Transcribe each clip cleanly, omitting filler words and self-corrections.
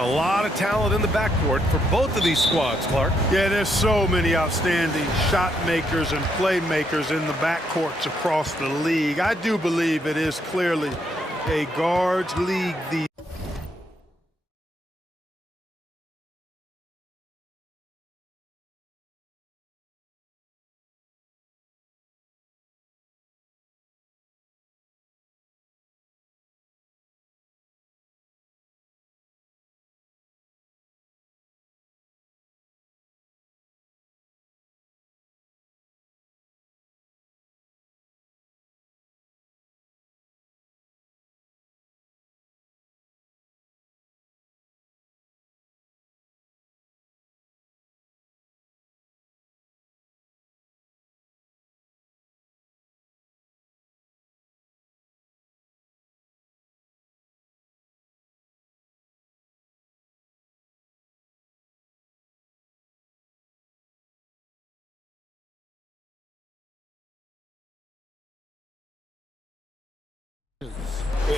A lot of talent in the backcourt for both of these squads, Clark. Yeah, there's so many outstanding shot makers and playmakers in the backcourts across the league. I do believe it is clearly a guards league.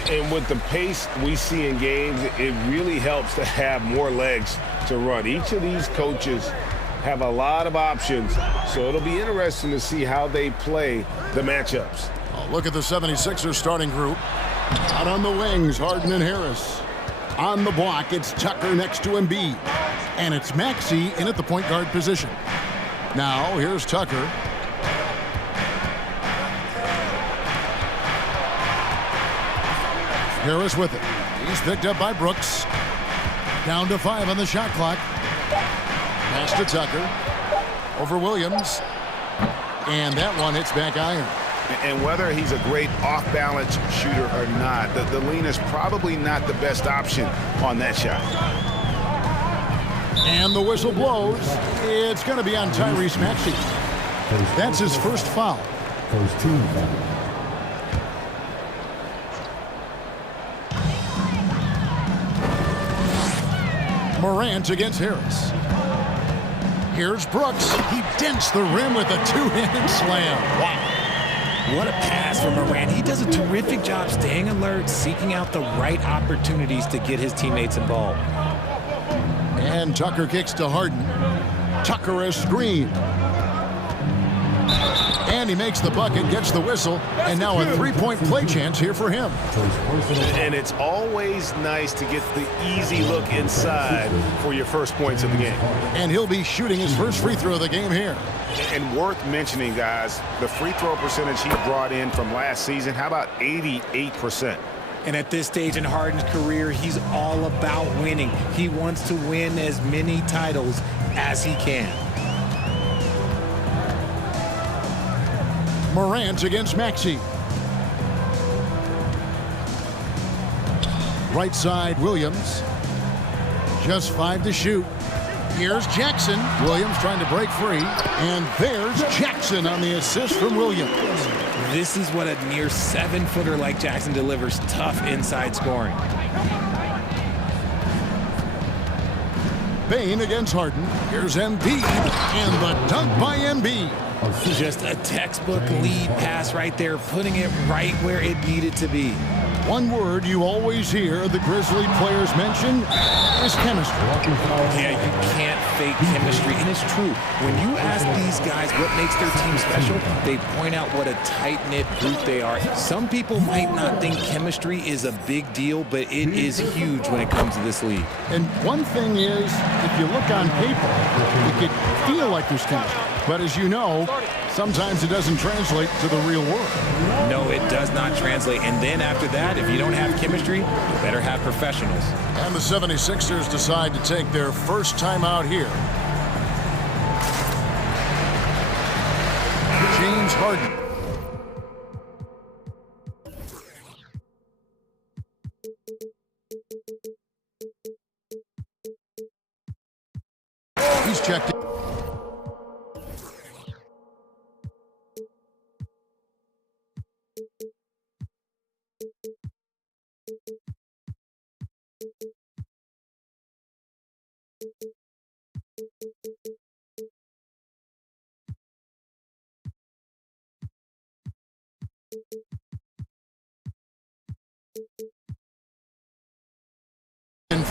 And with the pace we see in games, it really helps to have more legs to run. Each of these coaches have a lot of options, so it'll be interesting to see how they play the matchups. Oh, look at the 76ers starting group. Out on the wings, Harden and Harris. On the block, it's Tucker next to Embiid. And it's Maxey in at the point guard position. Now, here's Tucker. Harris with it. He's picked up by Brooks. Down to 5 on the shot clock. Pass to Tucker. Over Williams. And that one hits back iron. And whether he's a great off-balance shooter or not, the lean is probably not the best option on that shot. And the whistle blows. It's going to be on Tyrese Maxey. That's his first foul. First team foul. Morant against Harris. Here's Brooks. He dents the rim with a two-handed slam. Wow. What a pass from Morant. He does a terrific job staying alert, seeking out the right opportunities to get his teammates involved. And Tucker kicks to Harden. Tucker a screen. And he makes the bucket, gets the whistle, and now a three-point play chance here for him. And it's always nice to get the easy look inside for your first points of the game. And he'll be shooting his first free throw of the game here. And worth mentioning, guys, the free throw percentage he brought in from last season, how about 88%? And at this stage in Harden's career, he's all about winning. He wants to win as many titles as he can. Morant against Maxey. Right side, Williams. Just 5 to shoot. Here's Jackson. Williams trying to break free. And there's Jackson on the assist from Williams. This is what a near 7-footer like Jackson delivers, tough inside scoring. Bain against Harden. Here's Embiid. And the dunk by Embiid. Just a textbook lead pass right there, putting it right where it needed to be. One word you always hear the Grizzly players mention is chemistry. Yeah, you can't fake chemistry, and it's true. When you ask these guys what makes their team special, they point out what a tight-knit group they are. Some people might not think chemistry is a big deal, but it is huge when it comes to this league. And one thing is, if you look on paper, it could feel like there's chemistry. But as you know, sometimes it doesn't translate to the real world. No, it does not translate. And then after that, if you don't have chemistry, you better have professionals. And the 76ers decide to take their first time out here. James Harden. He's checked in.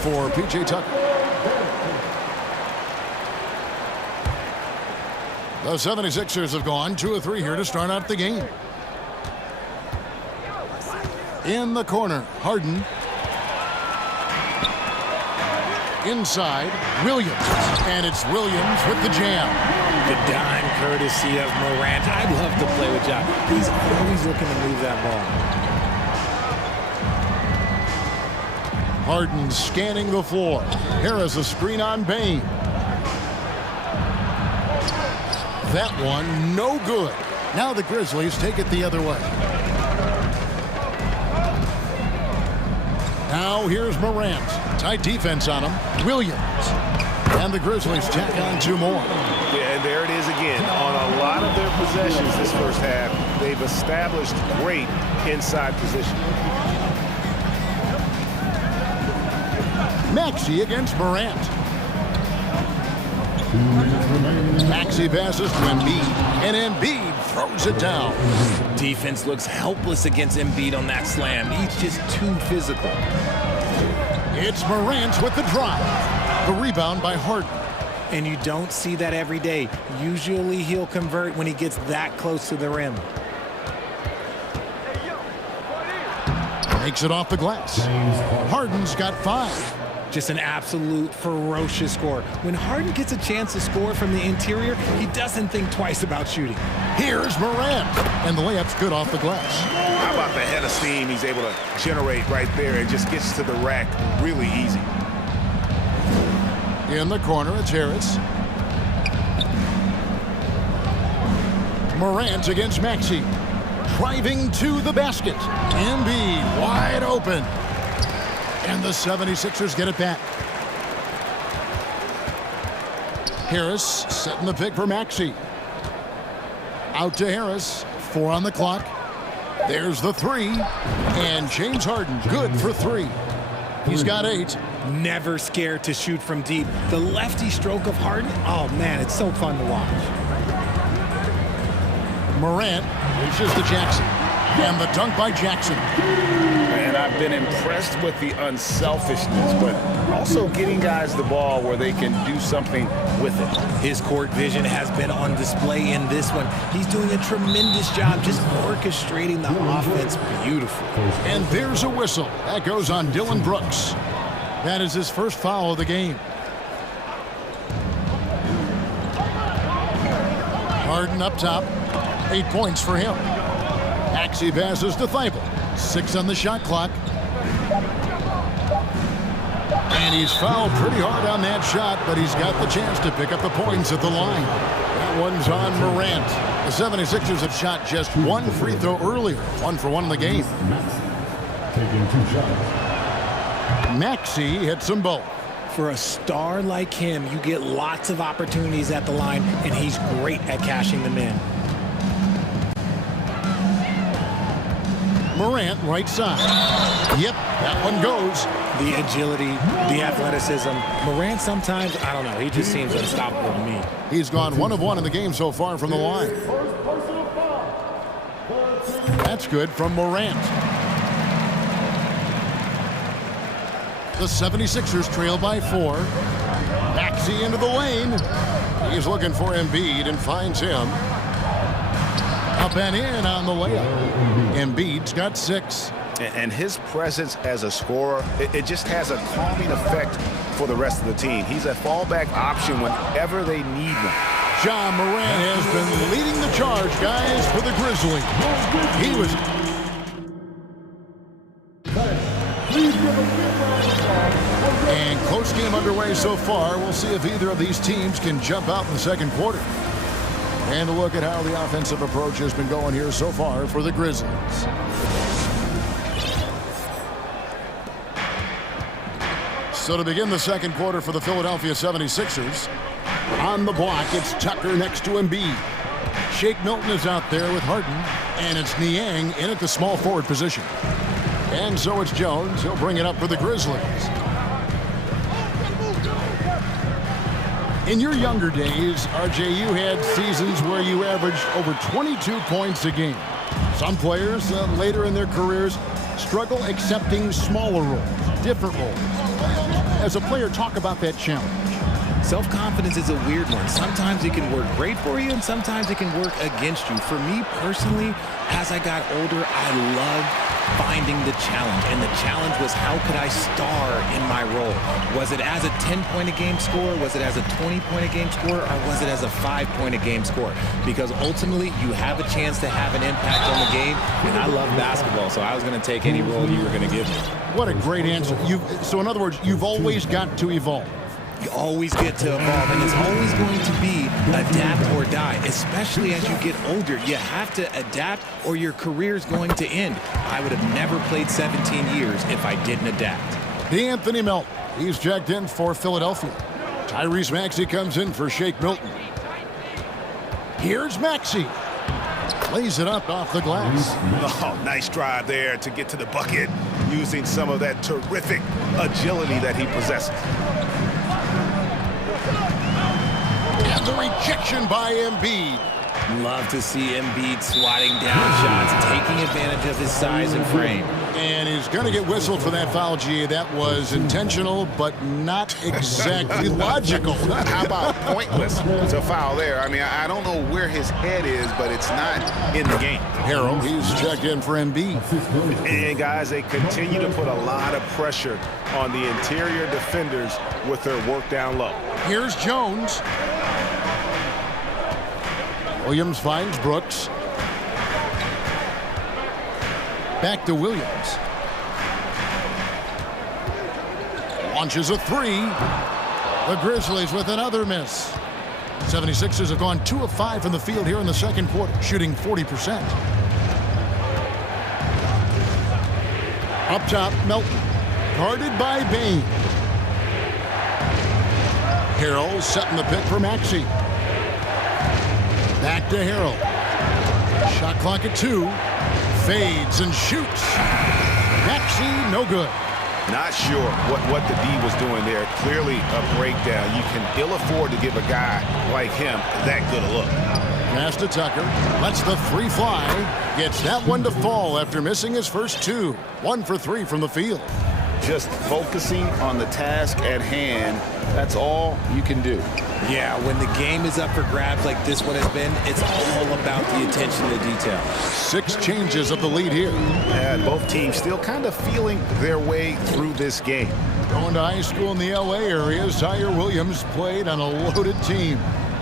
for P.J. Tucker. The 76ers have gone 2 of 3 here to start out the game. In the corner, Harden. Inside, Williams. And it's Williams with the jam. The dime courtesy of Morant. I'd love to play with Ja. He's always looking to move that ball. Harden scanning the floor. Harris a screen on Bain. That one, no good. Now the Grizzlies take it the other way. Now here's Morant. Tight defense on him. Williams. And the Grizzlies tack on 2 more. Yeah, and there it is again. On a lot of their possessions this first half, they've established great inside position. Maxey against Morant. Maxey passes to Embiid, and Embiid throws it down. Defense looks helpless against Embiid on that slam. He's just too physical. It's Morant with the drive. The rebound by Harden. And you don't see that every day. Usually he'll convert when he gets that close to the rim. Makes it off the glass. Harden's got 5. Just an absolute ferocious score. When Harden gets a chance to score from the interior, he doesn't think twice about shooting. Here's Morant, and the layup's good off the glass. How about the head of steam he's able to generate right there and just gets to the rack really easy. In the corner, it's Harris. Morant against Maxey. Driving to the basket. Embiid wide open. And the 76ers get it back. Harris setting the pick for Maxey. Out to Harris. 4 on the clock. There's the 3. And James Harden good for 3. He's got 8. Never scared to shoot from deep. The lefty stroke of Harden, oh man, it's so fun to watch. Morant reaches to Jackson. And the dunk by Jackson. And I've been impressed with the unselfishness, but also getting guys the ball where they can do something with it. His court vision has been on display in this one. He's doing a tremendous job just orchestrating the offense beautifully. And there's a whistle. That goes on Dylan Brooks. That is his first foul of the game. Harden up top. 8 points for him. Maxey passes to Thibault. 6 on the shot clock. And he's fouled pretty hard on that shot, but he's got the chance to pick up the points at the line. That one's on Morant. The 76ers have shot just 1 free throw earlier. 1 for 1 in the game. Taking 2 shots. Maxey hits them both. For a star like him, you get lots of opportunities at the line, and he's great at cashing them in. Morant right side. Yep, that one goes. The agility, the athleticism. Morant sometimes, I don't know, he just seems unstoppable to me. He's gone 1 of 1 in the game so far from the line. That's good from Morant. The 76ers trail by 4. Maxey into the lane. He's looking for Embiid and finds him. Up and in on the layup. Embiid's got 6. And his presence as a scorer, it just has a calming effect for the rest of the team. He's a fallback option whenever they need one. Ja Morant has been leading the charge, guys, for the Grizzlies. He was... And close game underway so far. We'll see if either of these teams can jump out in the second quarter. And a look at how the offensive approach has been going here so far for the Grizzlies. So to begin the second quarter for the Philadelphia 76ers, on the block, it's Tucker next to Embiid. Shake Milton is out there with Harden, and it's Niang in at the small forward position. And so it's Jones. He'll bring it up for the Grizzlies. In your younger days, RJ, you had seasons where you averaged over 22 points a game. Some players later in their careers struggle accepting smaller roles, different roles. as a player, talk about that challenge. Self-confidence is a weird one. Sometimes it can work great for you, and sometimes it can work against you. For me personally, as I got older, I loved finding the challenge. And the challenge was, how could I star in my role? Was it as a 10-point-a-game scorer? Was it as a 20-point-a-game scorer? Or was it as a 5-point-a-game scorer? Because ultimately, you have a chance to have an impact on the game. And I love basketball, so I was going to take any role you were going to give me. What a great answer. So in other words, you've always got to evolve. You always get to evolve, and it's always going to be adapt or die, especially as you get older. You have to adapt or your career is going to end. I would have never played 17 years if I didn't adapt. Anthony Melton, he's checked in for Philadelphia. Tyrese Maxey comes in for Shake Milton. Here's Maxey. Lays it up off the glass. Oh, nice drive there to get to the bucket using some of that terrific agility that he possesses. And the rejection by Embiid. Love to see Embiid swatting down shots, taking advantage of his size and frame. And he's going to get whistled for that foul, G. That was intentional, but not exactly logical. How about pointless? It's a foul there. I mean, I don't know where his head is, but it's not in the game. Harrell, he's checked in for Embiid. And guys, they continue to put a lot of pressure on the interior defenders with their work down low. Here's Jones. Williams finds Brooks. Back to Williams. Launches a three. The Grizzlies with another miss. 76ers have gone 2 of 5 from the field here in the second quarter, shooting 40%. Up top, Melton. Guarded by Bain. Harrell setting the pick for Maxey. Back to Harrell. Shot clock at 2. Fades and shoots. Maxey, no good. Not sure what the D was doing there. Clearly a breakdown. You can ill afford to give a guy like him that good a look. Pass to Tucker. Lets the three fly. Gets that one to fall after missing his first 2. 1 for 3 from the field. Just focusing on the task at hand. That's all you can do. Yeah, when the game is up for grabs like this one has been, it's all about the attention to detail. 6 changes of the lead here. And both teams still kind of feeling their way through this game. Going to high school in the LA area, Zaire Williams played on a loaded team.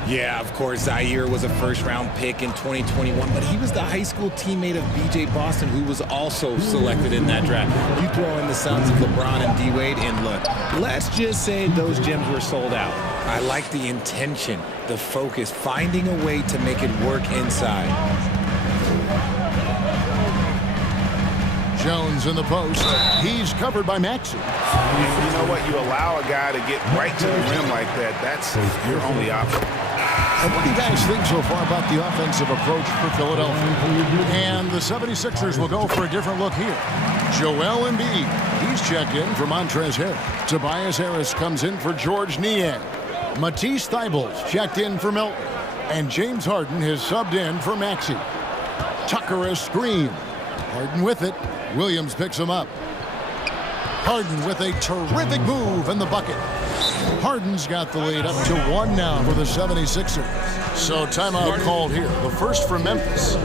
Yeah, of course, Zaire was a first-round pick in 2021, but he was the high school teammate of B.J. Boston, who was also selected in that draft. You throw in the sons of LeBron and D-Wade, and look, let's just say those gyms were sold out. I like the intention, the focus, finding a way to make it work inside. Jones in the post. He's covered by Maxey. And you know what? You allow a guy to get right to the rim like that. That's your only option. And what do you guys think so far about the offensive approach for Philadelphia? And the 76ers will go for a different look here. Joel Embiid, he's checked in for Montrezl Harrell. Tobias Harris comes in for George Niang. Matisse Thybulle's checked in for Milton. And James Harden has subbed in for Maxey. Tucker a screen. Harden with it. Williams picks him up. Harden with a terrific move in the bucket. Harden's got the lead up to 1 now for the 76ers. So timeout called here. The first for Memphis.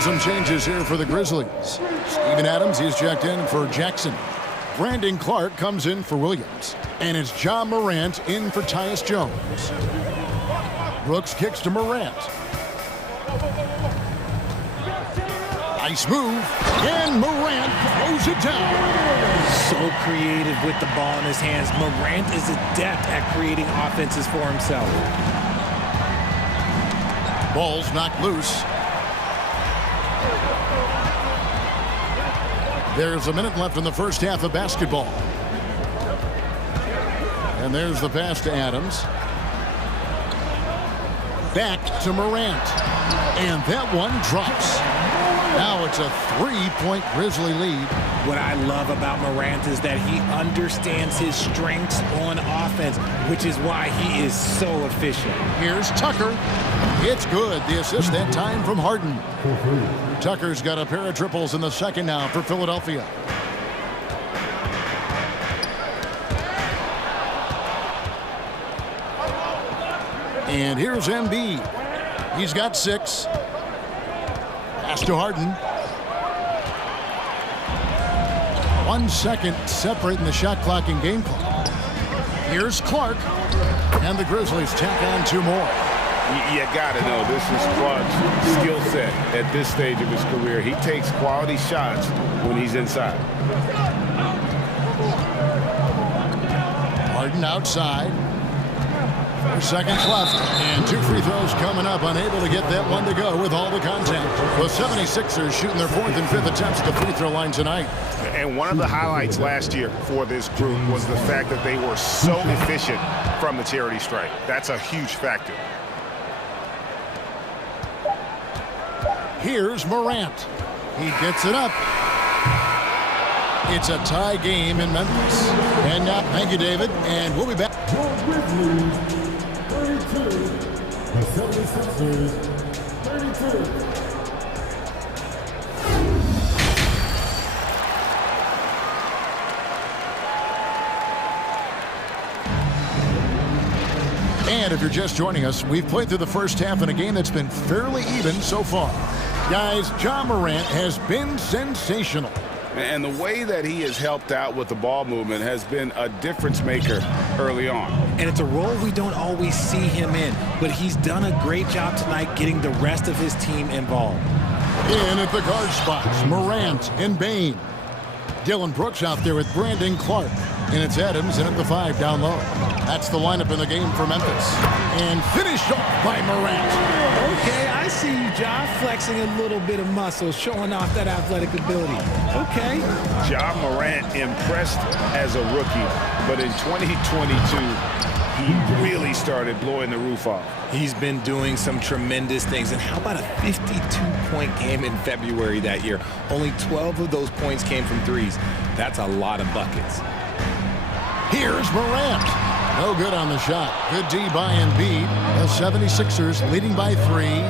Some changes here for the Grizzlies. Steven Adams, he's checked in for Jackson. Brandon Clark comes in for Williams. And it's John Morant in for Tyus Jones. Brooks kicks to Morant. Nice move. And Morant throws it down. So creative with the ball in his hands. Morant is adept at creating offenses for himself. Ball's knocked loose. There's a minute left in the first half of basketball. And there's the pass to Adams. Back to Morant. And that one drops. Now it's a 3-point Grizzly lead. What I love about Morant is that he understands his strengths on offense, which is why he is so efficient. Here's Tucker. It's good. The assist that time from Harden. Tucker's got a pair of triples in the second now for Philadelphia. And here's Embiid. He's got 6. Pass to Harden. 1 second separate in the shot clock and game clock. Here's Clark. And the Grizzlies tack on 2 more. You got to know this is Clark's skill set at this stage of his career. He takes quality shots when he's inside. Harden outside. 4 seconds left, and 2 free throws coming up. Unable to get that one to go with all the contact. The 76ers shooting their 4th and 5th attempts at the free throw line tonight. And one of the highlights last year for this group was the fact that they were so efficient from the charity stripe. That's a huge factor. Here's Morant. He gets it up. It's a tie game in Memphis. And now, thank you, David, and we'll be back. The 76ers, 32. And if you're just joining us, we've played through the first half in a game that's been fairly even so far. Guys, Ja Morant has been sensational. And the way that he has helped out with the ball movement has been a difference maker early on. And it's a role we don't always see him in, but he's done a great job tonight getting the rest of his team involved. In at the guard spots, Morant and Bain. Dylan Brooks out there with Brandon Clark. And it's Adams in at the 5 down low. That's the lineup in the game for Memphis. And finished off by Morant. Okay, I see you, Ja, flexing a little bit of muscle, showing off that athletic ability. Okay. Ja Morant impressed as a rookie, but in 2022, he really started blowing the roof off. He's been doing some tremendous things. And how about a 52-point game in February that year? Only 12 of those points came from threes. That's a lot of buckets. Here's Morant. No good on the shot. Good D by Embiid. The 76ers leading by 3.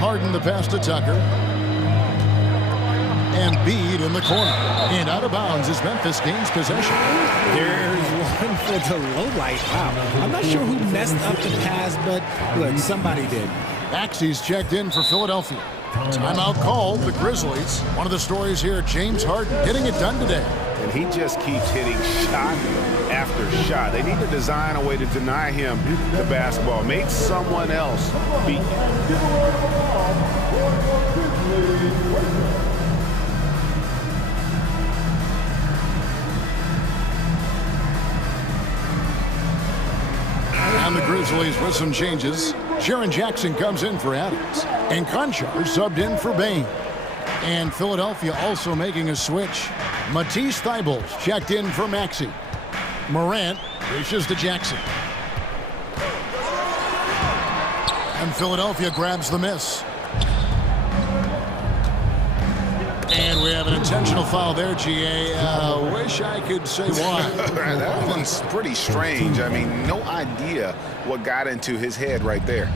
Harden the pass to Tucker. Embiid in the corner. And out of bounds as Memphis gains possession. There's one for the low light. Wow. I'm not sure who messed up the pass, but look, somebody did. Maxey's checked in for Philadelphia. Timeout called, the Grizzlies. One of the stories here, James Harden getting it done today. And he just keeps hitting shot after shot. They need to design a way to deny him the basketball. Make someone else beat him. And the Grizzlies with some changes. Sharon Jackson comes in for Adams. And Conchar subbed in for Bain. And Philadelphia also making a switch. Matisse Thybulle checked in for Maxey. Morant dishes to Jackson. And Philadelphia grabs the miss. And we have an intentional foul there, GA. Wish I could say why. That one's pretty strange. I mean, no idea what got into his head right there.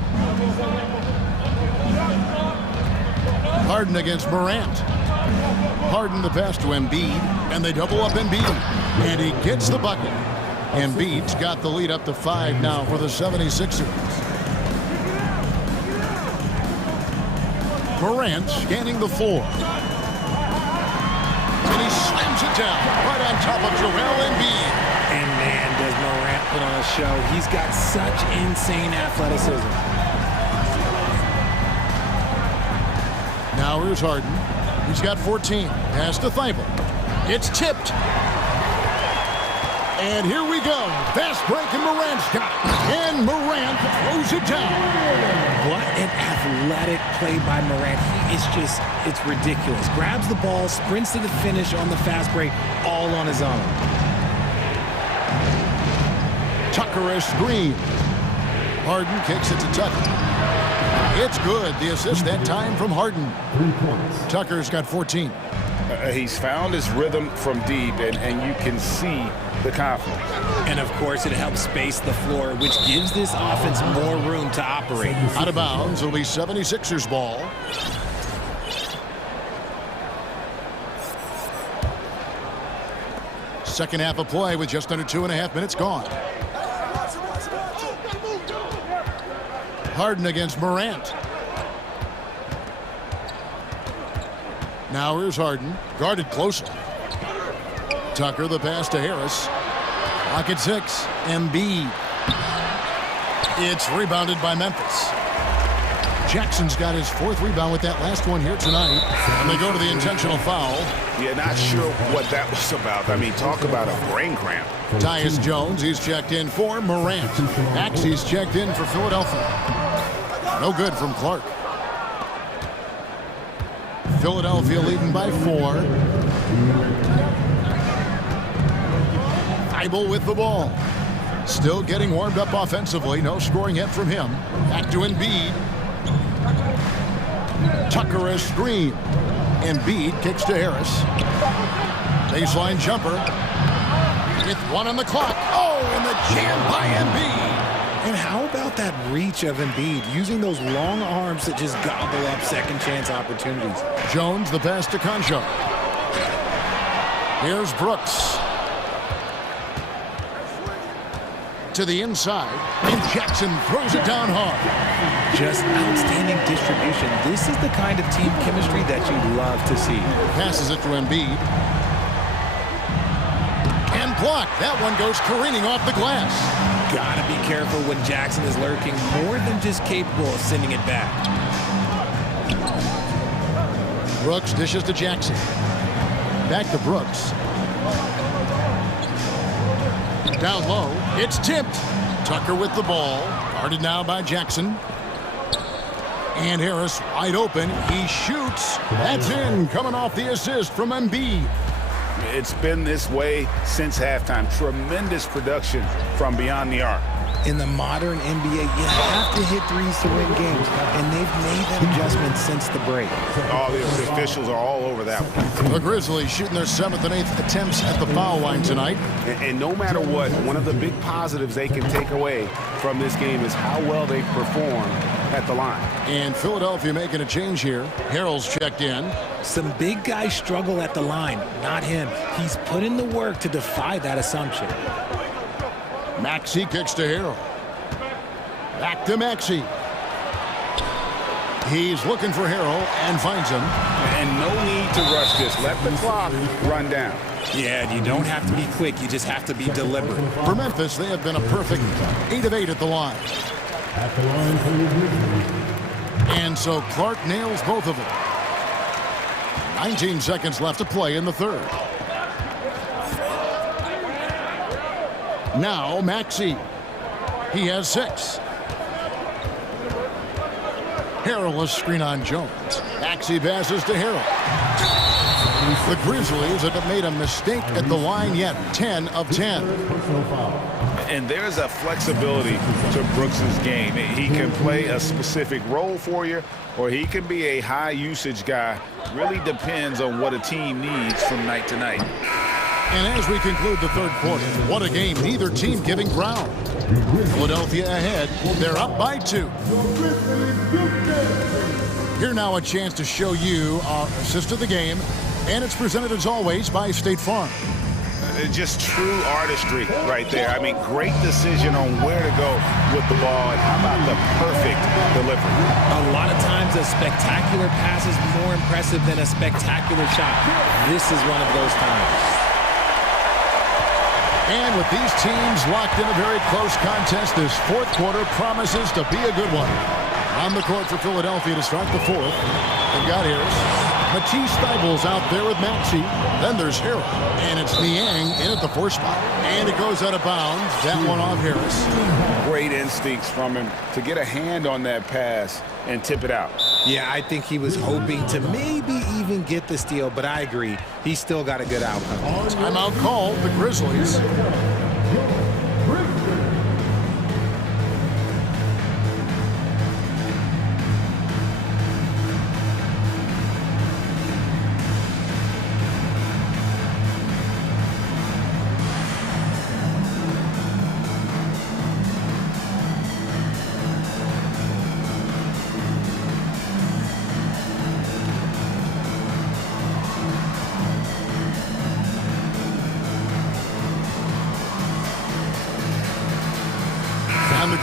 Harden against Morant. Harden the pass to Embiid, and they double up Embiid. And he gets the bucket. Embiid's got the lead up to 5 now for the 76ers. Morant scanning the floor. And he slams it down right on top of Joel Embiid. And man, does Morant put on a show. He's got such insane athleticism. Now here's Harden. He's got 14. Pass to Thybulle. It's tipped. And here we go. Fast break, and Morant's got it. And Morant throws it down. What an athletic play by Morant. He is just, it's ridiculous. Grabs the ball, sprints to the finish on the fast break, all on his own. Tucker-ish screen. Harden kicks it to Tucker. It's good. The assist that time from Harden. 3 points. Tucker's got 14. He's found his rhythm from deep, and you can see the confidence. And of course, it helps space the floor, which gives this offense more room to operate. Out of bounds, it'll be 76ers ball. Second half of play with just under 2.5 minutes gone. Harden against Morant. Now here's Harden, guarded closely. Tucker, the pass to Harris. Clock at 6. Embiid. It's rebounded by Memphis. Jackson's got his 4th rebound with that last one here tonight. And they go to the intentional foul. Yeah, not sure what that was about. I mean, talk about a brain cramp. Tyus Jones, he's checked in for Morant. Maxey's checked in for Philadelphia. No good from Clark. Philadelphia leading by 4. Thibault with the ball. Still getting warmed up offensively. No scoring yet from him. Back to Embiid. Tucker a screen. Embiid kicks to Harris. Baseline jumper. With 1 on the clock. Oh, and the jam by Embiid. And how about that reach of Embiid, using those long arms that just gobble up second chance opportunities? Jones, the pass to Concho. Here's Brooks. To the inside, and Jackson throws it down hard. Just outstanding distribution. This is the kind of team chemistry that you love to see. Passes it to Embiid. And blocked. That one goes careening off the glass. Gotta be careful when Jackson is lurking, more than just capable of sending it back. Brooks dishes to Jackson. Back to Brooks. Down low, it's tipped. Tucker with the ball, guarded now by Jackson. And Harris wide open, he shoots. That's in, coming off the assist from Embiid. It's been this way since halftime. Tremendous production from beyond the arc. In the modern NBA, you have to hit threes to win games, and they've made that adjustment since the break. All the officials are all over that one. The Grizzlies shooting their 7th and 8th attempts at the foul line tonight. And no matter what, one of the big positives they can take away from this game is how well they perform at the line. And Philadelphia making a change here. Harrell's checked in. Some big guys struggle at the line, not him. He's put in the work to defy that assumption. Maxey kicks to Harrell. Back to Maxey. He's looking for Harrell and finds him. And no need to rush this. Let the clock run down. Yeah, you don't have to be quick. You just have to be deliberate. For Memphis, they have been a perfect 8 of 8 at the line. At the line for the Grizzlies. And so Clark nails both of them. 19 seconds left to play in the 3rd. Now Maxey. He has 6. Harrell a screen on Jones. Maxey passes to Harrell. The Grizzlies haven't made a mistake at the line yet. 10 of 10. And there's a flexibility to Brooks's game. He can play a specific role for you, or he can be a high usage guy. Really depends on what a team needs from night to night. And as we conclude the 3rd quarter, what a game. Neither team giving ground. Philadelphia ahead. They're up by 2. Here now a chance to show you our assist of the game. And it's presented as always by State Farm. Just true artistry right there. I mean, great decision on where to go with the ball. And how about the perfect delivery? A lot of times a spectacular pass is more impressive than a spectacular shot. This is one of those times. And with these teams locked in a very close contest, this 4th quarter promises to be a good one. On the court for Philadelphia to start the 4th. They've got Harris. Matisse Thybulle's out there with Maxey. Then there's Harrell. And it's Niang in at the 4th spot. And it goes out of bounds. That one off Harris. Great instincts from him to get a hand on that pass and tip it out. Yeah, I think he was hoping to maybe even get the steal, but I agree. He's still got a good outcome. Timeout called, the Grizzlies.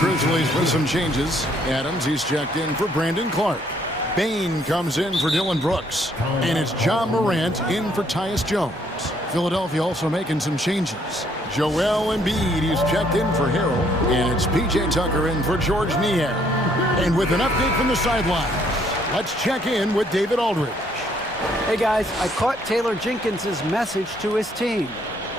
Grizzlies with some changes. Adams, he's checked in for Brandon Clark. Bain comes in for Dylan Brooks. And it's John Morant in for Tyus Jones. Philadelphia also making some changes. Joel Embiid, he's checked in for Harrell. And it's P.J. Tucker in for George Niang. And with an update from the sidelines, let's check in with David Aldridge. Hey guys, I caught Taylor Jenkins' message to his team.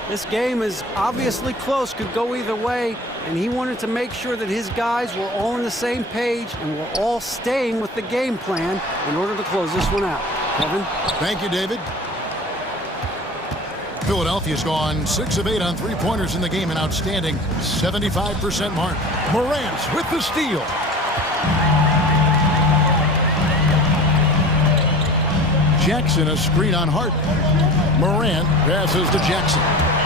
This game is obviously close, could go either way, and he wanted to make sure that his guys were all on the same page and were all staying with the game plan in order to close this one out. Kevin? Thank you, David. Philadelphia's gone 6 of 8 on three-pointers in the game, an outstanding 75% mark. Morant with the steal. Jackson, a screen on Harden. Morant passes to Jackson.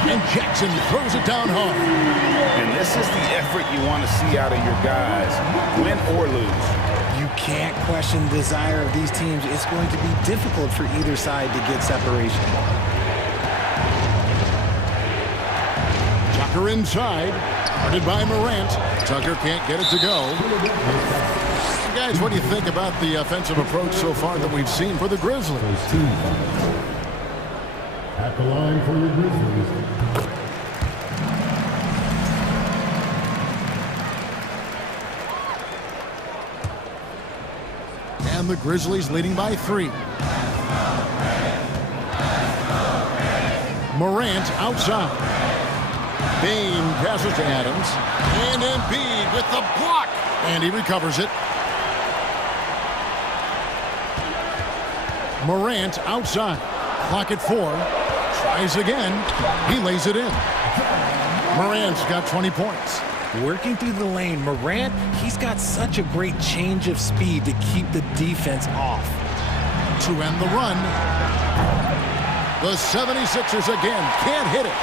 And Jackson throws it down hard. And this is the effort you want to see out of your guys, win or lose. You can't question the desire of these teams. It's going to be difficult for either side to get separation. Tucker inside. Guarded by Morant. Tucker can't get it to go. Guys, what do you think about the offensive approach so far that we've seen for the Grizzlies? At the line for your Grizzlies. And the Grizzlies leading by 3. Morant outside. Bain passes to Adams. And Embiid with the block. And he recovers it. Morant outside. Clock at 4. Tries again. He lays it in. Morant's got 20 points. Working through the lane, Morant, he's got such a great change of speed to keep the defense off. To end the run, the 76ers again can't hit it.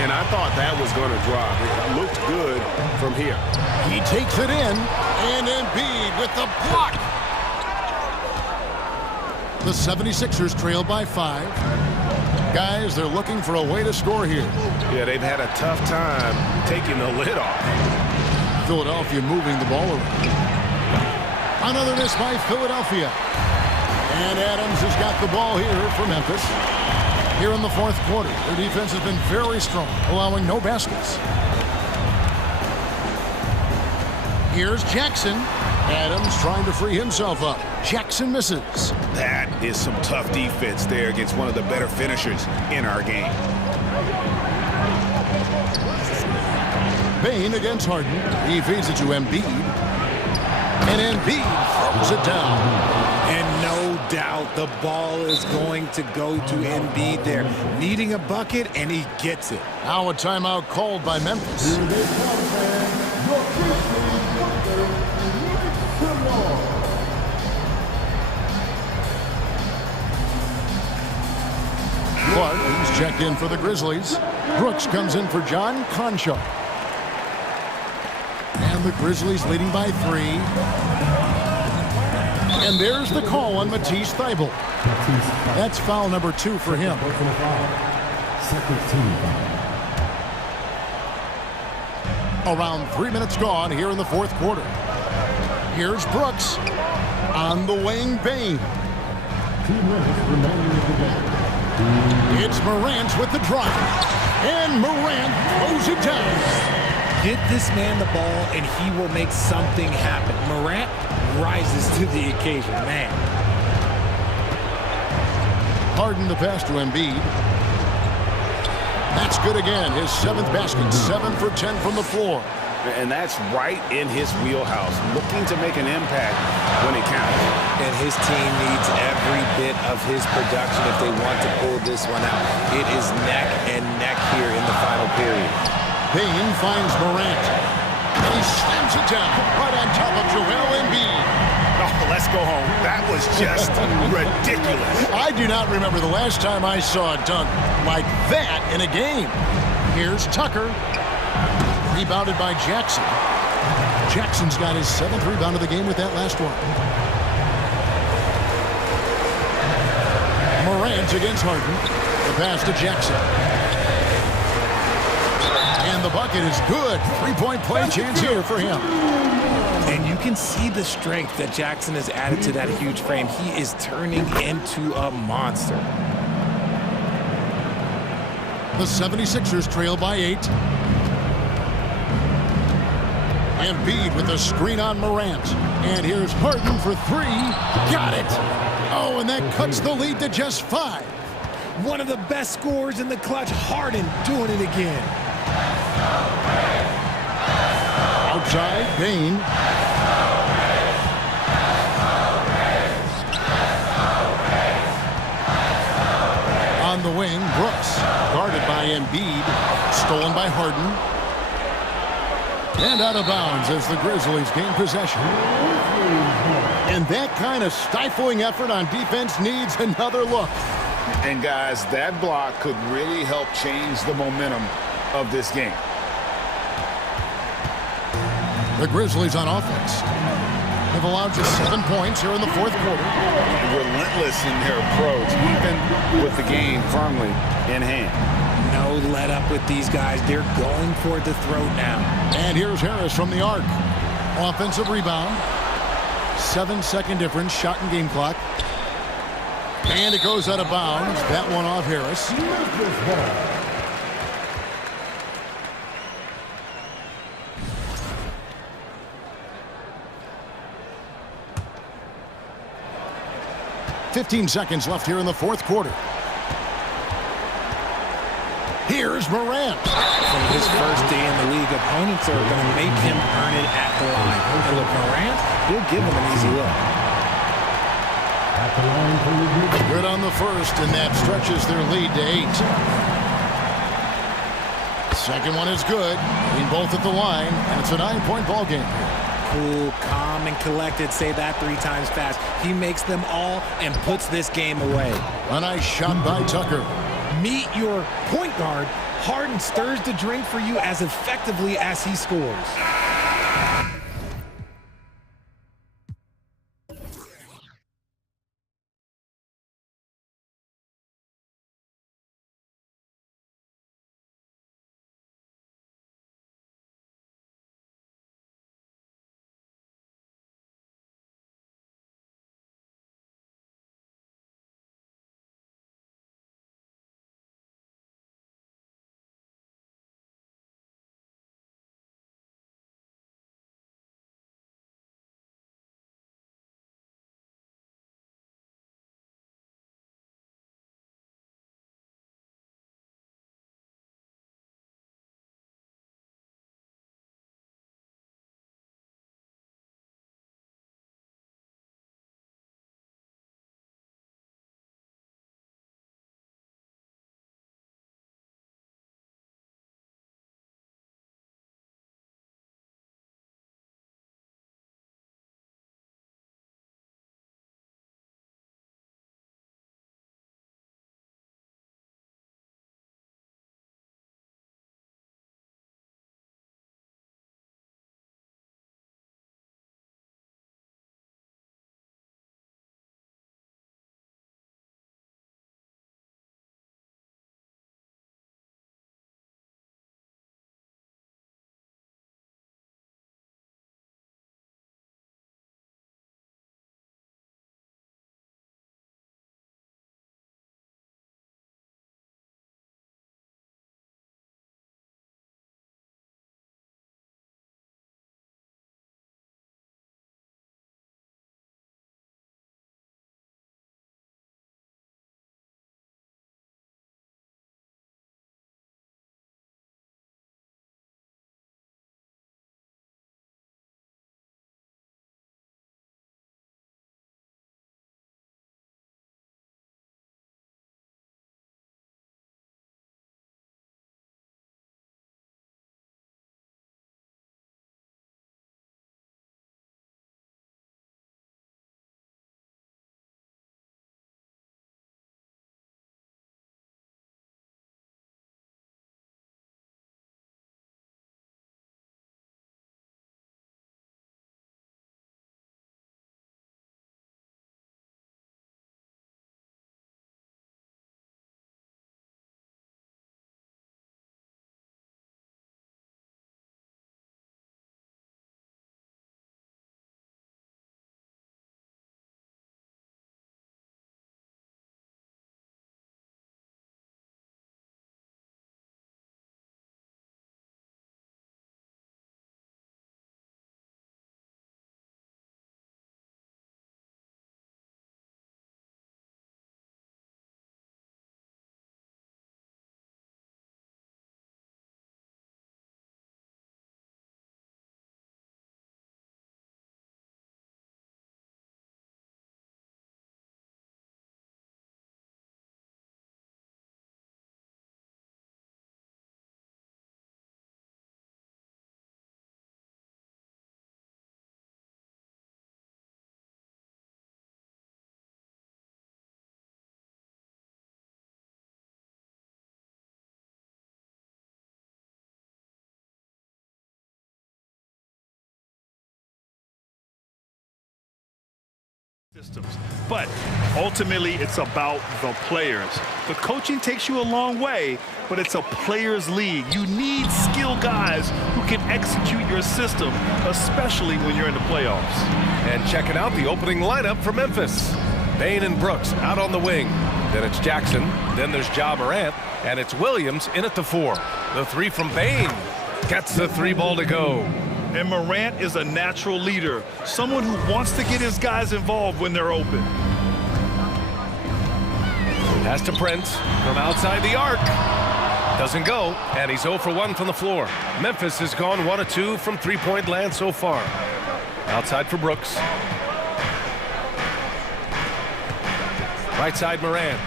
And I thought that was going to drop. It looked good from here. He takes it in, and Embiid with the block. The 76ers trail by 5. Guys, they're looking for a way to score here. Yeah, they've had a tough time taking the lid off. Philadelphia moving the ball around. Another miss by Philadelphia. And Adams has got the ball here for Memphis. Here in the fourth quarter, their defense has been very strong, allowing no baskets. Here's Jackson. Adams trying to free himself up. Jackson misses. That is some tough defense there against one of the better finishers in our game. Bain against Harden. He feeds it to Embiid. And Embiid throws it down. And no doubt the ball is going to go to Embiid there. Needing a bucket, and he gets it. Now a timeout called by Memphis. Clark, he's checked in for the Grizzlies. Brooks comes in for John Conchar. And the Grizzlies leading by 3. And there's the call on Matisse Thybulle. That's foul number 2 for him. Around 3 minutes gone here in the fourth quarter. Here's Brooks on the wing. Bain. 2 minutes remaining in the game. It's Morant with the drive. And Morant throws it down. Get this man the ball, and he will make something happen. Morant rises to the occasion, man. Harden the pass to Embiid. That's good again. His 7th basket. 7 for 10 from the floor. And that's right in his wheelhouse, looking to make an impact when it counts. And his team needs every bit of his production if they want to pull this one out. It is neck and neck here in the final period. Bain finds Morant. And he slams it down right on top of Joel Embiid. Oh, let's go home. That was just ridiculous. I do not remember the last time I saw a dunk like that in a game. Here's Tucker. Rebounded by Jackson. Jackson's got his 7th rebound of the game with that last one. Morant against Harden. The pass to Jackson. And And the bucket is good. Three-point play chance here for him. And you can see the strength that Jackson has added to that huge frame. He is turning into a monster. The 76ers trail by 8. Embiid with the screen on Morant. And here's Harden for 3. Got it. Oh, and that cuts the lead to just 5. One of the best scorers in the clutch, Harden, doing it again. Outside, Bain. On the wing, Brooks. Guarded by Embiid. Stolen by Harden. And out of bounds as the Grizzlies gain possession. And that kind of stifling effort on defense needs another look. And guys, that block could really help change the momentum of this game. The Grizzlies on offense. They've allowed just 7 points here in the fourth quarter. Relentless in their approach, even with the game firmly in hand. No let up with these guys. They're going for the throat now. And here's Harris from the arc. Offensive rebound. 7-second difference, shot and game clock. And it goes out of bounds. That one off Harris. 15 seconds left here in the fourth quarter. Here's Morant. From his first day in the league, opponents are going to make him earn it at the line. And look, Morant, he'll give him an easy look. At the line for review. Good on the first, and that stretches their lead to 8. Second one is good. In both at the line, and it's a 9-point ball game. Cool, calm, and collected. Say that 3 times fast. He makes them all and puts this game away. A nice shot by Tucker. Meet your point guard. Harden stirs the drink for you as effectively as he scores. systems. But ultimately, it's about the players. The coaching takes you a long way, but it's a players' league. You need skilled guys who can execute your system, especially when you're in the playoffs. And checking out the opening lineup for Memphis. Bain and Brooks out on the wing. Then it's Jackson. Then there's Ja Morant. And it's Williams in at the 4. The 3 from Bain. Gets the 3 ball to go. And Morant is a natural leader, someone who wants to get his guys involved when they're open. Pass to Prince from outside the arc. Doesn't go, and he's 0 for 1 from the floor. Memphis has gone 1 of 2 from three-point land so far. Outside for Brooks. Right side Morant.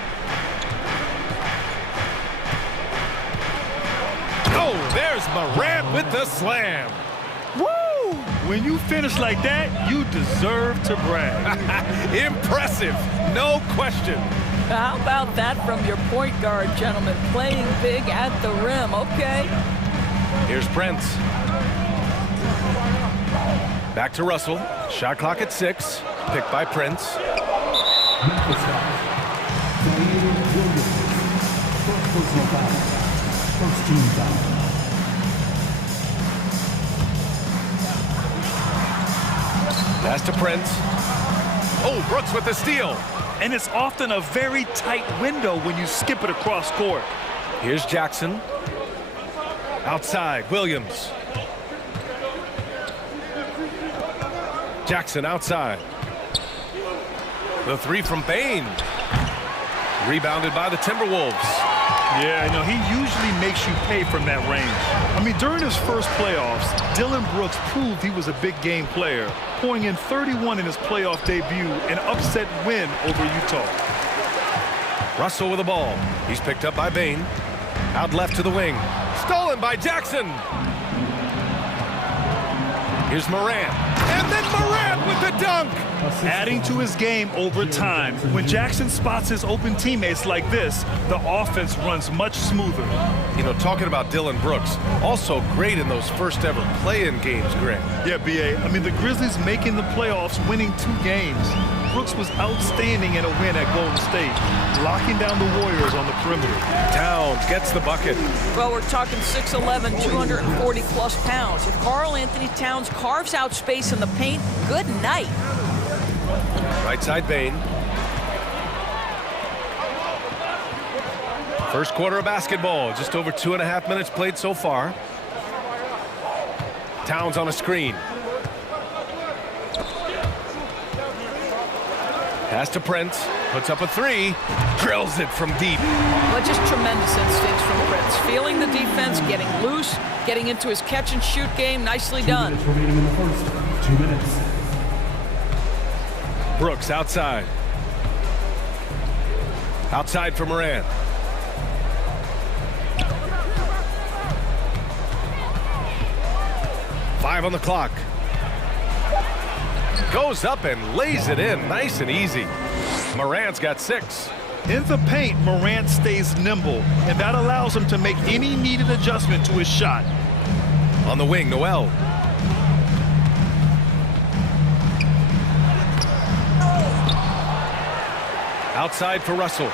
Oh, there's Morant with the slam. Woo! When you finish like that, you deserve to brag. Impressive, no question. How about that from your point guard, gentlemen? Playing big at the rim, okay. Here's Prince. Back to Russell. Shot clock at 6. Picked by Prince. First team foul. Pass to Prince. Oh, Brooks with the steal. And it's often a very tight window when you skip it across court. Here's Jackson. Outside, Williams. Jackson outside. The 3 from Bain. Rebounded by the Timberwolves. Yeah, you know, he usually makes you pay from that range. I mean, during his first playoffs, Dillon Brooks proved he was a big game player, pouring in 31 in his playoff debut, an upset win over Utah. Russell with the ball. He's picked up by Bain. Out left to the wing. Stolen by Jackson. Here's Morant. And then Morant with the dunk. Adding to his game over time. When Jackson spots his open teammates like this, the offense runs much smoother. You know, talking about Dillon Brooks, also great in those first ever play-in games, Grant. Yeah, B.A. I mean, the Grizzlies making the playoffs, winning 2 games. Brooks was outstanding in a win at Golden State, locking down the Warriors on the perimeter. Towns gets the bucket. Well, we're talking 6'11", 240-plus pounds. If Karl Anthony Towns carves out space in the paint, good night. Right side Bain. First quarter of basketball, just over 2.5 minutes played so far. Towns on a screen. Pass to Prince, puts up a 3, drills it from deep. Well, just tremendous instincts from Prince. Feeling the defense, getting loose, getting into his catch-and-shoot game. Nicely done. 2 minutes remaining in the first. 2 minutes. Brooks outside. Outside for Morant. Five on the clock. Goes up and lays it in nice and easy. Morant's got 6. In the paint, Morant stays nimble, and that allows him to make any needed adjustment to his shot. On the wing, Noel. Outside for Russell.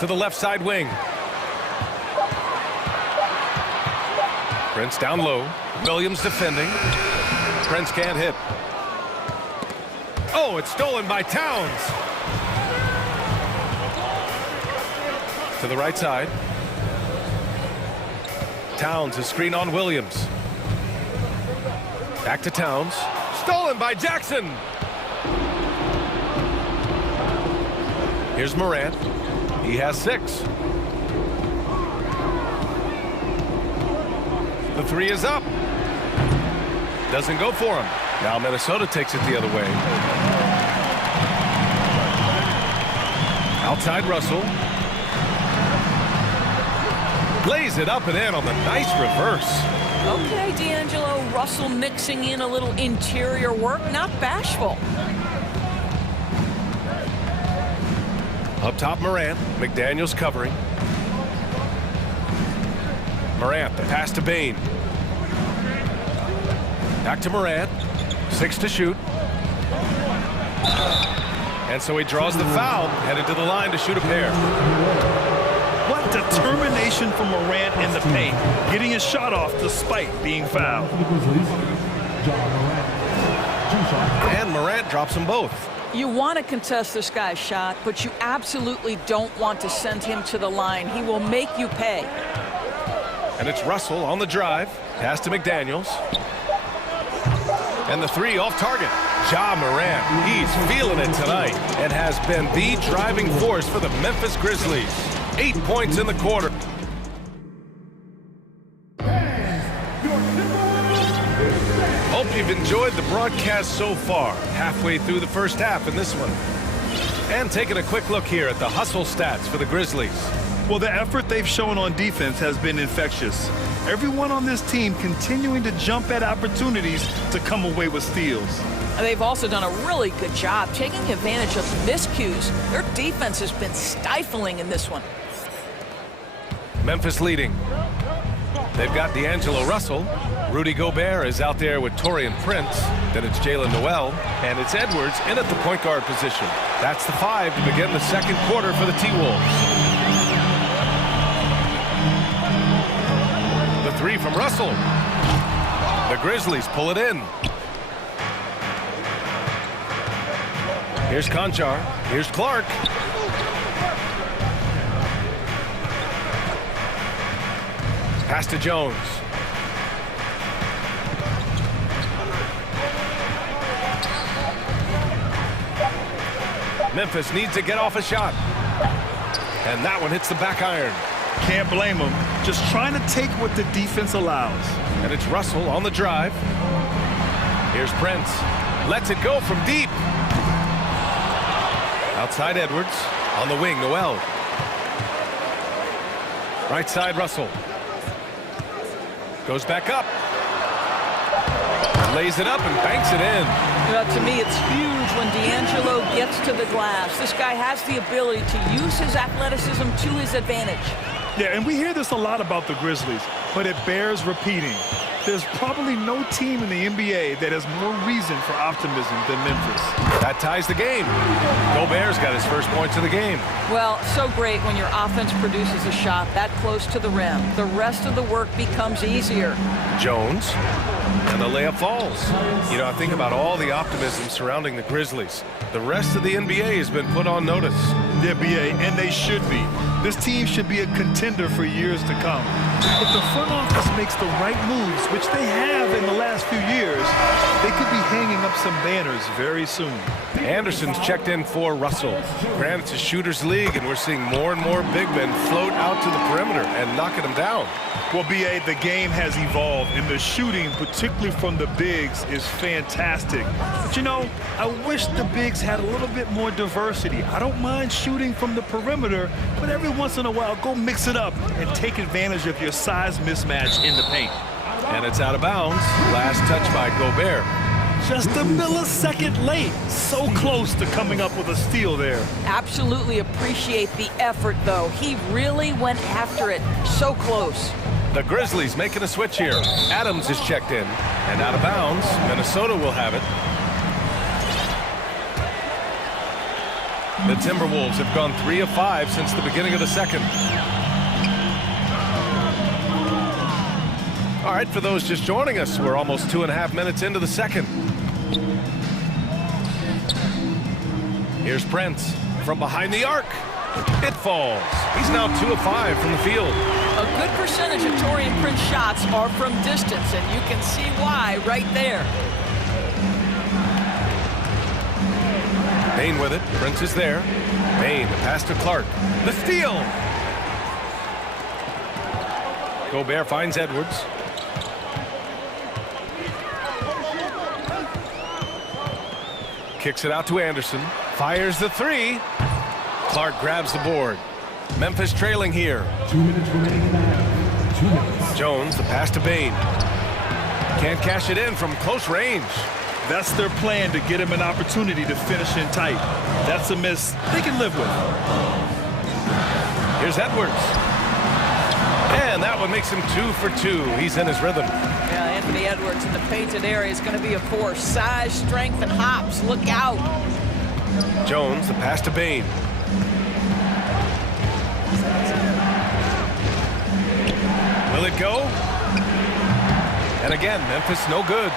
To the left side wing. Prince down low. Williams defending. Prince can't hit. Oh, it's stolen by Towns. To the right side. Towns, a screen on Williams. Back to Towns. Stolen by Jackson. Here's Morant. He has 6. The 3 is up. Doesn't go for him. Now Minnesota takes it the other way. Outside Russell. Lays it up and in on the nice reverse. Okay, D'Angelo, Russell mixing in a little interior work, not bashful. Up top, Morant. McDaniels covering. Morant, the pass to Bain. Back to Morant. 6 to shoot. And so he draws the foul, headed to the line to shoot a pair. What determination from Morant in the paint, getting his shot off despite being fouled. And Morant drops them both. You want to contest this guy's shot, but you absolutely don't want to send him to the line. He will make you pay. And it's Russell on the drive. Pass to McDaniels. And the three off target. Ja Morant, he's feeling it tonight and has been the driving force for the Memphis Grizzlies. 8 points in the quarter. Hope you've enjoyed the broadcast so far. Halfway through the first half in this one. And taking a quick look here at the hustle stats for the Grizzlies. Well, the effort they've shown on defense has been infectious. Everyone on this team continuing to jump at opportunities to come away with steals. They've also done a really good job taking advantage of miscues. Their defense has been stifling in this one. Memphis leading. They've got D'Angelo Russell. Rudy Gobert is out there with Taurean Prince. Then it's Jalen Noel. And it's Edwards in at the point guard position. That's the 5 to begin the second quarter for the T-Wolves. The 3 from Russell. The Grizzlies pull it in. Here's Conchar. Here's Clark. Pass to Jones. Memphis needs to get off a shot. And that one hits the back iron. Can't blame them. Just trying to take what the defense allows. And it's Russell on the drive. Here's Prince. Lets it go from deep. Outside Edwards. On the wing, Noel. Right side, Russell. Goes back up. Lays it up and banks it in. To me, it's huge when D'Angelo gets to the glass. This guy has the ability to use his athleticism to his advantage. Yeah, and we hear this a lot about the Grizzlies, but it bears repeating. There's probably no team in the NBA that has more reason for optimism than Memphis. That ties the game. Gobert's got his first points of the game. Well, so great when your offense produces a shot that close to the rim. The rest of the work becomes easier. Jones, and the layup falls. You know, I think about all the optimism surrounding the Grizzlies. The rest of the NBA has been put on notice. The NBA, and they should be. This team should be a contender for years to come. If the front office makes the right moves, which they have in the last few years, they could be hanging up some banners very soon. Anderson's checked in for Russell. Granted, it's a shooter's league, and we're seeing more and more big men float out to the perimeter and knocking them down. Well, B.A., the game has evolved, and the shooting, particularly from the bigs, is fantastic. But, you know, I wish the bigs had a little bit more diversity. I don't mind shooting from the perimeter, but every once in a while, go mix it up and take advantage of your size mismatch in the paint. And it's out of bounds. Last touch by Gobert. Just a millisecond late. So close to coming up with a steal there. Absolutely appreciate the effort, though. He really went after it. So close. The Grizzlies making a switch here. Adams is checked in. And out of bounds. Minnesota will have it. The Timberwolves have gone 3 of 5 since the beginning of the second. All right, for those just joining us, we're almost 2.5 minutes into the second. Here's Prince from behind the arc. It falls. He's now 2 of 5 from the field. A good percentage of Taurean Prince shots are from distance, and you can see why right there. Bane with it. Prince is there. Bane, the pass to Clark. The steal. Gobert finds Edwards. Kicks it out to Anderson. Fires the 3. Clark grabs the board. Memphis trailing here. 2 minutes remaining in the half. 2 minutes. Jones, the pass to Bane. Can't cash it in from close range. That's their plan, to get him an opportunity to finish in tight. That's a miss they can live with. Here's Edwards. And that one makes him 2 for 2. He's in his rhythm. Yeah, Anthony Edwards in the painted area is going to be a force. Size, strength, and hops. Look out. Jones, the pass to Bain. Will it go? And again, Memphis no good.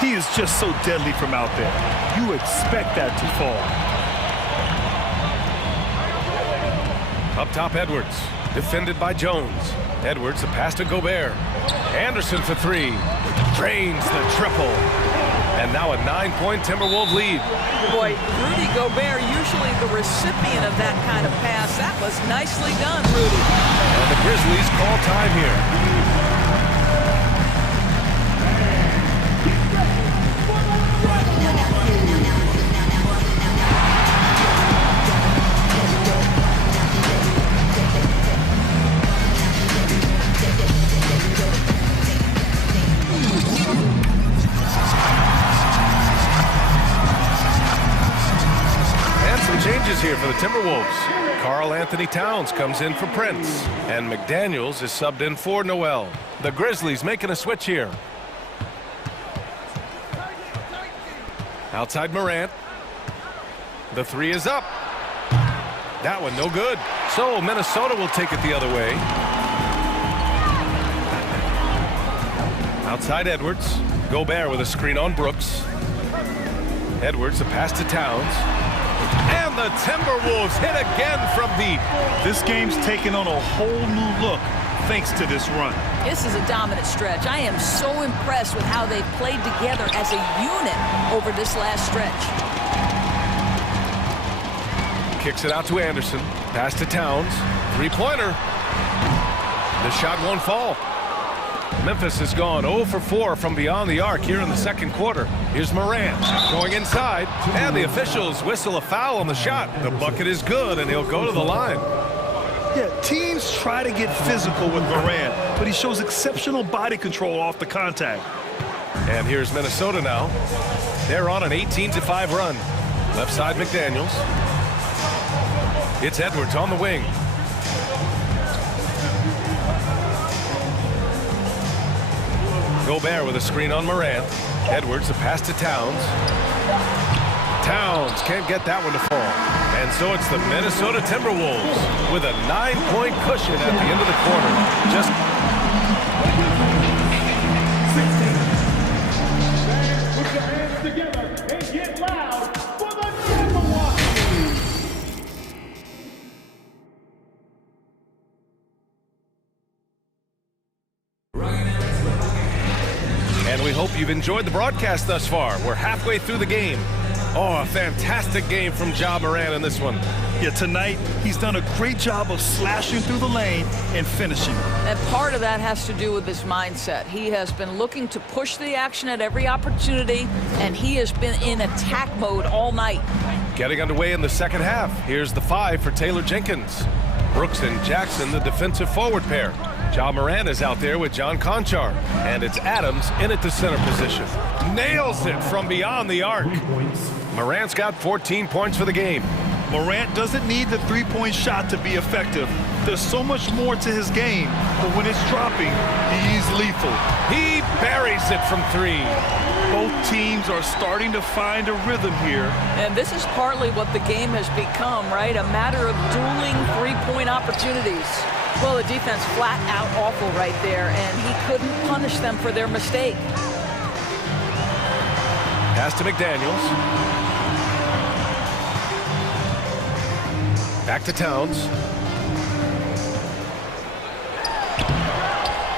He is just so deadly from out there. You expect that to fall. Up top, Edwards. Defended by Jones. Edwards, the pass to Gobert. Anderson for 3. Drains the triple. And now a 9-point Timberwolves lead. Boy, Rudy Gobert, usually the recipient of that kind of pass. That was nicely done, Rudy. And the Grizzlies call time here. Changes here for the Timberwolves. Karl Anthony Towns comes in for Prince, and McDaniels is subbed in for Noel. The Grizzlies making a switch here. Outside Morant. The 3 is up. That one no good. So Minnesota will take it the other way. Outside Edwards. Gobert with a screen on Brooks. Edwards, a pass to Towns. And the Timberwolves hit again from deep. This game's taken on a whole new look thanks to this run. This is a dominant stretch. I am so impressed with how they've played together as a unit over this last stretch. Kicks it out to Anderson. Pass to Towns. 3-pointer. The shot won't fall. Memphis has gone 0 for 4 from beyond the arc here in the second quarter. Here's Morant going inside, and the officials whistle a foul on the shot. The bucket is good, and he'll go to the line. Yeah, teams try to get physical with Morant, but he shows exceptional body control off the contact. And here's Minnesota now. They're on an 18-5 run. Left side, McDaniels. It's Edwards on the wing. Gobert with a screen on Morant. Edwards, the pass to Towns. Towns can't get that one to fall. And so it's the Minnesota Timberwolves with a 9-point cushion at the end of the quarter. Just put your hands together and get loud for the Timberwolves. And we hope you've enjoyed the broadcast thus far. We're halfway through the game. Oh, a fantastic game from Ja Morant in this one. Yeah, tonight he's done a great job of slashing through the lane and finishing. And part of that has to do with his mindset. He has been looking to push the action at every opportunity, and he has been in attack mode all night. Getting underway in the second half. Here's the 5 for Taylor Jenkins. Brooks and Jackson, the defensive forward pair. Ja Morant is out there with John Conchar. And it's Adams in at the center position. Nails it from beyond the arc. Morant's got 14 points for the game. Morant doesn't need the three-point shot to be effective. There's so much more to his game, but when it's dropping, he's lethal. He buries it from 3. Both teams are starting to find a rhythm here. And this is partly what the game has become, right? A matter of dueling three-point opportunities. Well, the defense flat out awful right there, and he couldn't punish them for their mistake. Pass to McDaniels. Back to Towns.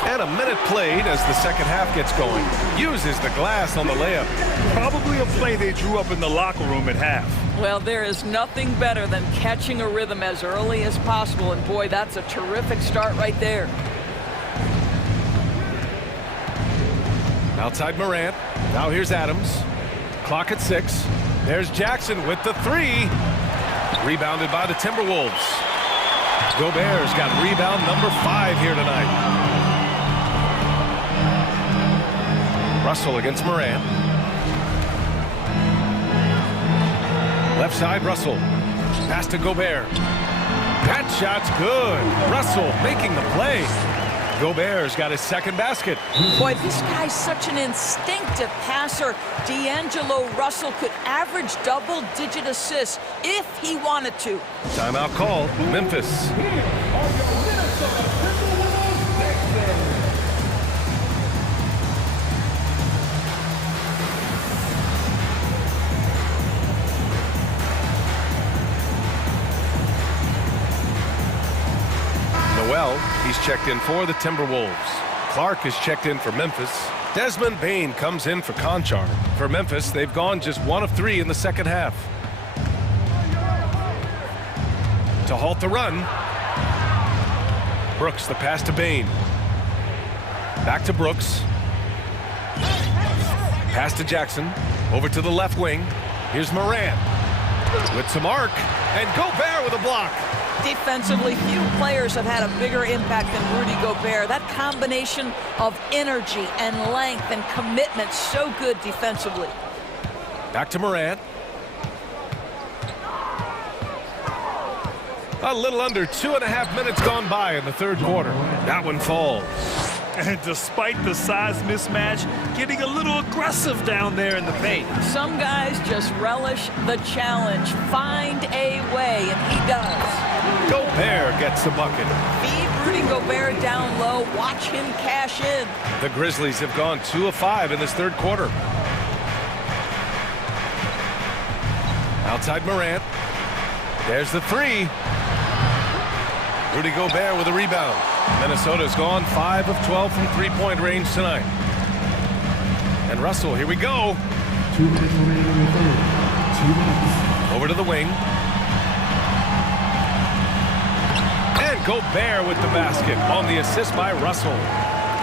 And a minute played as the second half gets going. Uses the glass on the layup. Probably a play they drew up in the locker room at half. Well, there is nothing better than catching a rhythm as early as possible, and boy, that's a terrific start right there. Outside Morant. Now here's Adams. Clock at 6. There's Jackson with the 3. Rebounded by the Timberwolves. Gobert's got rebound number 5 here tonight. Russell against Morant. Left side, Russell. Pass to Gobert. That shot's good. Russell making the play. Gobert's got his second basket. Boy, this guy's such an instinctive passer. D'Angelo Russell could average double-digit assists if he wanted to. Timeout call, Memphis. Noel, he's checked in for the Timberwolves. Clark is checked in for Memphis. Desmond Bane comes in for Conchar. For Memphis, they've gone just 1 of 3 in the second half. To halt the run, Brooks, the pass to Bane. Back to Brooks. Pass to Jackson. Over to the left wing. Here's Morant with some arc. And Gobert with a block. Defensively, few players have had a bigger impact than Rudy Gobert. That combination of energy and length and commitment, so good defensively. Back to Morant. A little under 2.5 minutes gone by in the third quarter. That one falls. And despite the size mismatch, getting a little aggressive down there in the paint. Some guys just relish the challenge. Find a way, and he does. Gobert gets the bucket. Feed Rudy Gobert down low. Watch him cash in. The Grizzlies have gone 2 of 5 in this third quarter. Outside Morant. There's the 3. Rudy Gobert with a rebound. Minnesota's gone 5 of 12 from three-point range tonight. And Russell, here we go. 2 minutes remaining in the third. 2 minutes. Over to the wing. And Gobert with the basket on the assist by Russell.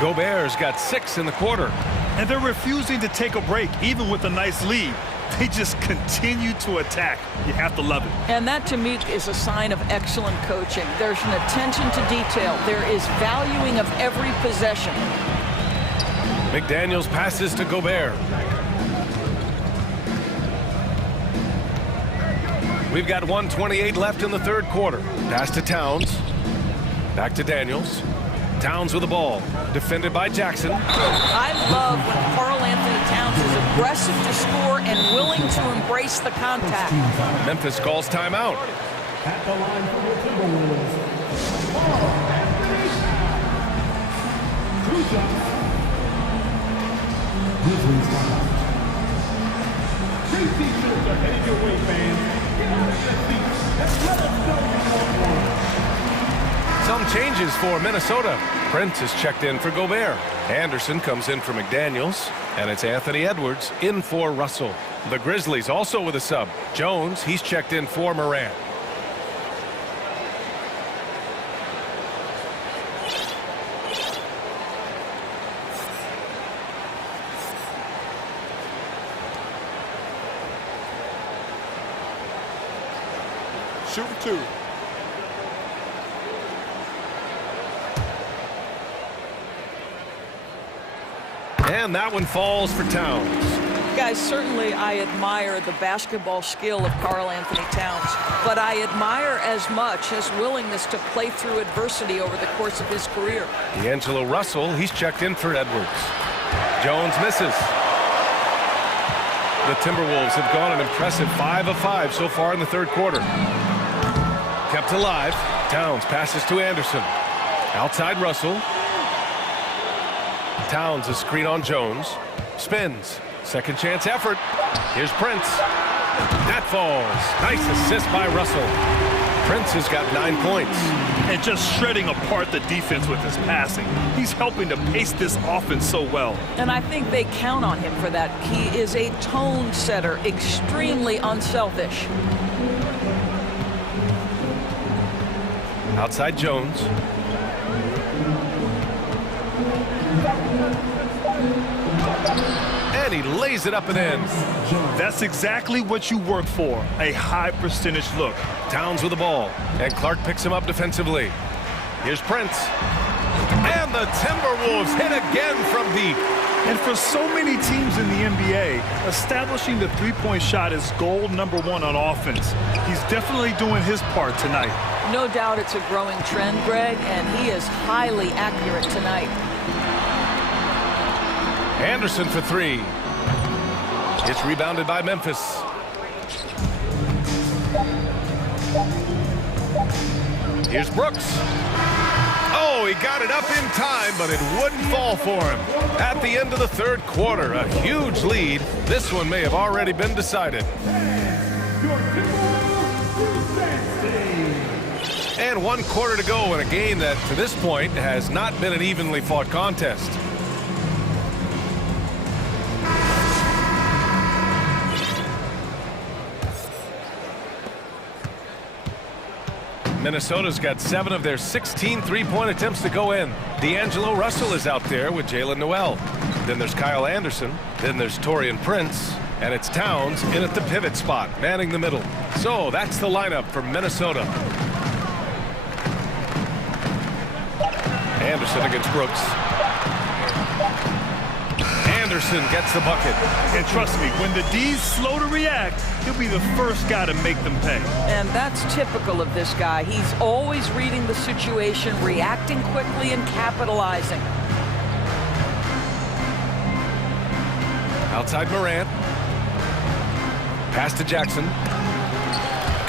Gobert's got 6 in the quarter. And they're refusing to take a break, even with a nice lead. They just continue to attack. You have to love it. And that, to me, is a sign of excellent coaching. There's an attention to detail. There is valuing of every possession. McDaniels passes to Gobert. We've got 1:28 left in the third quarter. Pass to Towns. Back to Daniels. Towns with the ball. Defended by Jackson. I love when Karl Anthony Towns is aggressive to score and willing to embrace the contact. Memphis calls timeout. At the line for the Timberwolves. 2 shots. Grizzlies timeout. 3 t-shirts are headed your way, fans. Get out of your seats and let us know you want one. Some changes for Minnesota. Prince is checked in for Gobert. Anderson comes in for McDaniels. And it's Anthony Edwards in for Russell. The Grizzlies also with a sub. Jones, he's checked in for Morant. Shoot 2. And that one falls for Towns. Guys, certainly I admire the basketball skill of Karl Anthony Towns, but I admire as much his willingness to play through adversity over the course of his career. D'Angelo Russell, he's checked in for Edwards. Jones misses. The Timberwolves have gone an impressive 5 of 5 so far in the third quarter. Kept alive. Towns passes to Anderson. Outside Russell. Towns, a screen on Jones. Spins. Second chance effort. Here's Prince. That falls. Nice assist by Russell. Prince has got 9 points. And just shredding apart the defense with his passing. He's helping to pace this offense so well. And I think they count on him for that. He is a tone setter, extremely unselfish. Outside Jones. And he lays it up and in. That's exactly what you work for, a high percentage look. Towns with the ball, and Clark picks him up defensively. Here's Prince. And the Timberwolves hit again from deep. And for so many teams in the NBA, establishing the three-point shot is goal number one on offense. He's definitely doing his part tonight. No doubt it's a growing trend, Greg, and he is highly accurate tonight. Anderson for three. It's rebounded by Memphis. Here's Brooks. Oh, he got it up in time, but it wouldn't fall for him. At the end of the third quarter, a huge lead. This one may have already been decided. And 1 quarter to go in a game that, to this point, has not been an evenly fought contest. Minnesota's got 7 of their 16 three-point attempts to go in. D'Angelo Russell is out there with Jalen Noel. Then there's Kyle Anderson. Then there's Taurean Prince. And it's Towns in at the pivot spot, manning the middle. So that's the lineup for Minnesota. Anderson against Brooks. Anderson gets the bucket. And trust me, when the D's slow to react, he'll be the first guy to make them pay. And that's typical of this guy. He's always reading the situation, reacting quickly and capitalizing. Outside Morant. Pass to Jackson.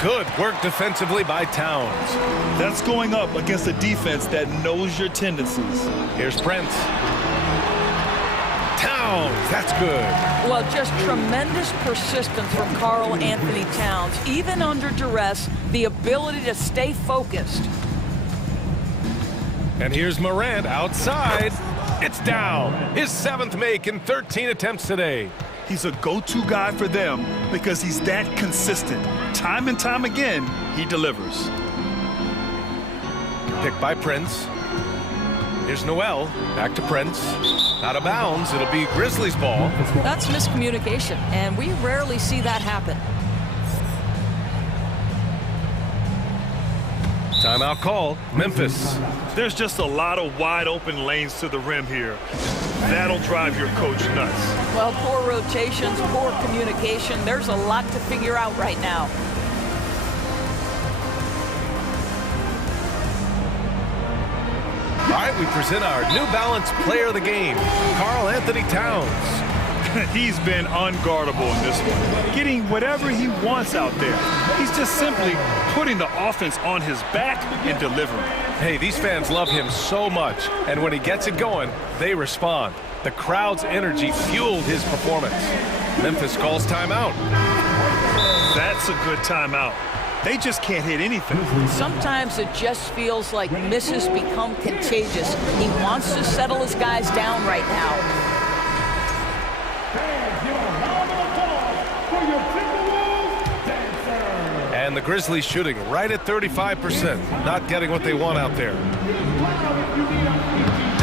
Good work defensively by Towns. That's going up against a defense that knows your tendencies. Here's Prince. Towns, that's good. Well, just tremendous persistence from Karl Anthony Towns. Even under duress, the ability to stay focused. And here's Morant outside. It's down. His 7th make in 13 attempts today. He's a go-to guy for them because he's that consistent. Time and time again, he delivers. Picked by Prince. Here's Noel. Back to Prince. Out of bounds. It'll be Grizzlies ball. That's miscommunication, and we rarely see that happen. Timeout call. Memphis. There's just a lot of wide open lanes to the rim here. That'll drive your coach nuts. Well, poor rotations, poor communication. There's a lot to figure out right now. All right, we present our New Balance player of the game, Karl Anthony Towns. He's been unguardable in this one, getting whatever he wants out there. He's just simply putting the offense on his back and delivering. Hey, these fans love him so much, and when he gets it going, they respond. The crowd's energy fueled his performance. Memphis calls timeout. That's a good timeout. They just can't hit anything. Sometimes it just feels like misses become contagious. He wants to settle his guys down right now. And the Grizzlies shooting right at 35%, not getting what they want out there.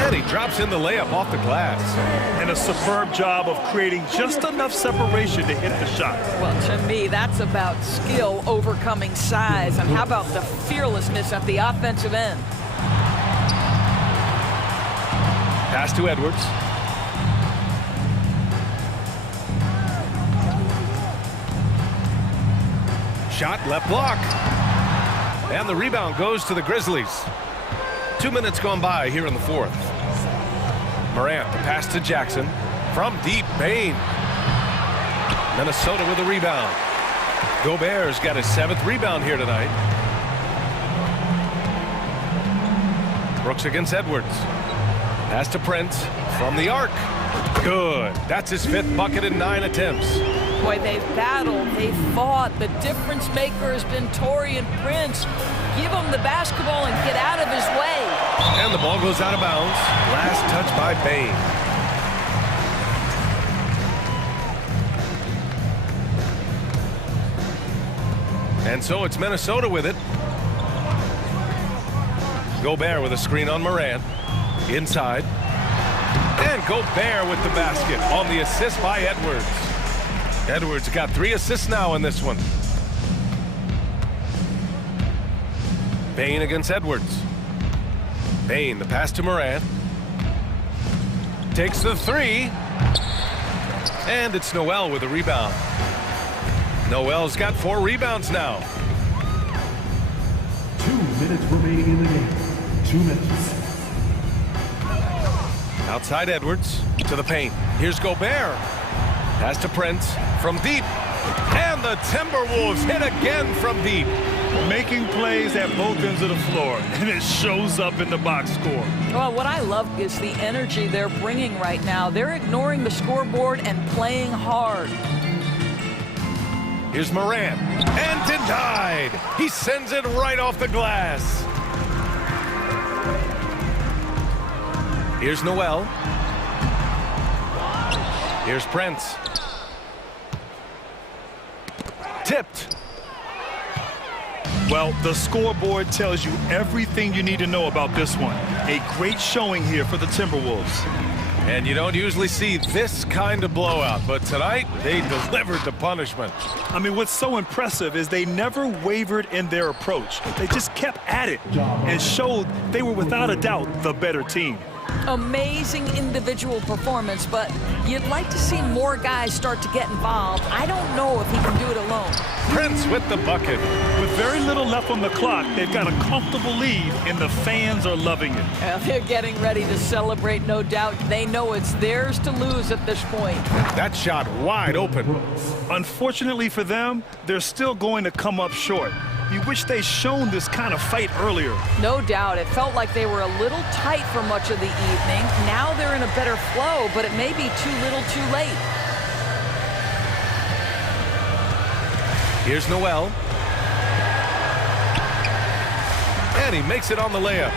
And he drops in the layup off the glass. And a superb job of creating just enough separation to hit the shot. Well, to me, that's about skill overcoming size. And how about the fearlessness at the offensive end? Pass to Edwards. Shot left block. And the rebound goes to the Grizzlies. 2 minutes gone by here in the fourth. Morant, the pass to Jackson. From deep, Bane. Minnesota with a rebound. Gobert's got his 7th rebound here tonight. Brooks against Edwards. Pass to Prince from the arc. Good. That's his 5th bucket in 9 attempts. Boy, they've battled, they've fought. The difference maker has been Taurean Prince. Give him the basketball and get out of his way. And the ball goes out of bounds. Last touch by Bane. And so it's Minnesota with it. Gobert with a screen on Morant. Inside. And Gobert with the basket on the assist by Edwards. Edwards got 3 assists now in this one. Bane against Edwards. Bane, the pass to Morant. Takes the 3. And it's Noel with a rebound. Noel's got 4 rebounds now. 2 minutes remaining in the game. 2 minutes. Outside Edwards to the paint. Here's Gobert. Pass to Prince from deep. And the Timberwolves hit again from deep. Making plays at both ends of the floor, and it shows up in the box score. Well, what I love is the energy they're bringing right now. They're ignoring the scoreboard and playing hard. Here's Morant. And denied. He sends it right off the glass. Here's Noel. Here's Prince. Tipped. Well, the scoreboard tells you everything you need to know about this one. A great showing here for the Timberwolves. And you don't usually see this kind of blowout, but tonight they delivered the punishment. I mean, what's so impressive is they never wavered in their approach. They just kept at it and showed they were without a doubt the better team. Amazing individual performance, but you'd like to see more guys start to get involved. I don't know if he can do it alone. Prince with the bucket. With very little left on the clock, they've got a comfortable lead, and the fans are loving it. They're getting ready to celebrate, no doubt. They know it's theirs to lose at this point. That shot wide open. Unfortunately for them, they're still going to come up short. You wish they'd shown this kind of fight earlier. No doubt. It felt like they were a little tight for much of the evening. Now they're in a better flow, but it may be too little too late. Here's Noel. And he makes it on the layup.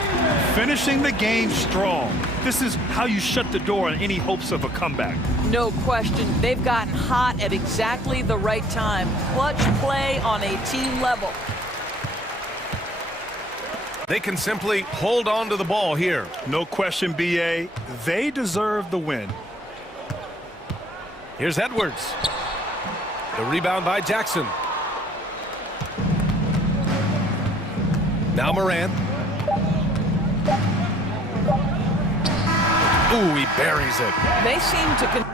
Finishing the game strong. This is how you shut the door on any hopes of a comeback. No question. They've gotten hot at exactly the right time. Clutch play on a team level. They can simply hold on to the ball here. No question, B.A. They deserve the win. Here's Edwards. The rebound by Jackson. Now Morant. Ooh, he buries it. They seem to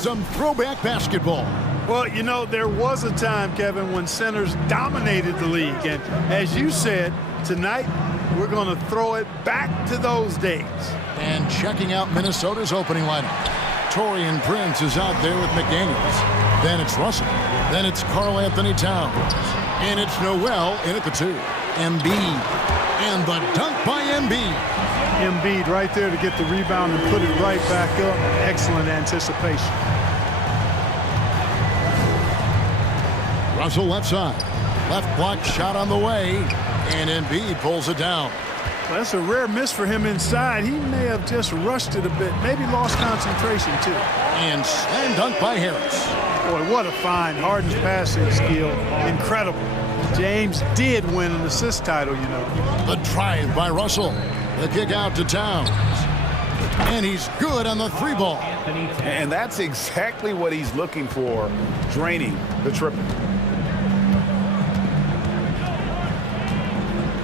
some throwback basketball. Well, you know, there was a time, Kevin, when centers dominated the league. And as you said, tonight we're going to throw it back to those days. And checking out Minnesota's opening lineup. Taurean Prince is out there with McDaniels. Then it's Russell. Then it's Karl Anthony Towns. And it's Noel in at the 2. Embiid. And the dunk by Embiid. Embiid right there to get the rebound and put it right back up. Excellent anticipation. Russell left side. Left block shot on the way. And Embiid pulls it down. That's a rare miss for him inside. He may have just rushed it a bit. Maybe lost concentration, too. And slam dunk by Harris. Boy, what a find. Harden's passing skill. Incredible. James did win an assist title, you know. The drive by Russell. The kick out to Towns. And he's good on the 3 ball. And that's exactly what he's looking for, draining the triple.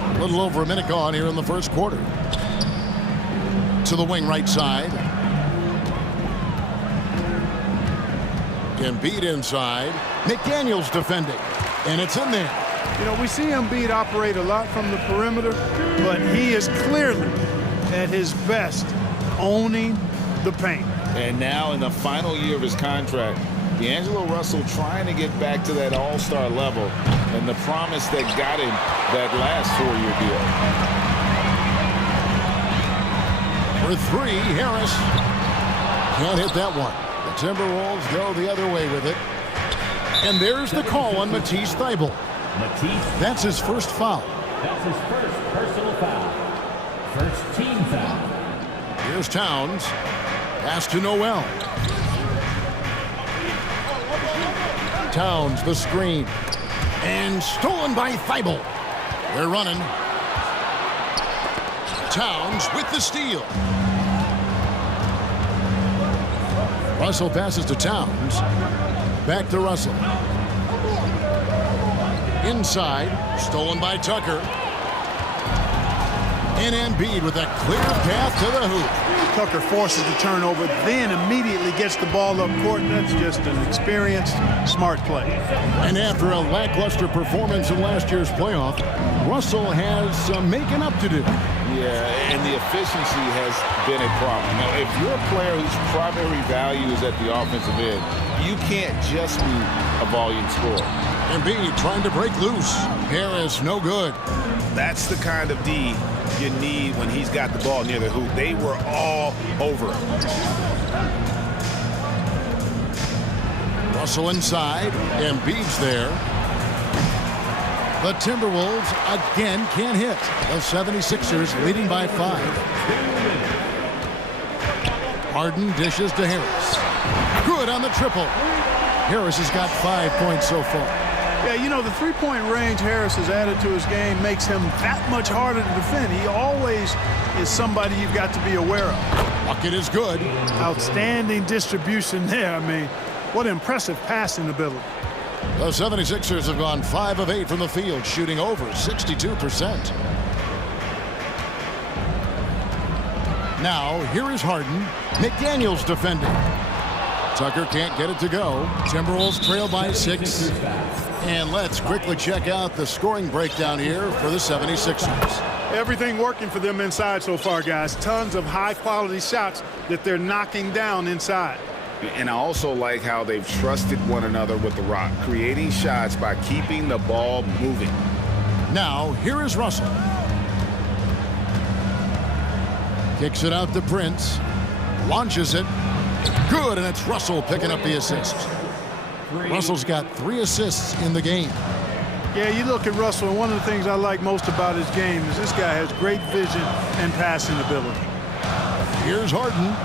A little over a minute gone here in the first quarter. To the wing right side. Embiid inside. McDaniels defending. And it's in there. You know, we see Embiid operate a lot from the perimeter, but he is clearly at his best owning the paint. And now in the final year of his contract, D'Angelo Russell trying to get back to that all-star level and the promise that got him that last 4-year deal. For 3, Harris. Can't hit that one. The Timberwolves go the other way with it. And there's the call on Matisse Thybulle. That's his first foul. That's his first personal foul. First team foul. Here's Towns. Pass to Noel. Towns, the screen. And stolen by Thybulle. They're running. Towns with the steal. Russell passes to Towns. Back to Russell. Inside, stolen by Tucker. And Embiid with a clear path to the hoop. Tucker forces the turnover, then immediately gets the ball up court. That's just an experienced, smart play. And after a lackluster performance in last year's playoff, Russell has some making up to do. Yeah, and the efficiency has been a problem. Now, if you're a player whose primary value is at the offensive end, you can't just be a volume scorer. Embiid trying to break loose. Harris, no good. That's the kind of D you need when he's got the ball near the hoop. They were all over him. Russell inside. Embiid's there. The Timberwolves again can't hit. The 76ers leading by 5. Harden dishes to Harris. Good on the triple. Harris has got 5 points so far. Yeah, you know, the three-point range Harris has added to his game makes him that much harder to defend. He always is somebody you've got to be aware of. Bucket is good. Outstanding distribution there. I mean, what impressive passing ability. The 76ers have gone 5 of 8 from the field, shooting over 62%. Now, here is Harden. McDaniels defending. Tucker can't get it to go. Timberwolves trail by 6. And let's quickly check out the scoring breakdown here for the 76ers. Everything working for them inside so far, guys. Tons of high-quality shots that they're knocking down inside. And I also like how they've trusted one another with the rock, creating shots by keeping the ball moving. Now, here is Russell. Kicks it out to Prince. Launches it. Good, and it's Russell picking up the assist. Russell's got 3 assists in the game. Yeah, you look at Russell, and one of the things I like most about his game is this guy has great vision and passing ability. Here's Harden.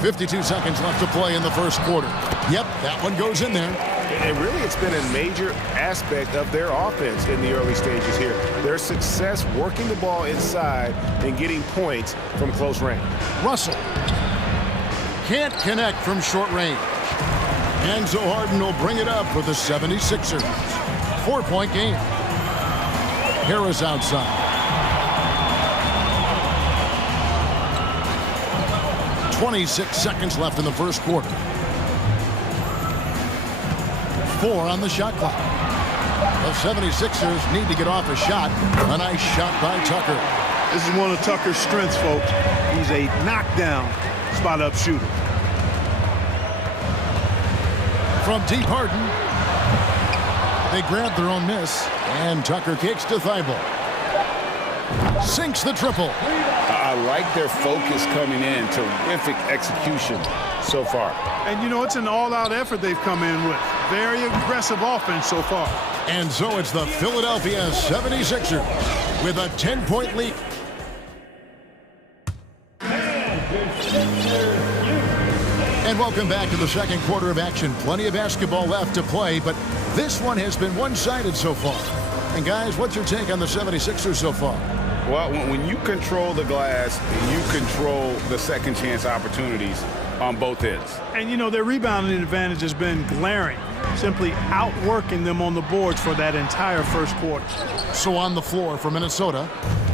52 seconds left to play in the first quarter. Yep, that one goes in there. And really, it's been a major aspect of their offense in the early stages here. Their success working the ball inside and getting points from close range. Russell can't connect from short range. And so Harden will bring it up for the 76ers. 4-point game. Harris outside. 26 seconds left in the first quarter. 4 on the shot clock. The 76ers need to get off a shot. A nice shot by Tucker. This is one of Tucker's strengths, folks. He's a knockdown spot-up shooter. From deep Harden. They grab their own miss, and Tucker kicks to Thibault. Sinks the triple. I like their focus coming in. Terrific execution so far. And, you know, it's an all-out effort they've come in with. Very aggressive offense so far. And so it's the Philadelphia 76ers with a 10-point lead. And welcome back to the second quarter of action. Plenty of basketball left to play, but this one has been one-sided so far. And guys, what's your take on the 76ers so far? Well, when you control the glass, you control the second chance opportunities on both ends. And, you know, their rebounding advantage has been glaring, simply outworking them on the boards for that entire first quarter. So on the floor for Minnesota,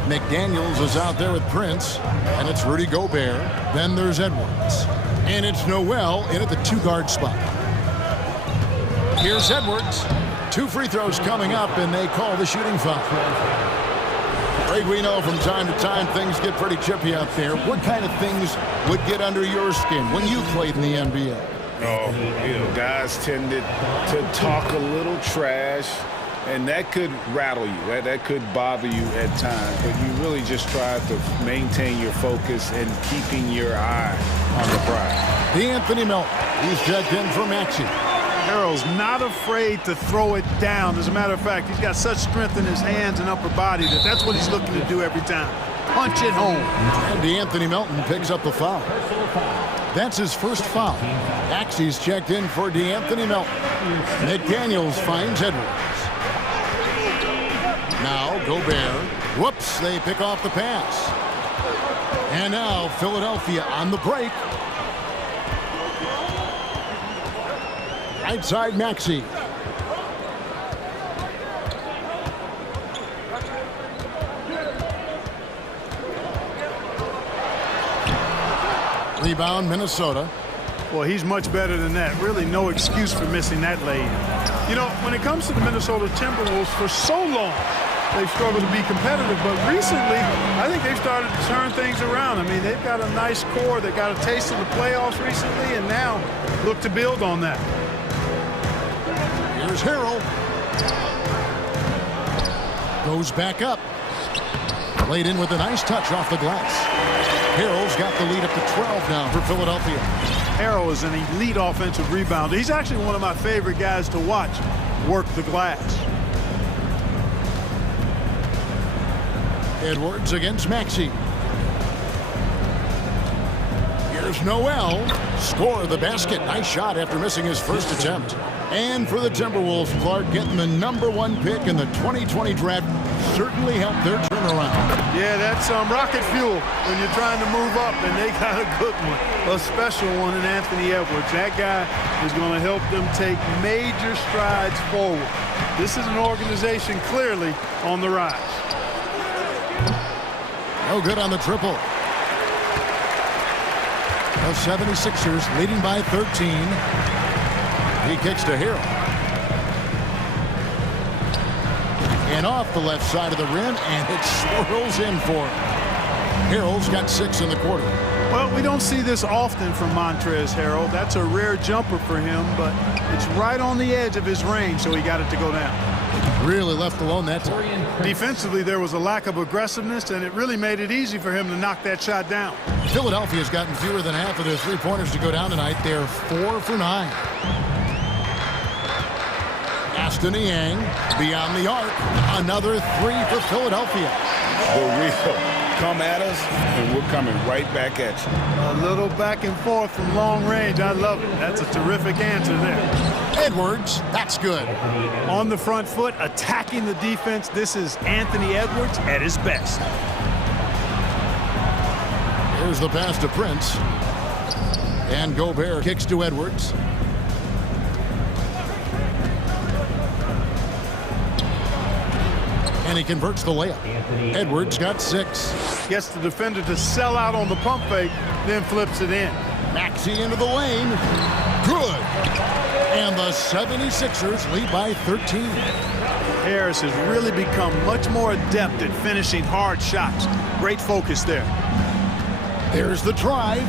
McDaniels is out there with Prince, and it's Rudy Gobert. Then there's Edwards. And it's Noel in at the 2-guard spot. Here's Edwards. 2 free throws coming up, and they call the shooting foul. Greg, we know from time to time things get pretty chippy out there. What kind of things would get under your skin when you played in the NBA? Oh, you know, guys tended to talk a little trash, and that could rattle you. That could bother you at times, but you really just try to maintain your focus and keeping your eye on the prize. Anthony Melton, he's checked in for Maxey. Harrell's not afraid to throw it down. As a matter of fact, he's got such strength in his hands and upper body that that's what he's looking to do every time. Punch it home. And Anthony Melton picks up the foul. That's his first foul. Maxey's checked in for Anthony Melton. McDaniels finds Edwards. Now Gobert. Whoops, they pick off the pass. And now Philadelphia on the break. Right side Maxey. Rebound Minnesota. Well, he's much better than that. Really no excuse for missing that lay-in. You know, when it comes to the Minnesota Timberwolves, for so long, they've struggled to be competitive. But recently, I think they've started to turn things around. I mean, they've got a nice core. They got a taste of the playoffs recently, and now look to build on that. Here's Harrell. Goes back up. Laid in with a nice touch off the glass. Harrell's got the lead up to 12 now for Philadelphia. Harrell is an elite offensive rebounder. He's actually one of my favorite guys to watch work the glass. Edwards against Maxey. Here's Noel. Score the basket. Nice shot after missing his first attempt. And for the Timberwolves, Clark getting the #1 pick in the 2020 draft certainly helped their turnaround. Yeah, that's rocket fuel when you're trying to move up, and they got a good one, a special one in Anthony Edwards. That guy is going to help them take major strides forward. This is an organization clearly on the rise. No good on the triple. The 76ers leading by 13. He kicks to Harrell. And off the left side of the rim, and it swirls in for him. Harrell's got 6 in the quarter. Well, we don't see this often from Montrezl Harrell. That's a rare jumper for him, but it's right on the edge of his range, so he got it to go down. Really left alone that time. Defensively, there was a lack of aggressiveness, and it really made it easy for him to knock that shot down. Philadelphia's gotten fewer than half of their three-pointers to go down tonight. They're 4 for 9. Aston Yang beyond the arc. Another 3 for Philadelphia. The real come at us, and we're coming right back at you. A little back and forth from long range. I love it. That's a terrific answer there. Edwards, that's good. On the front foot, attacking the defense. This is Anthony Edwards at his best. Here's the pass to Prince. And Gobert kicks to Edwards. And he converts the layup. Edwards got 6. Gets the defender to sell out on the pump fake, then flips it in. Maxey into the lane. Good. And the 76ers lead by 13. Harris has really become much more adept at finishing hard shots. Great focus there. There's the drive.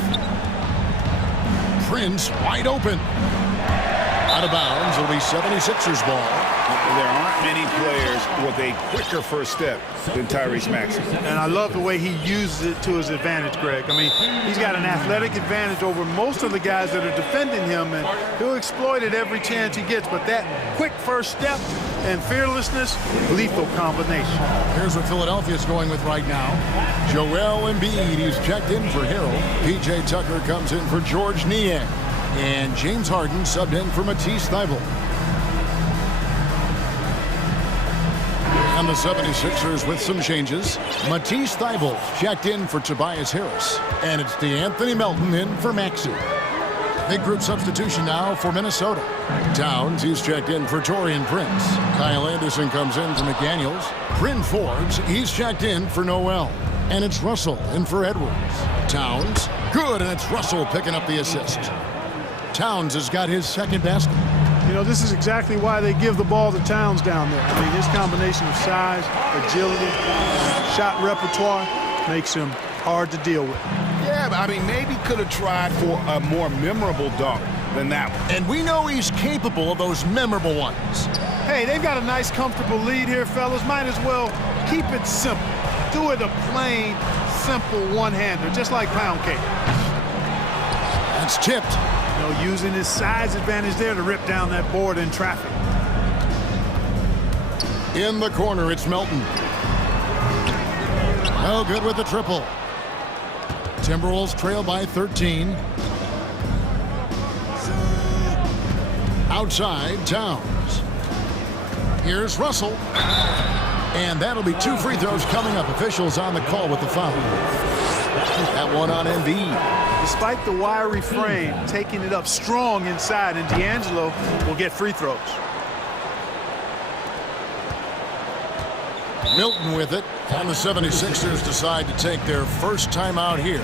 Prince wide open. Out of bounds. It'll be 76ers ball. There aren't many players with a quicker first step than Tyrese Maxey. And I love the way he uses it to his advantage, Greg. I mean, he's got an athletic advantage over most of the guys that are defending him, and he'll exploit it every chance he gets. But that quick first step and fearlessness, lethal combination. Here's what Philadelphia's going with right now. Joel Embiid, he's checked in for Harold. P.J. Tucker comes in for George Niang. And James Harden subbed in for Matisse Thybulle. And the 76ers with some changes. Matisse Thybulle checked in for Tobias Harris. And it's DeAnthony Melton in for Maxey. Big group substitution now for Minnesota. Towns, he's checked in for Taurean Prince. Kyle Anderson comes in for McDaniels. Bryn Forbes, he's checked in for Noel. And it's Russell in for Edwards. Towns, good, and it's Russell picking up the assist. Towns has got his second basket. You know, this is exactly why they give the ball to Towns down there. I mean, his combination of size, agility, shot repertoire makes him hard to deal with. Yeah, but I mean, maybe could have tried for a more memorable dunk than that one. And we know he's capable of those memorable ones. Hey, they've got a nice, comfortable lead here, fellas. Might as well keep it simple. Do it a plain, simple one-hander, just like pound cake. That's tipped. You know, using his size advantage there to rip down that board in traffic. In the corner, it's Melton. No good with the triple. Timberwolves trail by 13. Outside, Towns. Here's Russell. And that'll be 2 free throws coming up. Officials on the call with the foul. That one on Embiid. Despite the wiry frame, taking it up strong inside, and D'Angelo will get free throws. Milton with it, and the 76ers decide to take their first time out here.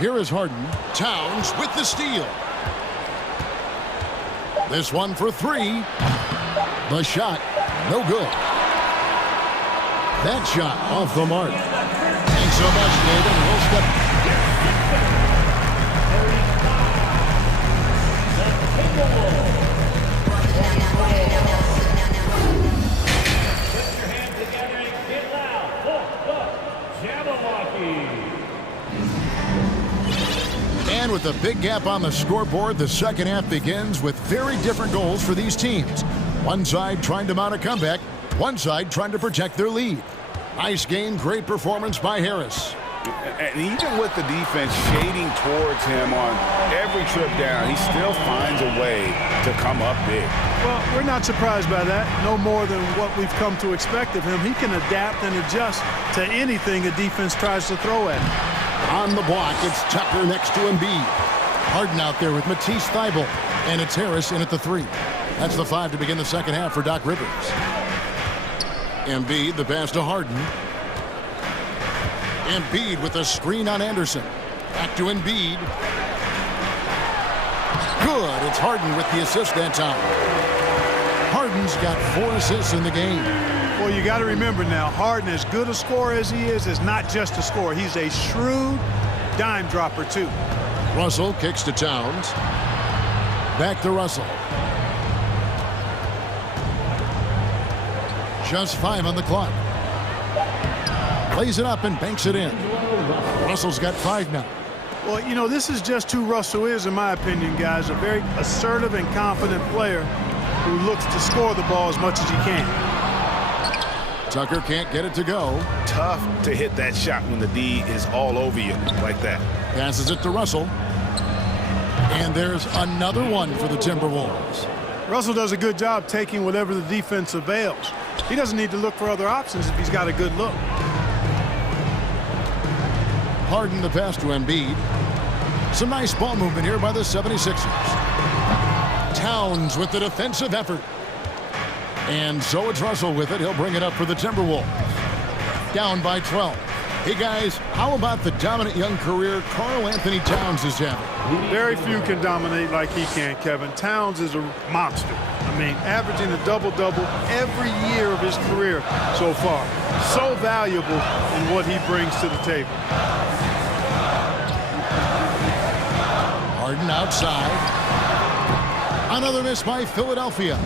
Here is Harden. Towns with the steal. This one for 3. The shot, no good. That shot off the mark. Thanks so much, David. We'll step. Put your hands together and get loud for the Jabberwocky. And with a big gap on the scoreboard, the second half begins with very different goals for these teams. One side trying to mount a comeback, one side trying to protect their lead. Nice game, great performance by Harris. And even with the defense shading towards him on every trip down, he still finds a way to come up big. Well, we're not surprised by that. No more than what we've come to expect of him. He can adapt and adjust to anything a defense tries to throw at him. On the block, it's Tucker next to Embiid. Harden out there with Matisse Thybulle. And it's Harris in at the 3. That's the 5 to begin the second half for Doc Rivers. Embiid, the pass to Harden. Embiid with a screen on Anderson. Back to Embiid. Good. It's Harden with the assist that time. Harden's got 4 assists in the game. Well, you got to remember now, Harden, as good a scorer as he is not just a scorer. He's a shrewd dime dropper, too. Russell kicks to Towns. Back to Russell. Just 5 on the clock. Plays it up and banks it in. Russell's got 5 now. Well, you know, this is just who Russell is, in my opinion, guys. A very assertive and confident player who looks to score the ball as much as he can. Tucker can't get it to go. Tough to hit that shot when the D is all over you like that. Passes it to Russell. And there's another one for the Timberwolves. Russell does a good job taking whatever the defense avails. He doesn't need to look for other options if he's got a good look. Harden the pass to Embiid. Some nice ball movement here by the 76ers. Towns with the defensive effort. And so it's Russell with it. He'll bring it up for the Timberwolves. Down by 12. Hey, guys, how about the dominant young career Karl Anthony Towns is having? Very few can dominate like he can, Kevin. Towns is a monster. I mean, averaging a double-double every year of his career so far. So valuable in what he brings to the table. Harden outside. Another miss by Philadelphia.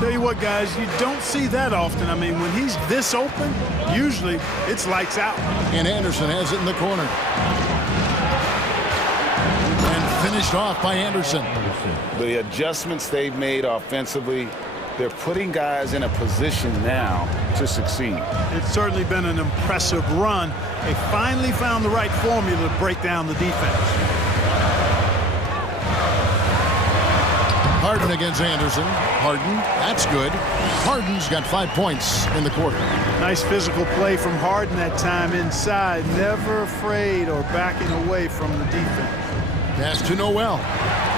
Tell you what, guys, you don't see that often. I mean, when he's this open, usually it's lights out. And Anderson has it in the corner. And finished off by Anderson. The adjustments they've made offensively, they're putting guys in a position now to succeed. It's certainly been an impressive run. They finally found the right formula to break down the defense. Harden against Anderson. Harden, that's good. Harden's got 5 points in the quarter. Nice physical play from Harden that time inside. Never afraid or backing away from the defense. Pass to Noel.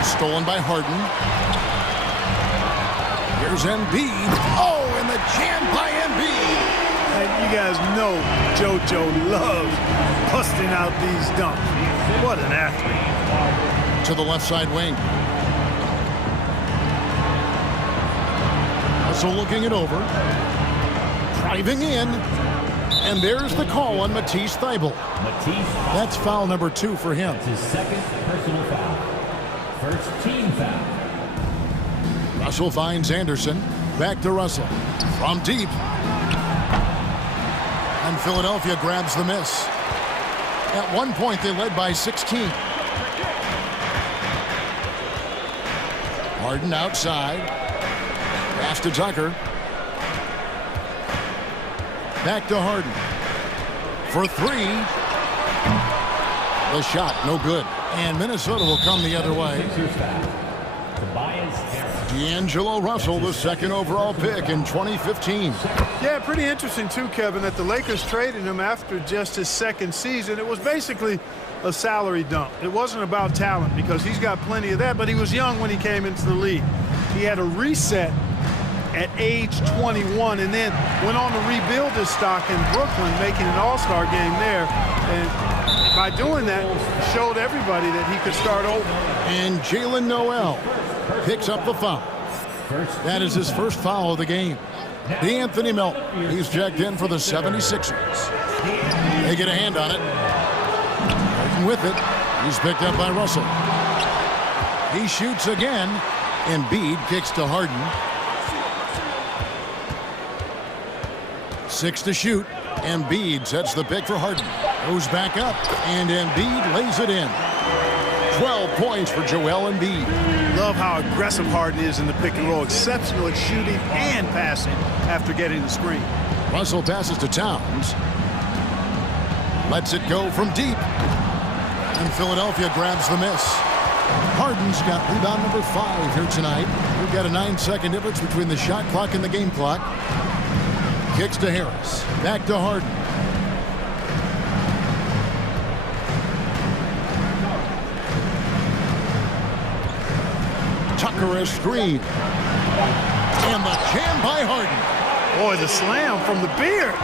Stolen by Harden. Here's Embiid. Oh, and the jam by Embiid. And you guys know JoJo loves busting out these dunks. What an athlete. To the left side wing. So looking it over. Driving in. And there's the call on Matisse Thybulle. That's foul number 2 for him. That's his second personal foul. First team foul. Russell finds Anderson. Back to Russell. From deep. And Philadelphia grabs the miss. At one point, they led by 16. Harden outside. Pass to Tucker. Back to Harden. For 3. The shot, no good. And Minnesota will come the other way. D'Angelo Russell, the second overall pick in 2015. Yeah, pretty interesting too, Kevin, that the Lakers traded him after just his second season. It was basically a salary dump. It wasn't about talent because he's got plenty of that, but he was young when he came into the league. He had a reset at age 21 and then went on to rebuild his stock in Brooklyn, making an all-star game there. And by doing that, showed everybody that he could start over. And Jalen Noel picks up the foul. That is his first foul of the game. D'Anthony Melton, he's checked in for the 76ers. They get a hand on it. Harden with it. He's picked up by Russell. He shoots again. Embiid kicks to Harden. 6 to shoot. Embiid sets the pick for Harden. Goes back up, and Embiid lays it in. 12 points for Joel Embiid. Love how aggressive Harden is in the pick and roll. Exceptional at shooting and passing after getting the screen. Russell passes to Towns. Lets it go from deep. And Philadelphia grabs the miss. Harden's got rebound number 5 here tonight. We've got a 9-second difference between the shot clock and the game clock. Kicks to Harris. Back to Harden. Tucker a screen. And the jam by Harden. Boy, the slam from the beard.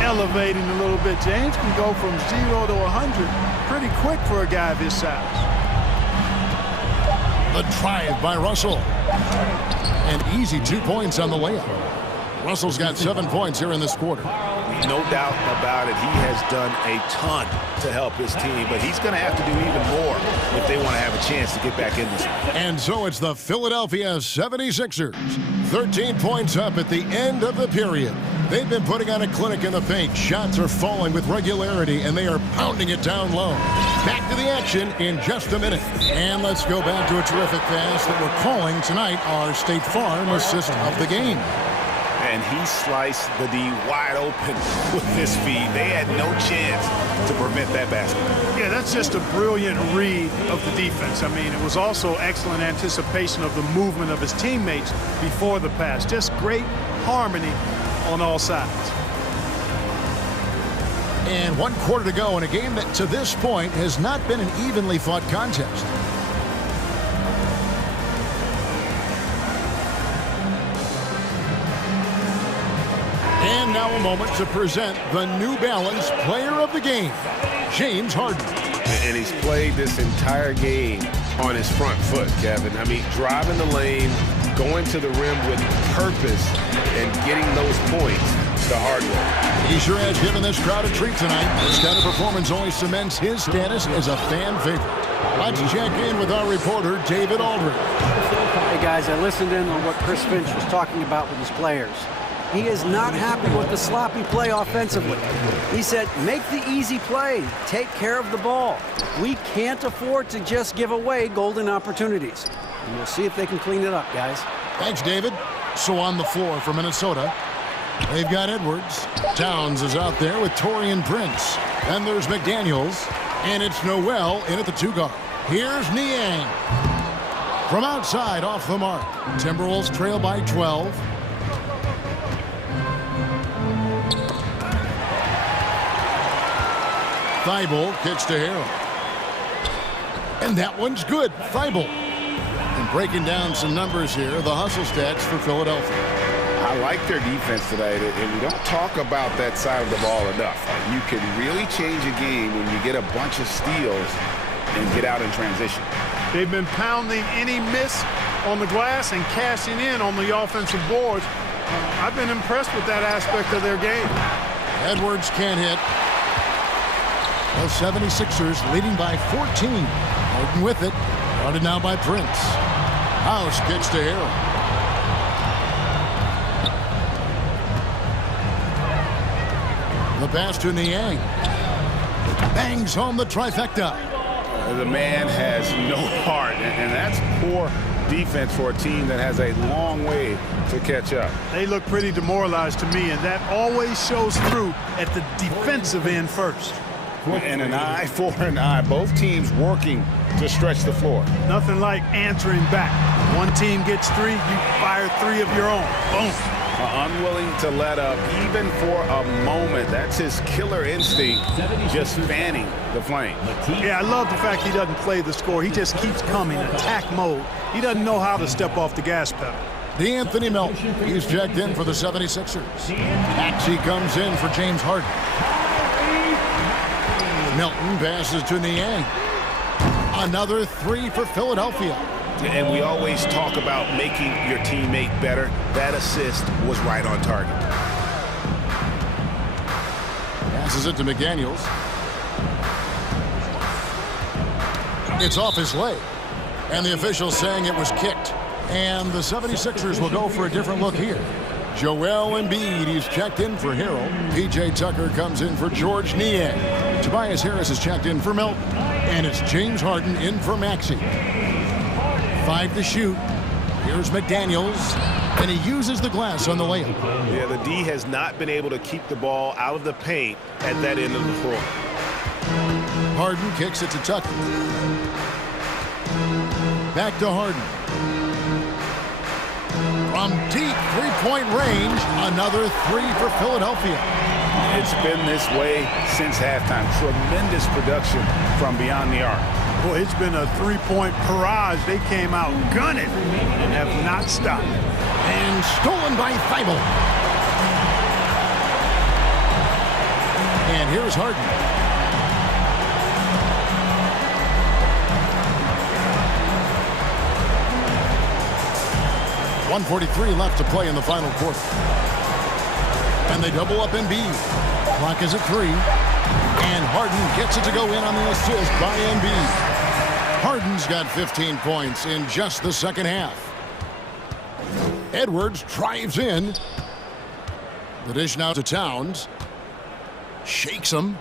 Elevating a little bit. James can go from 0 to 100 pretty quick for a guy of his size. The drive by Russell. And easy 2 points on the layup. Russell's got 7 points here in this quarter. No doubt about it. He has done a ton to help his team, but he's going to have to do even more if they want to have a chance to get back in this one. And so it's the Philadelphia 76ers. 13 points up at the end of the period. They've been putting on a clinic in the paint. Shots are falling with regularity, and they are pounding it down low. Back to the action in just a minute. And let's go back to a terrific pass that we're calling tonight our State Farm assist of the game. And he sliced the D wide open with this feed. They had no chance to prevent that basket. Yeah, that's just a brilliant read of the defense. I mean, it was also excellent anticipation of the movement of his teammates before the pass. Just great harmony on all sides. And 1 quarter to go in a game that to this point has not been an evenly fought contest. And now a moment to present the New Balance Player of the Game, James Harden. And he's played this entire game on his front foot, Kevin. I mean, driving the lane, going to the rim with purpose, and getting those points the hard way. He sure has given this crowd a treat tonight. This kind of performance only cements his status as a fan favorite. Let's check in with our reporter, David Aldridge. Hey, guys, I listened in on what Chris Finch was talking about with his players. He is not happy with the sloppy play offensively. He said, make the easy play. Take care of the ball. We can't afford to just give away golden opportunities. And we'll see if they can clean it up, guys. Thanks, David. So on the floor for Minnesota, they've got Edwards. Towns is out there with Taurean Prince. Then there's McDaniels. And it's Noel in at the 2 guard. Here's Niang. From outside, off the mark. Timberwolves trail by 12. Thibault kicks to Harrell. And that one's good. Thibault. And breaking down some numbers here, the hustle stats for Philadelphia. I like their defense tonight, and we don't talk about that side of the ball enough. You can really change a game when you get a bunch of steals and get out in transition. They've been pounding any miss on the glass and cashing in on the offensive boards. I've been impressed with that aspect of their game. Edwards can't hit. The 76ers leading by 14. Harden with it. Guarded now by Prince. House kicks to Harrell. The pass to Niang. Bangs home the trifecta. The man has no heart, and that's poor defense for a team that has a long way to catch up. They look pretty demoralized to me, and that always shows through at the defensive end first. And an eye for an eye. Both teams working to stretch the floor. Nothing like answering back. One team gets 3, you fire 3 of your own. Boom. Unwilling to let up, even for a moment. That's his killer instinct, just fanning the flame. Yeah, I love the fact he doesn't play the score. He just keeps coming, attack mode. He doesn't know how to step off the gas pedal. D'Anthony Melton, he's checked in for the 76ers. Maxey comes in for James Harden. Melton passes to Niang. Another 3 for Philadelphia. And we always talk about making your teammate better. That assist was right on target. Passes it to McDaniels. It's off his leg. And the official saying it was kicked. And the 76ers will go for a different look here. Joel Embiid, he's checked in for Harrell. P.J. Tucker comes in for George Niang. Tobias Harris is checked in for Melton. And it's James Harden in for Maxey. 5 to shoot. Here's McDaniels. And he uses the glass on the layup. Yeah, the D has not been able to keep the ball out of the paint at that end of the floor. Harden kicks it to Tucker. Back to Harden. From deep three-point range, another 3 for Philadelphia. It's been this way since halftime. Tremendous production from beyond the arc. Boy, it's been a 3-point barrage. They came out gunning and have not stopped. And stolen by Thibault. And here's Harden. .143 left to play in the final quarter. And they double up Embiid. Clock is at 3. And Harden gets it to go in on the assist by Embiid. Harden's got 15 points in just the second half. Edwards drives in. The dish now to Towns. Shakes him.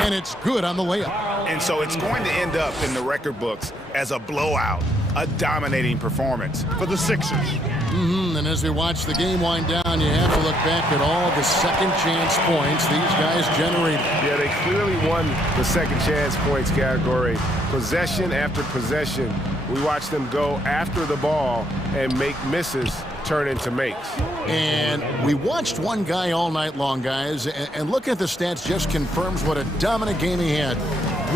And it's good on the layup. And so it's going to end up in the record books as a blowout. a dominating performance for the Sixers. And as we watch the game wind down, you have to look back at all the second chance points these guys generated. Yeah, they clearly won the second chance points category. Possession after possession, we watched them go after the ball and make misses turn into makes. And we watched one guy all night long, guys, and looking at the stats just confirms what a dominant game he had.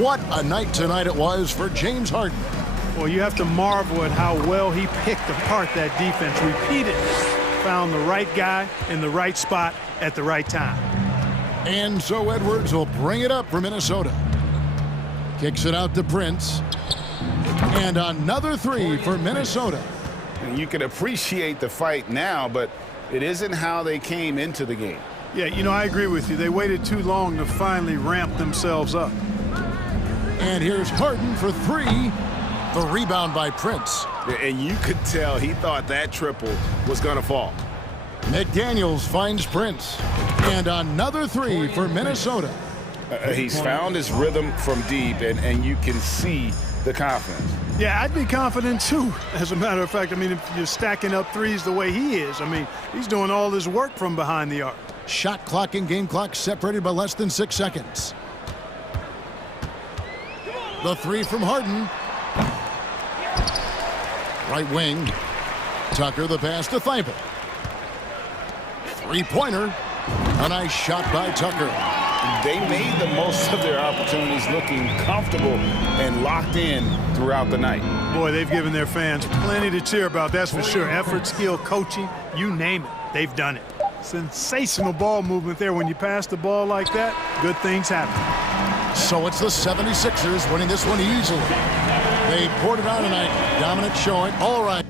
What a night tonight it was for James Harden. Well, you have to marvel at how well he picked apart that defense repeatedly. Found the right guy in the right spot at the right time. And so Edwards will bring it up for Minnesota. Kicks it out to Prince. And another three for Minnesota. And you can appreciate the fight now, but it isn't how they came into the game. Yeah, you know, I agree with you. They waited too long to finally ramp themselves up. And here's Harden for three. The rebound by Prince. And you could tell he thought that triple was going to fall. McDaniels finds Prince. And another three for Minnesota. He's found his rhythm from deep, and you can see the confidence. Yeah, I'd be confident too. As a matter of fact, I mean, if you're stacking up threes the way he is, I mean, he's doing all this work from behind the arc. Shot clock and game clock separated by less than 6 seconds. The three from Harden. Right wing. Tucker the pass to Thibault. Three-pointer. A nice shot by Tucker. They made the most of their opportunities, looking comfortable and locked in throughout the night. Boy, they've given their fans plenty to cheer about, that's for sure. Effort, skill, coaching, you name it, they've done it. Sensational ball movement there. When you pass the ball like that, good things happen. So it's the 76ers winning this one easily. They poured it on tonight. Dominant showing. All right.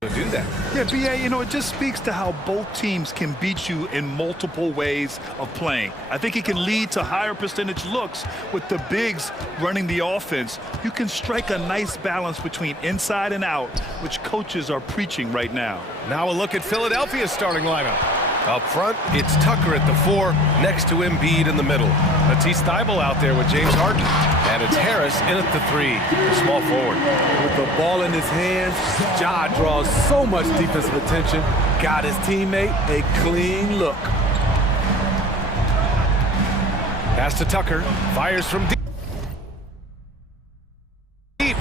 to do that. Yeah, BA, you know, it just speaks to how both teams can beat you in multiple ways of playing. I think it can lead to higher percentage looks with the bigs running the offense. You can strike a nice balance between inside and out, which coaches are preaching right now. Now a look at Philadelphia's starting lineup. Up front, it's Tucker at the 4, next to Embiid in the middle. Matisse Thybulle out there with James Harden. And it's Harris in at the 3, the small forward. With the ball in his hands, Ja draws so much defensive attention. Got his teammate a clean look. Pass to Tucker, fires from deep.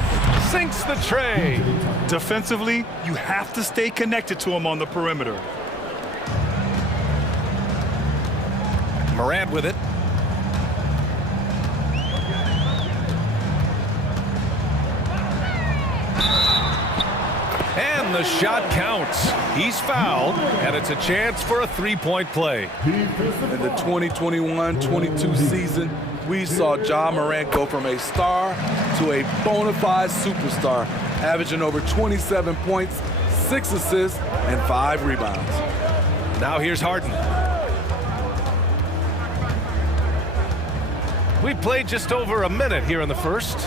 Sinks the tray. Defensively, you have to stay connected to him on the perimeter. Morant with it. And the shot counts. He's fouled, and it's a chance for a three-point play. In the 2021-22 season, we saw Ja Morant go from a star to a bona fide superstar, averaging over 27 points, 6 assists, and 5 rebounds. Now here's Harden. We played just over a minute here in the first.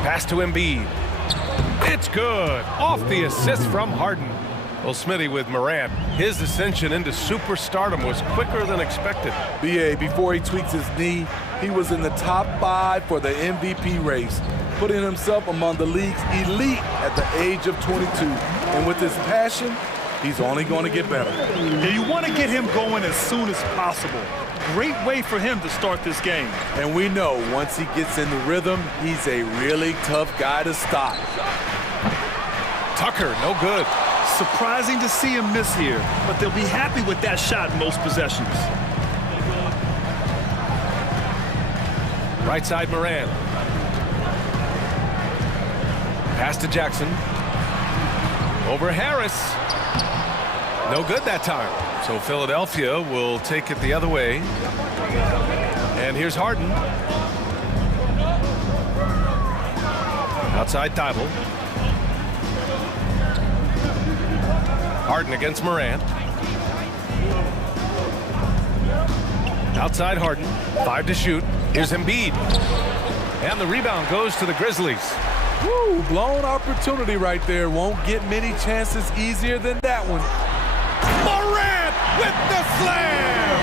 Pass to Embiid. It's good. Off the assist from Harden. Well, Smitty with Morant, his ascension into superstardom was quicker than expected. BA, before he tweaks his knee, he was in the top 5 for the MVP race, putting himself among the league's elite at the age of 22. And with his passion, he's only going to get better. Yeah, you want to get him going as soon as possible. Great way for him to start this game. And we know once he gets in the rhythm, he's a really tough guy to stop. Tucker, no good. Surprising to see him miss here, but they'll be happy with that shot most possessions. Right side Morant. Pass to Jackson. Over Harris. No good that time. So Philadelphia will take it the other way. And here's Harden. Outside Thybulle. Harden against Morant. Outside Harden. 5 to shoot. Here's Embiid. And the rebound goes to the Grizzlies. Woo, blown opportunity right there. Won't get many chances easier than that one. Morant with the slam!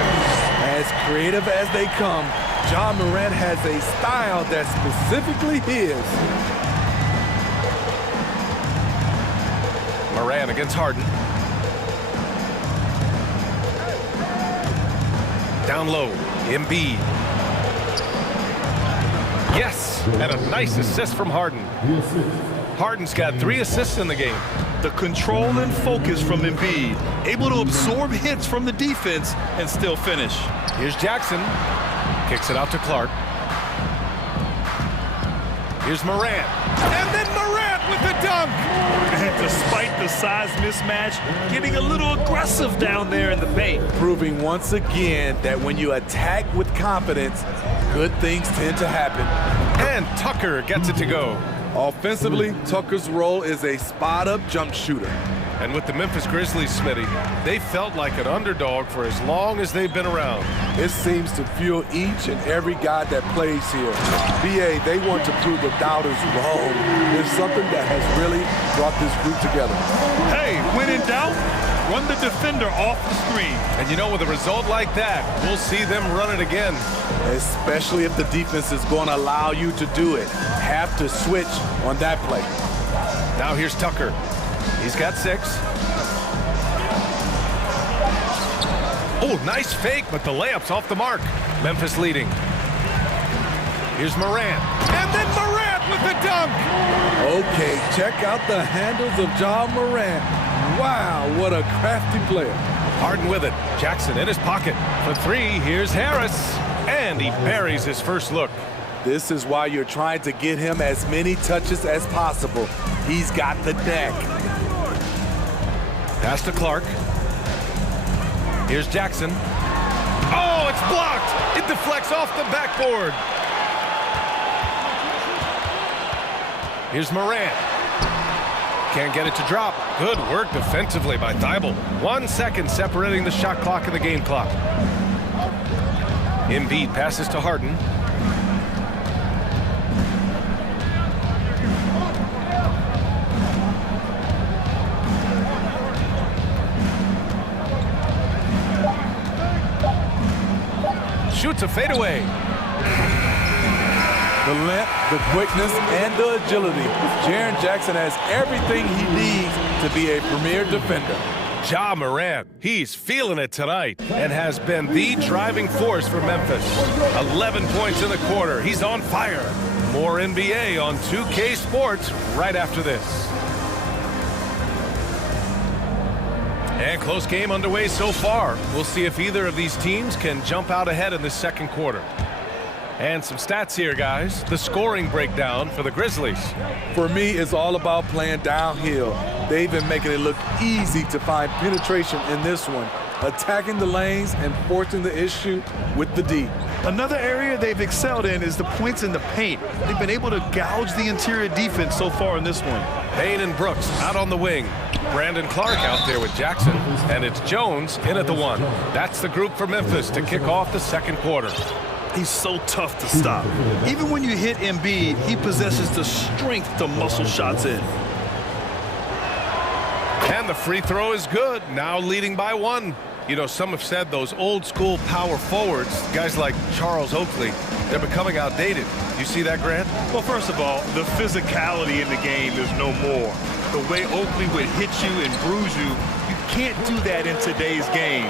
As creative as they come, Ja Morant has a style that's specifically his. Morant against Harden. Down low, Embiid. Yes, and a nice assist from Harden. Harden's got 3 assists in the game. The control and focus from Embiid, able to absorb hits from the defense and still finish. Here's Jackson. Kicks it out to Clark. Here's Morant. And then Morant with the dunk! And despite the size mismatch, getting a little aggressive down there in the paint. Proving once again that when you attack with confidence, good things tend to happen. And Tucker gets it to go. Offensively, Tucker's role is a spot-up jump shooter. And with the Memphis Grizzlies, Smitty, they felt like an underdog for as long as they've been around. It seems to fuel each and every guy that plays here. BA, they want to prove the doubters wrong. There's something that has really brought this group together. Hey, when in doubt, run the defender off the screen. And you know, with a result like that, we'll see them run it again. Especially if the defense is going to allow you to do it. Have to switch on that play. Now here's Tucker. He's got 6. Oh, nice fake, but the layup's off the mark. Memphis leading. Here's Morant. And then Morant with the dunk! Okay, check out the handles of Ja Morant. Wow, what a crafty player. Harden with it. Jackson in his pocket. For 3, here's Harris. And he buries his first look. This is why you're trying to get him as many touches as possible. He's got the knack. Pass to Clark. Here's Jackson. Oh, it's blocked! It deflects off the backboard. Here's Morant. Can't get it to drop. Good work defensively by Thibault. 1 second separating the shot clock and the game clock. Embiid passes to Harden. Shoots a fadeaway. The length, the quickness, and the agility. Jaren Jackson has everything he needs to be a premier defender. Ja Morant, he's feeling it tonight and has been the driving force for Memphis. 11 points in the quarter. He's on fire. More NBA on 2K Sports right after this. And close game underway so far. We'll see if either of these teams can jump out ahead in this second quarter. And some stats here, guys. The scoring breakdown for the Grizzlies. For me, it's all about playing downhill. They've been making it look easy to find penetration in this one, attacking the lanes and forcing the issue with the D. Another area they've excelled in is the points in the paint. They've been able to gouge the interior defense so far in this one. Payne and Brooks out on the wing. Brandon Clark out there with Jackson. And it's Jones in at the 1. That's the group for Memphis to kick off the second quarter. He's so tough to stop. Even when you hit Embiid, he possesses the strength to muscle shots in. And the free throw is good, now leading by 1. You know, some have said those old school power forwards, guys like Charles Oakley, they're becoming outdated. You see that, Grant? Well, first of all, the physicality in the game is no more. The way Oakley would hit you and bruise you, you can't do that in today's game.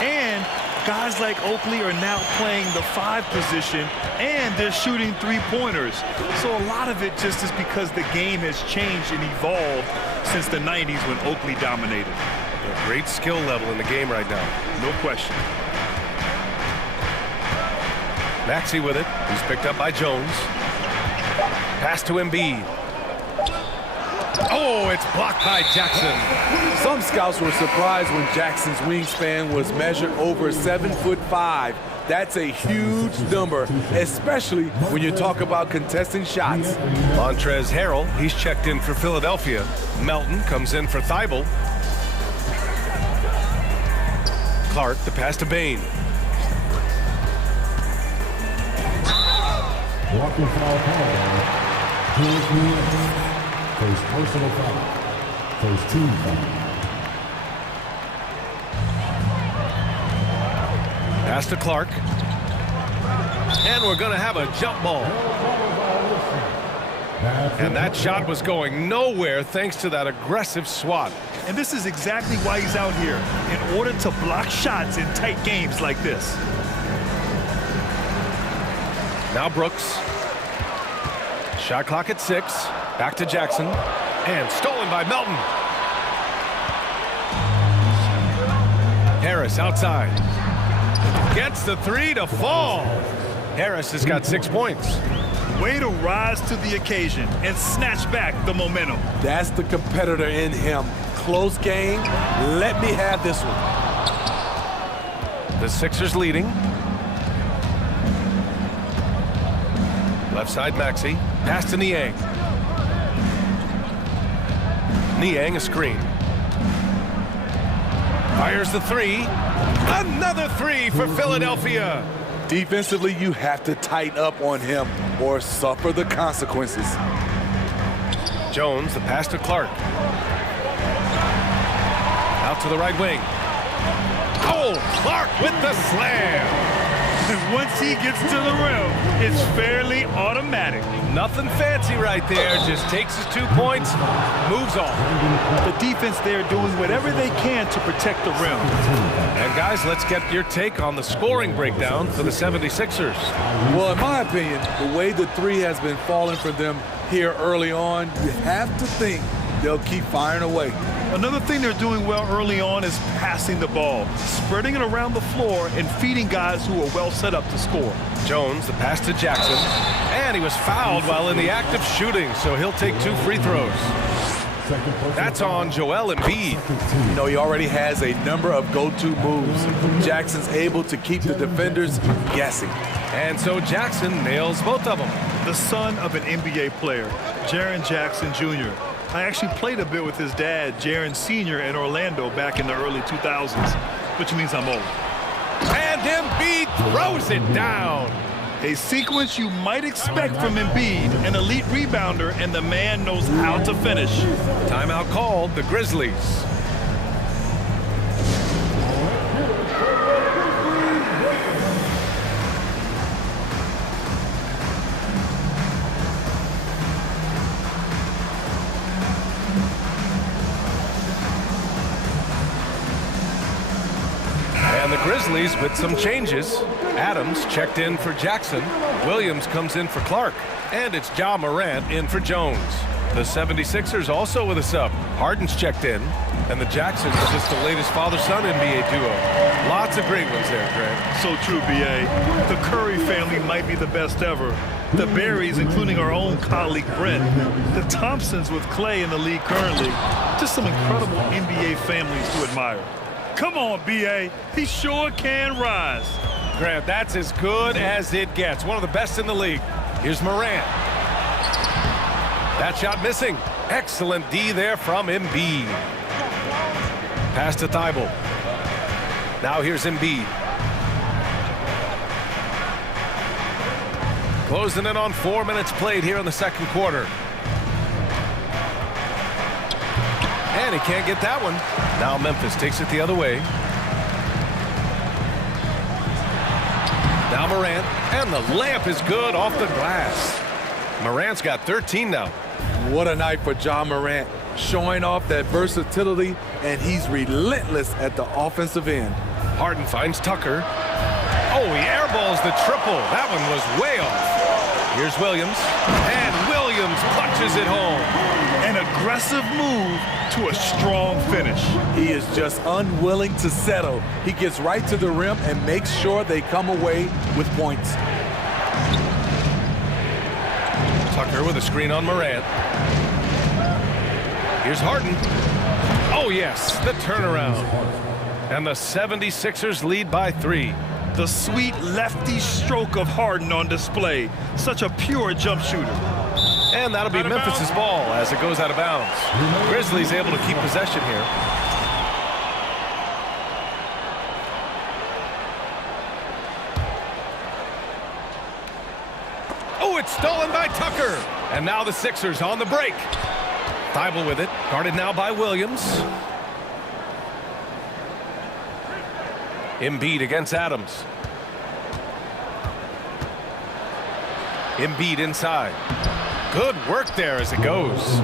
And guys like Oakley are now playing the 5 position, and they're shooting 3-pointers. So a lot of it just is because the game has changed and evolved since the 90s when Oakley dominated. A great skill level in the game right now. No question. Maxey with it. He's picked up by Jones. Pass to Embiid. Oh, it's blocked by Jackson. Some scouts were surprised when Jackson's wingspan was measured over 7'5". That's a huge number, especially when you talk about contesting shots. Montrezl Harrell, he's checked in for Philadelphia. Melton comes in for Thibault. Clark, the pass to Bane. Walking foul call. First personal foul. First team foul. Pass to Clark. And we're going to have a jump ball. And that shot was going nowhere thanks to that aggressive swat. And this is exactly why he's out here, in order to block shots in tight games like this. Now Brooks. Shot clock at 6. Back to Jackson. And stolen by Melton. Harris outside. Gets the 3 to fall. Harris has got 6 points. Way to rise to the occasion and snatch back the momentum. That's the competitor in him. Close game. Let me have this one. The Sixers leading. Left side Maxey. Pass to Niang. Niang a screen. Fires the 3. Another 3 for Philadelphia. Defensively, you have to tighten up on him or suffer the consequences. Jones, the pass to Clark. Out to the right wing. Oh, Clark with the slam. And once he gets to the rim, it's fairly automatic. Nothing fancy right there. Just takes his 2 points, moves on. The defense there doing whatever they can to protect the rim. And guys, let's get your take on the scoring breakdown for the 76ers. Well, in my opinion, the way the 3 has been falling for them here early on, you have to think they'll keep firing away. Another thing they're doing well early on is passing the ball, spreading it around the floor and feeding guys who are well set up to score. Jones, the pass to Jackson. And he was fouled while in the act of shooting, so he'll take 2 free throws. That's on Joel Embiid. You know, he already has a number of go-to moves. Jackson's able to keep the defenders guessing. And so Jackson nails both of them. The son of an NBA player, Jaren Jackson Jr. I actually played a bit with his dad, Jaren Sr. in Orlando back in the early 2000s, which means I'm old. And Embiid throws it down. A sequence you might expect from Embiid, an elite rebounder, and the man knows how to finish. Timeout called, the Grizzlies. And the Grizzlies with some changes. Adams checked in for Jackson. Williams comes in for Clark. And it's Ja Morant in for Jones. The 76ers also with a sub. Harden's checked in. And the Jacksons just the latest father-son NBA duo. Lots of great ones there, Grant. So true, B.A. The Curry family might be the best ever. The Berrys, including our own colleague Brent. The Thompsons with Clay in the league currently. Just some incredible NBA families to admire. Come on, B.A. He sure can rise. Grant, that's as good as it gets. One of the best in the league. Here's Morant. That shot missing. Excellent D there from Embiid. Pass to Thibault. Now here's Embiid. Closing in on 4 minutes played here in the second quarter. And he can't get that one. Now Memphis takes it the other way. Now Morant, and the layup is good off the glass. Morant's got 13 now. What a night for Ja Morant, showing off that versatility, and he's relentless at the offensive end. Harden finds Tucker. Oh, he airballs the triple. That one was way off. Here's Williams, and Williams punches it home. An aggressive move to a strong finish. He is just unwilling to settle. He gets right to the rim and makes sure they come away with points. Tucker with a screen on Morant. Here's Harden. Oh, yes, the turnaround. And the 76ers lead by 3. The sweet lefty stroke of Harden on display. Such a pure jump shooter. And that'll be Memphis's ball as it goes out of bounds. Grizzlies able to keep possession here. Oh, it's stolen by Tucker. And now the Sixers on the break. Thibault with it, guarded now by Williams. Embiid against Adams. Embiid inside. Good work there as it goes.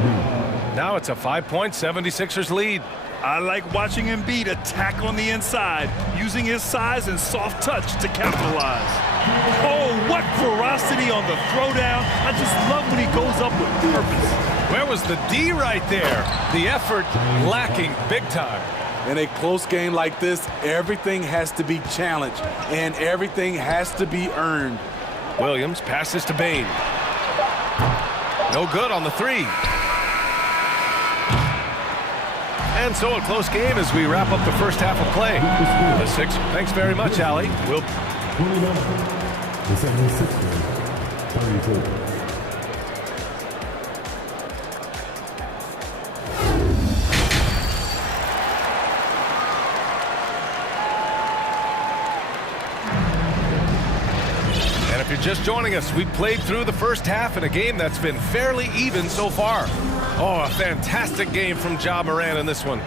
Now it's a 5-point 76ers lead. I like watching Embiid attack on the inside, using his size and soft touch to capitalize. Oh, what ferocity on the throwdown. I just love when he goes up with purpose. Where was the D right there? The effort lacking big time. In a close game like this, everything has to be challenged, and everything has to be earned. Williams passes to Bane. No good on the 3. And so a close game as we wrap up the first half of play. The Sixers. Thanks very much, Allie. We'll... If you're just joining us, we played through the first half in a game that's been fairly even so far. Oh, a fantastic game from Ja Morant in this one.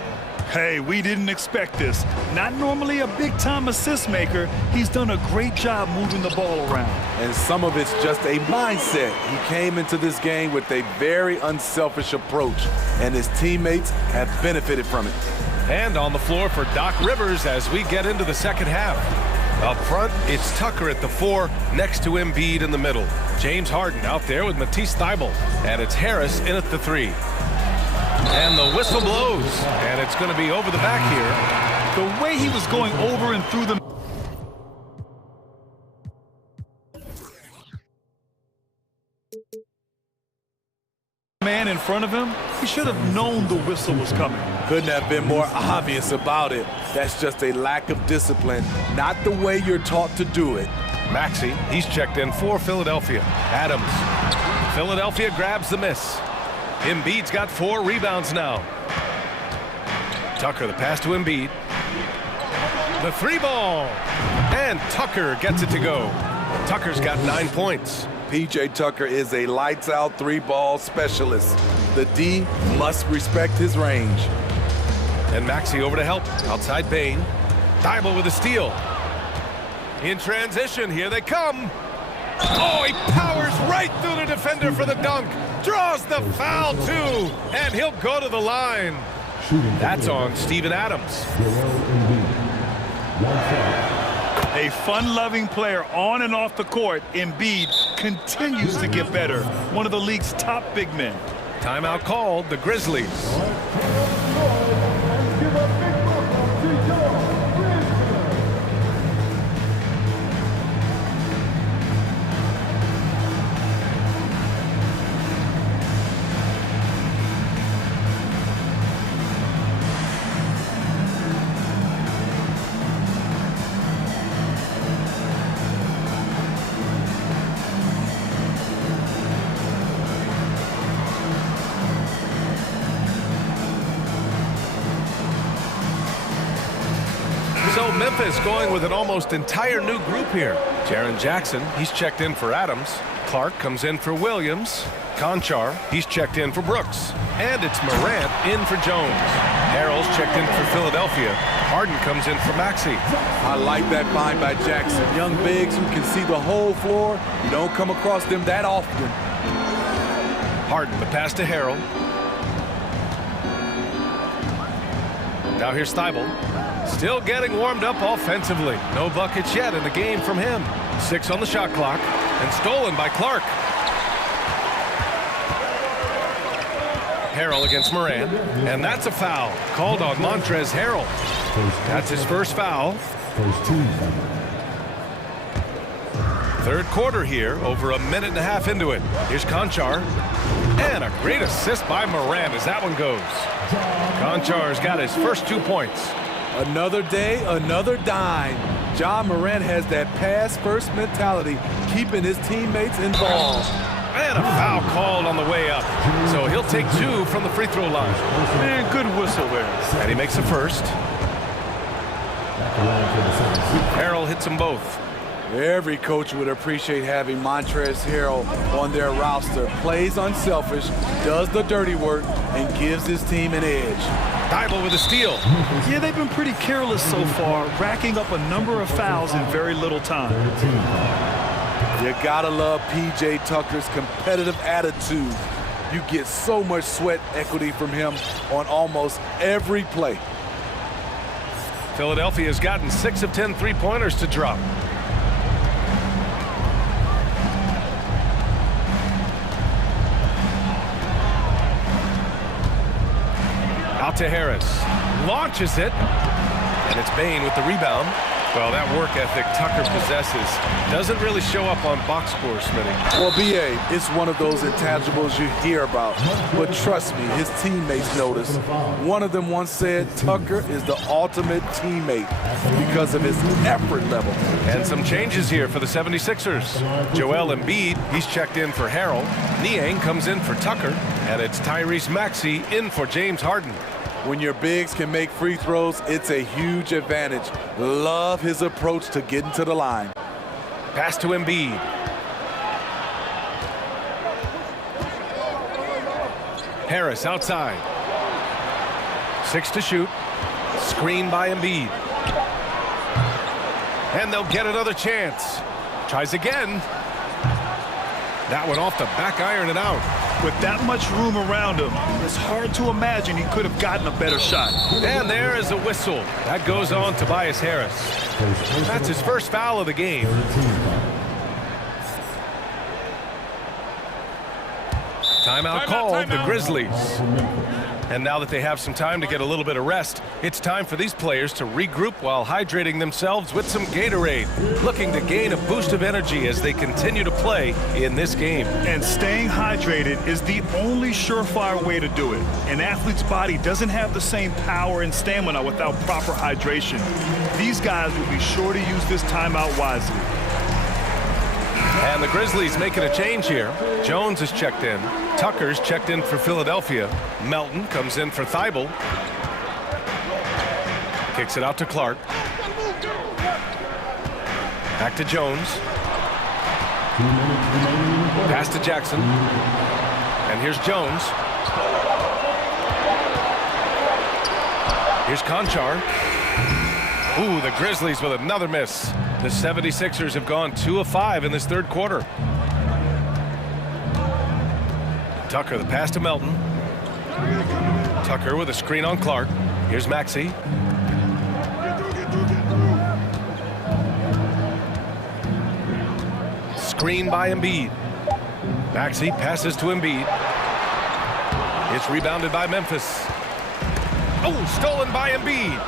Hey, we didn't expect this. Not normally a big-time assist maker, he's done a great job moving the ball around. And some of it's just a mindset. He came into this game with a very unselfish approach, and his teammates have benefited from it. And on the floor for Doc Rivers as we get into the second half. Up front, it's Tucker at the 4, next to Embiid in the middle. James Harden out there with Matisse Thybulle. And it's Harris in at the 3. And the whistle blows. And it's going to be over the back here. The way he was going over and through the man in front of him, he should have known the whistle was coming. Couldn't have been more obvious about it. That's just a lack of discipline, not the way you're taught to do it. Maxey, he's checked in for Philadelphia. Adams. Philadelphia grabs the miss. Embiid's got 4 rebounds now. Tucker, the pass to Embiid. The 3 ball. And Tucker gets it to go. Tucker's got 9 points. P.J. Tucker is a lights-out 3-ball specialist. The D must respect his range. And Maxey over to help. Outside Bane. Thibault with a steal. In transition, here they come. Oh, he powers right through the defender for the dunk. Draws the foul, too. And he'll go to the line. That's on Steven Adams. A fun-loving player on and off the court, Embiid continues to get better. One of the league's top big men. Timeout called, the Grizzlies. So Memphis going with an almost entire new group here. Jaren Jackson, he's checked in for Adams. Clark comes in for Williams. Conchar, he's checked in for Brooks. And it's Morant in for Jones. Harrell's checked in for Philadelphia. Harden comes in for Maxey. I like that find by Jackson. Young bigs who can see the whole floor. You don't come across them that often. Harden, the pass to Harrell. Now here's Thibault. Still getting warmed up offensively. No buckets yet in the game from him. 6 on the shot clock. And stolen by Clark. Harrell against Morant. And that's a foul. Called on Montrezl Harrell. That's his first foul. Third quarter here. Over a minute and a half into it. Here's Conchar. And a great assist by Morant as that one goes. Conchar's got his first 2 points. Another day, another dime. John Morant has that pass-first mentality, keeping his teammates involved. And a foul called on the way up. So he'll take 2 from the free throw line. Man, good whistle there. And he makes the first. Harrell hits them both. Every coach would appreciate having Montrezl Harrell on their roster. Plays unselfish, does the dirty work, and gives his team an edge. Thibault with a steal. Yeah, they've been pretty careless so far, racking up a number of fouls in very little time. You gotta love P.J. Tucker's competitive attitude. You get so much sweat equity from him on almost every play. Philadelphia has gotten 6 of 10 three-pointers to drop. Out to Harris. Launches it. And it's Bane with the rebound. Well, that work ethic Tucker possesses doesn't really show up on box score, Smitty. Well, B.A., it's one of those intangibles you hear about. But trust me, his teammates notice. One of them once said Tucker is the ultimate teammate because of his effort level. And some changes here for the 76ers. Joel Embiid, he's checked in for Harrell. Niang comes in for Tucker. And it's Tyrese Maxey in for James Harden. When your bigs can make free throws, it's a huge advantage. Love his approach to getting to the line. Pass to Embiid. Harris outside. 6 to shoot. Screen by Embiid. And they'll get another chance. Tries again. That one off the back iron and out. With that much room around him, it's hard to imagine he could have gotten a better shot. And there is a whistle. That goes on Tobias Harris. That's his first foul of the game. Timeout called, the Grizzlies. And now that they have some time to get a little bit of rest, it's time for these players to regroup while hydrating themselves with some Gatorade, looking to gain a boost of energy as they continue to play in this game. And staying hydrated is the only surefire way to do it. An athlete's body doesn't have the same power and stamina without proper hydration. These guys will be sure to use this timeout wisely. And the Grizzlies making a change here. Jones is checked in. Tucker's checked in for Philadelphia. Melton comes in for Thibault. Kicks it out to Clark. Back to Jones. Pass to Jackson. And here's Jones. Here's Conchar. Ooh, the Grizzlies with another miss. The 76ers have gone 2 of 5 in this third quarter. Tucker, the pass to Melton. Tucker with a screen on Clark. Here's Maxey. Screen by Embiid. Maxey passes to Embiid. It's rebounded by Memphis. Oh, stolen by Embiid.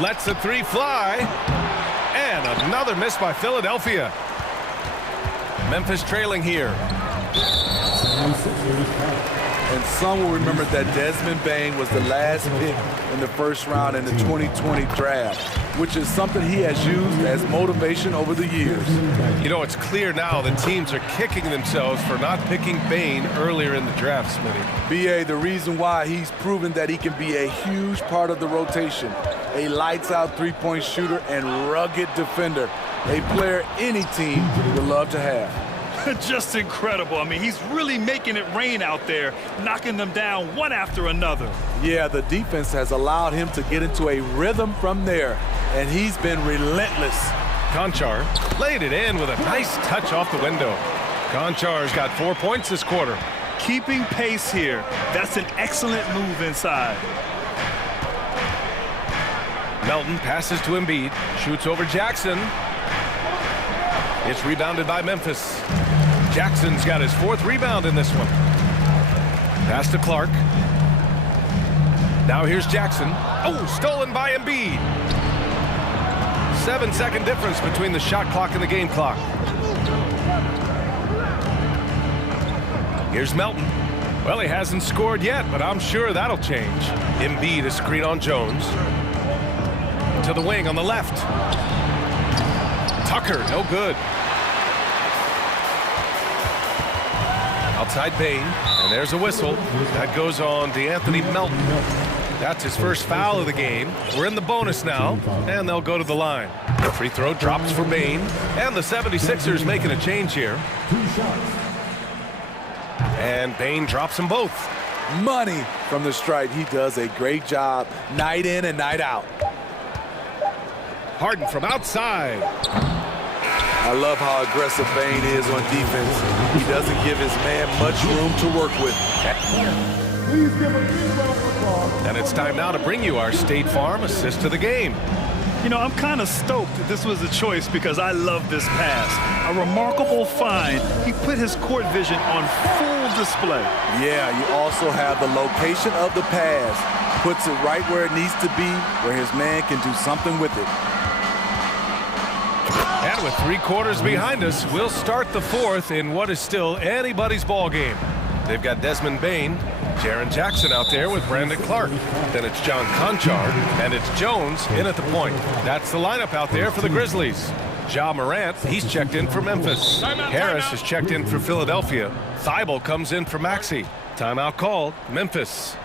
Lets the three fly. And another miss by Philadelphia. Memphis trailing here. And some will remember that Desmond Bane was the last pick in the first round in the 2020 draft, which is something he has used as motivation over the years. You know, it's clear now that teams are kicking themselves for not picking Bane earlier in the draft, Smitty. B.A., the reason why he's proven that he can be a huge part of the rotation, a lights-out three-point shooter and rugged defender, a player any team would love to have. Just incredible. I mean, he's really making it rain out there, knocking them down one after another. Yeah, the defense has allowed him to get into a rhythm from there, and he's been relentless. Conchar laid it in with a nice touch off the window. Conchar's got 4 points this quarter. Keeping pace here. That's an excellent move inside. Melton passes to Embiid, shoots over Jackson. It's rebounded by Memphis. Jackson's got his 4th rebound in this one. Pass to Clark. Now here's Jackson. Oh, stolen by Embiid. 7-second difference between the shot clock and the game clock. Here's Melton. Well, he hasn't scored yet, but I'm sure that'll change. Embiid a screen on Jones. To the wing on the left. Tucker, no good. Outside Bane, and there's a whistle. That goes on DeAnthony Melton. That's his first foul of the game. We're in the bonus now, and they'll go to the line. The free throw drops for Bane, and the 76ers making a change here. And Bane drops them both. Money from the stripe. He does a great job night in and night out. Harden from outside. I love how aggressive Bane is on defense. He doesn't give his man much room to work with. And it's time now to bring you our State Farm assist to the game. You know, I'm kind of stoked that this was a choice because I love this pass. A remarkable find. He put his court vision on full display. Yeah, you also have the location of the pass. Puts it right where it needs to be, where his man can do something with it. And with 3 quarters behind us, we'll start the 4th in what is still anybody's ball game. They've got Desmond Bane, Jaren Jackson out there with Brandon Clark. Then it's John Conchar, and it's Jones in at the point. That's the lineup out there for the Grizzlies. Ja Morant, he's checked in for Memphis. Harris is checked in for Philadelphia. Thibault comes in for Maxey. Timeout called, Memphis.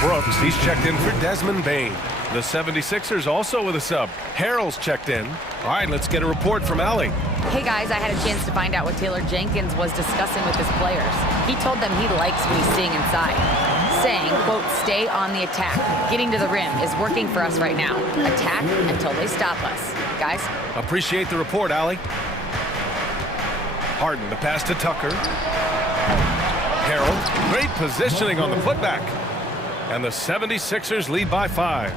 Brooks, he's checked in for Desmond Bane. The 76ers also with a sub. Harrell's checked in. All right, let's get a report from Allie. Hey guys, I had a chance to find out what Taylor Jenkins was discussing with his players. He told them he likes what he's seeing inside, saying, quote, stay on the attack. Getting to the rim is working for us right now. Attack until they stop us. guys. Appreciate the report, Allie. Harden, the pass to Tucker. Harold, great positioning on the putback. And the 76ers lead by 5.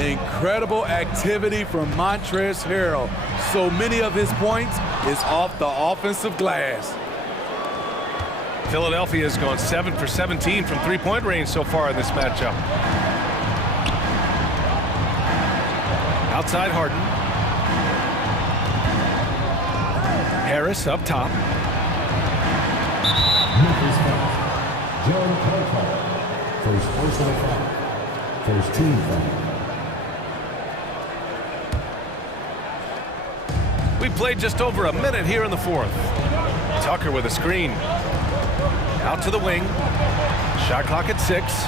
Incredible activity from Montrezl Harrell. So many of his points is off the offensive glass. Philadelphia has gone 7 for 17 from three-point range so far in this matchup. Outside Harden. Harris up top. First personal foul. First team foul. We played just over a minute here in the fourth. Tucker with a screen. Out to the wing. Shot clock at 6.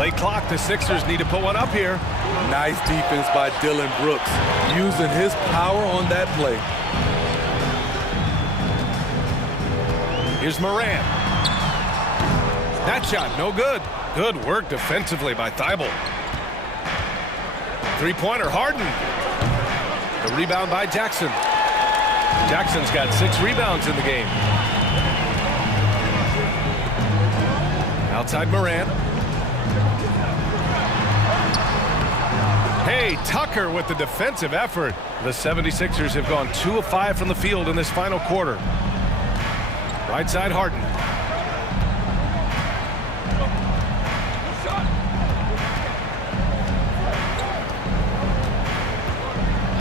Late clock, the Sixers need to put one up here. Nice defense by Dylan Brooks, using his power on that play. Here's Morant. That shot, no good. Good work defensively by Thibault. Three-pointer, Harden. The rebound by Jackson. Jackson's got 6 rebounds in the game. Outside Morant. Hey, Tucker with the defensive effort. The 76ers have gone 2 of 5 from the field in this final quarter. Right side Harden.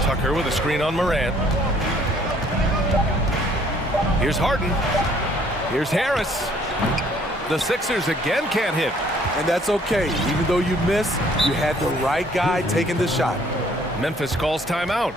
Tucker with a screen on Morant. Here's Harden. Here's Harris. The Sixers again can't hit. And that's okay. Even though you miss, you had the right guy taking the shot. Memphis calls timeout.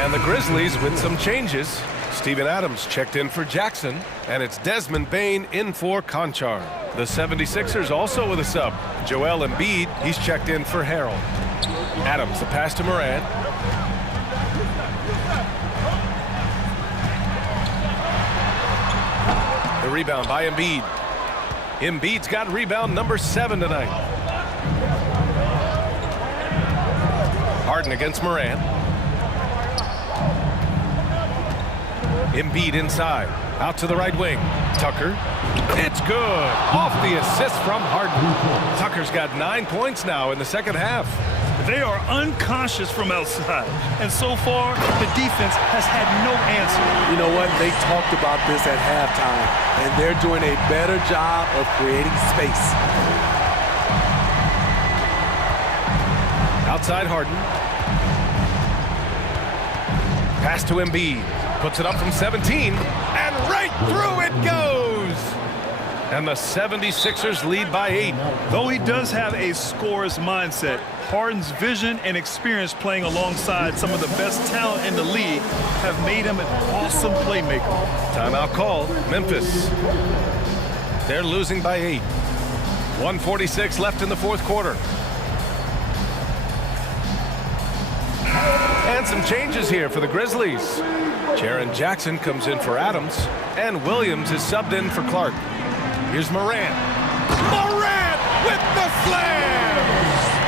And the Grizzlies with some changes. Steven Adams checked in for Jackson, and it's Desmond Bane in for Conchar. The 76ers also with a sub. Joel Embiid, he's checked in for Harold. Adams, the pass to Morant. The rebound by Embiid. Embiid's got rebound number 7 tonight. Harden against Morant. Embiid inside. Out to the right wing. Tucker. It's good. Off the assist from Harden. Tucker's got 9 points now in the second half. They are unconscious from outside. And so far, the defense has had no answer. You know what? They talked about this at halftime, and they're doing a better job of creating space. Outside Harden. Pass to Embiid. Puts it up from 17, and right through it goes! And the 76ers lead by 8. Though he does have a scorer's mindset, Harden's vision and experience playing alongside some of the best talent in the league have made him an awesome playmaker. Timeout called. Memphis. They're losing by 8. 1:46 left in the fourth quarter. And some changes here for the Grizzlies. Jaren Jackson comes in for Adams, and Williams is subbed in for Clark. Here's Morant. Morant with the slam!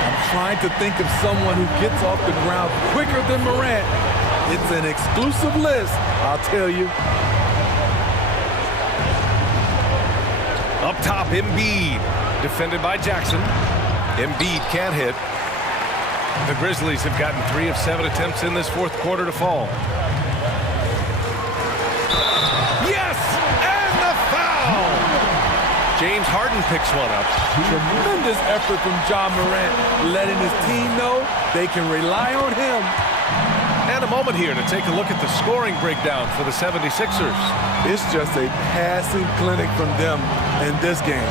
I'm trying to think of someone who gets off the ground quicker than Morant. It's an exclusive list, I'll tell you. Up top, Embiid. Defended by Jackson. Embiid can't hit. The Grizzlies have gotten 3 of 7 attempts in this fourth quarter to fall. Yes! And the foul! James Harden picks one up. Tremendous effort from Ja Morant, letting his team know they can rely on him. And a moment here to take a look at the scoring breakdown for the 76ers. It's just a passing clinic from them in this game.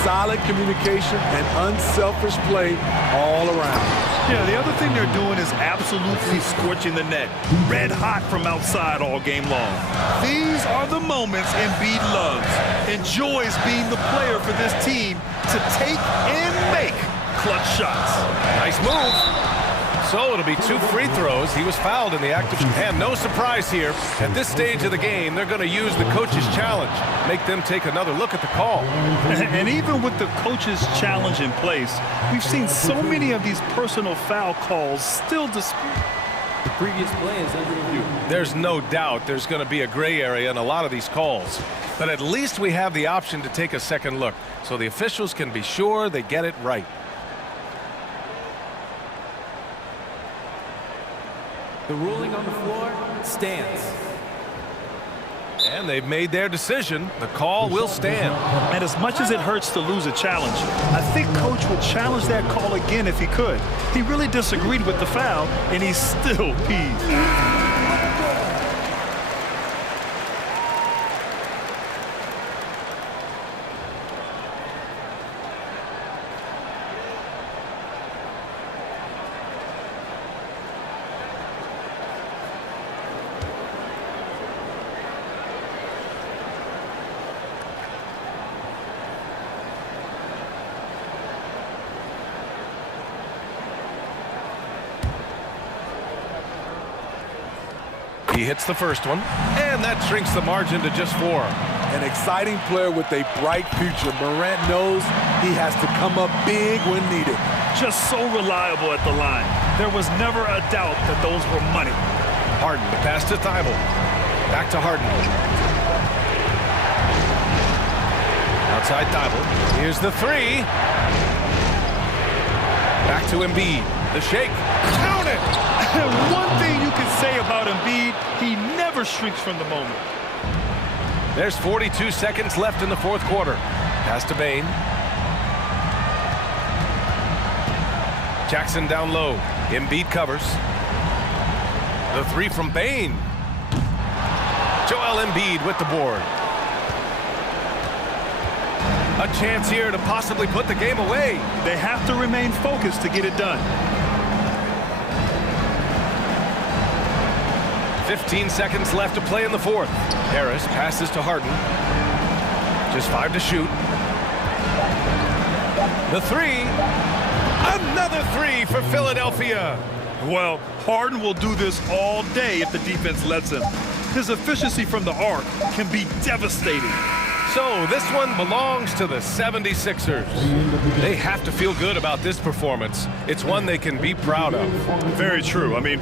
Solid communication and unselfish play all around. Yeah, the other thing they're doing is absolutely scorching the net. Red hot from outside all game long. These are the moments Embiid loves. Enjoys being the player for this team to take and make clutch shots. Nice move. So it'll be 2 free throws. He was fouled in the act of... And no surprise here. At this stage of the game, they're going to use the coach's challenge. Make them take another look at the call. And even with the coach's challenge in place, we've seen so many of these personal foul calls still disputed. The previous play is under review. There's no doubt there's going to be a gray area in a lot of these calls. But at least we have the option to take a second look, so the officials can be sure they get it right. The ruling on the floor stands. And they've made their decision. The call will stand. And as much as it hurts to lose a challenge, I think Coach would challenge that call again if he could. He really disagreed with the foul, and he's still peeved. He hits the first one, and that shrinks the margin to just 4. An exciting player with a bright future. Morant knows he has to come up big when needed. Just so reliable at the line. There was never a doubt that those were money. Harden, the pass to Thibault. Back to Harden. Outside Thibault. Here's the 3. Back to Embiid. The shake. Count it! One thing you can say about Embiid, he never shrinks from the moment. There's 42 seconds left in the 4th quarter. Pass to Bane. Jackson down low. Embiid covers. The 3 from Bane. Joel Embiid with the board. A chance here to possibly put the game away. They have to remain focused to get it done. 15 seconds left to play in the 4th. Harris passes to Harden. Just 5 to shoot. The 3. Another 3 for Philadelphia. Well, Harden will do this all day if the defense lets him. His efficiency from the arc can be devastating. So this one belongs to the 76ers. They have to feel good about this performance. It's one they can be proud of. Very true. I mean,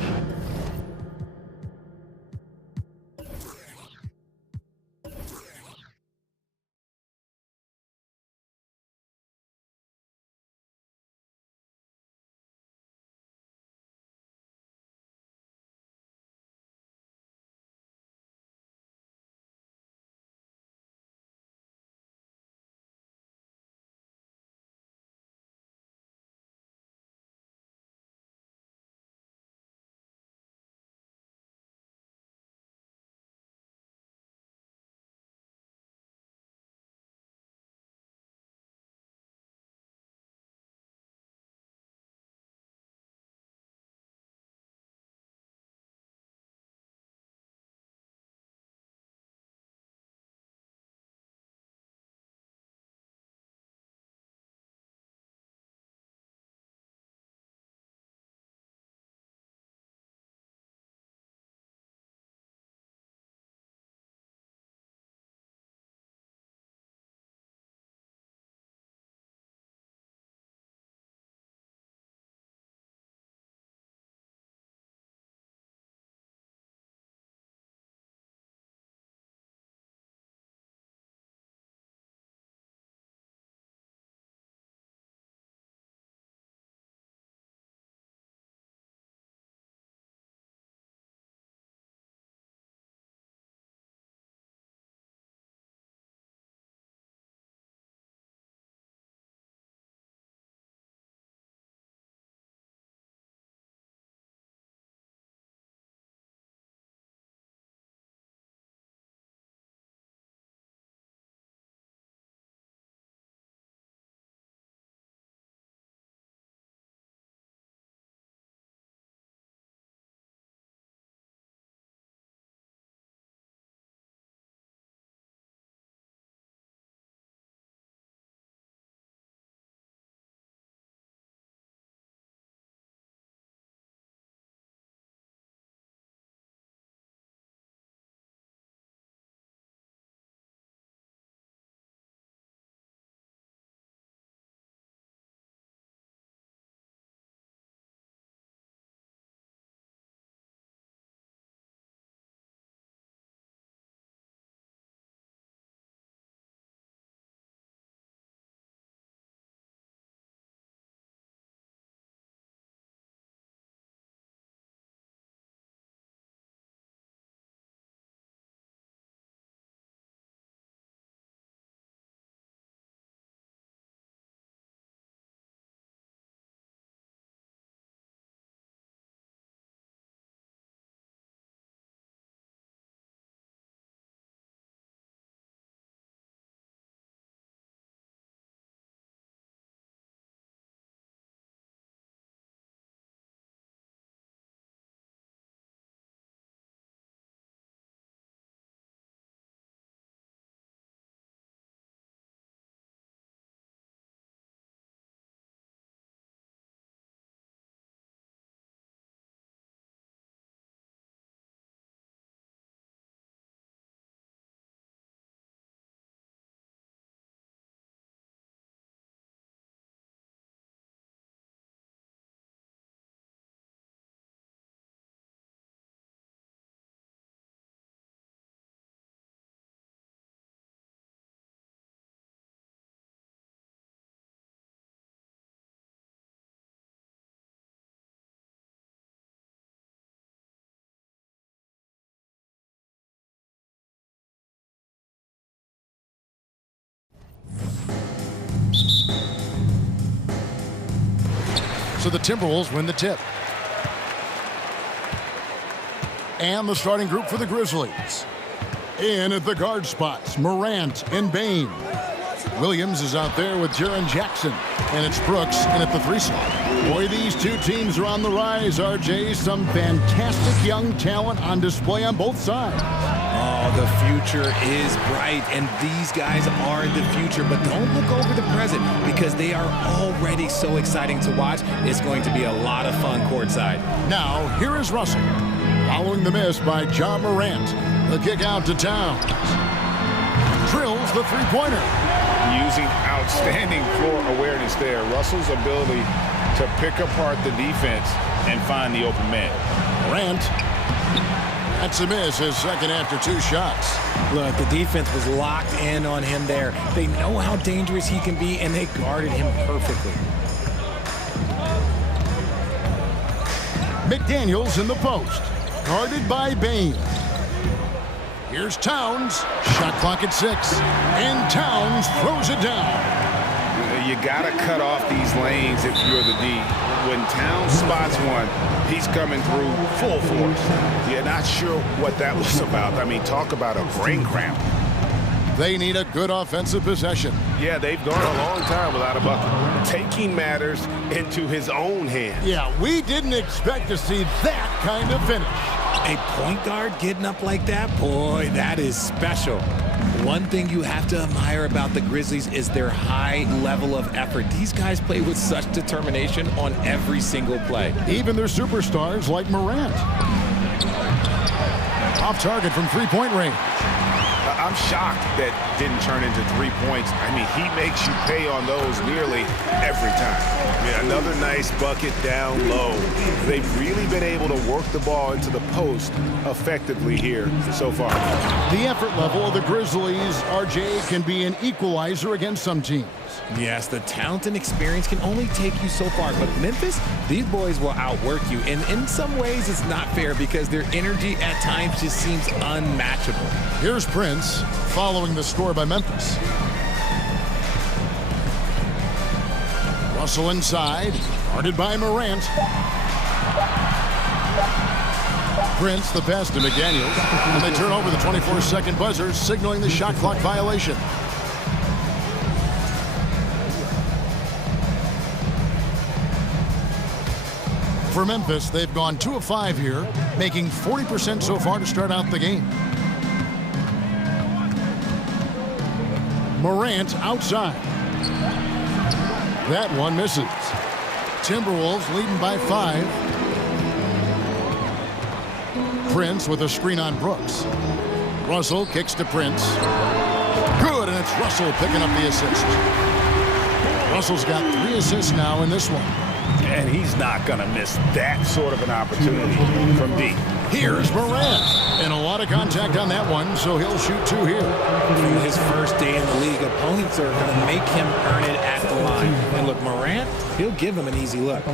So the Timberwolves win the tip. And the starting group for the Grizzlies. In at the guard spots, Morant and Bane. Williams is out there with Jaren Jackson. And it's Brooks in at the 3 slot. Boy, these two teams are on the rise, RJ. Some fantastic young talent on display on both sides. Oh, the future is bright, and these guys are the future. But don't look over the present, because they are already so exciting to watch. It's going to be a lot of fun courtside. Now, here is Russell. Following the miss by Ja Morant. The kick out to Towns. Drills the three-pointer. Using outstanding floor awareness there. Russell's ability to pick apart the defense and find the open man. Morant. That's a miss, his second after 2 shots. Look, the defense was locked in on him there. They know how dangerous he can be, and they guarded him perfectly. McDaniels in the post. Guarded by Bane. Here's Towns. Shot clock at 6. And Towns throws it down. You got to cut off these lanes if you're the D. When Towns spots one, he's coming through full force. You're not sure what that was about. I mean, talk about a brain cramp. They need a good offensive possession. Yeah, they've gone a long time without a bucket. Taking matters into his own hands. Yeah, we didn't expect to see that kind of finish. A point guard getting up like that? Boy, that is special. One thing you have to admire about the Grizzlies is their high level of effort. These guys play with such determination on every single play. Even their superstars like Morant. Off target from three-point range. I'm shocked that didn't turn into 3 points. I mean, he makes you pay on those nearly every time. Yeah, another nice bucket down low. They've really been able to work the ball into the post effectively here so far. The effort level of the Grizzlies, RJ, can be an equalizer against some teams. Yes, the talent and experience can only take you so far, but Memphis, these boys will outwork you, and in some ways it's not fair because their energy at times just seems unmatchable. Here's Prince following the score by Memphis. Russell inside, guarded by Morant. Prince the pass to McDaniels, and they turn over the 24-second buzzer, signaling the shot clock violation. For Memphis, they've gone 2 of 5 here, making 40% so far to start out the game. Morant outside. That one misses. Timberwolves leading by 5. Prince with a screen on Brooks. Russell kicks to Prince. Good, and it's Russell picking up the assist. Russell's got 3 assists now in this one. And he's not going to miss that sort of an opportunity from deep. Here's Morant. And a lot of contact on that one, so he'll shoot 2 here. From his first day in the league, opponents are going to make him earn it at the line. And look, Morant, he'll give him an easy look.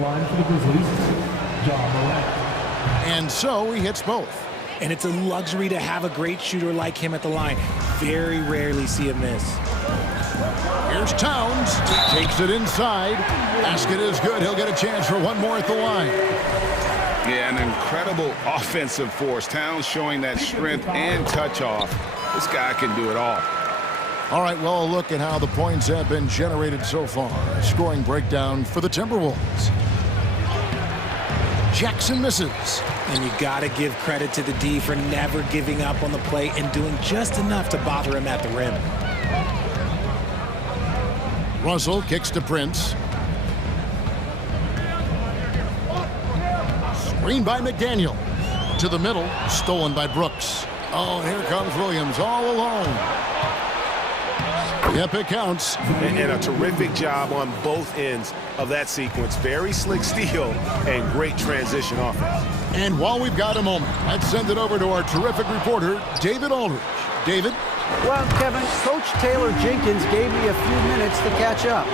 And so he hits both. And it's a luxury to have a great shooter like him at the line. Very rarely see a miss. Here's Towns. Takes it inside. Basket is good. He'll get a chance for one more at the line. Yeah, an incredible offensive force. Towns showing that strength and touch off. This guy can do it all. All right, well, a look at how the points have been generated so far. A scoring breakdown for the Timberwolves. Jackson misses. And you got to give credit to the D for never giving up on the play and doing just enough to bother him at the rim. Russell kicks to Prince. Screen by McDaniel. To the middle, stolen by Brooks. Oh, here comes Williams all alone. Yep, it counts. And a terrific job on both ends of that sequence. Very slick steal and great transition offense. And while we've got a moment, let's send it over to our terrific reporter, David Aldridge. David? Well, Kevin, Coach Taylor Jenkins gave me a few minutes to catch up.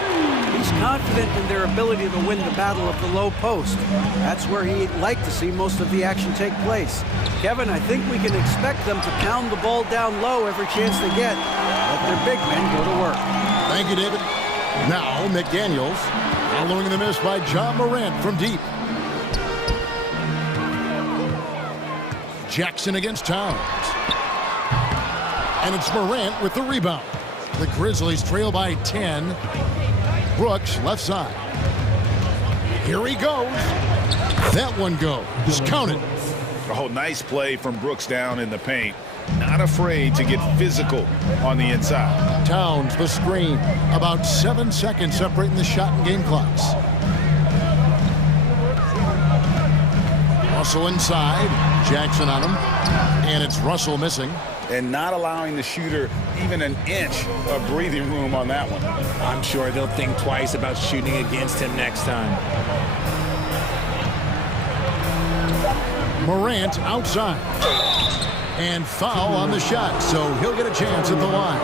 He's confident in their ability to win the battle of the low post. That's where he'd like to see most of the action take place. Kevin, I think we can expect them to pound the ball down low every chance they get. Let their big men go to work. Thank you, David. Now, McDaniels Following the miss by John Morant from deep. Jackson against Towns. And it's Morant with the rebound. The Grizzlies trail by 10. Brooks, left side. Here he goes. That one goes. Count it. Oh, nice play from Brooks down in the paint. Not afraid to get physical on the inside. Towns, the screen. About 7 seconds separating the shot and game clocks. Russell inside. Jackson on him. And it's Russell missing. And not allowing the shooter even an inch of breathing room on that one. I'm sure they'll think twice about shooting against him next time. Morant outside. And foul on the shot, so he'll get a chance at the line.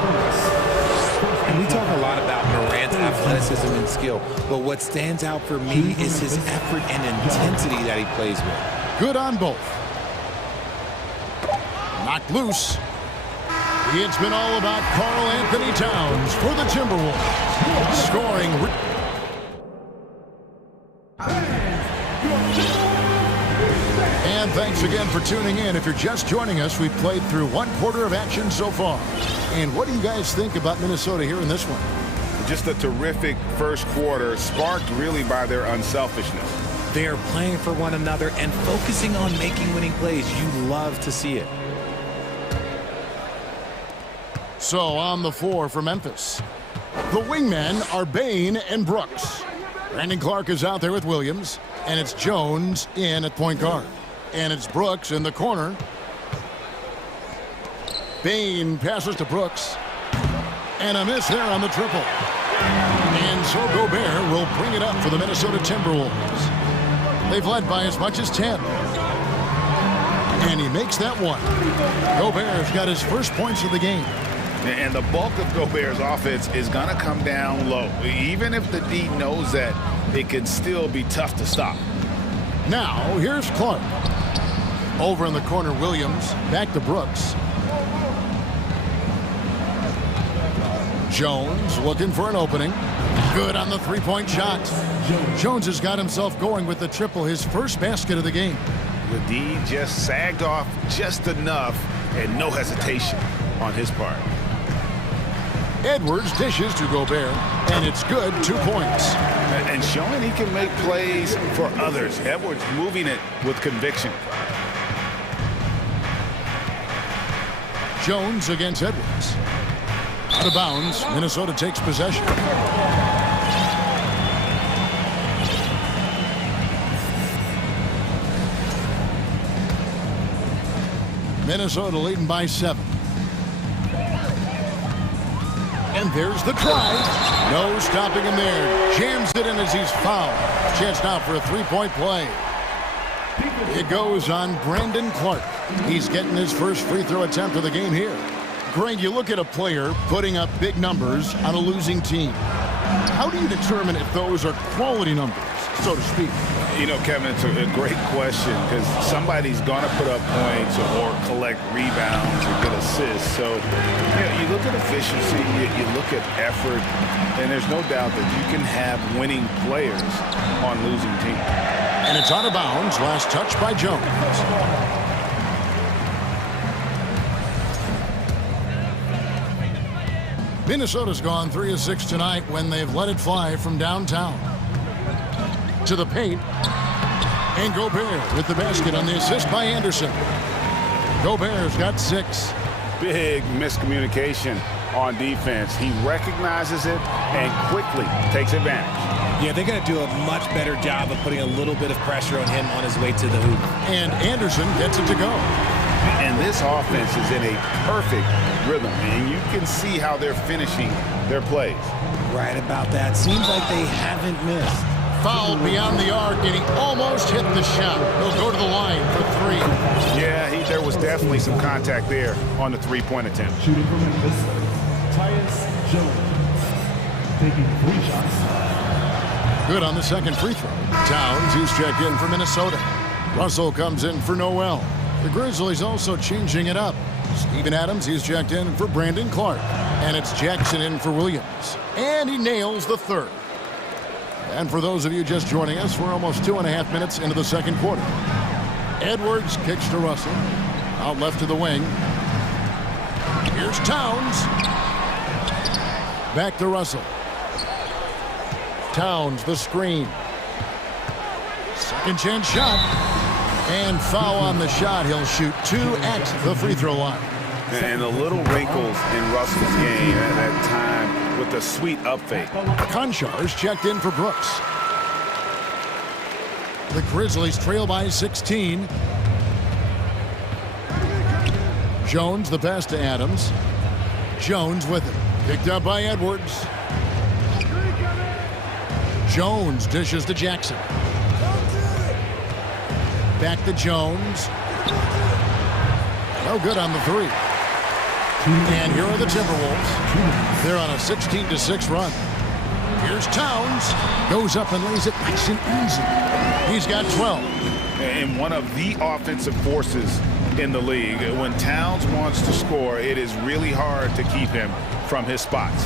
And we talk a lot about Morant's athleticism and skill, but what stands out for me is his effort and intensity that he plays with. Good on both. Knocked loose. It's been all about Karl Anthony Towns for the Timberwolves. Scoring. And thanks again for tuning in. If you're just joining us, we've played through 1/4 of action so far. And what do you guys think about Minnesota here in this one? Just a terrific first quarter, sparked really by their unselfishness. They are playing for one another and focusing on making winning plays. You love to see it. So on the floor for Memphis, the wingmen are Bane and Brooks. Brandon Clark is out there with Williams, and it's Jones in at point guard. And it's Brooks in the corner. Bane passes to Brooks. And a miss there on the triple. And so Gobert will bring it up for the Minnesota Timberwolves. They've led by as much as 10. And he makes that one. Gobert's got his first points of the game. And the bulk of Gobert's offense is going to come down low. Even if the D knows that, it can still be tough to stop. Now, here's Clark. Over in the corner, Williams. Back to Brooks. Jones looking for an opening. Good on the three-point shot. Jones has got himself going with the triple, his first basket of the game. The D just sagged off just enough and no hesitation on his part. Edwards dishes to Gobert, and it's good, 2 points. And showing he can make plays for others. Edwards moving it with conviction. Jones against Edwards. Out of bounds, Minnesota takes possession. Minnesota leading by 7. And there's the try. No stopping him there. Jams it in as he's fouled. Chance now for a three-point play. It goes on Brandon Clark. He's getting his first free throw attempt of the game here. Greg, you look at a player putting up big numbers on a losing team. How do you determine if those are quality numbers, so to speak? You know, Kevin, it's a great question because somebody's going to put up points or collect rebounds or get assists. So, you look at efficiency, you look at effort, and there's no doubt that you can have winning players on losing teams. And it's out of bounds. Last touch by Jones. Minnesota's gone 3 of 6 tonight when they've let it fly from downtown. To the paint. And Gobert with the basket on the assist by Anderson. Gobert's got 6. Big miscommunication on defense. He recognizes it and quickly takes advantage. Yeah, they're going to do a much better job of putting a little bit of pressure on him on his way to the hoop. And Anderson gets it to go. And this offense is in a perfect rhythm, and you can see how they're finishing their plays. Right about that. Seems like they haven't missed. Fouled beyond the arc, and he almost hit the shot. He'll go to the line for 3. Yeah, there was definitely some contact there on the three-point attempt. Shooting from Memphis, Tyus Jones, taking 3 shots. Good on the second free throw. Towns, he's checked in for Minnesota. Russell comes in for Noel. The Grizzlies also changing it up. Steven Adams, he's checked in for Brandon Clark. And it's Jackson in for Williams. And he nails the third. And for those of you just joining us, we're almost 2.5 minutes into the second quarter. Edwards kicks to Russell. Out left to the wing. Here's Towns. Back to Russell. Towns, the screen. Second chance shot. And foul on the shot. He'll shoot 2 at the free throw line. And the little wrinkles in Russell's game at that time with the sweet up fake. Conchar's checked in for Brooks. The Grizzlies trail by 16. Jones, the pass to Adams. Jones with it. Picked up by Edwards. Jones dishes to Jackson. Back to Jones. No good on the 3. And here are the Timberwolves. They're on a 16-6 run. Here's Towns. Goes up and lays it nice and easy. He's got 12. And one of the offensive forces in the league. When Towns wants to score, it is really hard to keep him from his spots.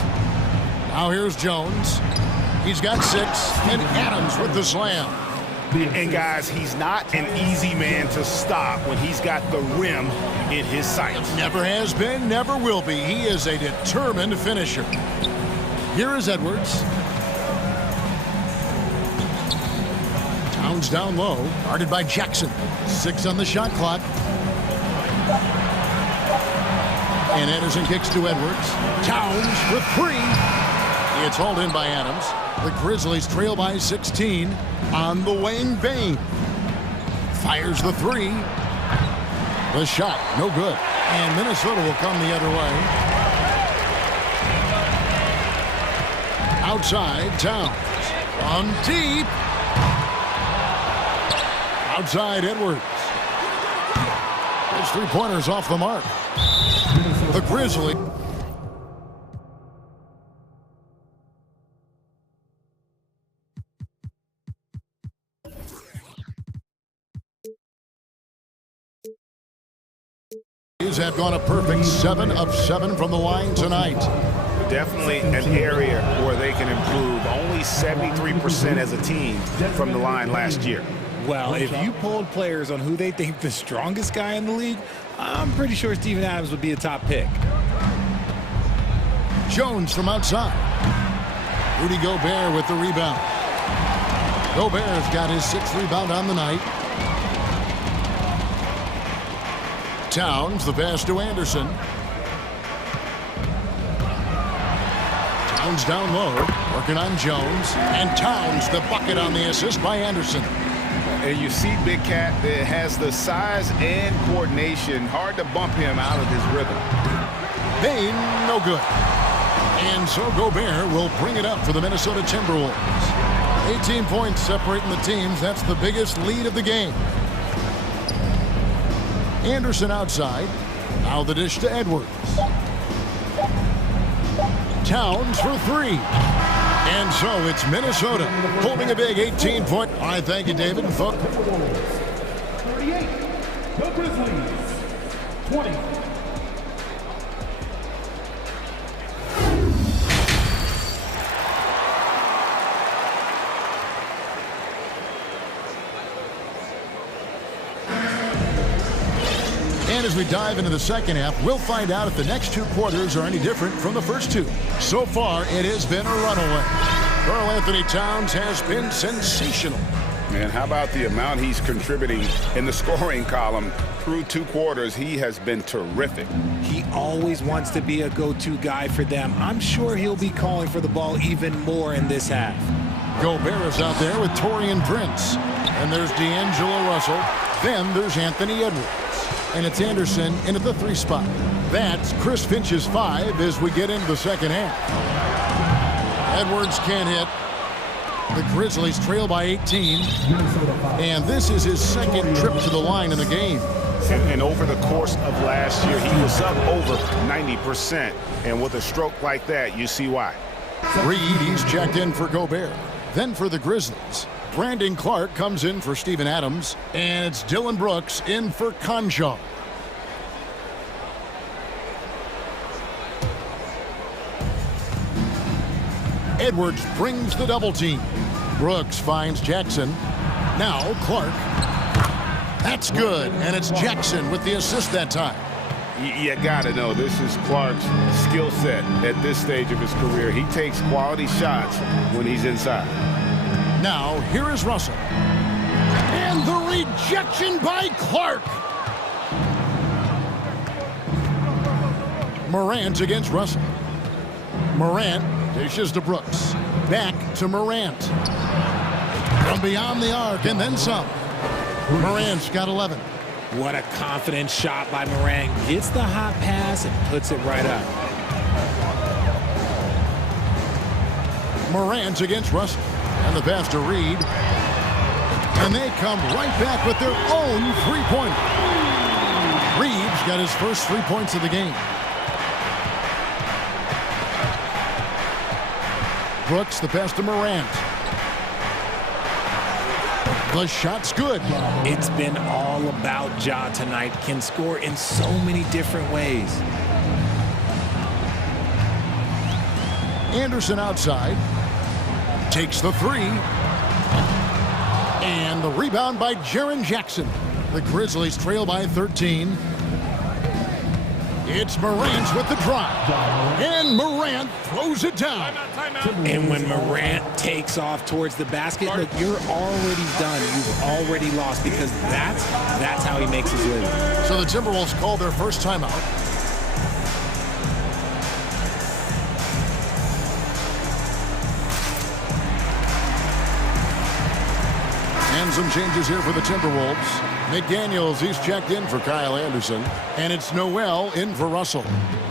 Now here's Jones. He's got 6. And Adams with the slam. And guys, he's not an easy man to stop when he's got the rim in his sights. Never has been, never will be. He is a determined finisher. Here is Edwards. Towns down low, guarded by Jackson. 6 on the shot clock. And Anderson kicks to Edwards. Towns for 3. It's hauled in by Adams. The Grizzlies trail by 16. On the wing, Bain. Fires the 3. The shot, no good. And Minnesota will come the other way. Outside, Towns. From deep. Outside, Edwards. Those 3-pointers off the mark. The Grizzlies. Have gone a perfect 7 of 7 from the line tonight. Definitely an area where they can improve. Only 73% as a team from the line last year. Well, if you polled players on who they think the strongest guy in the league, I'm pretty sure Steven Adams would be a top pick. Jones from outside. Rudy Gobert with the rebound. Gobert's got his 6th rebound on the night. Towns, the pass to Anderson. Towns down low, working on Jones. And Towns, the bucket on the assist by Anderson. And you see Big Cat that has the size and coordination. Hard to bump him out of his rhythm. Bain, no good. And so Gobert will bring it up for the Minnesota Timberwolves. 18 points separating the teams. That's the biggest lead of the game. Anderson outside. Now the dish to Edwards. Towns for 3. And so it's Minnesota holding a big 18-point. All right, thank you, David. 38. The Grizzlies. 20. And as we dive into the second half, we'll find out if the next 2 quarters are any different from the first 2. So far, it has been a runaway. Karl-Anthony Towns has been sensational. And how about the amount he's contributing in the scoring column? Through 2 quarters, he has been terrific. He always wants to be a go-to guy for them. I'm sure he'll be calling for the ball even more in this half. Gobert is out there with Taurean Prince. And there's D'Angelo Russell. Then there's Anthony Edwards. And it's Anderson in at the 3 spot. That's Chris Finch's 5 as we get into the second half. Edwards can't hit. The Grizzlies trail by 18. And this is his 2nd trip to the line in the game. And over the course of last year, he was up over 90%. And with a stroke like that, you see why. Reed, checked in for Gobert. Then for the Grizzlies, Brandon Clark comes in for Steven Adams. And it's Dylan Brooks in for Conchar. Edwards brings the double team. Brooks finds Jackson. Now Clark. That's good, and it's Jackson with the assist that time. You gotta know, this is Clark's skill set at this stage of his career. He takes quality shots when he's inside. Now, here is Russell. And the rejection by Clark. Morant against Russell. Morant dishes to Brooks. Back to Morant. From beyond the arc and then some. Morant's got 11. What a confident shot by Morant. Gets the hot pass and puts it right up. Morant against Russell. And the pass to Reed. And they come right back with their own three-pointer. Reed's got his first 3 points of the game. Brooks, the pass to Morant. The shot's good. It's been all about Ja tonight. Can score in so many different ways. Anderson outside. Takes the three. And the rebound by Jaren Jackson. The Grizzlies trail by 13. It's Morant with the drive. And Morant throws it down. And when Morant takes off towards the basket, look, you're already done. You've already lost because that's how he makes his living. So the Timberwolves call their first timeout. And some changes here for the Timberwolves. McDaniels, he's checked in for Kyle Anderson. And it's Noel in for Russell.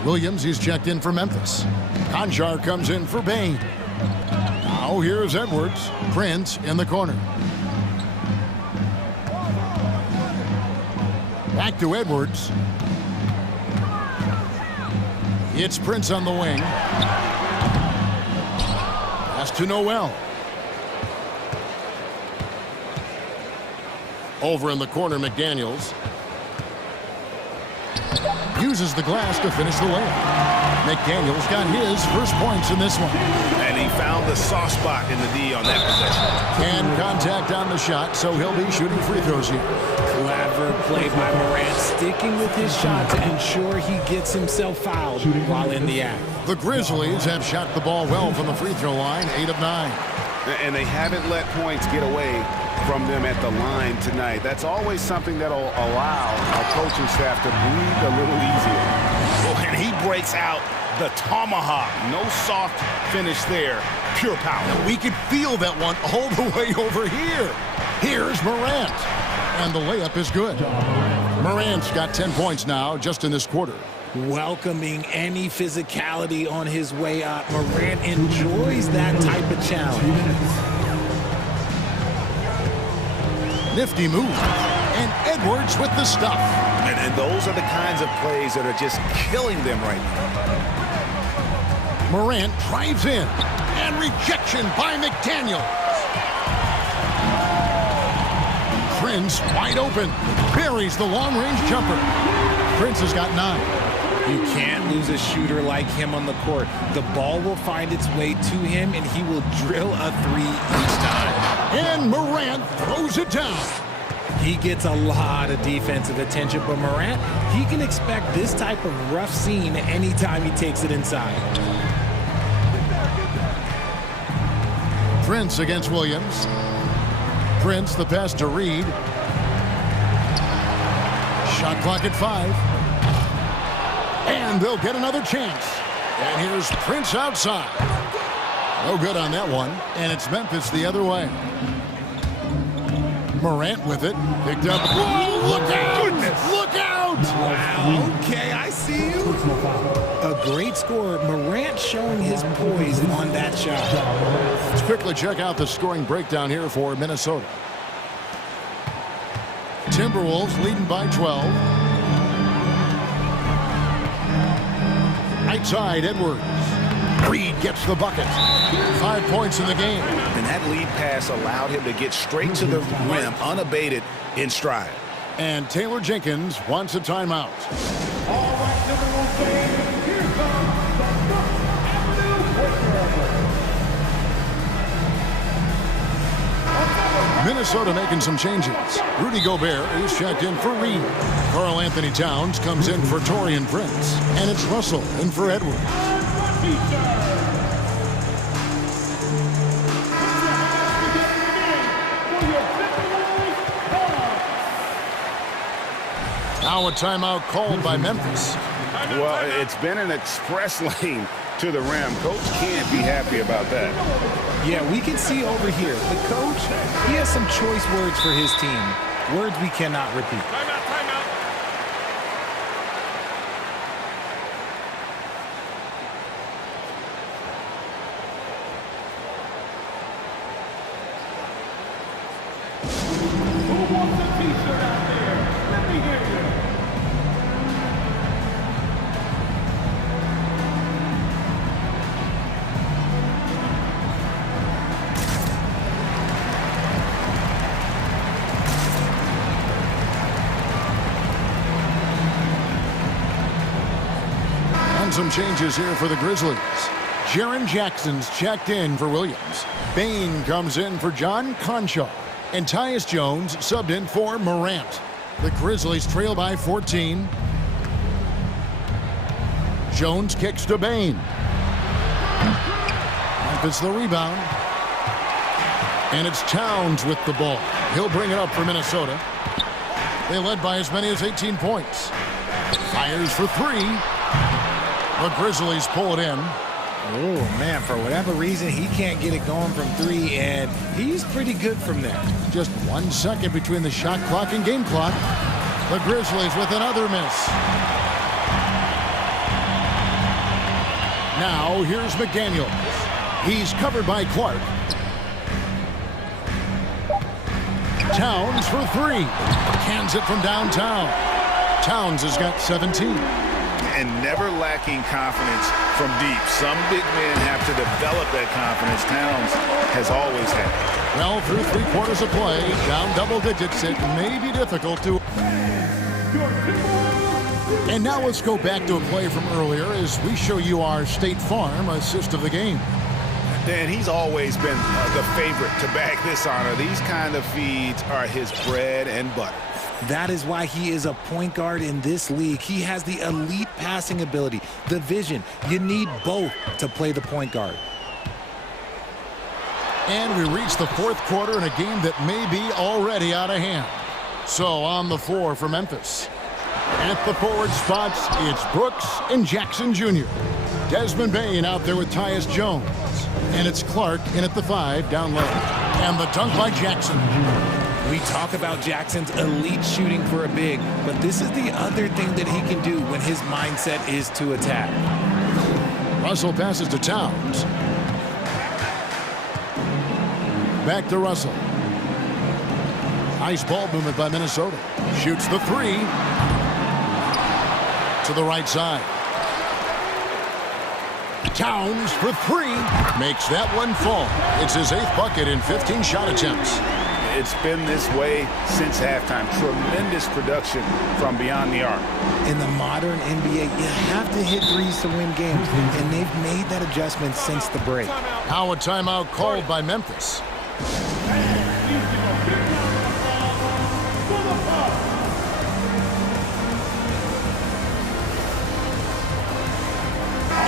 Williams, he's checked in for Memphis. Conchar comes in for Bain. Now here's Edwards. Prince in the corner. Back to Edwards. It's Prince on the wing. Pass to Noel. Over in the corner, McDaniels. Uses the glass to finish the layup. McDaniels got his first points in this one. And he found the soft spot in the D on that possession. And contact on the shot, so he'll be shooting free throws here. Clever play by Morant, sticking with his shot to ensure he gets himself fouled while in the act. The Grizzlies have shot the ball well from the free throw line, 8 of 9. And they haven't let points get away from them at the line tonight. That's always something that'll allow our coaching staff to breathe a little easier. Oh, and he breaks out the tomahawk. No soft finish there. Pure power. And we could feel that one all the way over here. Here's Morant. And the layup is good. Morant's got 10 points now just in this quarter. Welcoming any physicality on his way up. Morant enjoys that type of challenge. Nifty move. And Edwards with the stuff. And those are the kinds of plays that are just killing them right now. Morant drives in. And rejection by McDaniels. Prince wide open. Buries the long-range jumper. Prince has got 9. You can't lose a shooter like him on the court. The ball will find its way to him, and he will drill a three each time. And Morant throws it down. He gets a lot of defensive attention, but Morant, he can expect this type of rough scene anytime he takes it inside. Prince against Williams. Prince, the pass to Reed. Shot clock at 5. And they'll get another chance. And here's Prince outside. No good on that one. And it's Memphis the other way. Morant with it. Picked up. Whoa, look out! Goodness. Look out! Wow, okay, I see you. A great scorer. Morant showing his poise on that shot. Let's quickly check out the scoring breakdown here for Minnesota. Timberwolves leading by 12. Right side, Edwards. Reed gets the bucket. 5 points in the game. And that lead pass allowed him to get straight to the rim, unabated, in stride. And Taylor Jenkins wants a timeout. All right, Timberwolves fans, here comes the first afternoon whistle. Minnesota making some changes. Rudy Gobert is checked in for Reed. Karl Anthony Towns comes in for Taurean Prince. And it's Russell in for Edwards. Now a timeout called by Memphis. Well, it's been an express lane to the rim. Coach can't be happy about that. Yeah, we can see over here, the coach, he has some choice words for his team. Words we cannot repeat. Who wants a t-shirt out there? Let me hear you. Some changes here for the Grizzlies. Jaren Jackson's checked in for Williams. Bane comes in for John Conchaw. And Tyus Jones subbed in for Morant. The Grizzlies trail by 14. Jones kicks to Bane. Memphis the rebound. And it's Towns with the ball. He'll bring it up for Minnesota. They led by as many as 18 points. Fires for three. The Grizzlies pull it in. Oh, man, for whatever reason, he can't get it going from three, and he's pretty good from there. Just 1 second between the shot clock and game clock. The Grizzlies with another miss. Now, here's McDaniels. He's covered by Clark. Towns for three. Cans it from downtown. Towns has got 17. And never lacking confidence from deep. Some big men have to develop that confidence. Towns has always had it. Well, through 3 quarters of play, down double digits, it may be difficult to... And now let's go back to a play from earlier as we show you our State Farm assist of the game. And he's always been the favorite to bag this honor. These kind of feeds are his bread and butter. That is why he is a point guard in this league. He has the elite passing ability, the vision. You need both to play the point guard. And we reach the fourth quarter in a game that may be already out of hand. So on the floor for Memphis. At the forward spots, it's Brooks and Jackson Jr. Desmond Bane out there with Tyus Jones. And it's Clark in at the 5 down low. And the dunk by Jackson. We talk about Jackson's elite shooting for a big, but this is the other thing that he can do when his mindset is to attack. Russell passes to Towns. Back to Russell. Nice ball movement by Minnesota. Shoots the three. To the right side. Towns for three. Makes that one fall. It's his 8th bucket in 15 shot attempts. It's been this way since halftime. Tremendous production from beyond the arc. In the modern NBA, you have to hit threes to win games, and they've made that adjustment since the break. Now a timeout called by Memphis.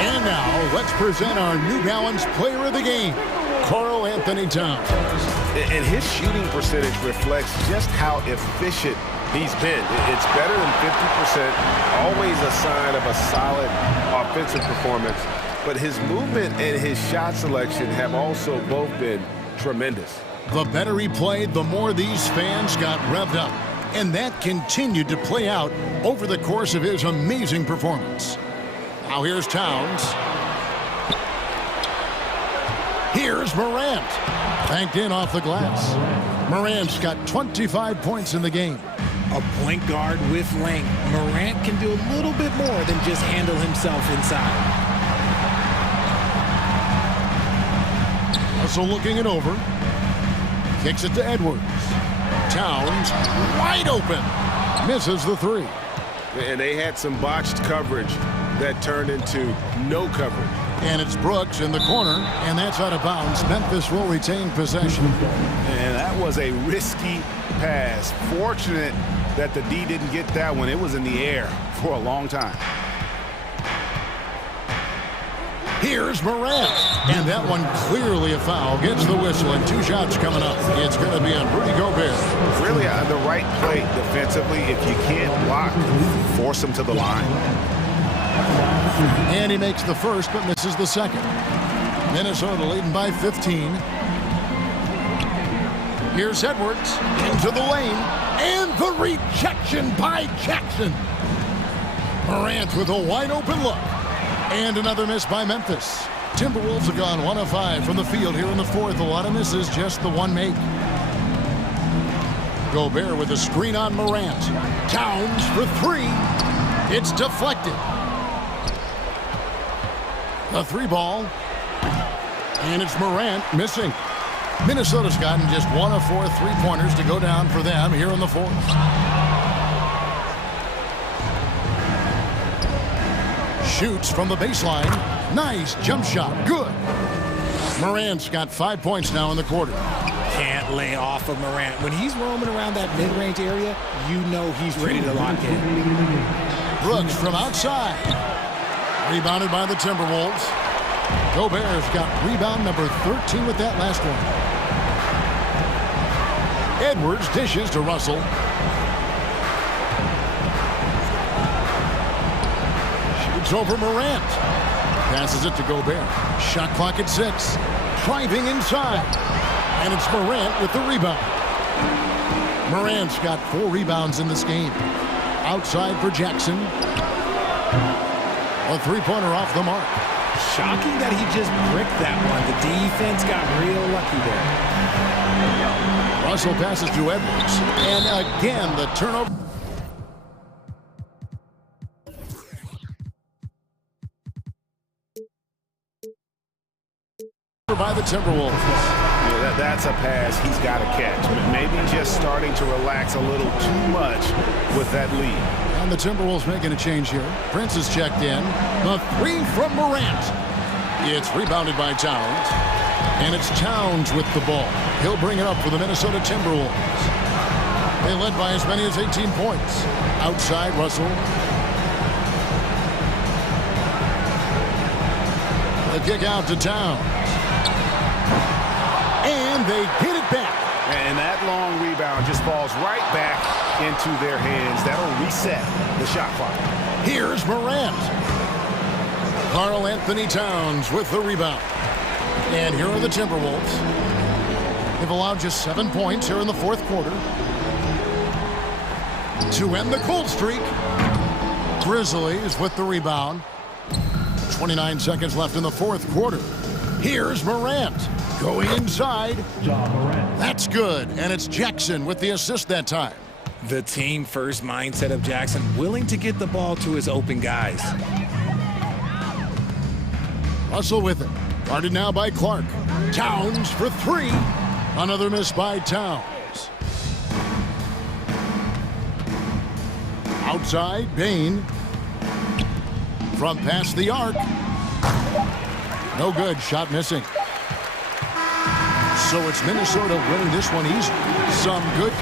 And now, let's present our New Balance Player of the Game, Karl Anthony Towns. And his shooting percentage reflects just how efficient he's been. It's better than 50%, always a sign of a solid offensive performance. But his movement and his shot selection have also both been tremendous. The better he played, the more these fans got revved up. And that continued to play out over the course of his amazing performance. Now here's Towns. Here's Morant. Banked in off the glass. Morant's got 25 points in the game. A point guard with length. Morant can do a little bit more than just handle himself inside. Russell looking it over. Kicks it to Edwards. Towns wide open. Misses the three. And they had some botched coverage that turned into no coverage. And it's Brooks in the corner, and that's out of bounds. Memphis will retain possession. And that was a risky pass. Fortunate that the D didn't get that one. It was in the air for a long time. Here's Morant, and that one clearly a foul. Gets the whistle, and 2 shots coming up. It's going to be on Rudy Gobert. Really the right play defensively. If you can't block, force him to the line. And he makes the first, but misses the second. Minnesota leading by 15. Here's Edwards into the lane, and the rejection by Jackson. Morant with a wide-open look. And another miss by Memphis. Timberwolves have gone 1 of 5 from the field here in the fourth. A lot of misses, just the one make. Gobert with a screen on Morant. Towns for 3. It's deflected. The 3 ball. And it's Morant missing. Minnesota's gotten just 1 of 4 3-pointers to go down for them here in the fourth. Shoots from the baseline. Nice jump shot. Good. Morant's got 5 points now in the quarter. Can't lay off of Morant. When he's roaming around that mid-range area, you know he's ready to lock in. Brooks from outside. Rebounded by the Timberwolves. Gobert's got rebound number 13 with that last one. Edwards dishes to Russell. Over Morant. Passes it to Gobert. Shot clock at 6. Driving inside. And it's Morant with the rebound. Morant's got 4 rebounds in this game. Outside for Jackson. A 3-pointer off the mark. Shocking that he just bricked that one. The defense got real lucky there. Russell passes to Edwards. And again, the turnover. By the Timberwolves. Yeah, that's a pass he's got to catch. Maybe just starting to relax a little too much with that lead. And the Timberwolves making a change here. Prince is checked in. The 3 from Morant. It's rebounded by Towns. And it's Towns with the ball. He'll bring it up for the Minnesota Timberwolves. They led by as many as 18 points. Outside, Russell. The kick out to Towns. And they get it back. And that long rebound just falls right back into their hands. That'll reset the shot clock. Here's Morant. Karl Anthony Towns with the rebound. And here are the Timberwolves. They've allowed just 7 points here in the fourth quarter. To end the cold streak, Grizzlies with the rebound. 29 seconds left in the fourth quarter. Here's Morant. Going inside. That's good. And it's Jackson with the assist that time. The team-first mindset of Jackson, willing to get the ball to his open guys. Russell with it. Guarded now by Clark. Towns for 3. Another miss by Towns. Outside, Bain. From past the arc. No good. Shot missing. So it's Minnesota winning this one easy. Some good.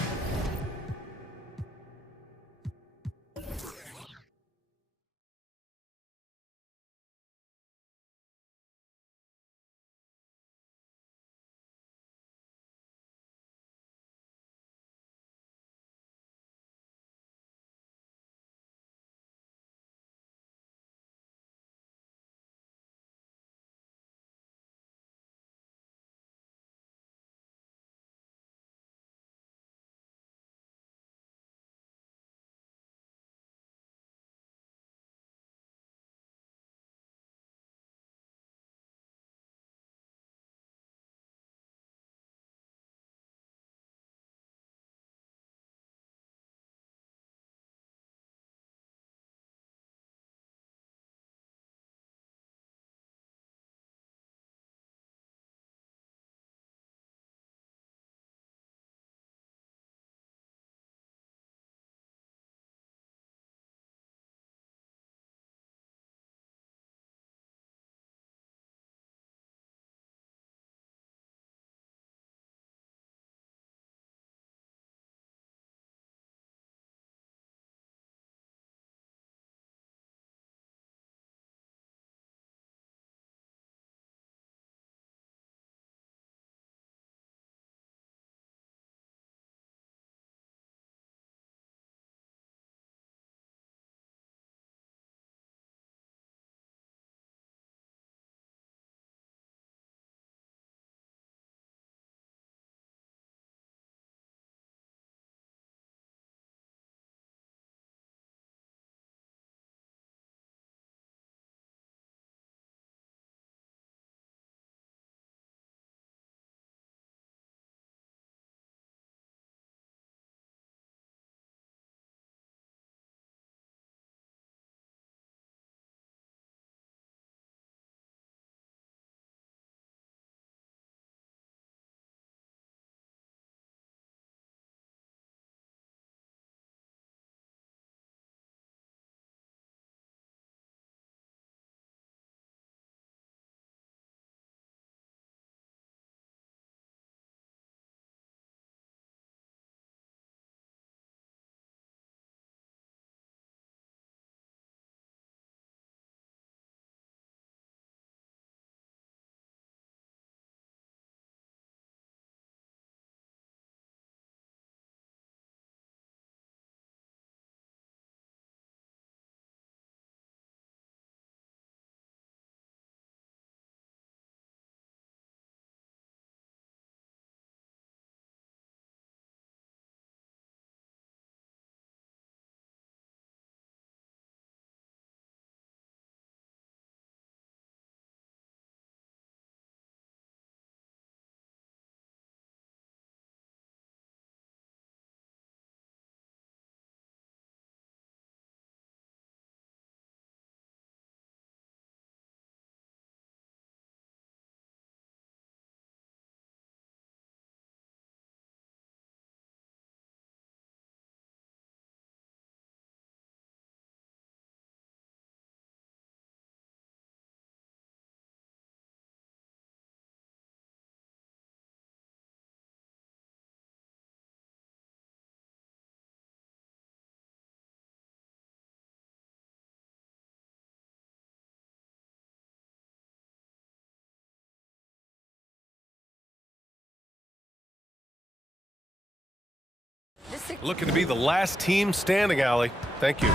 Looking to be the last team standing, Allie. Thank you.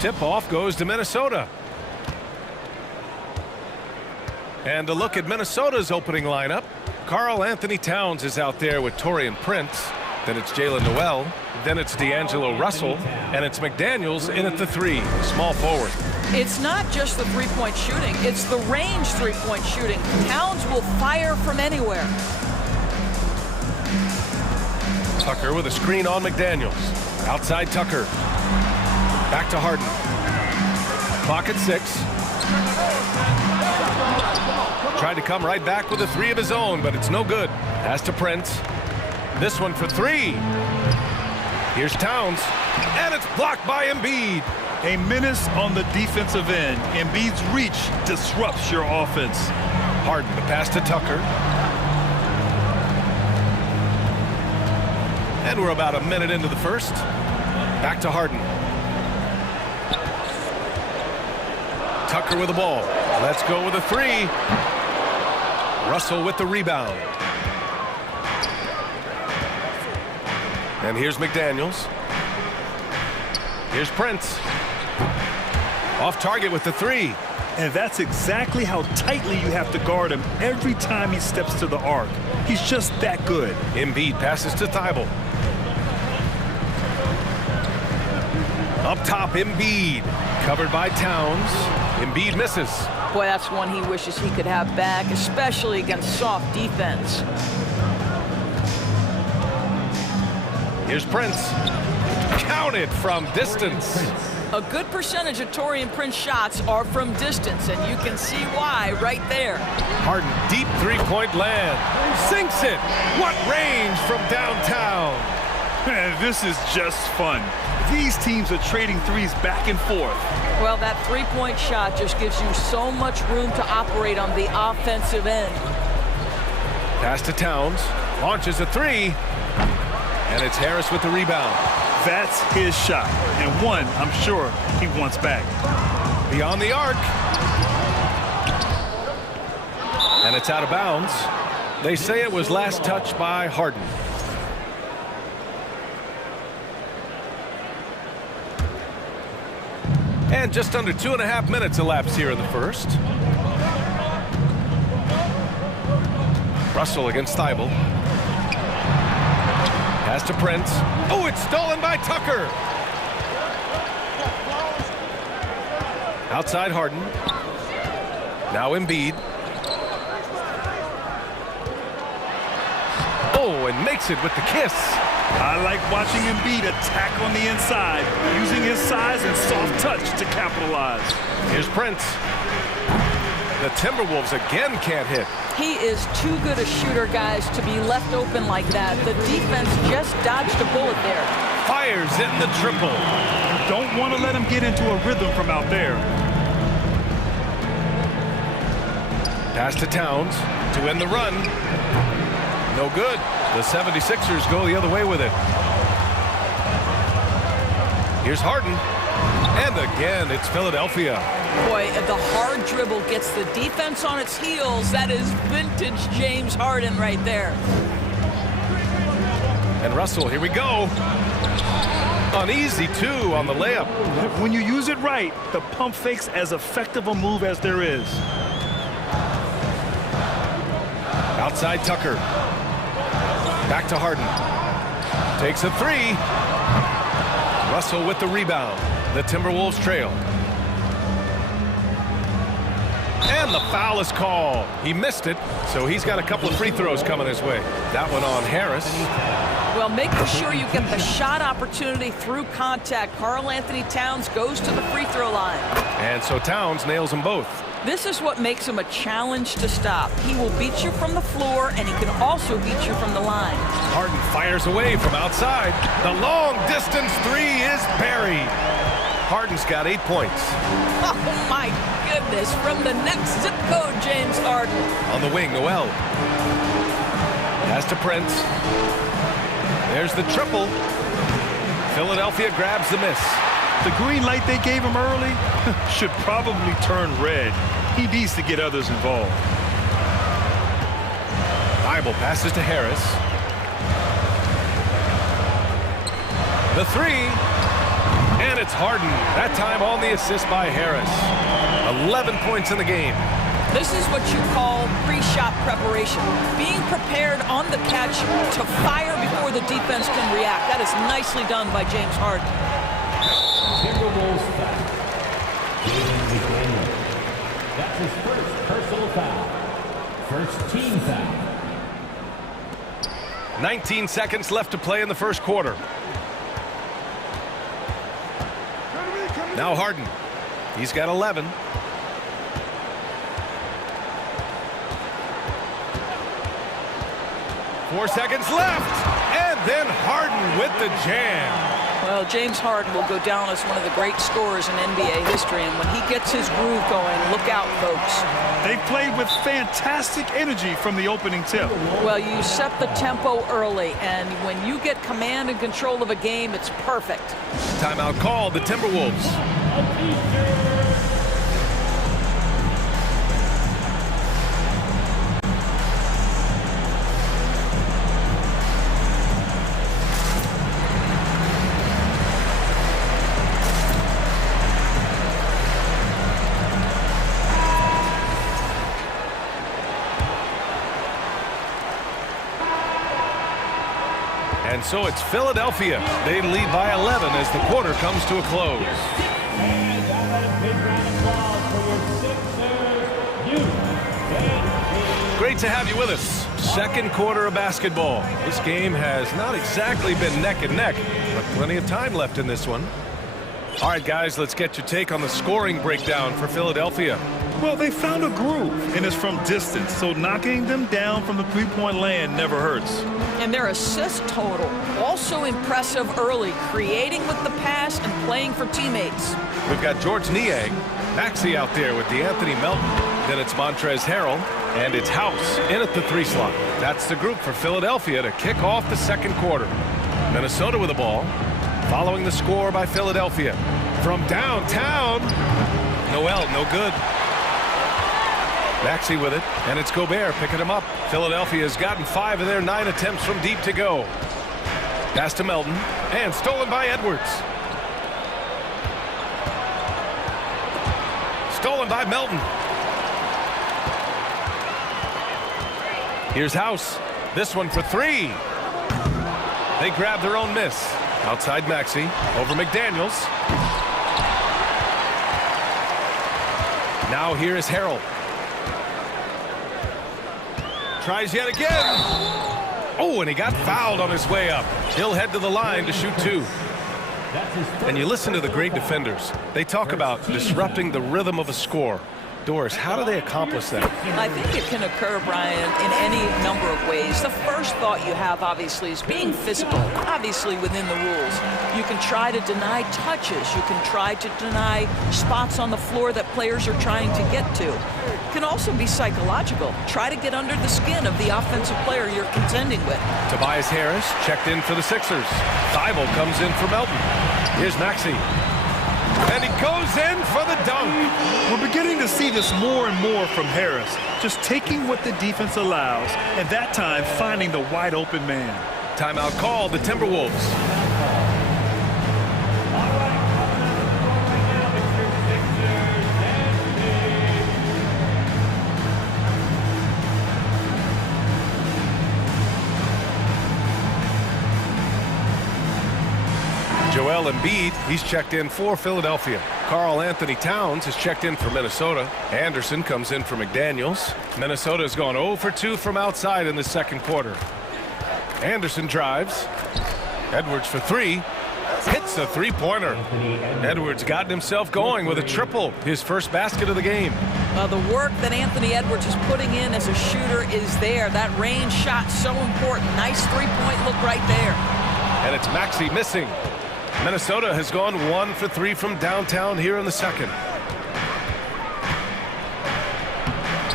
Tip-off goes to Minnesota. And a look at Minnesota's opening lineup. Karl Anthony Towns is out there with Taurean Prince. Then it's Jalen Noel. Then it's D'Angelo Russell. And it's McDaniels in at the 3, small forward. It's not just the three-point shooting. It's the range three-point shooting. Towns will fire from anywhere. Tucker with a screen on McDaniels. Outside Tucker. Back to Harden. Clock at 6. Tried to come right back with a 3 of his own, but it's no good. Pass to Prince. This one for 3. Here's Towns, and it's blocked by Embiid. A menace on the defensive end. Embiid's reach disrupts your offense. Harden, the pass to Tucker. And we're about a minute into the first. Back to Harden. Tucker with the ball. Let's go with a 3. Russell with the rebound. And here's McDaniels. Here's Prince. Off target with the 3. And that's exactly how tightly you have to guard him every time he steps to the arc. He's just that good. Embiid passes to Thibault. Up top, Embiid. Covered by Towns. Embiid misses. Boy, that's one he wishes he could have back, especially against soft defense. Here's Prince. Counted from distance. A good percentage of Taurean Prince shots are from distance, and you can see why right there. Harden, deep three-point land. Sinks it. What range from downtown. Man, this is just fun. These teams are trading threes back and forth. Well, that three-point shot just gives you so much room to operate on the offensive end. Pass to Towns. Launches a 3. And it's Harris with the rebound. That's his shot, and one I'm sure he wants back. Beyond the arc. And it's out of bounds. They say it was last touched by Harden. And just under 2.5 minutes elapsed here in the first. Russell against Thibault. Pass to Prince. Oh, it's stolen by Tucker. Outside Harden. Now Embiid. Oh, and makes it with the kiss. I like watching Embiid attack on the inside, using his size and soft touch to capitalize. Here's Prince. The Timberwolves again can't hit. He is too good a shooter, guys, to be left open like that. The defense just dodged a bullet there. Fires in the triple. Don't want to let him get into a rhythm from out there. Pass to Towns to end the run. No good. The 76ers go the other way with it. Here's Harden. And again, it's Philadelphia. Boy, the hard dribble gets the defense on its heels. That is vintage James Harden right there. And Russell, here we go. Uneasy, too, on the layup. When you use it right, the pump fake's as effective a move as there is. Outside Tucker. Back to Harden. Takes a 3. Russell with the rebound. The Timberwolves trail. And the foul is called. He missed it, so he's got a couple of free throws coming his way. That one on Harris. Well, making sure you get the shot opportunity through contact. Karl Anthony Towns goes to the free throw line. And so Towns nails them both. This is what makes him a challenge to stop. He will beat you from the floor, and he can also beat you from the line. Harden fires away from outside. The long distance 3 is buried. Harden's got 8 points. Oh, my goodness. From the next zip code, James Harden. On the wing, Noel. Pass to Prince. There's the triple. Philadelphia grabs the miss. The green light they gave him early should probably turn red. He needs to get others involved. Thibault passes to Harris. The three. And it's Harden. That time on the assist by Harris. 11 points in the game. This is what you call pre-shot preparation. Being prepared on the catch to fire before the defense can react. That is nicely done by James Harden. Timberwolves foul. That's his first personal foul. First team foul. 19 seconds left to play in the first quarter. Now Harden. He's got 11. Four seconds left. And then Harden with the jam. Well, James Harden will go down as one of the great scorers in NBA history, and when he gets his groove going, look out, folks. They played with fantastic energy from the opening tip. Well, you set the tempo early, and when you get command and control of a game, it's perfect. Timeout called, the Timberwolves. And so it's Philadelphia. They lead by 11 as the quarter comes to a close. Great to have you with us. Second quarter of basketball. This game has not exactly been neck and neck, but plenty of time left in this one. All right, guys, let's get your take on the scoring breakdown for Philadelphia. Well, they found a groove, and it's from distance, so knocking them down from the three-point land never hurts. And their assist total, also impressive early, creating with the pass and playing for teammates. We've got George Niang, Maxey out there with DeAnthony Melton. Then it's Montrezl Harrell, and it's House in at the three slot. That's the group for Philadelphia to kick off the second quarter. Minnesota with the ball, following the score by Philadelphia. From downtown, Noel, no good. Maxey with it, and it's Gobert picking him up. Philadelphia has gotten 5 of their 9 attempts from deep to go. Pass to Melton, and stolen by Edwards. Stolen by Melton. Here's House. This one for 3. They grab their own miss. Outside Maxey, over McDaniels. Now here is Harrell. Tries yet again. Oh, and he got fouled on his way up. He'll head to the line to shoot 2. And you listen to the great defenders. They talk about disrupting the rhythm of a score. Doris, how do they accomplish that? I think it can occur, Brian, in any number of ways. The first thought you have, obviously, is being physical, obviously within the rules. You can try to deny touches. You can try to deny spots on the floor that players are trying to get to. It can also be psychological. Try to get under the skin of the offensive player you're contending with. Tobias Harris checked in for the Sixers. Thibault comes in for Melton. Here's Maxey. And he goes in for the dunk. We're beginning to see this more and more from Harris. Just taking what the defense allows, and that time finding the wide open man. Timeout called, the Timberwolves. Joel Embiid, he's checked in for Philadelphia. Karl Anthony Towns has checked in for Minnesota. Anderson comes in for McDaniels. Minnesota's gone 0 for 2 from outside in the second quarter. Anderson drives. Edwards for 3. Hits the three-pointer. Edwards gotten himself going with a triple, his first basket of the game. The work that Anthony Edwards is putting in as a shooter is there. That range shot so important. Nice three-point look right there. And it's Maxey missing. Minnesota has gone 1 for 3 from downtown here in the second.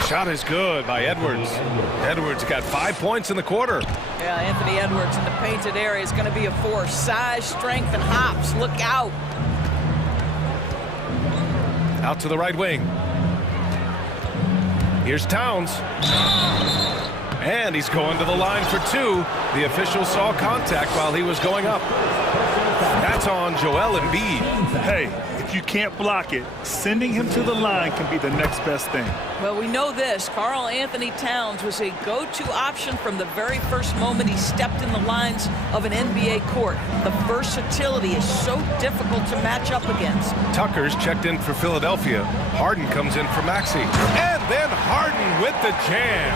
Shot is good by Edwards. Edwards got 5 points in the quarter. Yeah, Anthony Edwards in the painted area is going to be a force. Size, strength, and hops. Look out. Out to the right wing. Here's Towns. And he's going to the line for two. The official saw contact while he was going up. That's on Joel Embiid. Hey, if you can't block it, sending him to the line can be the next best thing. Well, we know this. Karl Anthony Towns was a go-to option from the very first moment he stepped in the lines of an NBA court. The versatility is so difficult to match up against. Tucker's checked in for Philadelphia. Harden comes in for Maxey. And then Harden with the jam.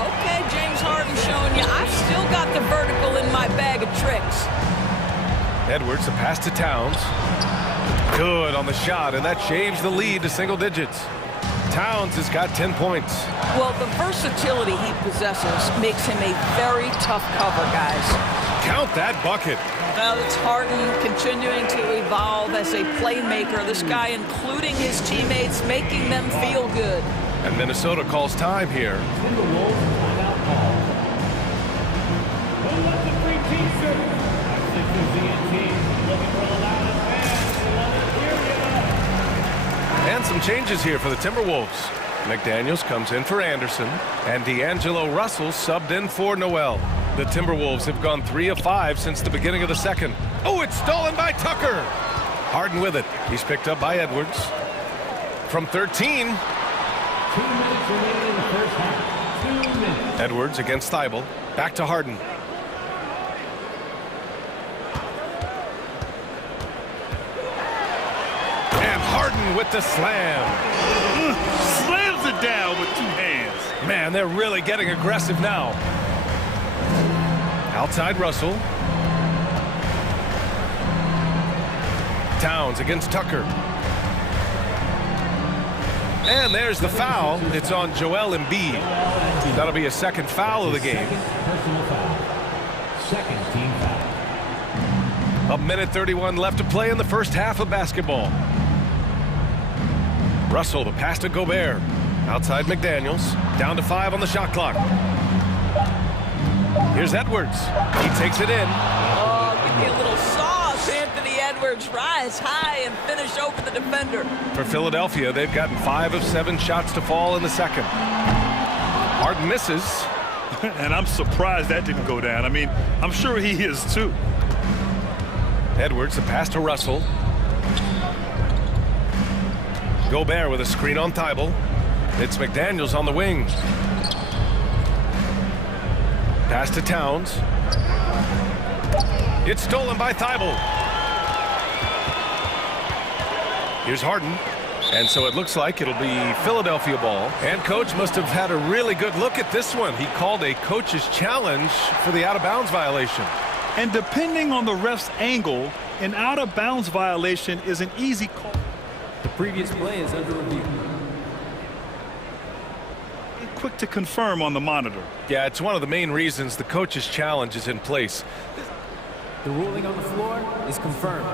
Okay, James Harden showing you I've still got the vertical in my bag of tricks. Edwards, a pass to Towns. Good on the shot, and that shaves the lead to single digits. Towns has got 10 points. Well, the versatility he possesses makes him a very tough cover, guys. Count that bucket. Well, it's Harden continuing to evolve as a playmaker. This guy, including his teammates, making them feel good. And Minnesota calls time here. And some changes here for the Timberwolves. McDaniels comes in for Anderson, and D'Angelo Russell subbed in for Noel. The Timberwolves have gone 3 of 5 since the beginning of the second. Oh, it's stolen by Tucker. Harden with it. He's picked up by Edwards. From 13. 2 minutes remaining in the first half. 2 minutes. Edwards against Thibault. Back to Harden. And Harden with the slam. Slams it down with 2 hands. Man, they're really getting aggressive now. Outside Russell. Towns against Tucker. And there's the foul. It's on Joel Embiid. That'll be a second foul of the game. Personal foul. Second team foul. A minute 31 left to play in the first half of basketball. Russell, the pass to Gobert. Outside McDaniels. Down to 5 on the shot clock. Here's Edwards. He takes it in. Oh, give me a little sauce, Anthony Edwards. Rise high and finish over the defender. For Philadelphia, they've gotten 5 of 7 shots to fall in the second. Harden misses. And I'm surprised that didn't go down. I mean, I'm sure he is too. Edwards, the pass to Russell. Gobert with a screen on Thibault. It's McDaniels on the wing. Pass to Towns. It's stolen by Thibault. Here's Harden. And so it looks like it'll be Philadelphia ball. And coach must have had a really good look at this one. He called a coach's challenge for the out-of-bounds violation. And depending on the ref's angle, an out-of-bounds violation is an easy call. The previous play is under review. Quick to confirm on the monitor. Yeah, it's one of the main reasons the coach's challenge is in place. The ruling on the floor is confirmed.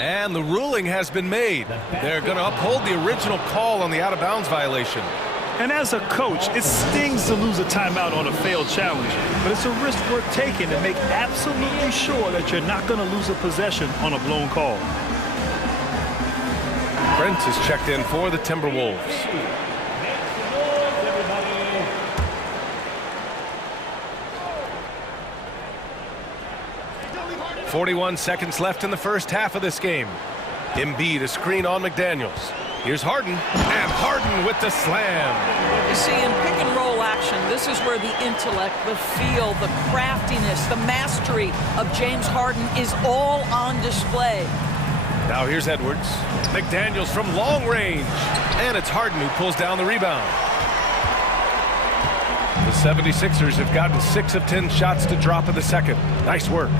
And the ruling has been made. They're going to uphold the original call on the out-of-bounds violation. And as a coach, it stings to lose a timeout on a failed challenge, but it's a risk worth taking to make absolutely sure that you're not going to lose a possession on a blown call. Brent is checked in for the Timberwolves. 41 seconds left in the first half of this game. Embiid, a screen on McDaniels. Here's Harden, and Harden with the slam. You see, in pick and roll action, this is where the intellect, the feel, the craftiness, the mastery of James Harden is all on display. Now here's Edwards. McDaniels from long range. And it's Harden who pulls down the rebound. The 76ers have gotten 6 of 10 shots to drop in the second. Nice work.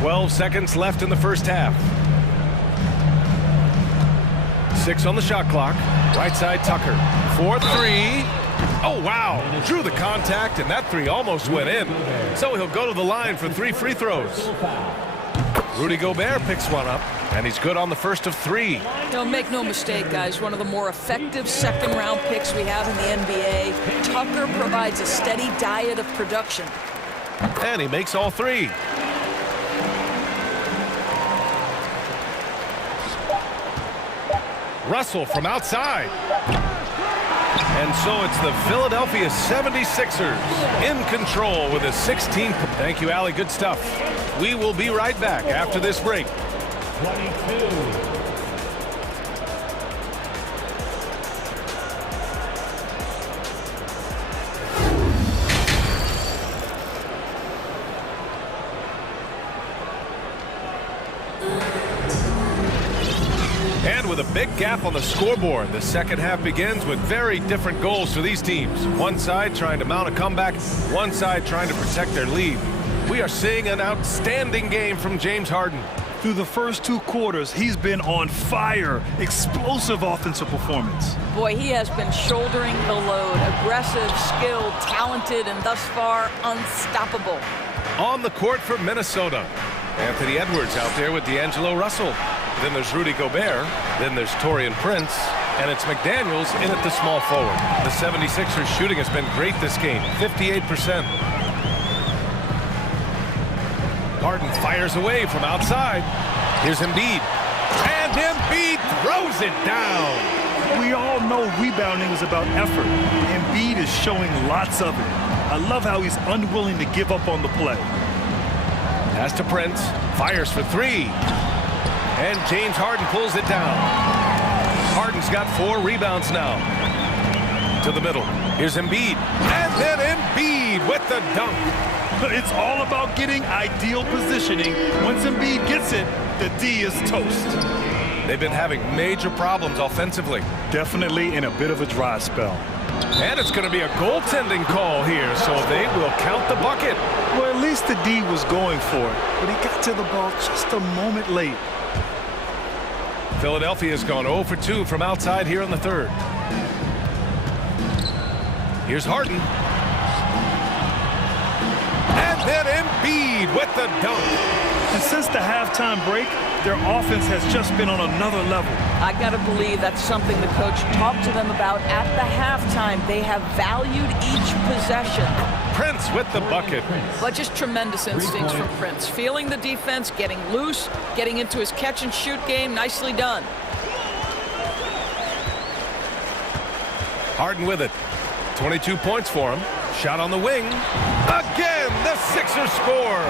12 seconds left in the first half. 6 on the shot clock. Right side Tucker. 4-3. Oh, wow. Drew the contact, and that 3 almost went in. So he'll go to the line for 3 free throws. Rudy Gobert picks one up, and he's good on the first of 3. Make no mistake, guys, one of the more effective second-round picks we have in the NBA. Tucker provides a steady diet of production. And he makes all 3. Russell from outside. And so it's the Philadelphia 76ers in control with a 16. Thank you, Allie. Good stuff. We will be right back after this break. 22. And with a big gap on the scoreboard, the second half begins with very different goals for these teams. One side trying to mount a comeback, one side trying to protect their lead. We are seeing an outstanding game from James Harden. Through the first 2 quarters, he's been on fire. Explosive offensive performance. Boy, he has been shouldering the load. Aggressive, skilled, talented, and thus far, unstoppable. On the court for Minnesota, Anthony Edwards out there with D'Angelo Russell. Then there's Rudy Gobert. Then there's Taurean Prince. And it's McDaniels in at the small forward. The 76ers shooting has been great this game, 58%. Harden fires away from outside. Here's Embiid. And Embiid throws it down. We all know rebounding is about effort. Embiid is showing lots of it. I love how he's unwilling to give up on the play. Pass to Prince. Fires for 3. And James Harden pulls it down. Harden's got 4 rebounds now. To the middle. Here's Embiid. And then Embiid with the dunk. It's all about getting ideal positioning. Once Embiid gets it, the D is toast. They've been having major problems offensively. Definitely in a bit of a dry spell. And it's going to be a goaltending call here, so they will count the bucket. Well, at least the D was going for it, but he got to the ball just a moment late. Philadelphia's gone 0 for 2 from outside here in the third. Here's Harden. And then Embiid with the dunk. And since the halftime break, their offense has just been on another level. I got to believe that's something the coach talked to them about at the halftime. They have valued each possession. Prince with the bucket. But just tremendous instincts from Prince. Feeling the defense, getting loose, getting into his catch-and-shoot game. Nicely done. Harden with it. 22 points for him. Shot on the wing. Again, the Sixers score.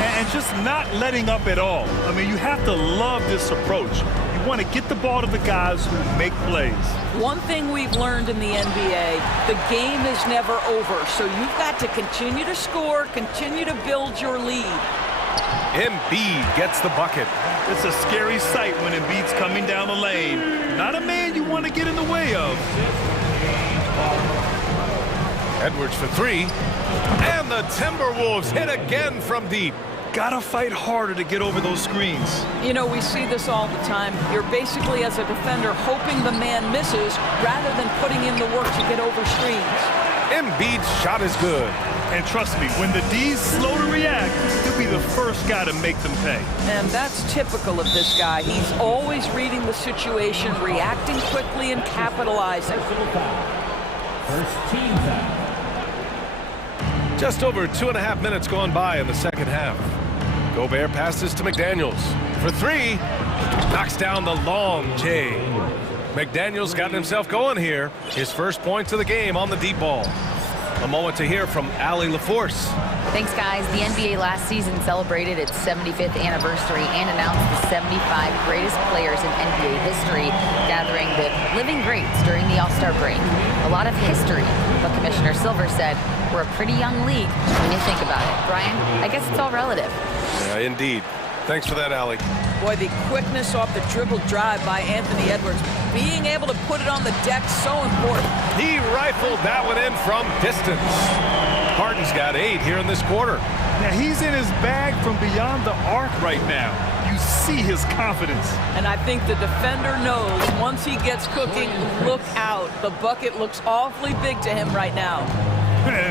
And just not letting up at all. I mean, you have to love this approach. You want to get the ball to the guys who make plays. One thing we've learned in the NBA, the game is never over. So you've got to continue to score, continue to build your lead. Embiid gets the bucket. It's a scary sight when Embiid's coming down the lane. Not a man you want to get in the way of. Edwards for 3. And the Timberwolves hit again from deep. Gotta fight harder to get over those screens. You know, we see this all the time. You're basically, as a defender, hoping the man misses rather than putting in the work to get over screens. Embiid's shot is good. And trust me, when the D's slow to react, he'll be the first guy to make them pay. And that's typical of this guy. He's always reading the situation, reacting quickly, and capitalizing. First team foul. Just over 2.5 minutes gone by in the second half. Gobert passes to McDaniels for 3. Knocks down the long J. McDaniels got himself going here. His first points of the game on the deep ball. A moment to hear from Allie LaForce. Thanks, guys. The NBA last season celebrated its 75th anniversary and announced the 75 greatest players in NBA history, gathering the living greats during the All-Star break. A lot of history, but Commissioner Silver said, we're a pretty young league when you think about it. Brian, I guess it's all relative. Yeah, indeed. Thanks for that, Allie. Boy, the quickness off the dribble drive by Anthony Edwards. Being able to put it on the deck, so important. He rifled that one in from distance. Harden's got 8 here in this quarter. Now, he's in his bag from beyond the arc right now. You see his confidence. And I think the defender knows once he gets cooking, look out. The bucket looks awfully big to him right now.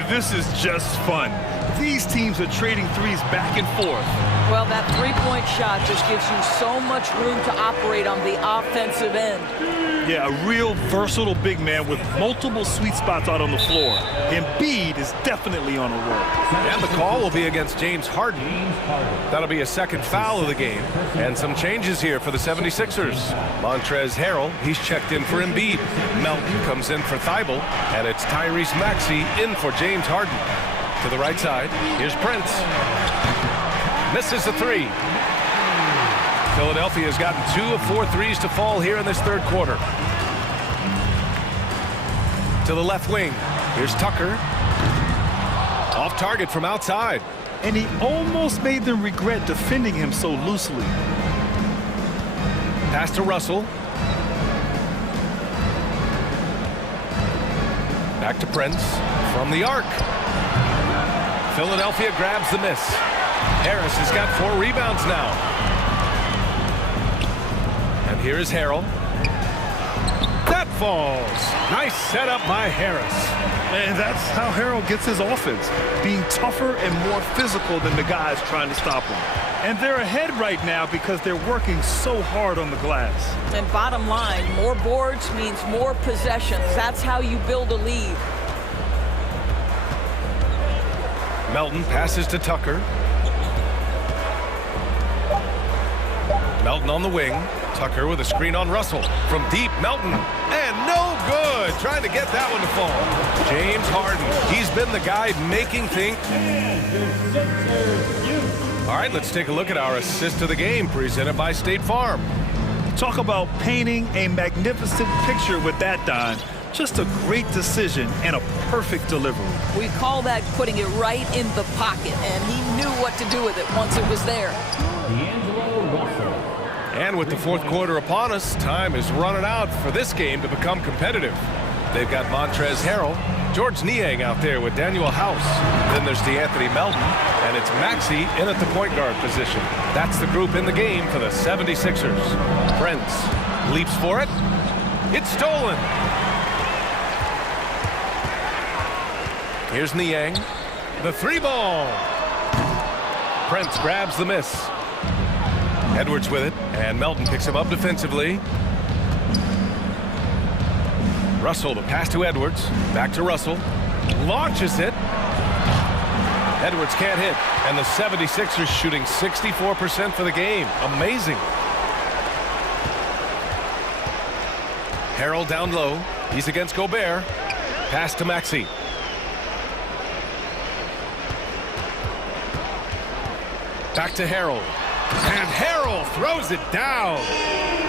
This is just fun. These teams are trading threes back and forth. Well, that three-point shot just gives you so much room to operate on the offensive end. Yeah, a real versatile big man with multiple sweet spots out on the floor. Embiid is definitely on a roll. And the call will be against James Harden. That'll be a second foul of the game. And some changes here for the 76ers. Montrezl Harrell, he's checked in for Embiid. Melton comes in for Thibault. And it's Tyrese Maxey in for James Harden. To the right side, here's Prince. Misses the three. Philadelphia's gotten 2 of 4 threes to fall here in this third quarter. To the left wing, here's Tucker. Off target from outside. And he almost made them regret defending him so loosely. Pass to Russell. Back to Prince from the arc. Philadelphia grabs the miss. Harris has got 4 rebounds now. And here is Harrell. That falls. Nice setup by Harris. And that's how Harrell gets his offense, being tougher and more physical than the guys trying to stop him. And they're ahead right now because they're working so hard on the glass. And bottom line, more boards means more possessions. That's how you build a lead. Melton passes to Tucker. Melton on the wing. Tucker with a screen on Russell. From deep, Melton. And no good. Trying to get that one to fall. James Harden. He's been the guy making things. All right, let's take a look at our assist of the game presented by State Farm. Talk about painting a magnificent picture with that dime. Just a great decision and a perfect delivery. We call that putting it right in the pocket, and he knew what to do with it once it was there. And with the fourth quarter upon us, time is running out for this game to become competitive. They've got Montrezl Harrell, George Niang out there with Daniel House. Then there's DeAnthony Melton, and it's Maxey in at the point guard position. That's the group in the game for the 76ers. Prince leaps for it. It's stolen. Here's Niang. The three ball. Prince grabs the miss. Edwards with it, and Melton picks him up defensively. Russell, the pass to Edwards. Back to Russell. Launches it. Edwards can't hit, and the 76ers shooting 64% for the game. Amazing. Harrell down low. He's against Gobert. Pass to Maxey. Back to Harrell. And Harrell throws it down.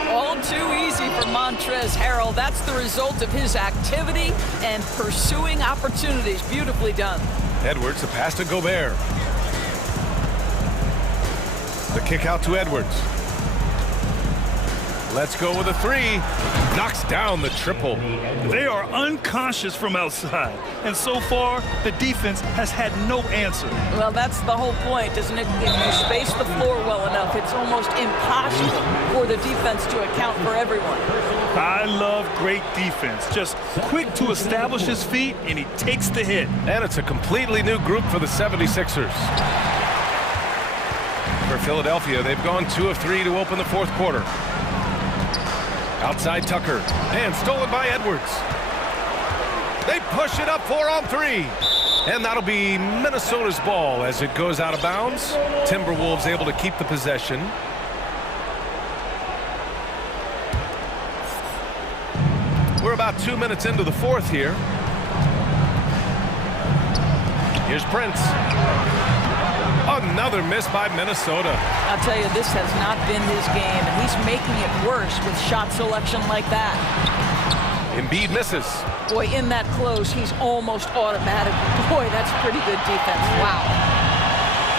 All too easy for Montrezl Harrell. That's the result of his activity and pursuing opportunities. Beautifully done. Edwards, the pass to Gobert. The kick out to Edwards. Let's go with a three. Knocks down the triple. They are unconscious from outside. And so far, the defense has had no answer. Well, that's the whole point, isn't it? If you space the floor well enough, it's almost impossible for the defense to account for everyone. I love great defense. Just quick to establish his feet, and he takes the hit. And it's a completely new group for the 76ers. For Philadelphia, they've gone 2 of 3 to open the fourth quarter. Outside Tucker, and stolen by Edwards. They push it up 4 on 3. And that'll be Minnesota's ball as it goes out of bounds. Timberwolves able to keep the possession. We're about 2 minutes into the fourth here. Here's Prince. Another miss by Minnesota. I'll tell you, this has not been his game, and he's making it worse with shot selection like that. Embiid misses. Boy, in that close, he's almost automatic. Boy, that's pretty good defense. Wow.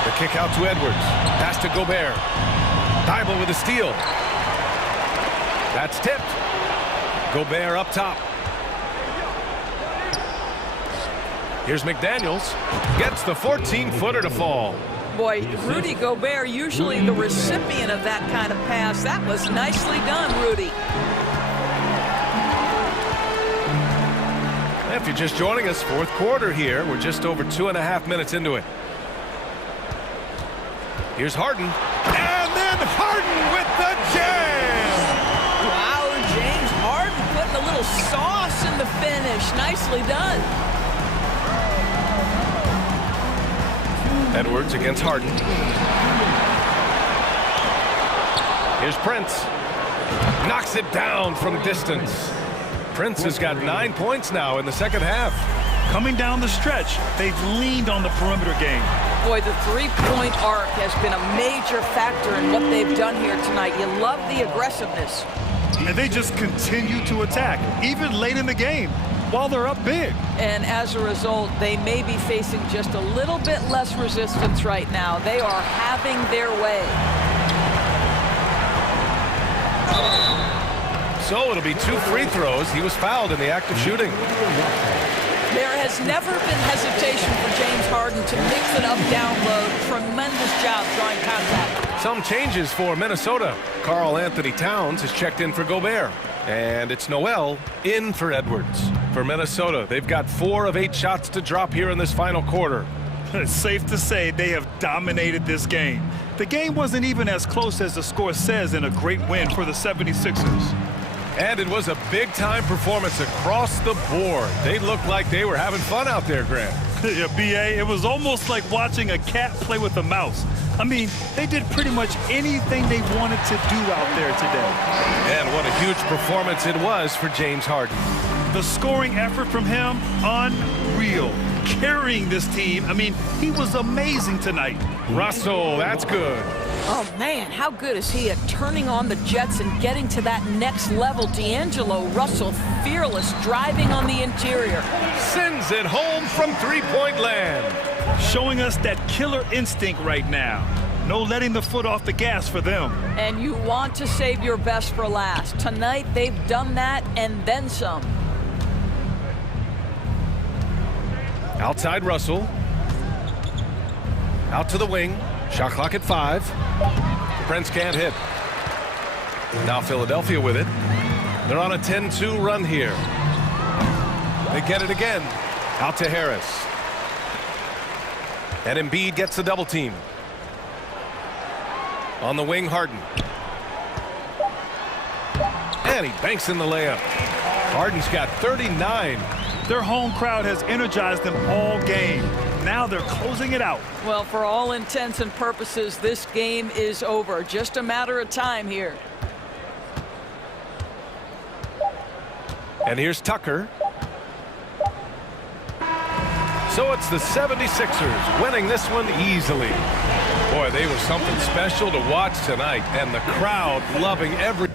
The kick out to Edwards. Pass to Gobert. Thibault with a steal. That's tipped. Gobert up top. Here's McDaniels. Gets the 14-footer to fall. Boy, Rudy Gobert, usually the recipient of that kind of pass. That was nicely done, Rudy. If you're just joining us, fourth quarter here. We're just over 2.5 minutes into it. Here's Harden. And then Harden with the jam! Wow, James Harden putting a little sauce in the finish. Nicely done. Edwards against Harden. Here's Prince. Knocks it down from distance. Prince has got 9 points now in the second half. Coming down the stretch, they've leaned on the perimeter game. Boy, the three-point arc has been a major factor in what they've done here tonight. You love the aggressiveness. And they just continue to attack, even late in the game, while they're up big. And as a result, they may be facing just a little bit less resistance right now. They are having their way. So it'll be 2 free throws. He was fouled in the act of shooting. There has never been hesitation for James Harden to mix it up down low. Tremendous job drawing contact. Some changes for Minnesota. Karl Anthony Towns has checked in for Gobert. And it's Noel in for Edwards. For Minnesota, they've got 4 of 8 shots to drop here in this final quarter. It's safe to say they have dominated this game. The game wasn't even as close as the score says in a great win for the 76ers. And it was a big-time performance across the board. They looked like they were having fun out there, Grant. Yeah, B.A., it was almost like watching a cat play with a mouse. I mean, they did pretty much anything they wanted to do out there today. And what a huge performance it was for James Harden. The scoring effort from him, unreal. Carrying this team, I mean, he was amazing tonight. Russell, that's good. Oh, man, how good is he at turning on the Jets and getting to that next level? D'Angelo Russell, fearless, driving on the interior. Sends it home from three-point land. Showing us that killer instinct right now. No letting the foot off the gas for them. And you want to save your best for last. Tonight, they've done that and then some. Outside Russell. Out to the wing. Shot clock at 5. Prince can't hit. Now Philadelphia with it. They're on a 10-2 run here. They get it again. Out to Harris. And Embiid gets the double team. On the wing, Harden. And he banks in the layup. Harden's got 39. Their home crowd has energized them all game. Now they're closing it out. Well, for all intents and purposes, this game is over. Just a matter of time here. And here's Tucker. So it's the 76ers winning this one easily. Boy, they were something special to watch tonight, and the crowd loving every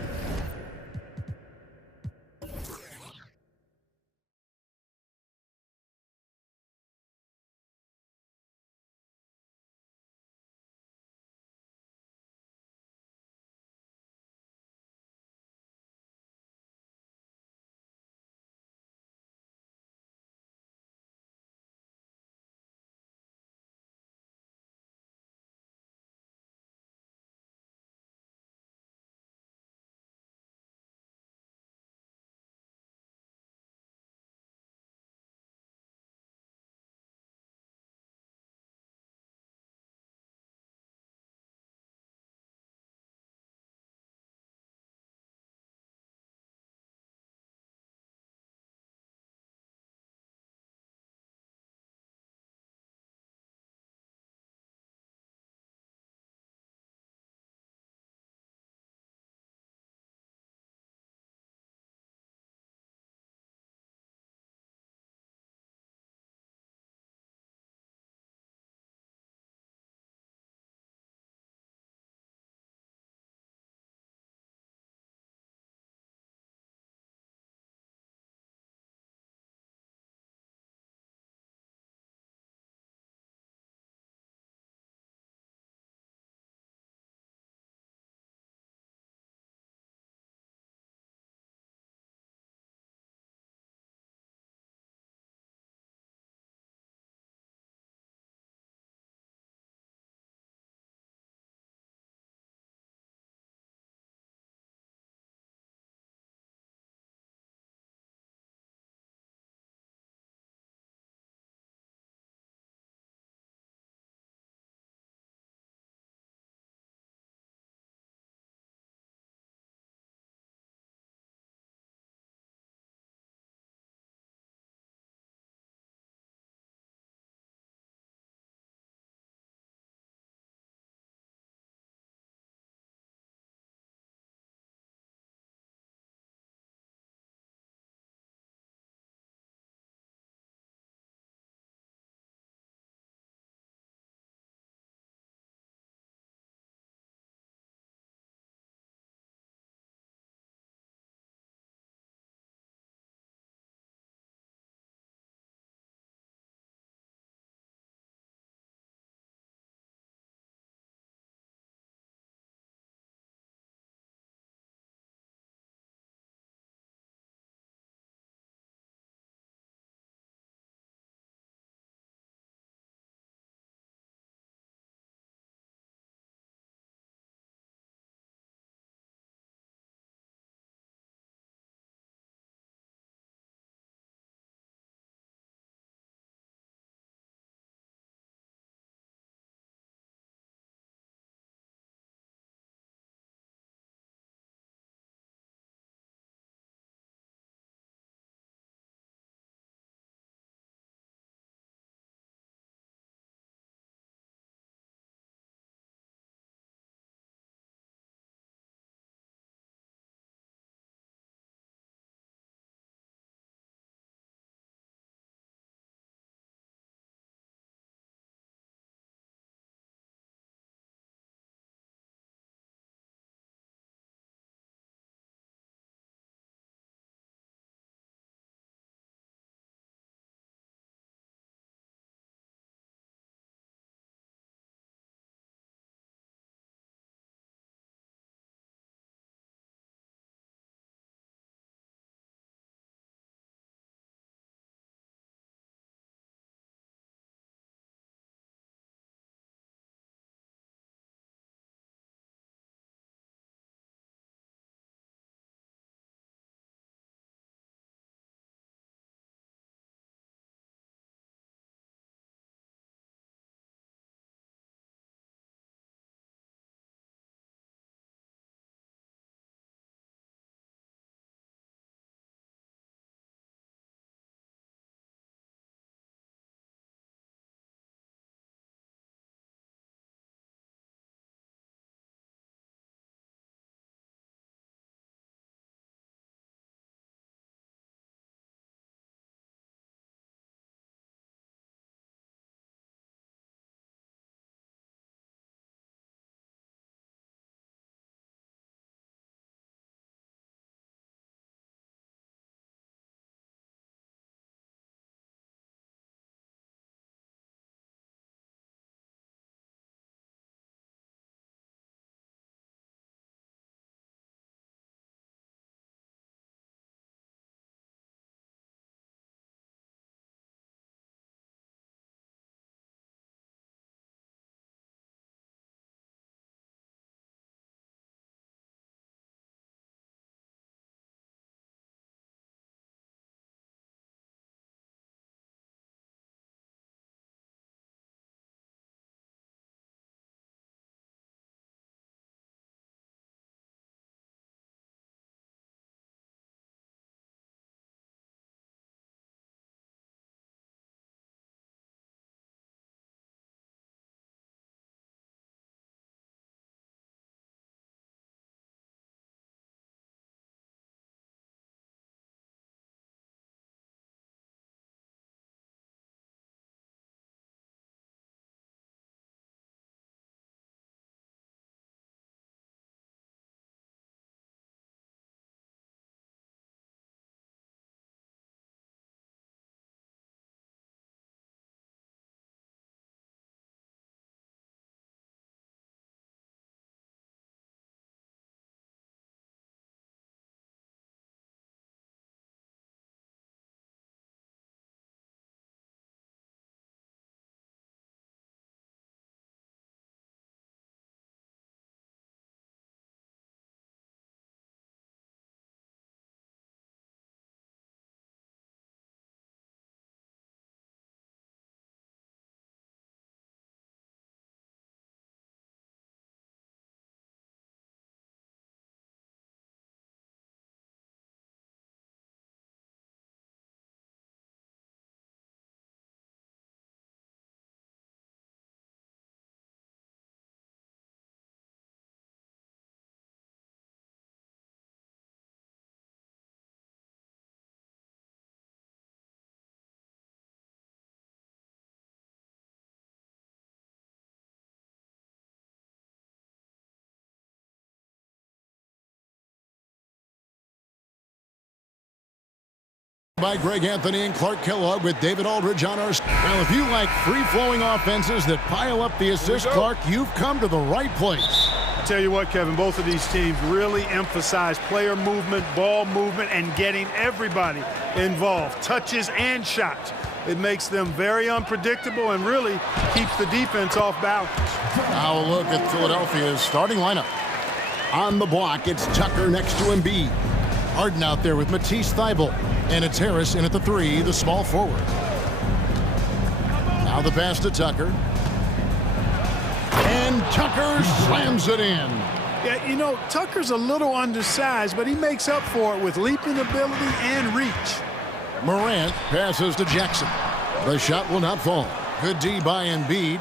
By Greg Anthony and Clark Kellogg with David Aldridge on our... Well, if you like free-flowing offenses that pile up the assist, Clark, you've come to the right place. I tell you what, Kevin, both of these teams really emphasize player movement, ball movement, and getting everybody involved, touches and shots. It makes them very unpredictable and really keeps the defense off balance. Now a look at Philadelphia's starting lineup. On the block, it's Tucker next to Embiid. Harden out there with Matisse Thybulle. And it's Harris in at the 3, the small forward. Now the pass to Tucker. And Tucker slams it in. Yeah, you know, Tucker's a little undersized, but he makes up for it with leaping ability and reach. Morant passes to Jackson. The shot will not fall. Good D by Embiid.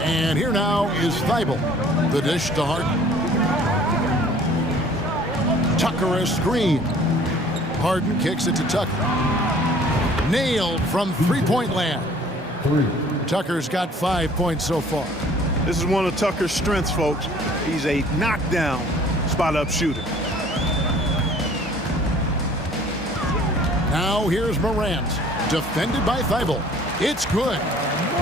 And here now is Thybulle. The dish to Harden. Tucker a screen. Harden kicks it to Tucker. Nailed from three-point land. Tucker's got 5 points so far. This is one of Tucker's strengths, folks. He's a knockdown spot-up shooter. Now here's Morant. Defended by Thybulle. It's good.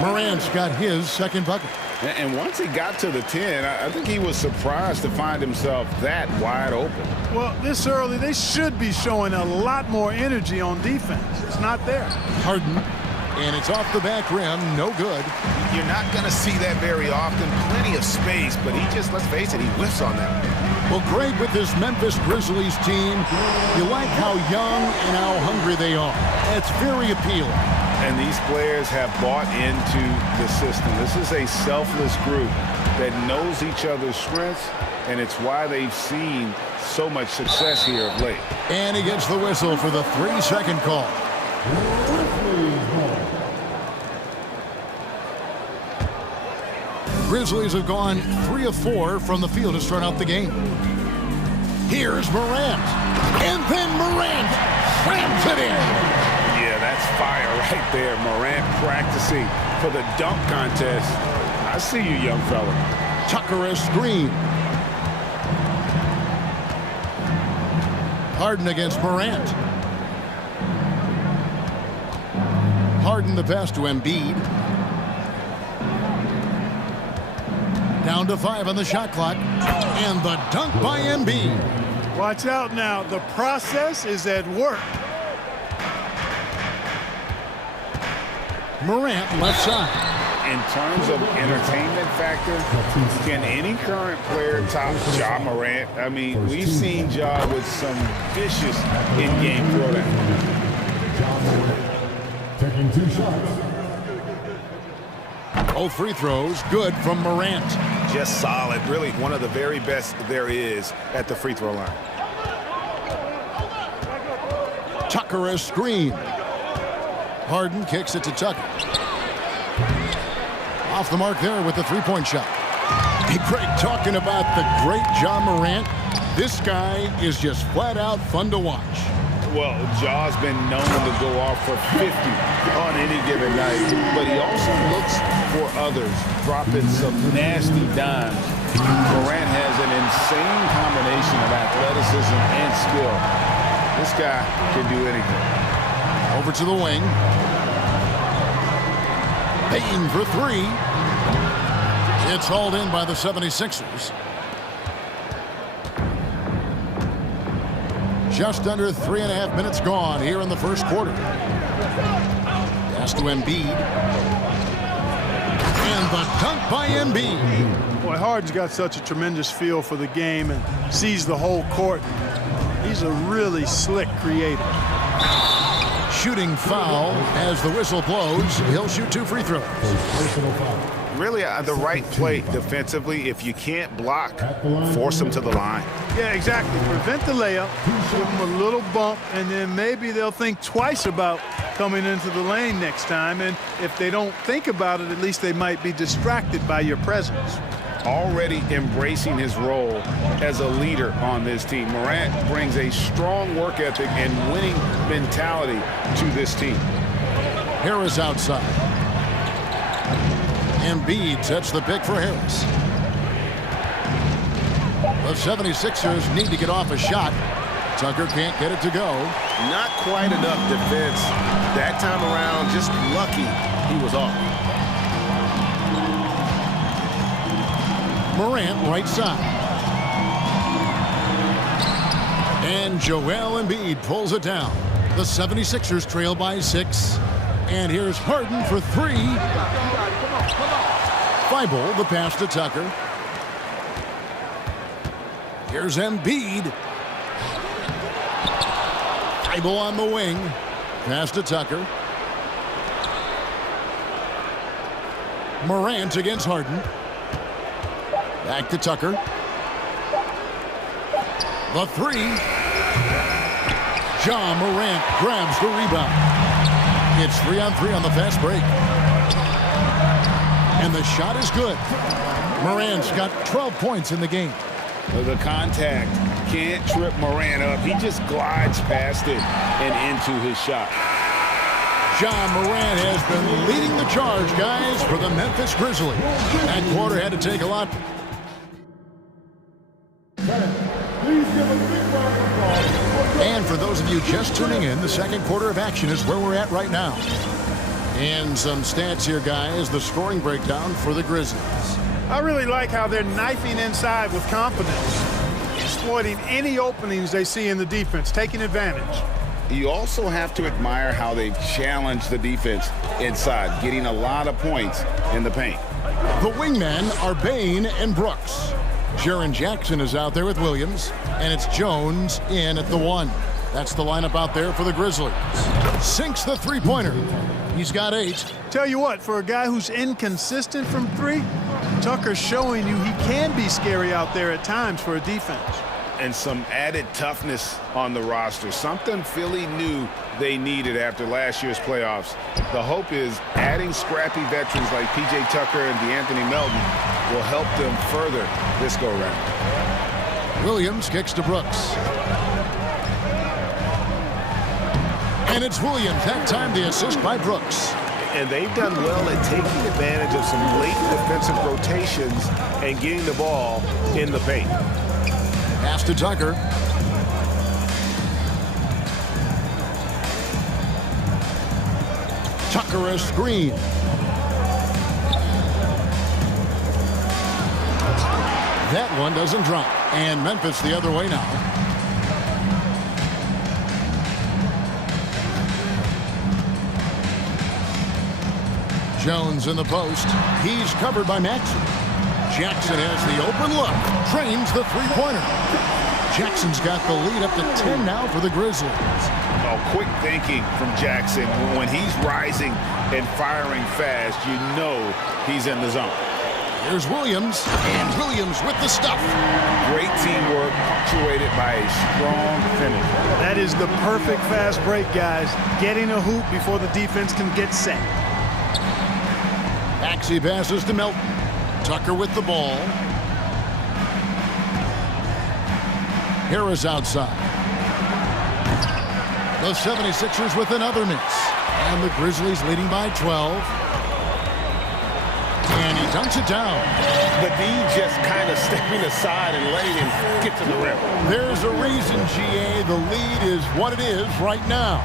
Morant's got his second bucket. And once he got to the 10, I think he was surprised to find himself that wide open. Well, this early, they should be showing a lot more energy on defense. It's not there. Harden, and it's off the back rim, no good. You're not going to see that very often. Plenty of space, but he just, let's face it, he whiffs on that. Well, Greg, with this Memphis Grizzlies team, you like how young and how hungry they are. That's very appealing. And these players have bought into the system. This is a selfless group that knows each other's strengths, and it's why they've seen so much success here of late. And he gets the whistle for the 3-second call. Grizzlies have gone 3 of 4 from the field to start out the game. Here's Morant. And then Morant slams it in. Yeah, that's fire right there. Morant practicing for the dunk contest. I see you, young fella. Tucker a screen. Harden against Morant. Harden the pass to Embiid. Down to 5 on the shot clock. And the dunk by Embiid. Watch out now. The process is at work. Morant left side. In terms of entertainment factor, can any current player top Ja Morant? I mean, we've seen Ja with some vicious in-game throwdown. Taking 2 shots. Both free throws good from Morant. Just solid. Really one of the very best there is at the free throw line. Tucker a screen. Harden kicks it to Tucker. Off the mark there with the three-point shot. Hey, Greg, talking about the great Ja Morant, this guy is just flat out fun to watch. Well, Ja's been known to go off for 50 on any given night, but he also looks for others, dropping some nasty dimes. Morant has an insane combination of athleticism and skill. This guy can do anything. Over to the wing. Payton for 3. It's hauled in by the 76ers. Just under 3.5 minutes gone here in the first quarter. Pass to Embiid. And the dunk by Embiid. Boy, Harden's got such a tremendous feel for the game and sees the whole court. He's a really slick creator. Shooting foul as the whistle blows. He'll shoot 2 free throws. Really the right play defensively. If you can't block, force them to the line. Yeah, exactly. Prevent the layup, give them a little bump, and then maybe they'll think twice about coming into the lane next time. And if they don't think about it, at least they might be distracted by your presence. Already embracing his role as a leader on this team. Morant brings a strong work ethic and winning mentality to this team. Harris outside. Embiid sets the pick for Harris. The 76ers need to get off a shot. Tucker can't get it to go. Not quite enough defense. That time around, just lucky he was off. Morant right side. And Joel Embiid pulls it down. The 76ers trail by 6. And here's Harden for 3. Thibault, the pass to Tucker. Here's Embiid. Thibault on the wing. Pass to Tucker. Morant against Harden. Back to Tucker. The 3. Ja Morant grabs the rebound. It's 3-on-3 on the fast break. And the shot is good. Morant's got 12 points in the game. The contact can't trip Morant up. He just glides past it and into his shot. Ja Morant has been leading the charge, guys, for the Memphis Grizzlies. That quarter had to take a lot. And for those of you just tuning in, the second quarter of action is where we're at right now. And some stats here, guys. The scoring breakdown for the Grizzlies. I really like how they're knifing inside with confidence, exploiting any openings they see in the defense, taking advantage. You also have to admire how they challenge the defense inside, getting a lot of points in the paint. The wingmen are Bane and Brooks. Jaren Jackson is out there with Williams, and it's Jones in at the 1. That's the lineup out there for the Grizzlies. Sinks the three-pointer. He's got 8. Tell you what, for a guy who's inconsistent from 3, Tucker's showing you he can be scary out there at times for a defense. And some added toughness on the roster, something Philly knew they needed after last year's playoffs. The hope is adding scrappy veterans like P.J. Tucker and DeAnthony Melton will help them further this go-round. Williams kicks to Brooks. And it's Williams. That time the assist by Brooks. And they've done well at taking advantage of some late defensive rotations and getting the ball in the paint. Pass to Tucker. Tucker a screen. That one doesn't drop. And Memphis the other way now. Jones in the post. He's covered by Maxey. Jackson has the open look. Trains the three-pointer. Jackson's got the lead up to 10 now for the Grizzlies. Oh, quick thinking from Jackson. When he's rising and firing fast, you know he's in the zone. Here's Williams. And Williams with the stuff. Great teamwork, punctuated by a strong finish. That is the perfect fast break, guys. Getting a hoop before the defense can get set. Maxey passes to Melton. Tucker with the ball. Harris outside. The 76ers with another miss. And the Grizzlies leading by 12. And he dunks it down. The D just kind of stepping aside and letting him get to the rim. There's a reason, GA. The lead is what it is right now.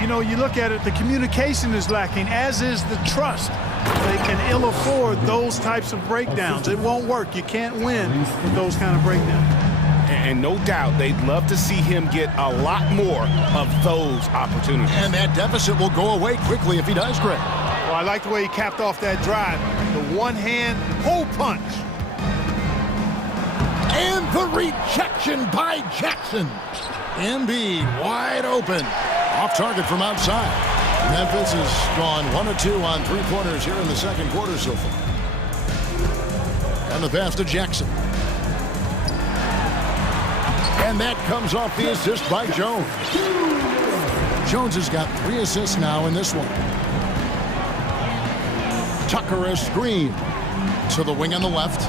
You know, you look at it, the communication is lacking, as is the trust. They can ill afford those types of breakdowns. It won't work. You can't win with those kind of breakdowns. And no doubt they'd love to see him get a lot more of those opportunities. And that deficit will go away quickly if he does, Greg. Well, I like the way he capped off that drive. The one-hand pull punch. And the rejection by Jackson. Embiid wide open. Off target from outside. Memphis has gone 1 of 2 on three-pointers here in the second quarter so far. And the pass to Jackson. And that comes off the assist by Jones. Jones has got 3 assists now in this one. Tucker a screen to the wing on the left.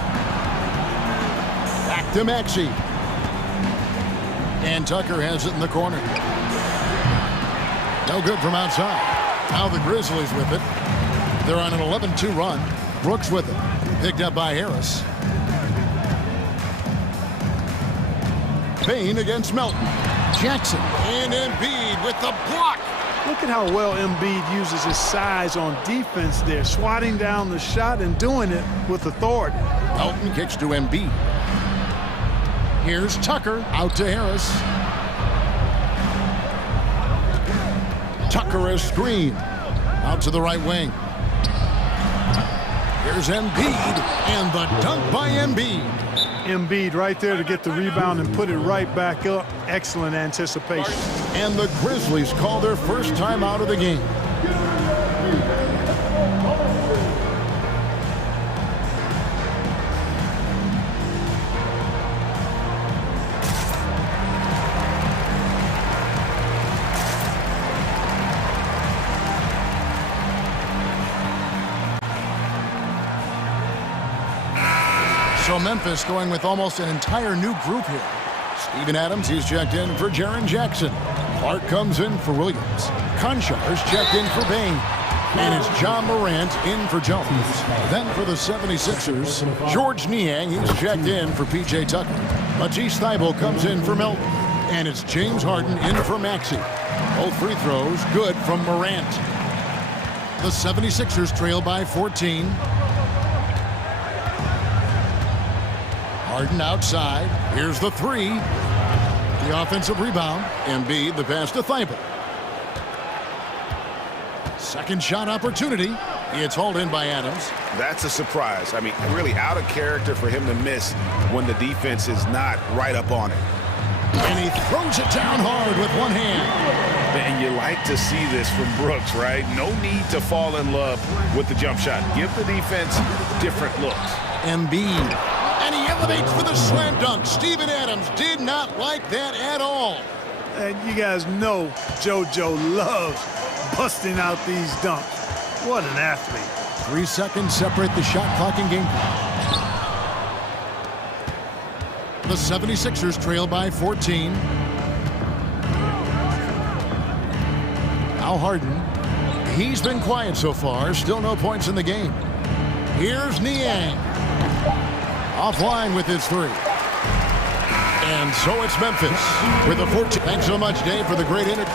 Back to Maxey. And Tucker has it in the corner. No good from outside. Now the Grizzlies with it. They're on an 11-2 run. Brooks with it. Picked up by Harris. Payne against Melton. Jackson and Embiid with the block. Look at how well Embiid uses his size on defense there, swatting down the shot and doing it with authority. Elton kicks to Embiid. Here's Tucker out to Harris. Tucker a screen out to the right wing. Here's Embiid and the dunk by Embiid. Embiid right there to get the rebound and put it right back up. Excellent anticipation. And the Grizzlies call their first time out of the game. So Memphis going with almost an entire new group here. Steven Adams, he's checked in for Jaren Jackson. Clark comes in for Williams. Conchar is checked in for Bain. And it's John Morant in for Jones. Then for the 76ers, George Niang, he's checked in for P.J. Tucker. Matisse Thybulle comes in for Milton. And it's James Harden in for Maxey. Both free throws good from Morant. The 76ers trail by 14. Harden outside. Here's the three. The offensive rebound. Embiid, the pass to Thybulle. Second shot opportunity. It's hauled in by Adams. That's a surprise. I mean, really out of character for him to miss when the defense is not right up on it. And he throws it down hard with one hand. And you like to see this from Brooks, right? No need to fall in love with the jump shot. Give the defense different looks. Embiid. And he elevates for the slam dunk. Steven Adams did not like that at all. And you guys know JoJo loves busting out these dunks. What an athlete. 3 seconds separate the shot clock and game clock. The 76ers trail by 14. Now Harden. He's been quiet so far. Still no points in the game. Here's Niang. Offline with his three. And so it's Memphis with the 14. Thanks so much, Dave, for the great interview.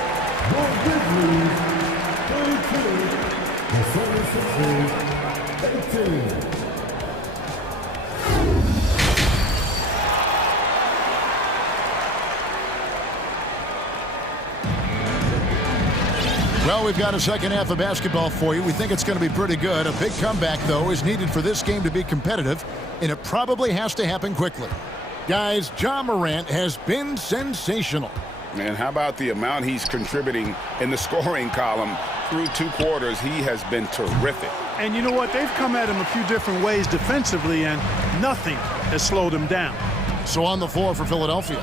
Well, we've got a second half of basketball for you. We think it's going to be pretty good. A big comeback, though, is needed for this game to be competitive, and it probably has to happen quickly. Guys, John Morant has been sensational. And how about the amount he's contributing in the scoring column through 2 quarters? He has been terrific. And you know what? They've come at him a few different ways defensively, and nothing has slowed him down. So on the floor for Philadelphia.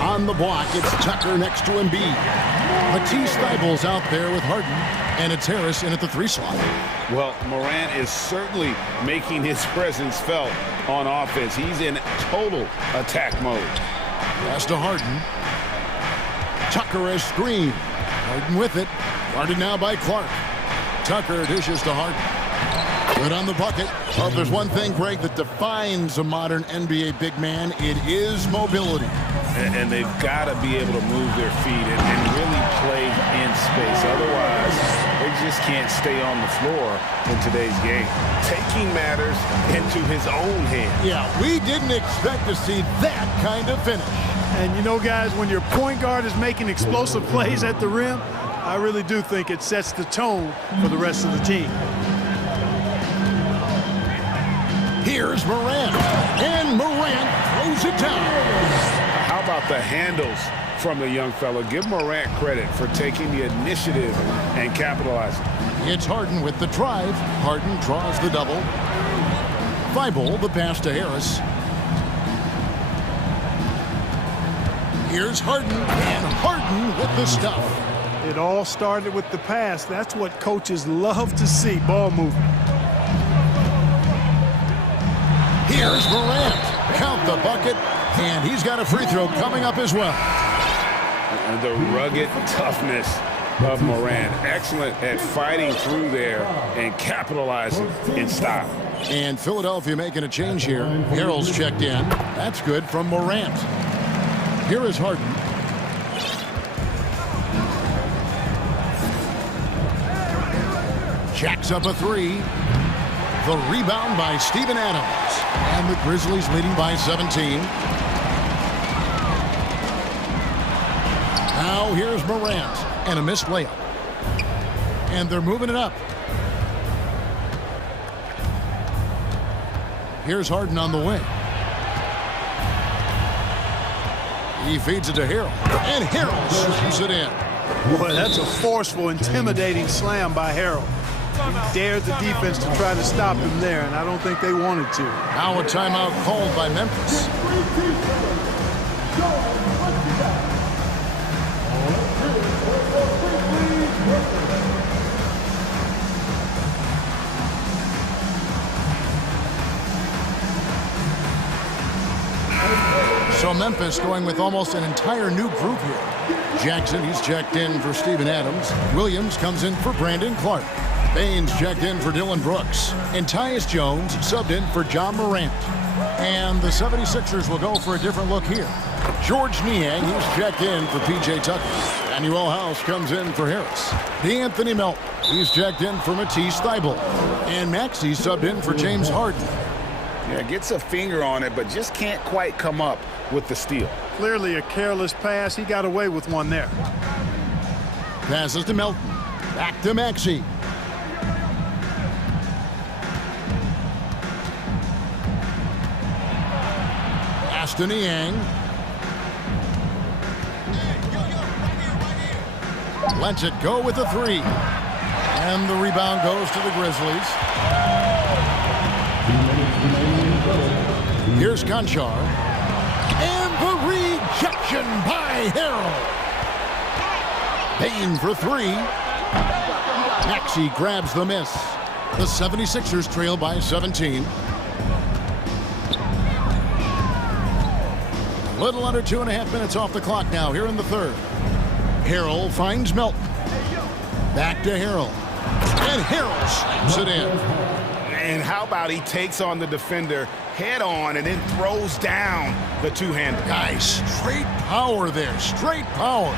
On the block, it's Tucker next to Embiid. Matisse Thybulle's out there with Harden, and it's Harris in at the 3 slot. Well, Morant is certainly making his presence felt on offense. He's in total attack mode. Pass to Harden. Tucker a screen. Harden with it. Guarded now by Clark. Tucker dishes to Harden. Good on the bucket. Well, if there's one thing, Greg, that defines a modern NBA big man, it is mobility. And they've got to be able to move their feet and really play in space. Otherwise, they just can't stay on the floor in today's game. Taking matters into his own hands. Yeah, we didn't expect to see that kind of finish. And you know, guys, when your point guard is making explosive plays at the rim, I really do think it sets the tone for the rest of the team. Here's Morant, and Morant throws it down. How about the handles from the young fella? Give Morant credit for taking the initiative and capitalizing. It's Harden with the drive. Harden draws the double. Thybulle, the pass to Harris. Here's Harden, and Harden with the stuff. It all started with the pass. That's what coaches love to see, ball movement. Here's Morant. Count the bucket, and he's got a free throw coming up as well. And the rugged toughness of Morant. Excellent at fighting through there and capitalizing in style. And Philadelphia making a change here. Harrell's checked in. That's good from Morant. Here is Harden. Jacks up a three. The rebound by Steven Adams. And the Grizzlies leading by 17. Now here's Morant. And a missed layup. And they're moving it up. Here's Harden on the wing. He feeds it to Harrell. And Harrell slams it in. Boy, that's a forceful, intimidating slam by Harrell. He dared the defense to try to stop him there, and I don't think they wanted to. Now a timeout called by Memphis. So Memphis going with almost an entire new group here. Jackson, he's checked in for Steven Adams. Williams comes in for Brandon Clark. Baines checked in for Dylan Brooks. And Tyus Jones subbed in for John Morant. And the 76ers will go for a different look here. George Niang, he's checked in for P.J. Tucker. Emmanuel House comes in for Harris. D'Anthony Melton, he's checked in for Matisse Thybulle. And Maxey subbed in for James Harden. Yeah, gets a finger on it, but just can't quite come up with the steal. Clearly a careless pass. He got away with one there. Passes to Melton. Back to Maxey. Pass to Niang. Lets it go with a three. And the rebound goes to the Grizzlies. Here's Conchar. And the rejection by Harrell. Payne for three. Maxey grabs the miss. The 76ers trail by 17. A little under 2.5 minutes off the clock now here in the third. Harrell finds Melton. Back to Harrell. And Harrell slams it in. And how about he takes on the defender head on and then throws down the two-hander. Guys, straight power there. Straight power.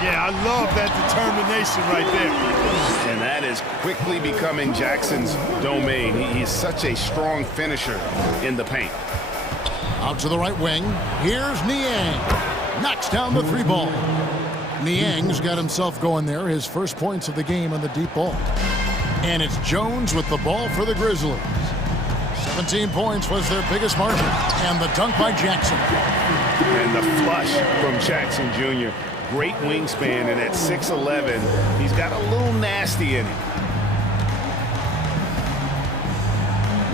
Yeah, I love that determination right there. And that is quickly becoming Jackson's domain. He's such a strong finisher in the paint. Out to the right wing. Here's Niang. Knocks down the three ball. Niang's got himself going there. His first points of the game on the deep ball. And it's Jones with the ball for the Grizzlies. 17 points was their biggest margin. And the dunk by Jackson. And the flush from Jackson Jr. Great wingspan, and at 6'11", he's got a little nasty in him.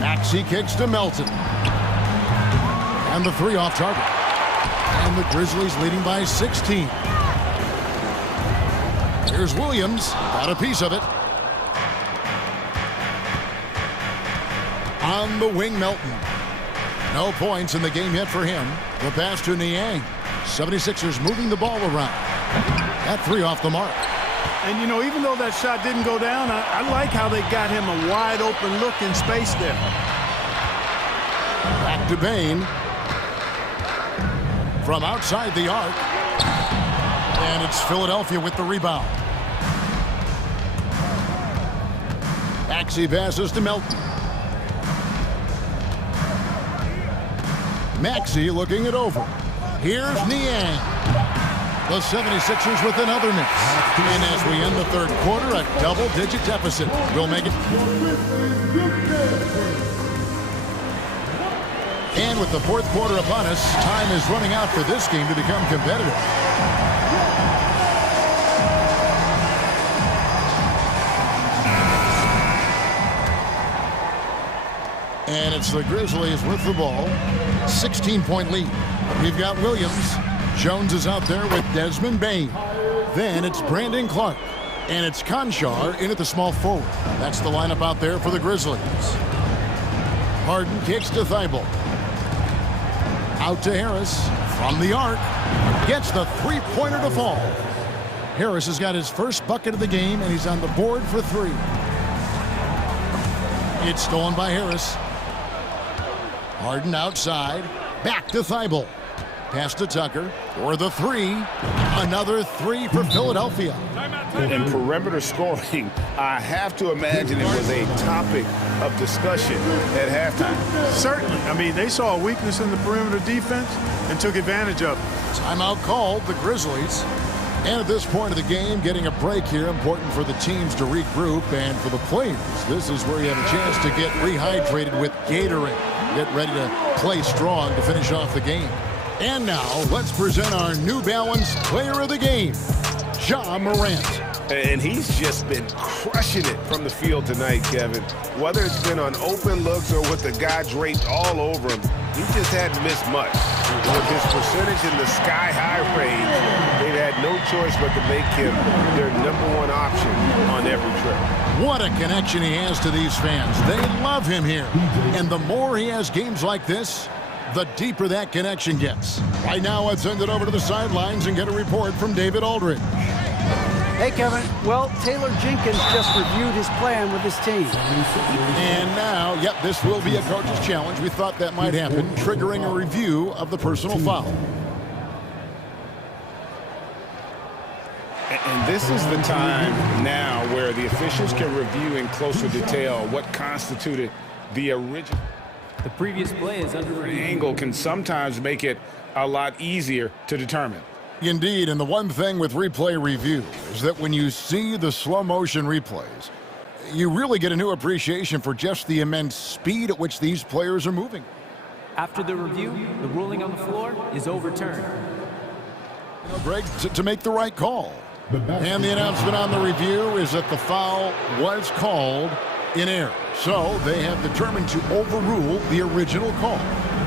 Maxey kicks to Melton. And the three off target. And the Grizzlies leading by 16. Here's Williams. Got a piece of it. On the wing, Melton. No points in the game yet for him. The pass to Niang. 76ers moving the ball around. That three off the mark. And, you know, even though that shot didn't go down, I like how they got him a wide open look in space there. Back to Bain. From outside the arc. And it's Philadelphia with the rebound. Maxey passes to Melton. Maxey looking it over. Here's Niang. The 76ers with another miss. And as we end the third quarter, a double-digit deficit will make it. And with the fourth quarter upon us, time is running out for this game to become competitive. And it's the Grizzlies with the ball. 16-point lead. We've got Williams. Jones is out there with Desmond Bain. Then it's Brandon Clark. And it's Conchar in at the small forward. That's the lineup out there for the Grizzlies. Harden kicks to Thybulle. Out to Harris. From the arc. Gets the three-pointer to fall. Harris has got his first bucket of the game, and he's on the board for three. It's stolen by Harris. Harden outside. Back to Thybulle. Pass to Tucker for the three. Another three for Philadelphia. And perimeter scoring, I have to imagine it was a topic of discussion at halftime. Certainly. I mean, they saw a weakness in the perimeter defense and took advantage of it. Timeout called, the Grizzlies. And at this point of the game, getting a break here, important for the teams to regroup, and for the players, this is where you have a chance to get rehydrated with Gatorade. Get ready to play strong to finish off the game. And now, let's present our New Balance Player of the Game, Ja Morant. And he's just been crushing it from the field tonight, Kevin. Whether it's been on open looks or with the guy draped all over him, he just hadn't missed much. With his percentage in the sky-high range, they've had no choice but to make him their #1 option on every trip. What a connection he has to these fans. They love him here. And the more he has games like this, the deeper that connection gets. Right now, let's send it over to the sidelines and get a report from David Aldridge. Hey, Kevin. Well, Taylor Jenkins just reviewed his plan with his team. And now, yep, this will be a coach's challenge. We thought that might happen, triggering a review of the personal foul. And this is the time now where the officials can review in closer detail what constituted the original. The previous play is under review. Angle can sometimes make it a lot easier to determine. Indeed, and the one thing with replay review is that when you see the slow motion replays, you really get a new appreciation for just the immense speed at which these players are moving. After the review, the ruling on the floor is overturned. Greg, to make the right call. And the announcement on the review is that the foul was called in error. So they have determined to overrule the original call.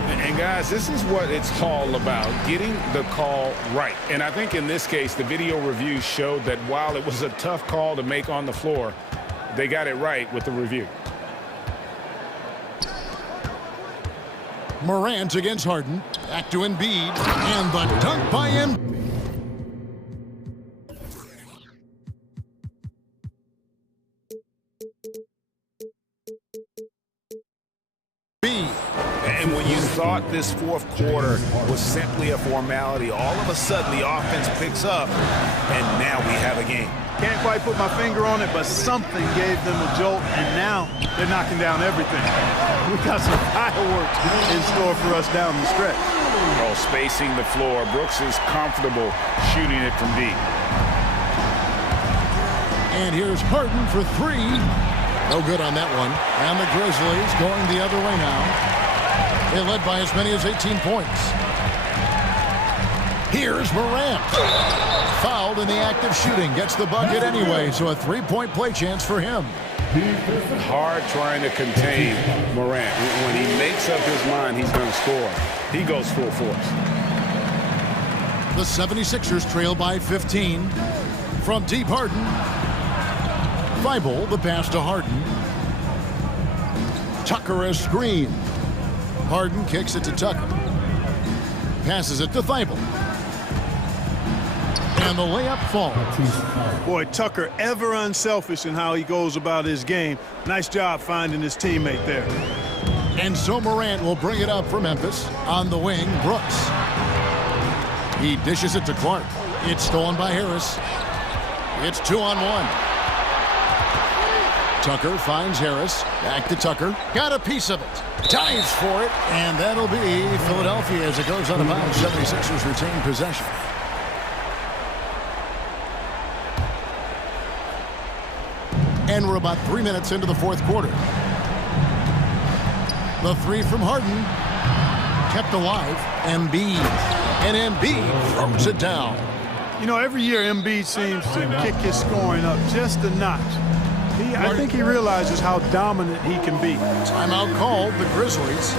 And guys, this is what it's all about, getting the call right. And I think in this case, the video review showed that while it was a tough call to make on the floor, they got it right with the review. Morant against Harden. Back to Embiid. And the dunk by Embiid. And when you thought this fourth quarter was simply a formality, all of a sudden the offense picks up, and now we have a game. Can't quite put my finger on it, but something gave them a jolt, and now they're knocking down everything. We've got some fireworks in store for us down the stretch. Oh, spacing the floor. Brooks is comfortable shooting it from deep. And here's Harden for three. No good on that one. And the Grizzlies going the other way now. They led by as many as 18 points. Here's Morant. Fouled in the act of shooting. Gets the bucket anyway, so a three-point play chance for him. Hard trying to contain Morant. When he makes up his mind he's going to score, he goes full force. The 76ers trail by 15. From deep, Harden. Thibault, the pass to Harden. Tucker a screen. Harden kicks it to Tucker. Passes it to Thibault. And the layup falls. Boy, Tucker ever unselfish in how he goes about his game. Nice job finding his teammate there. And so Morant will bring it up for Memphis. On the wing, Brooks. He dishes it to Clark. It's stolen by Harris. It's 2-on-1. Tucker finds Harris. Back to Tucker. Got a piece of it. Dives for it. And that'll be Philadelphia as it goes out of bounds. 76ers retain possession. And we're about 3 minutes into the fourth quarter. The three from Harden. Kept alive. Embiid. And Embiid throws it down. You know, every year Embiid seems to kick his scoring up just a notch. I think he realizes how dominant he can be. Timeout called, the Grizzlies.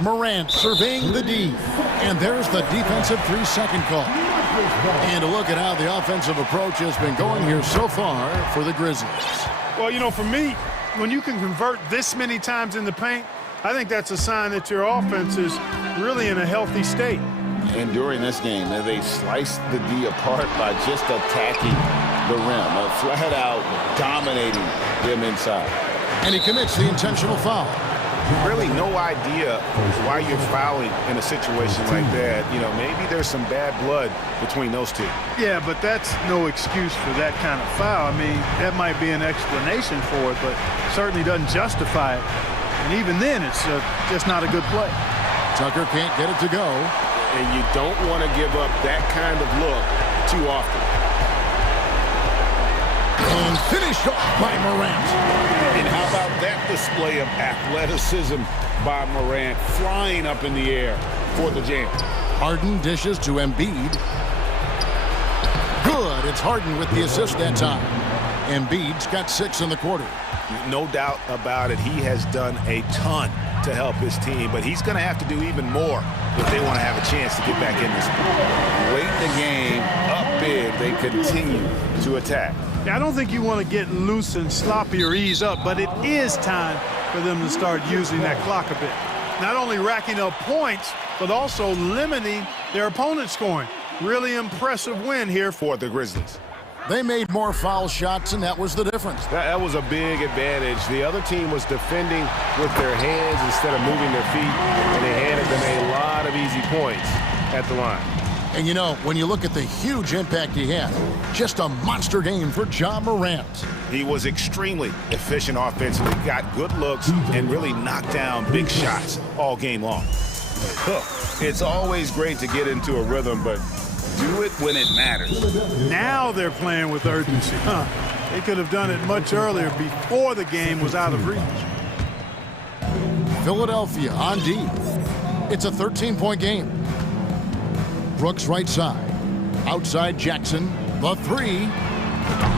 Morant surveying the D. And there's the defensive 3-second call. And a look at how the offensive approach has been going here so far for the Grizzlies. Well, you know, for me, when you can convert this many times in the paint, I think that's a sign that your offense is really in a healthy state. And during this game, they sliced the D apart by just attacking the rim, flat out dominating them inside. And he commits the intentional foul. Really no idea why you're fouling in a situation like that. You know, maybe there's some bad blood between those two. Yeah, but that's no excuse for that kind of foul. I mean, that might be an explanation for it, but certainly doesn't justify it. And even then, it's just not a good play. Tucker can't get it to go. And you don't want to give up that kind of look too often. And finished off by Morant. And how about that display of athleticism by Morant, flying up in the air for the jam. Harden dishes to Embiid. Good. It's Harden with the assist that time. Embiid's got 6 in the quarter. No doubt about it. He has done a ton to help his team, but he's going to have to do even more if they want to have a chance to get back in this one. Late in the game, up big, they continue to attack. I don't think you want to get loose and sloppy or ease up, but it is time for them to start using that clock a bit. Not only racking up points, but also limiting their opponent's scoring. Really impressive win here for the Grizzlies. They made more foul shots, and that was the difference. That was a big advantage. The other team was defending with their hands instead of moving their feet, and they handed them a lot of easy points at the line. And you know, when you look at the huge impact he had, just a monster game for Ja Morant. He was extremely efficient offensively, got good looks, and really knocked down big shots all game long. It's always great to get into a rhythm, but do it when it matters. Now they're playing with urgency. They could have done it much earlier before the game was out of reach. Philadelphia on D. It's a 13-point game. Brooks right side. Outside Jackson. The 3.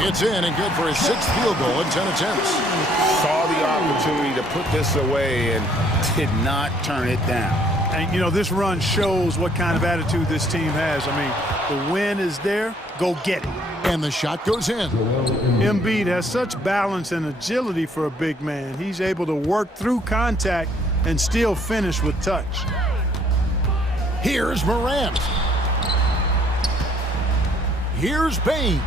It's in and good for his 6th field goal in 10 attempts. Saw the opportunity to put this away and did not turn it down. And, you know, this run shows what kind of attitude this team has. I mean, the win is there. Go get it. And the shot goes in. Embiid has such balance and agility for a big man. He's able to work through contact and still finish with touch. Here's Morant. Here's Bain.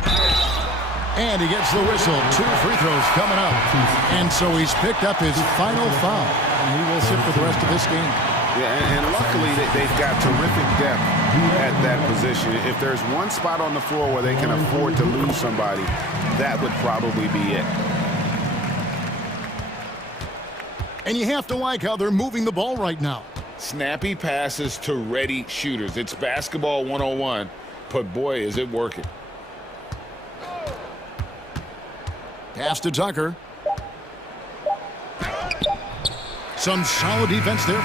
And he gets the whistle. 2 free throws coming up. And so he's picked up his final foul. And he will sit for the rest of this game. Yeah, and luckily they've got terrific depth at that position. If there's one spot on the floor where they can afford to lose somebody, that would probably be it. And you have to like how they're moving the ball right now. Snappy passes to ready shooters. It's basketball 101, but boy, is it working. Pass to Tucker. Some solid defense there.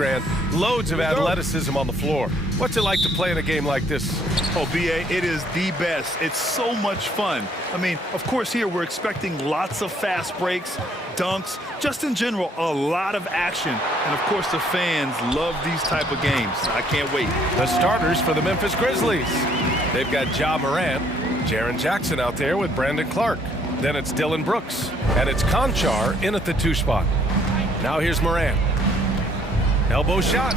Grant, loads of athleticism on the floor. What's it like to play in a game like this? Oh, B.A., it is the best. It's so much fun. I mean, of course, here we're expecting lots of fast breaks, dunks, just in general, a lot of action. And, of course, the fans love these type of games. I can't wait. The starters for the Memphis Grizzlies. They've got Ja Morant, Jaren Jackson out there with Brandon Clark. Then it's Dylan Brooks, and it's Conchar in at the 2 spot. Now here's Morant. Elbow shot.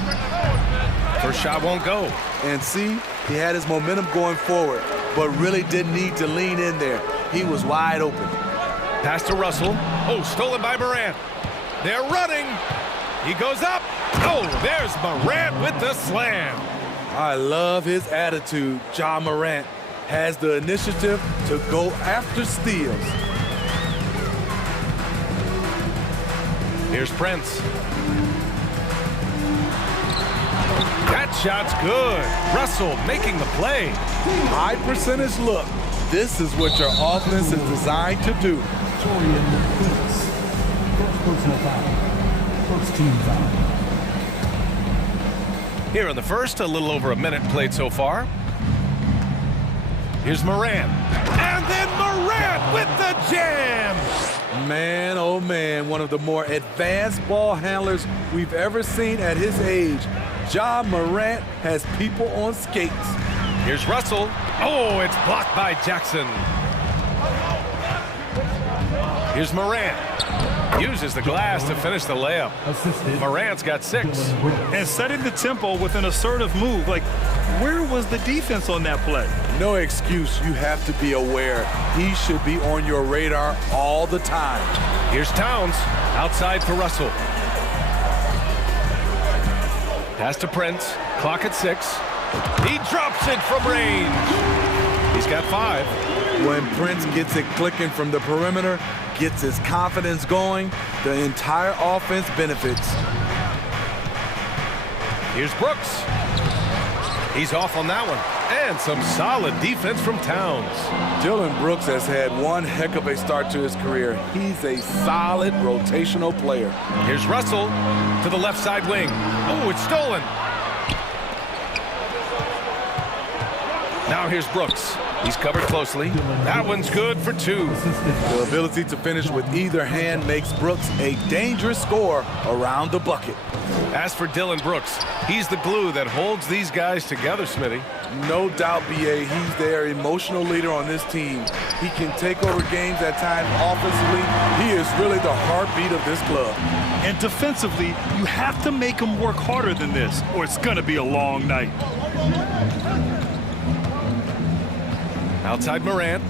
First shot won't go. And see, he had his momentum going forward, but really didn't need to lean in there. He was wide open. Pass to Russell. Oh, stolen by Morant. They're running. He goes up. Oh, there's Morant with the slam. I love his attitude. Ja Morant has the initiative to go after steals. Here's Prince. That shot's good. Russell making the play. High percentage look. This is what your offense is designed to do. First team foul. Here in the first, a little over a minute played so far. Here's Morant. And then Morant with the jam. Man, oh man, one of the more advanced ball handlers we've ever seen at his age. Ja Morant has people on skates. Here's Russell. Oh, it's blocked by Jackson. Here's Morant. Uses the glass to finish the layup. Morant's got 6. And setting the tempo with an assertive move. Like, where was the defense on that play? No excuse. You have to be aware. He should be on your radar all the time. Here's Towns. Outside for Russell. Pass to Prince. Clock at 6. He drops it from range. He's got 5. When Prince gets it clicking from the perimeter, gets his confidence going, the entire offense benefits. Here's Brooks. He's off on that one. And some solid defense from Towns. Dylan Brooks has had one heck of a start to his career. He's a solid rotational player. Here's Russell to the left side wing. Oh, it's stolen. Now here's Brooks. He's covered closely. That one's good for 2. The ability to finish with either hand makes Brooks a dangerous scorer around the bucket. As for Dylan Brooks, he's the glue that holds these guys together, Smitty. No doubt, B.A., he's their emotional leader on this team. He can take over games at times offensively. He is really the heartbeat of this club. And defensively, you have to make him work harder than this, or it's going to be a long night. Outside Morant.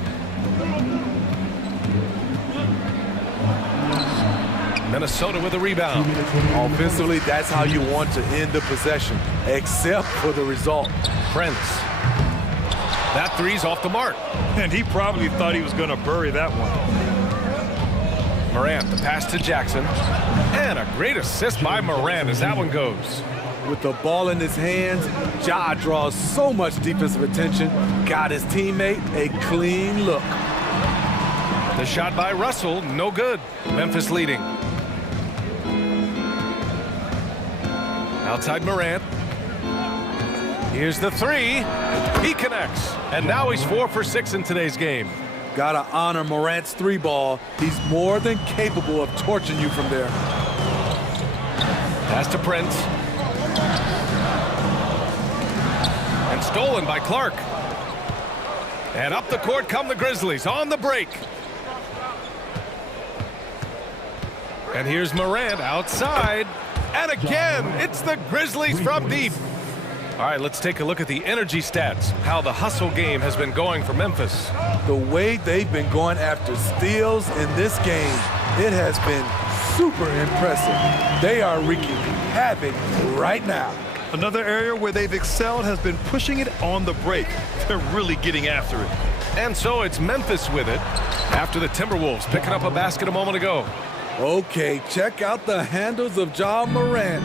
Minnesota with a rebound. Offensively, that's how you want to end the possession, except for the result. Prince. That 3's off the mark. And he probably thought he was going to bury that one. Morant, the pass to Jackson. And a great assist by Morant as that one goes. With the ball in his hands, Ja draws so much defensive attention, got his teammate a clean look. The shot by Russell, no good. Memphis leading. Outside Morant. Here's the 3. He connects. And now he's 4 for 6 in today's game. Gotta honor Morant's 3 ball. He's more than capable of torching you from there. Pass to Prince. And stolen by Clark. And up the court come the Grizzlies on the break. And here's Morant outside. And again, it's the Grizzlies from deep. All right, let's take a look at the energy stats, how the hustle game has been going for Memphis. The way they've been going after steals in this game, it has been super impressive. They are wreaking havoc right now. Another area where they've excelled has been pushing it on the break. They're really getting after it. And so it's Memphis with it after the Timberwolves picking up a basket a moment ago. Okay, check out the handles of Ja Morant.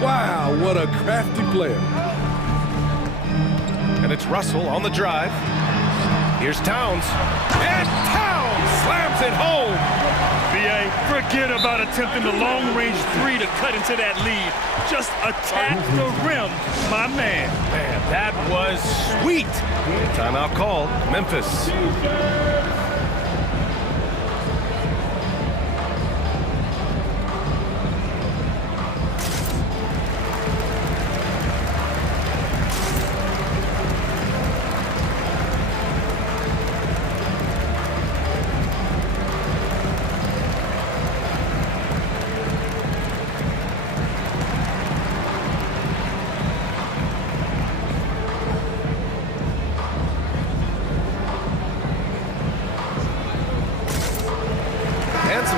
Wow, what a crafty player. And it's Russell on the drive. Here's Towns. And Towns slams it home. BA, forget about attempting the long-range three to cut into that lead. Just attack the rim, my man. Man, that was sweet. Timeout called. Memphis.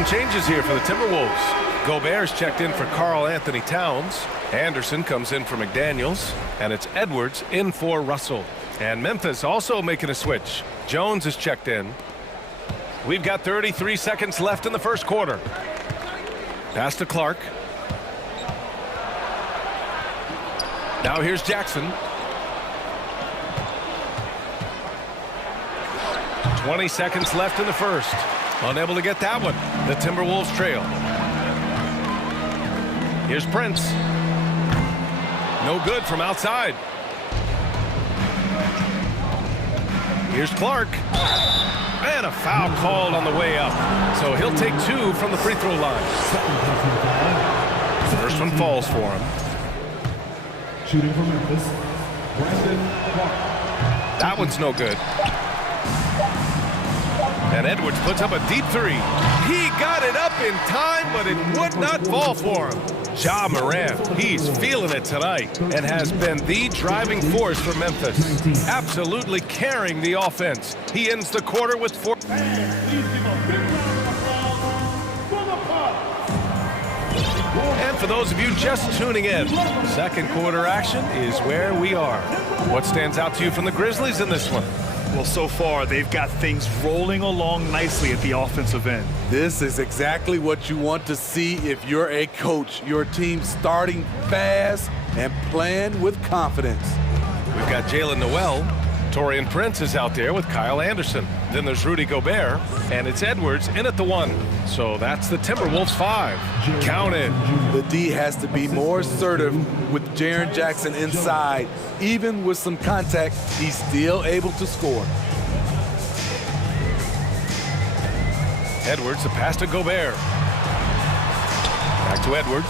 Changes here for the Timberwolves. Gobert's checked in for Karl Anthony Towns. Anderson comes in for McDaniels. And it's Edwards in for Russell. And Memphis also making a switch. Jones is checked in. We've got 33 seconds left in the first quarter. Pass to Clark. Now here's Jackson. 20 seconds left in the first. Unable to get that one. The Timberwolves trail. Here's Prince. No good from outside. Here's Clark. And a foul called on the way up. So he'll take two from the free throw line. First one falls for him. Shooting from Memphis, Brandon Clark. That one's no good. And Edwards puts up a deep three. He got it up in time, but it would not fall for him. Ja Morant, he's feeling it tonight and has been the driving force for Memphis. Absolutely carrying the offense. He ends the quarter with 4. And for those of you just tuning in, second quarter action is where we are. What stands out to you from the Grizzlies in this one? Well, so far, they've got things rolling along nicely at the offensive end. This is exactly what you want to see if you're a coach. Your team starting fast and playing with confidence. We've got Jalen Noel. Taurean Prince is out there with Kyle Anderson. Then there's Rudy Gobert, and it's Edwards in at the 1. So that's the Timberwolves 5. Count it. The D has to be more assertive with Jaren Jackson inside. Even with some contact, he's still able to score. Edwards, the pass to Gobert. Back to Edwards.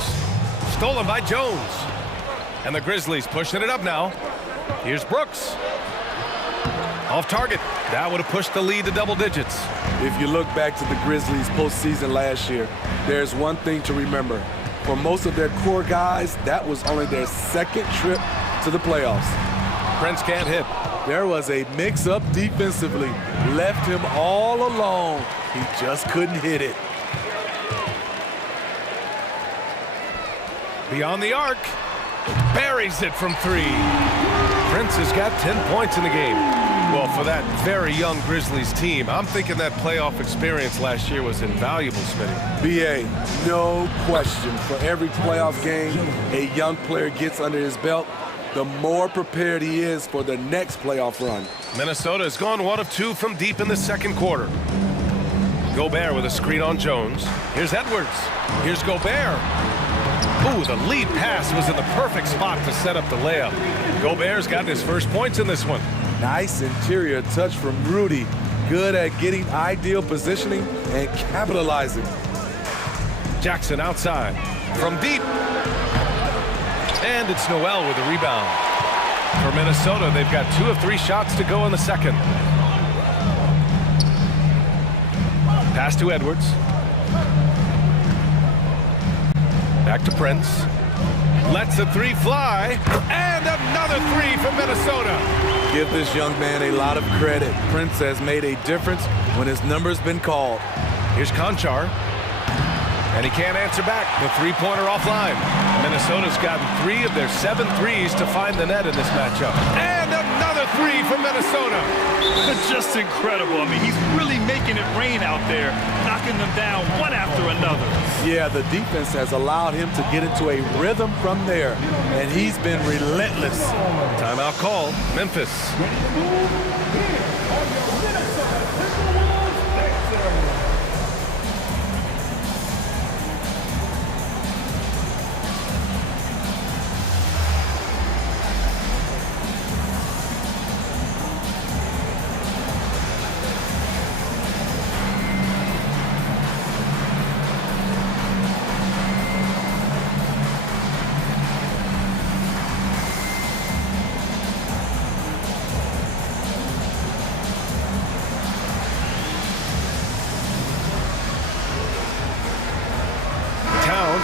Stolen by Jones. And the Grizzlies pushing it up now. Here's Brooks. Off target. That would have pushed the lead to double digits. If you look back to the Grizzlies postseason last year, there's one thing to remember. For most of their core guys, that was only their second trip to the playoffs. Prince can't hit. There was a mix-up defensively. Left him all alone. He just couldn't hit it. Beyond the arc. Buries it from 3. Prince has got 10 points in the game. Well, for that very young Grizzlies team, I'm thinking that playoff experience last year was invaluable, Smitty. BA, no question. For every playoff game a young player gets under his belt, the more prepared he is for the next playoff run. Minnesota has gone 1 of 2 from deep in the second quarter. Gobert with a screen on Jones. Here's Edwards. Here's Gobert. Ooh, the lead pass was in the perfect spot to set up the layup. Gobert's gotten his first points in this one. Nice interior touch from Rudy. Good at getting ideal positioning and capitalizing. Jackson outside. From deep. And it's Noel with a rebound. For Minnesota, they've got 2 of 3 shots to go in the second. Pass to Edwards. Back to Prince. Lets the 3 fly. And another 3 from Minnesota. Give this young man a lot of credit. Prince has made a difference when his number's been called. Here's Conchar. And he can't answer back. The 3-pointer offline. Minnesota's gotten 3 of their 7 threes to find the net in this matchup. And another 3 from Minnesota. Just incredible. I mean, he's really making it rain out there, knocking them down one after another. Yeah, the defense has allowed him to get into a rhythm from there, and he's been relentless. Timeout call, Memphis.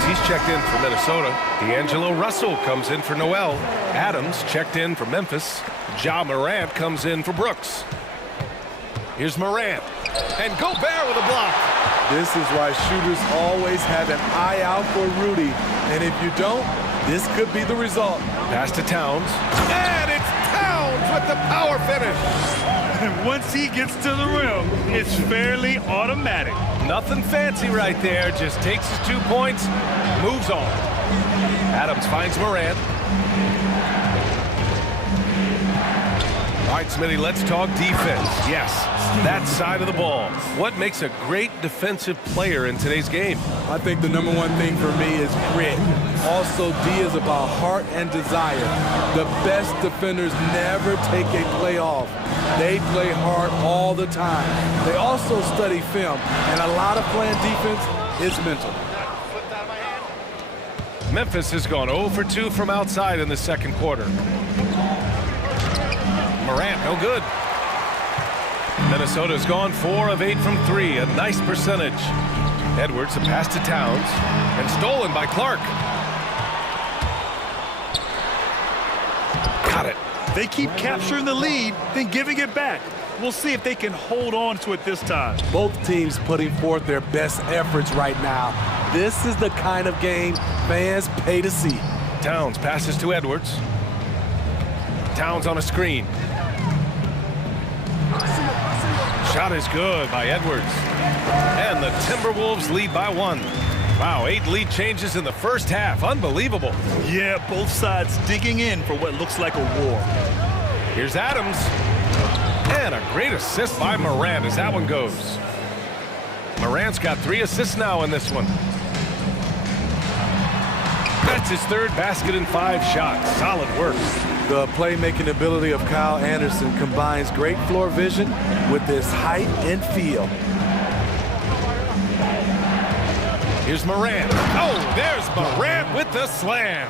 He's checked in for Minnesota. D'Angelo Russell comes in for Noel. Adams checked in for Memphis. Ja Morant comes in for Brooks. Here's Morant. And Gobert with a block. This is why shooters always have an eye out for Rudy. And if you don't, this could be the result. Pass to Towns. And it's Towns with the power finish. And once he gets to the rim, it's fairly automatic. Nothing fancy right there. Just takes his 2 points, moves on. Adams finds Morant. All right, Smitty, let's talk defense. Yes, that side of the ball. What makes a great defensive player in today's game? I think the number one thing for me is grit. Also, D is about heart and desire. The best defenders never take a play off. They play hard all the time. They also study film, and a lot of playing defense is mental. Memphis has gone 0 for 2 from outside in the second quarter. Morant, no good. Minnesota's gone 4 of 8 from 3, a nice percentage. Edwards, a pass to Towns, and stolen by Clark. Got it. They keep capturing the lead, then giving it back. We'll see if they can hold on to it this time. Both teams putting forth their best efforts right now. This is the kind of game fans pay to see. Towns passes to Edwards. Towns on a screen. Shot is good by Edwards. And the Timberwolves lead by 1. Wow, 8 lead changes in the first half. Unbelievable. Yeah, both sides digging in for what looks like a war. Here's Adams. And a great assist by Morant as that one goes. Morant's got 3 assists now in this one. That's his 3rd basket in 5 shots. Solid work. The playmaking ability of Kyle Anderson combines great floor vision with his height and feel. Here's Morant. Oh, there's Morant with the slam.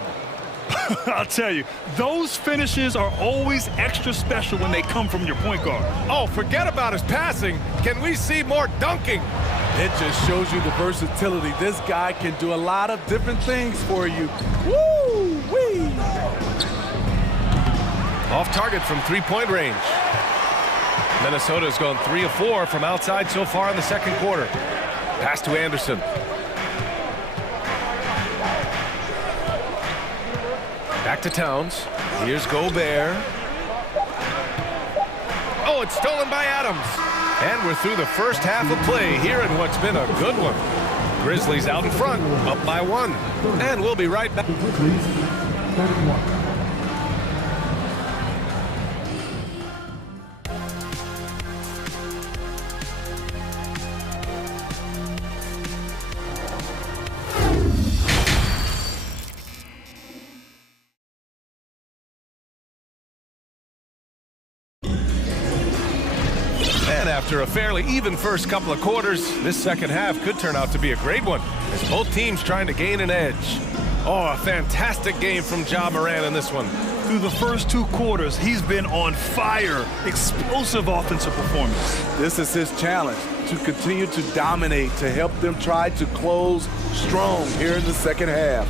I'll tell you, those finishes are always extra special when they come from your point guard. Oh, forget about his passing. Can we see more dunking? It just shows you the versatility. This guy can do a lot of different things for you. Woo-wee! Off target from 3-point range. Minnesota's gone 3 of 4 from outside so far in the second quarter. Pass to Anderson. Back to Towns. Here's Gobert. Oh, it's stolen by Adams. And we're through the first half of play here in what's been a good one. Grizzlies out in front, up by 1. And we'll be right back. After a fairly even first couple of quarters, this second half could turn out to be a great one as both teams trying to gain an edge. Oh, a fantastic game from Ja Morant in this one. Through the first 2 quarters, he's been on fire. Explosive offensive performance. This is his challenge, to continue to dominate, to help them try to close strong here in the second half.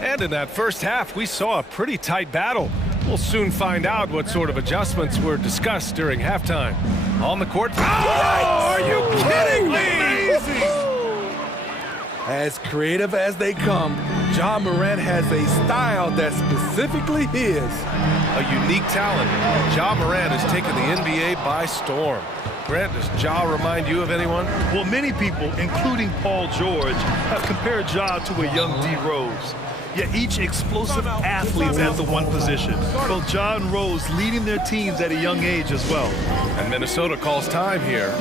And in that first half, we saw a pretty tight battle. We'll soon find out what sort of adjustments were discussed during halftime. On the court. Oh, are you kidding me? As creative as they come, Ja Morant has a style that's specifically his. A unique talent. Ja Morant has taken the NBA by storm. Grant, does Ja remind you of anyone? Well, many people, including Paul George, have compared Ja to a young D. Rose. Yet each explosive athlete's at the one position. Both Ja and Rose leading their teams at a young age as well. And Minnesota calls time here.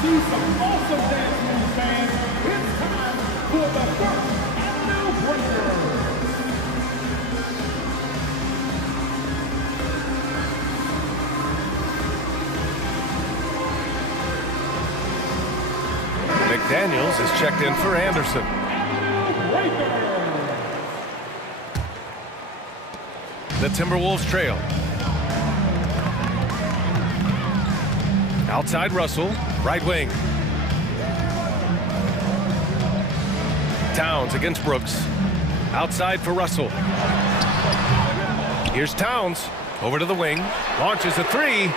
See some awesome dance moves, fans. It's time for the first and new breaker. McDaniels is checked in for Anderson. The Timberwolves trail. Outside Russell, right wing. Towns against Brooks. Outside for Russell. Here's Towns. Over to the wing. Launches a three.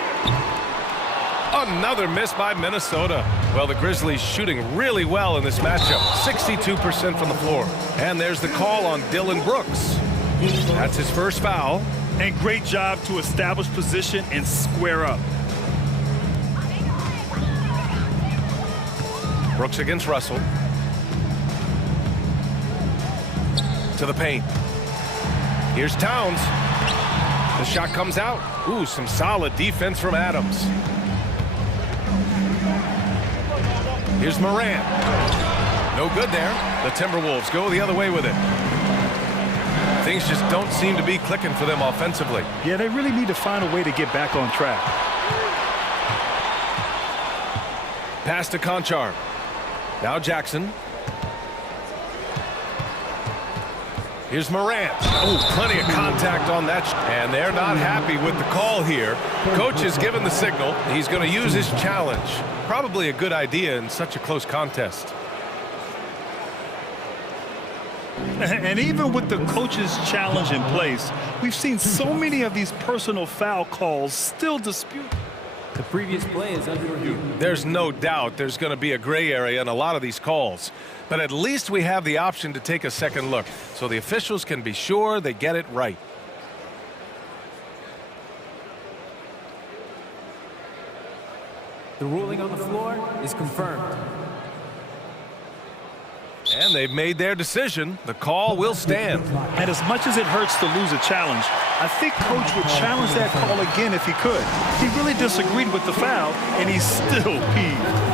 Another miss by Minnesota. Well, the Grizzlies shooting really well in this matchup. 62% from the floor. And there's the call on Dylan Brooks. That's his first foul. And great job to establish position and square up. Brooks against Russell. To the paint. Here's Towns. The shot comes out. Ooh, some solid defense from Adams. Here's Morant. No good there. The Timberwolves go the other way with it. Things just don't seem to be clicking for them offensively. Yeah, they really need to find a way to get back on track. Pass to Conchar. Now Jackson. Here's Morant. Oh, plenty of contact on that. And they're not happy with the call here. Coach has given the signal. He's going to use his challenge. Probably a good idea in such a close contest. And even with the coach's challenge in place, we've seen so many of these personal foul calls still disputed. The previous play is under review. There's no doubt there's going to be a gray area in a lot of these calls. But at least we have the option to take a second look, so the officials can be sure they get it right. The ruling on the floor is confirmed. And they've made their decision. The call will stand. And as much as it hurts to lose a challenge, I think Coach would challenge that call again if he could. He really disagreed with the foul, and he's still peeved.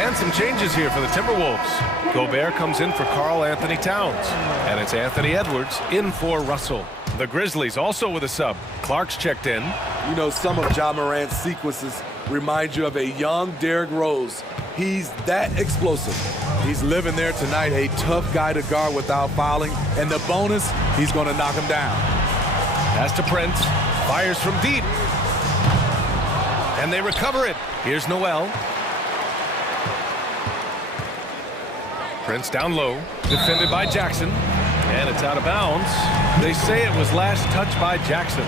And some changes here for the Timberwolves. Gobert comes in for Karl Anthony Towns. And it's Anthony Edwards in for Russell. The Grizzlies also with a sub. Clark's checked in. You know, some of Ja Morant's sequences remind you of a young Derrick Rose. He's that explosive. He's living there tonight, a tough guy to guard without fouling. And the bonus, he's going to knock him down. Pass to Prince. Fires from deep. And they recover it. Here's Noel. Prince down low, defended by Jackson, and it's out of bounds. They say it was last touched by Jackson.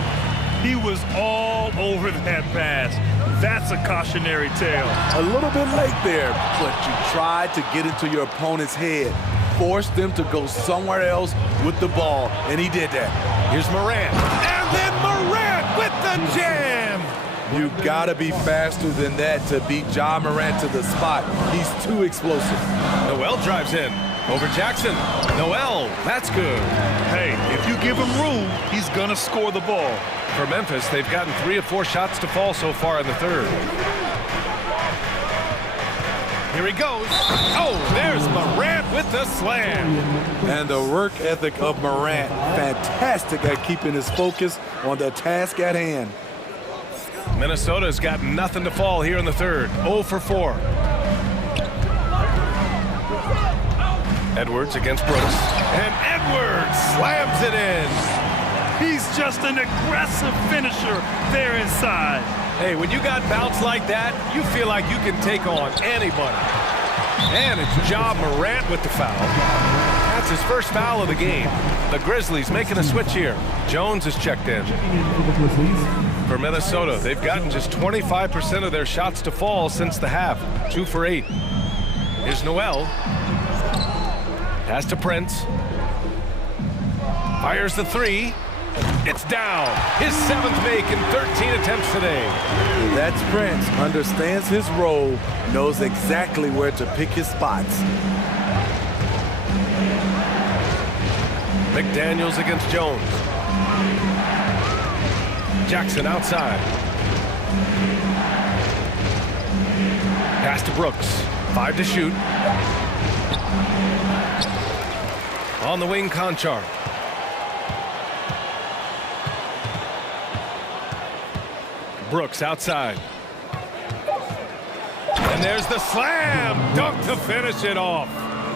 He was all over that pass. That's a cautionary tale. A little bit late there, but you tried to get into your opponent's head. Forced them to go somewhere else with the ball, and he did that. Here's Morant, and then Morant with the jam! You gotta be faster than that to beat Ja Morant to the spot. He's too explosive. Noel drives in. Over Jackson. Noel, that's good. Hey, if you give him room, he's gonna score the ball. For Memphis, they've gotten 3 of 4 shots to fall so far in the third. Here he goes. Oh, there's Morant with the slam. And the work ethic of Morant, fantastic at keeping his focus on the task at hand. Minnesota's got nothing to fall here in the third. 0 for 4. Edwards against Brooks. And Edwards slams it in. He's just an aggressive finisher there inside. Hey, when you got bounce like that, you feel like you can take on anybody. And it's Ja Morant with the foul. That's his first foul of the game. The Grizzlies making a switch here. Jones is checked in. For Minnesota, they've gotten just 25% of their shots to fall since the half. 2 for 8. Here's Noel. Pass to Prince. Fires the 3. It's down. His 7th make in 13 attempts today. That's Prince. Understands his role, knows exactly where to pick his spots. McDaniels against Jones. Jackson outside. Pass to Brooks. 5 to shoot. On the wing, Conchar. Brooks outside. And there's the slam dunk to finish it off.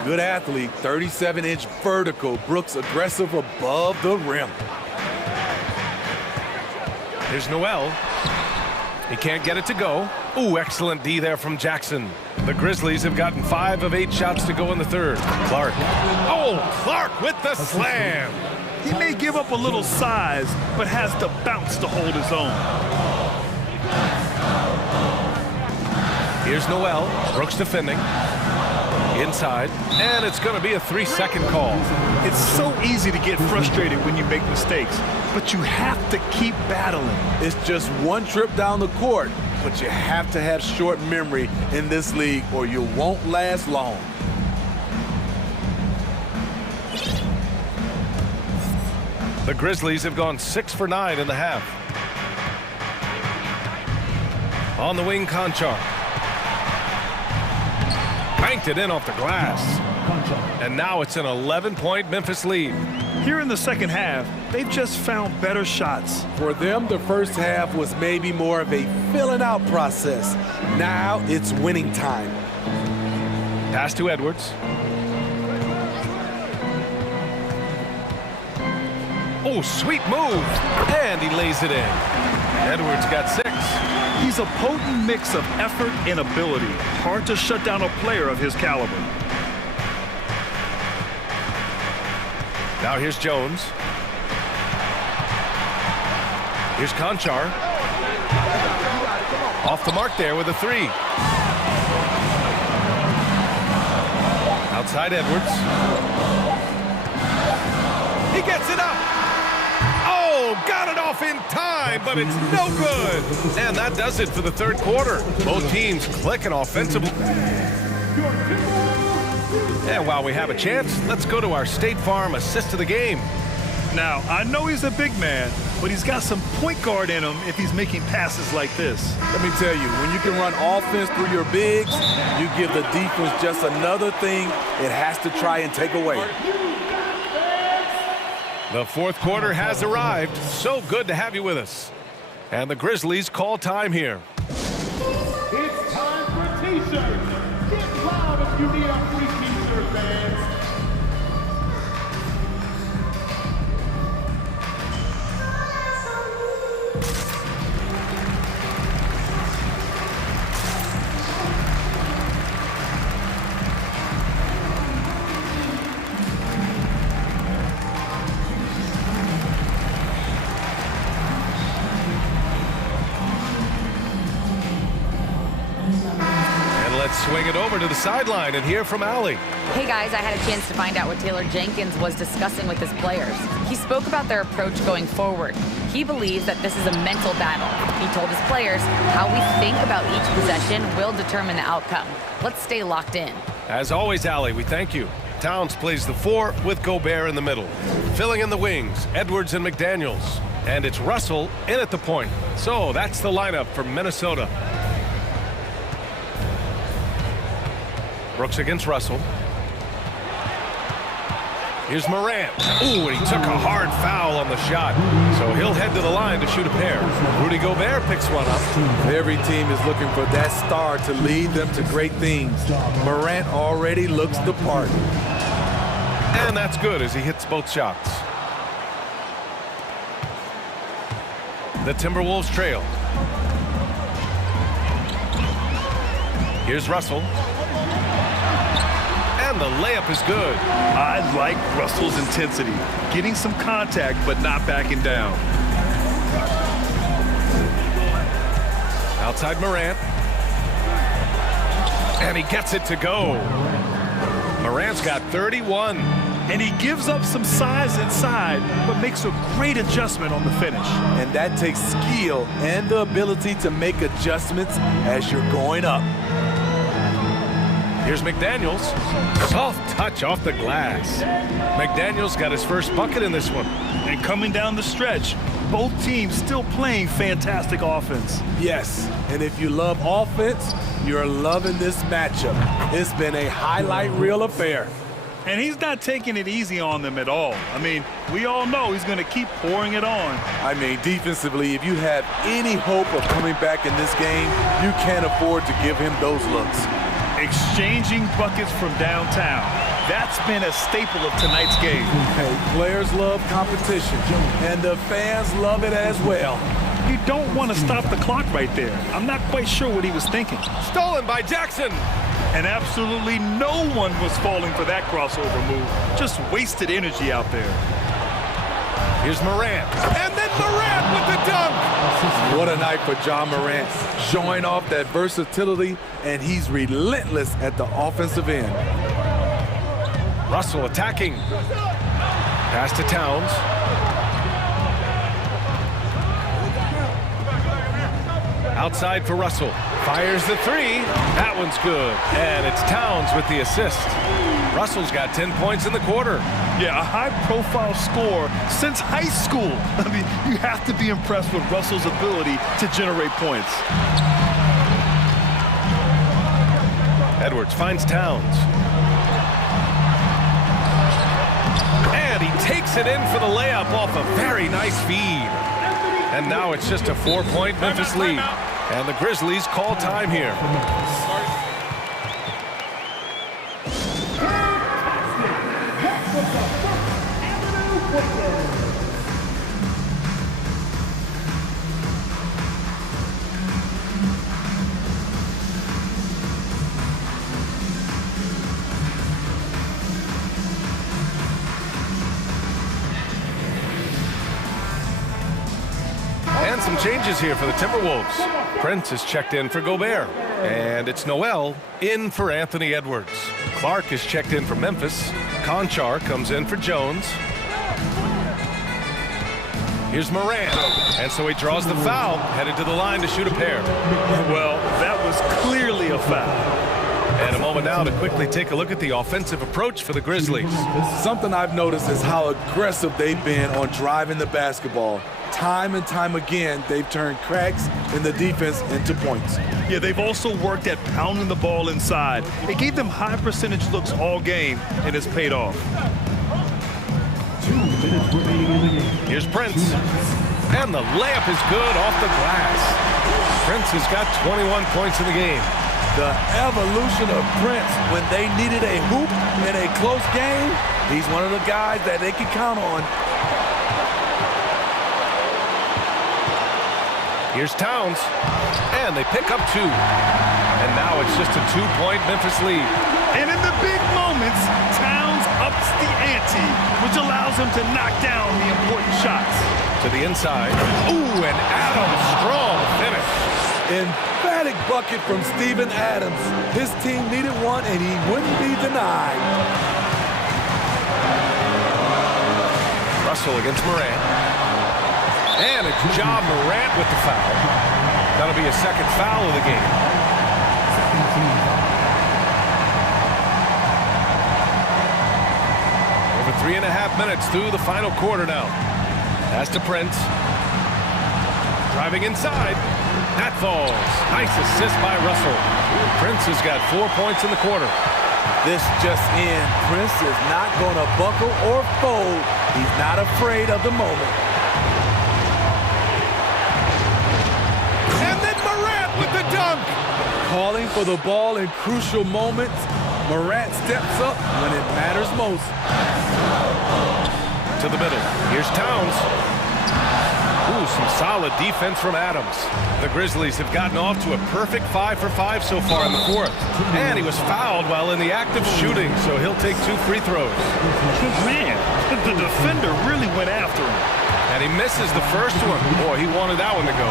Good athlete, 37-inch vertical. Brooks aggressive above the rim. Here's Noel. He can't get it to go. Ooh, excellent D there from Jackson. The Grizzlies have gotten 5 of 8 shots to go in the third. Clark. Oh, Clark with the slam. He may give up a little size, but has the bounce to hold his own. Here's Noel. Brooks defending. Inside. And it's going to be a 3-second call. It's so easy to get frustrated when you make mistakes, but you have to keep battling. It's just one trip down the court, but you have to have short memory in this league or you won't last long. The Grizzlies have gone 6 for 9 in the half. On the wing, Conchar. Banked it in off the glass. And now it's an 11-point Memphis lead. Here in the second half, they've just found better shots. For them, the first half was maybe more of a filling out process. Now it's winning time. Pass to Edwards. Oh, sweet move. And he lays it in. Edwards got 6. He's a potent mix of effort and ability. Hard to shut down a player of his caliber. Now here's Jones. Here's Conchar. Off the mark there with a 3. Outside Edwards. He gets it up. Oh, got it off in time, but it's no good. And that does it for the third quarter. Both teams clicking offensively. And while we have a chance, let's go to our State Farm assist of the game. Now, I know he's a big man, but he's got some point guard in him if he's making passes like this. Let me tell you, when you can run offense through your bigs, you give the defense just another thing it has to try and take away. The fourth quarter has arrived. So good to have you with us. And the Grizzlies call time here. It's time for T-shirts. Get loud if you need a free T-shirt, fans. Swing it over to the sideline and hear from Allie. Hey guys, I had a chance to find out what Taylor Jenkins was discussing with his players. He spoke about their approach going forward. He believes that this is a mental battle. He told his players how we think about each possession will determine the outcome. Let's stay locked in. As always, Allie, we thank you. Towns plays the 4 with Gobert in the middle. Filling in the wings, Edwards and McDaniels. And it's Russell in at the point. So that's the lineup for Minnesota. Brooks against Russell. Here's Morant. Ooh, and he took a hard foul on the shot. So he'll head to the line to shoot a pair. Rudy Gobert picks one up. Every team is looking for that star to lead them to great things. Morant already looks the part. And that's good as he hits both shots. The Timberwolves trail. Here's Russell. And the layup is good. I like Russell's intensity. Getting some contact, but not backing down. Outside Morant. And he gets it to go. Morant's got 31. And he gives up some size inside, but makes a great adjustment on the finish. And that takes skill and the ability to make adjustments as you're going up. Here's McDaniels. Soft touch off the glass. McDaniels got his first bucket in this one. And coming down the stretch, both teams still playing fantastic offense. Yes, and if you love offense, you're loving this matchup. It's been a highlight reel affair. And he's not taking it easy on them at all. I mean, we all know he's going to keep pouring it on. I mean, defensively, if you have any hope of coming back in this game, you can't afford to give him those looks. Exchanging buckets from downtown. That's been a staple of tonight's game. Hey, players love competition, and the fans love it as well. You don't want to stop the clock right there. I'm not quite sure what he was thinking. Stolen by Jackson. And absolutely no one was falling for that crossover move. Just wasted energy out there. Here's Morant. And then Morant with the dunk. What a night for Ja Morant. Showing off that versatility, and he's relentless at the offensive end. Russell attacking. Pass to Towns. Outside for Russell. Fires the three. That one's good. And it's Towns with the assist. Russell's got 10 points in the quarter. Yeah, a high-profile score since high school. I mean, you have to be impressed with Russell's ability to generate points. Edwards finds Towns. And he takes it in for the layup off a very nice feed. And now it's just a 4-point Memphis lead. And the Grizzlies call time here. And some changes here for the Timberwolves. Prince is checked in for Gobert. And it's Noel in for Anthony Edwards. Clark is checked in for Memphis. Conchar comes in for Jones. Here's Morant. And so he draws the foul, headed to the line to shoot a pair. Well, that was clearly a foul. And a moment now to quickly take a look at the offensive approach for the Grizzlies. Something I've noticed is how aggressive they've been on driving the basketball. Time and time again, they've turned cracks in the defense into points. Yeah, they've also worked at pounding the ball inside. It gave them high percentage looks all game, and it's paid off. 2 minutes remaining in the game. Here's Prince. And the layup is good off the glass. Prince has got 21 points in the game. The evolution of Prince when they needed a hoop in a close game, he's one of the guys that they can count on. Here's Towns, and they pick up 2. And now it's just a 2-point Memphis lead. And in the big moments, Towns ups the ante, which allows him to knock down the important shots. To the inside. Ooh, and Adams, strong finish. Emphatic bucket from Steven Adams. His team needed one, and he wouldn't be denied. Russell against Morant. And it's Ja Morant with the foul. That'll be a second foul of the game. Over 3.5 minutes through the final quarter now. Pass to Prince. Driving inside. That falls. Nice assist by Russell. Prince has got 4 points in the quarter. This just in. Prince is not going to buckle or fold. He's not afraid of the moment. With the dunk! Calling for the ball in crucial moments. Morant steps up when it matters most. To the middle. Here's Towns. Ooh, some solid defense from Adams. The Grizzlies have gotten off to a perfect 5 for 5 so far in the fourth. And he was fouled while in the act of shooting, so he'll take 2 free throws. Man, the defender really went after him. And he misses the first one. Boy, he wanted that one to go.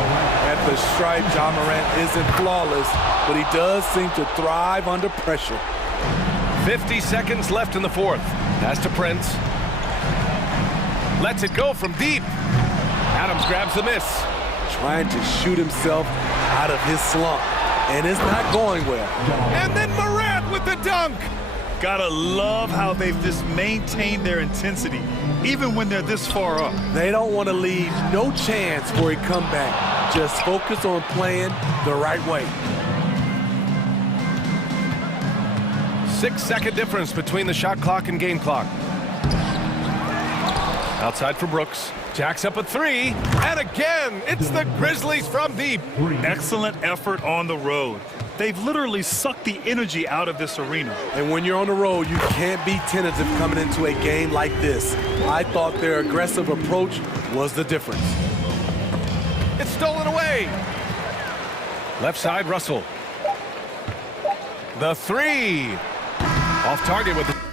At the stripe, Ja Morant isn't flawless, but he does seem to thrive under pressure. 50 seconds left in the fourth. Pass to Prince. Lets it go from deep. Adams grabs the miss. Trying to shoot himself out of his slump, and it's not going well. And then Morant with the dunk. Gotta love how they've just maintained their intensity, even when they're this far up. They don't want to leave no chance for a comeback. Just focus on playing the right way. 6-second difference between the shot clock and game clock. Outside for Brooks. Jacks up a 3. And again, it's the Grizzlies from deep. Excellent effort on the road. They've literally sucked the energy out of this arena. And when you're on the road, you can't be tentative coming into a game like this. I thought their aggressive approach was the difference. It's stolen away. Left side, Russell. The 3. Off target with the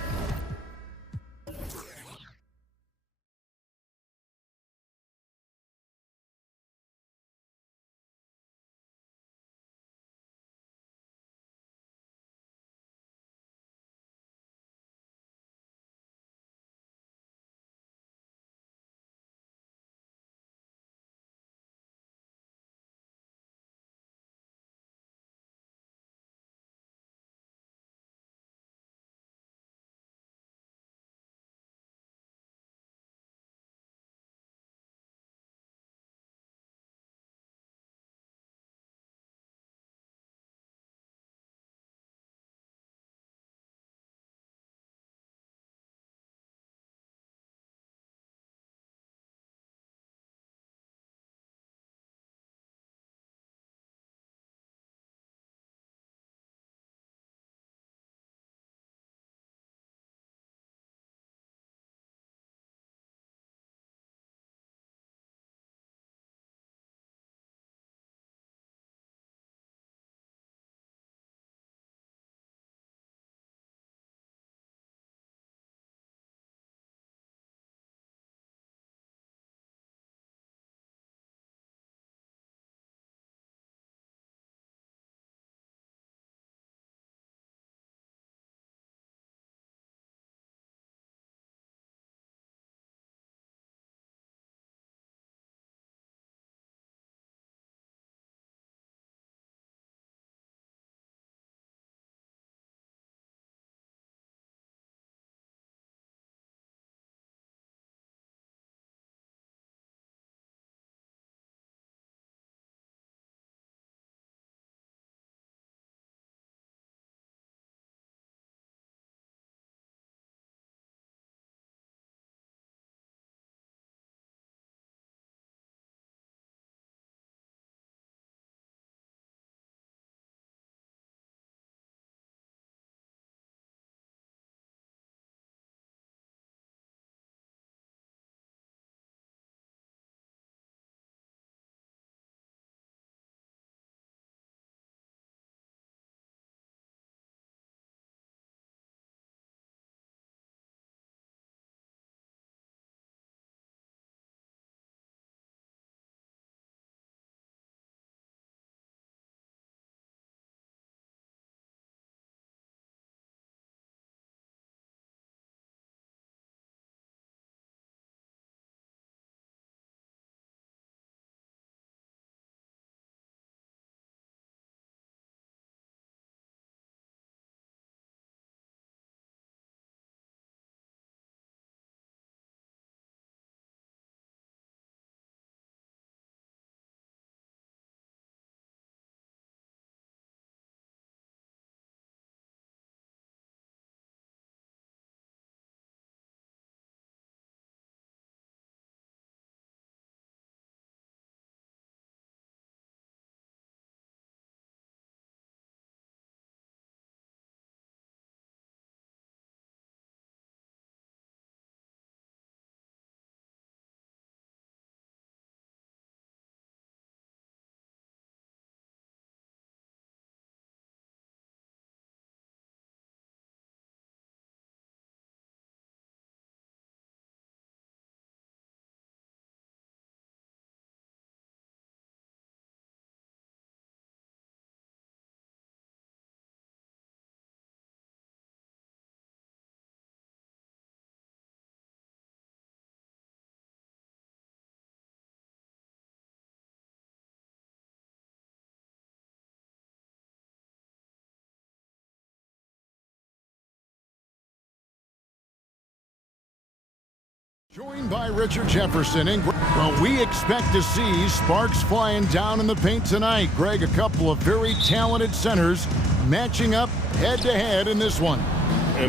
Joined by Richard Jefferson. Well, we expect to see sparks flying down in the paint tonight. Greg, a couple of very talented centers matching up head-to-head in this one.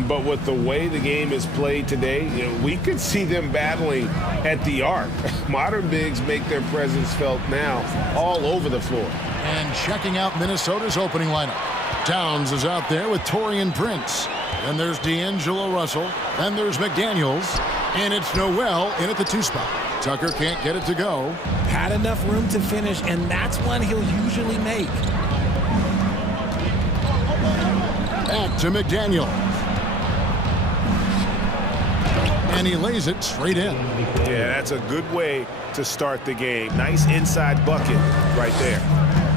But with the way the game is played today, we could see them battling at the arc. Modern bigs make their presence felt now all over the floor. And checking out Minnesota's opening lineup. Towns is out there with Taurean Prince. Then there's D'Angelo Russell. Then there's McDaniels. And it's Noel in at the 2 spot. Tucker can't get it to go. Had enough room to finish, and that's one he'll usually make. Back to McDaniel. And he lays it straight in. Yeah, that's a good way to start the game. Nice inside bucket right there.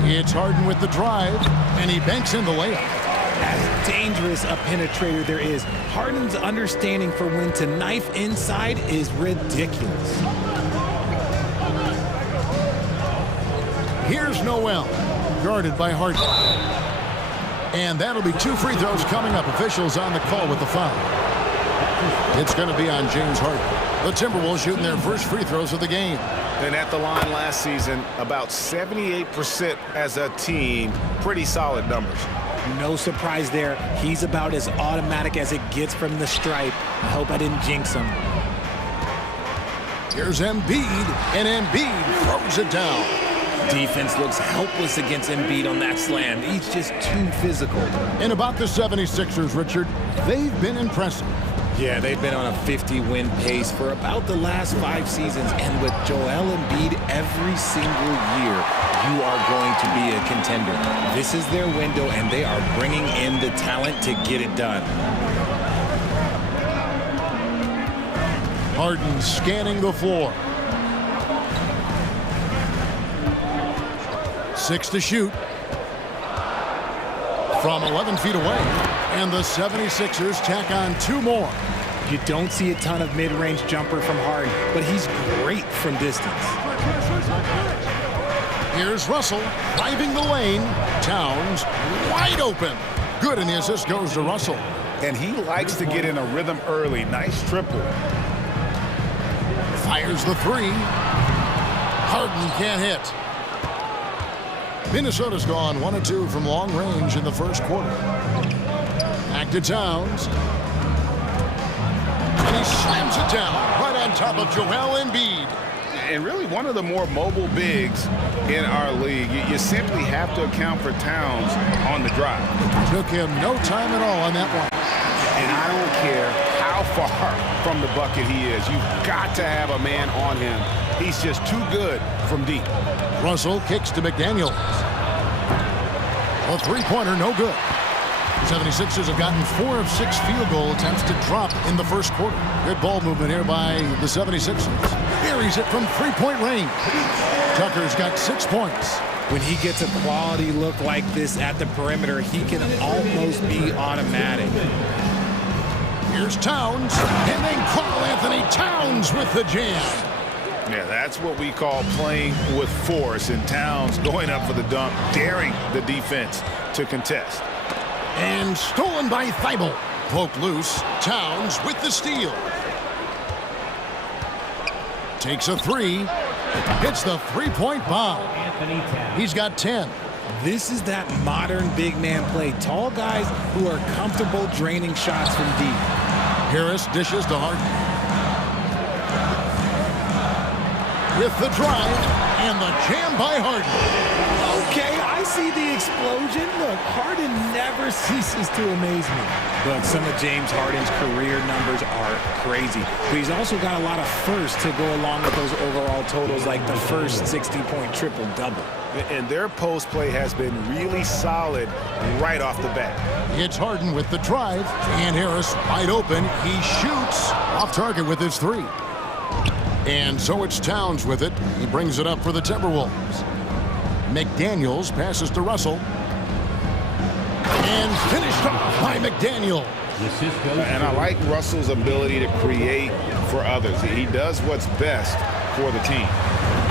It's Harden with the drive, and he banks in the layup. As dangerous a penetrator there is, Harden's understanding for when to knife inside is ridiculous. Here's Noel, guarded by Harden. And that'll be 2 free throws coming up. Officials on the call with the foul. It's going to be on James Harden. The Timberwolves shooting their first free throws of the game. And at the line last season, about 78% as a team. Pretty solid numbers. No surprise there. He's about as automatic as it gets from the stripe. I hope I didn't jinx him. Here's Embiid, and Embiid throws it down. Defense looks helpless against Embiid on that slam. He's just too physical. And about the 76ers, Richard, they've been impressive. Yeah, they've been on a 50-win pace for about the last 5 seasons, and with Joel Embiid every single year, you are going to be a contender. This is their window, and they are bringing in the talent to get it done. Harden scanning the floor. 6 to shoot. From 11 feet away. And the 76ers tack on 2 more. You don't see a ton of mid-range jumper from Harden, but he's great from distance. Here's Russell driving the lane. Towns wide open. Good, and the assist goes to Russell. And he likes to get in a rhythm early. Nice triple. Fires the 3. Harden can't hit. Minnesota's gone 1 of 2 from long range in the first quarter. Back to Towns. And he slams it down right on top of Joel Embiid. And really one of the more mobile bigs in our league. You simply have to account for Towns on the drive. Took him no time at all on that one. And I don't care how far from the bucket he is. You've got to have a man on him. He's just too good from deep. Russell kicks to McDaniels. A 3-pointer, no good. 76ers have gotten 4 of 6 field goal attempts to drop in the first quarter. Good ball movement here by the 76ers. Buries it from 3-point range. Tucker's got 6 points. When he gets a quality look like this at the perimeter, he can almost be automatic. Here's Towns, and then Karl Anthony Towns with the jam. Yeah, that's what we call playing with force, and Towns going up for the dunk, daring the defense to contest. And stolen by Thibault. Poked loose. Towns with the steal. Takes a 3. Hits the 3-point bomb. He's got 10. This is that modern big man play. Tall guys who are comfortable draining shots from deep. Harris dishes to Harden. With the drive and the jam by Harden. Okay, I see the explosion. Look, Harden never ceases to amaze me. Look, some of James Harden's career numbers are crazy, but he's also got a lot of firsts to go along with those overall totals, like the first 60-point triple-double. And their post play has been really solid right off the bat. It's Harden with the drive, and Harris wide open. He shoots off target with his 3. And so it's Towns with it. He brings it up for the Timberwolves. McDaniels passes to Russell. And finished off by McDaniel. And I like Russell's ability to create for others. He does what's best for the team.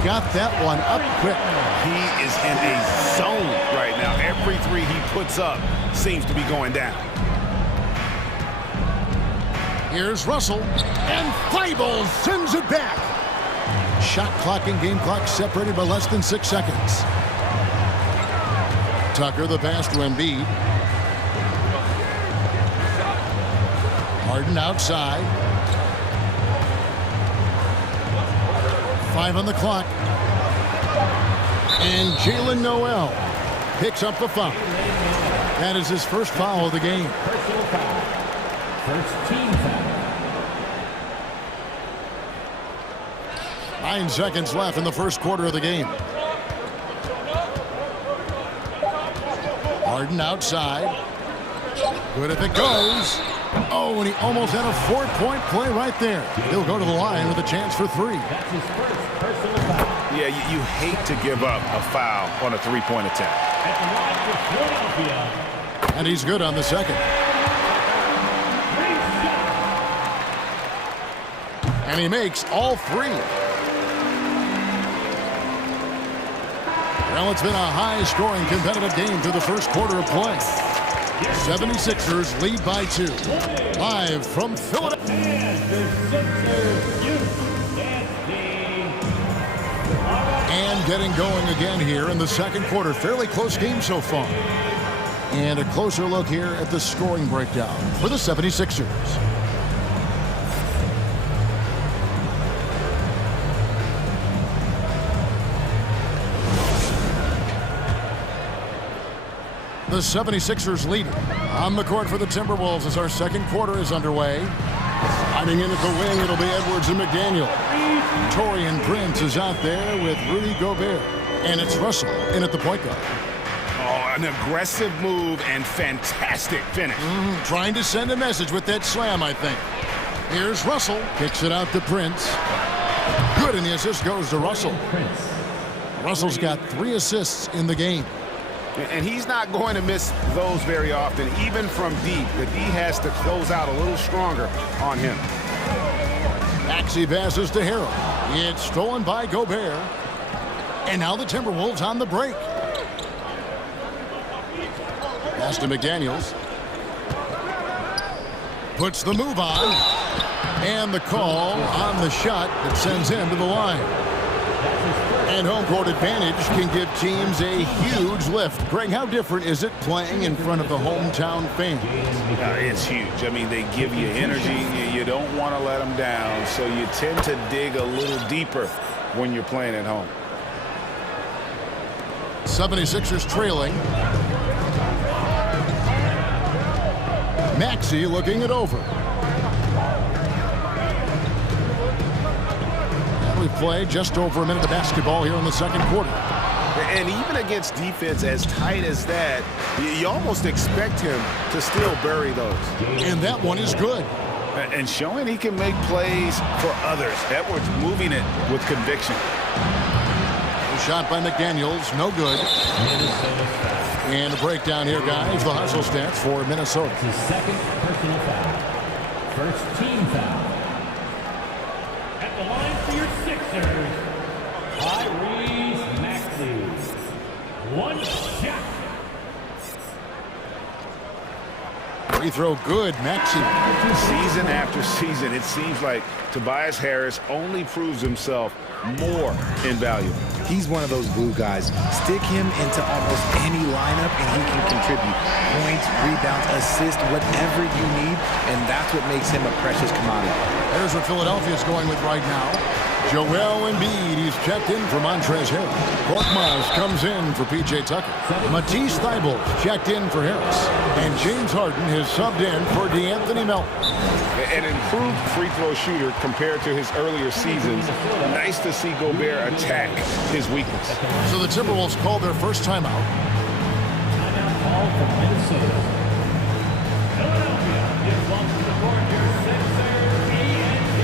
Got that one up quick. He is in a zone right now. Every 3 he puts up seems to be going down. Here's Russell, and Thibault sends it back. Shot clock and game clock separated by less than 6 seconds. Tucker, the pass to Embiid. Harden outside. 5 on the clock. And Jalen Noel picks up the foul. That is his first foul of the game. Personal foul. First team foul. 9 seconds left in the first quarter of the game. Harden outside. Good if it goes. Oh, and he almost had a 4-point play right there. He'll go to the line with a chance for 3. That's his first personal foul. Yeah, you hate to give up a foul on a three-point attempt. At the line for Philadelphia. And he's good on the second. And he makes all 3. Well, it's been a high-scoring competitive game through the first quarter of play. 76ers lead by 2. Live from Philadelphia. And getting going again here in the second quarter. Fairly close game so far. And a closer look here at the scoring breakdown for the 76ers. The 76ers lead on the court for the Timberwolves as our second quarter is underway. Sliding in at the wing, it'll be Edwards and McDaniel. Taurean Prince is out there with Rudy Gobert. And it's Russell in at the point guard. Oh, an aggressive move and fantastic finish. Trying to send a message with that slam, I think. Here's Russell. Kicks it out to Prince. Good, and the assist goes to Russell. Russell's got 3 assists in the game. And he's not going to miss those very often, even from deep. The D has to close out a little stronger on him. Maxey passes to Harrell. It's stolen by Gobert. And now the Timberwolves on the break. Pass to McDaniels. Puts the move on. And the call on the shot that sends him to the line. And home court advantage can give teams a huge lift. Greg, how different is it playing in front of the hometown fans? It's huge. I mean, they give you energy. You don't want to let them down, so you tend to dig a little deeper when you're playing at home. 76ers trailing. Maxey looking it over. We play just over a minute of basketball here in the second quarter. And even against defense as tight as that, you almost expect him to still bury those. And that one is good. And showing he can make plays for others. Edwards moving it with conviction. Shot by McDaniels, no good. And a breakdown here, guys. The hustle stats for Minnesota. It's his second personal foul. First team foul. At the line for your Sixers, Tyrese Maxey. 1 shot. Free throw good, Maxey. Season after season, it seems like Tobias Harris only proves himself more invaluable. He's one of those glue guys. Stick him into almost any lineup and he can contribute. Points, rebounds, assists, whatever you need, and that's what makes him a precious commodity. There's what Philadelphia's going with right now. Joel Embiid, he's checked in for Montrezl Harrell. Korkmaz comes in for P.J. Tucker. Matisse Thybulle checked in for Harris. And James Harden has subbed in for DeAnthony Melton. An improved free throw shooter compared to his earlier seasons. Nice to see Gobert attack his weakness. So the Timberwolves called their first timeout. Timeout call from Minnesota. Philadelphia is on to the court your Sixers ENT.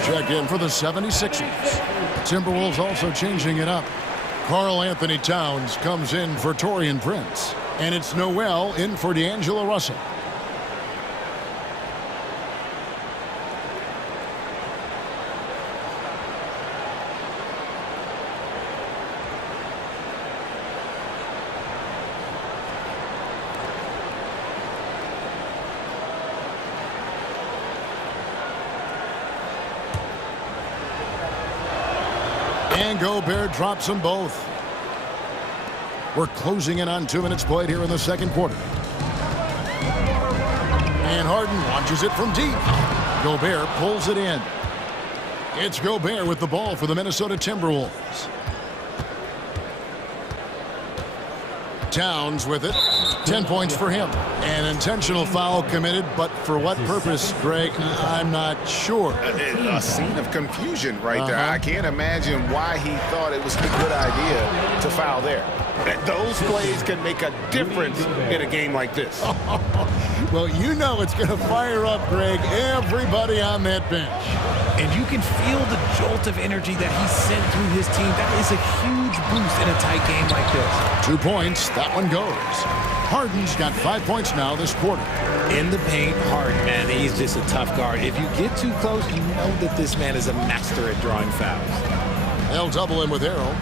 checked in for the 76ers. The Timberwolves also changing it up. Karl Anthony Towns comes in for Taurean Prince. And it's Noel in for D'Angelo Russell. And Gobert drops them both. We're closing in on 2 minutes played here in the second quarter. And Harden launches it from deep. Gobert pulls it in. It's Gobert with the ball for the Minnesota Timberwolves. Towns with it. 10 points for him. An intentional foul committed, but for what purpose, Greg? I'm not sure. A scene of confusion right there. I can't imagine why he thought it was a good idea to foul there. Those plays can make a difference in a game like this. Well, you know it's going to fire up, Greg, everybody on that bench. And you can feel the jolt of energy that he sent through his team. That is a huge boost in a tight game like this. 2 points. That one goes. Harden's got 5 points now this quarter. In the paint, Harden, man, he's just a tough guard. If you get too close, you know that this man is a master at drawing fouls. They'll double him with Harrell.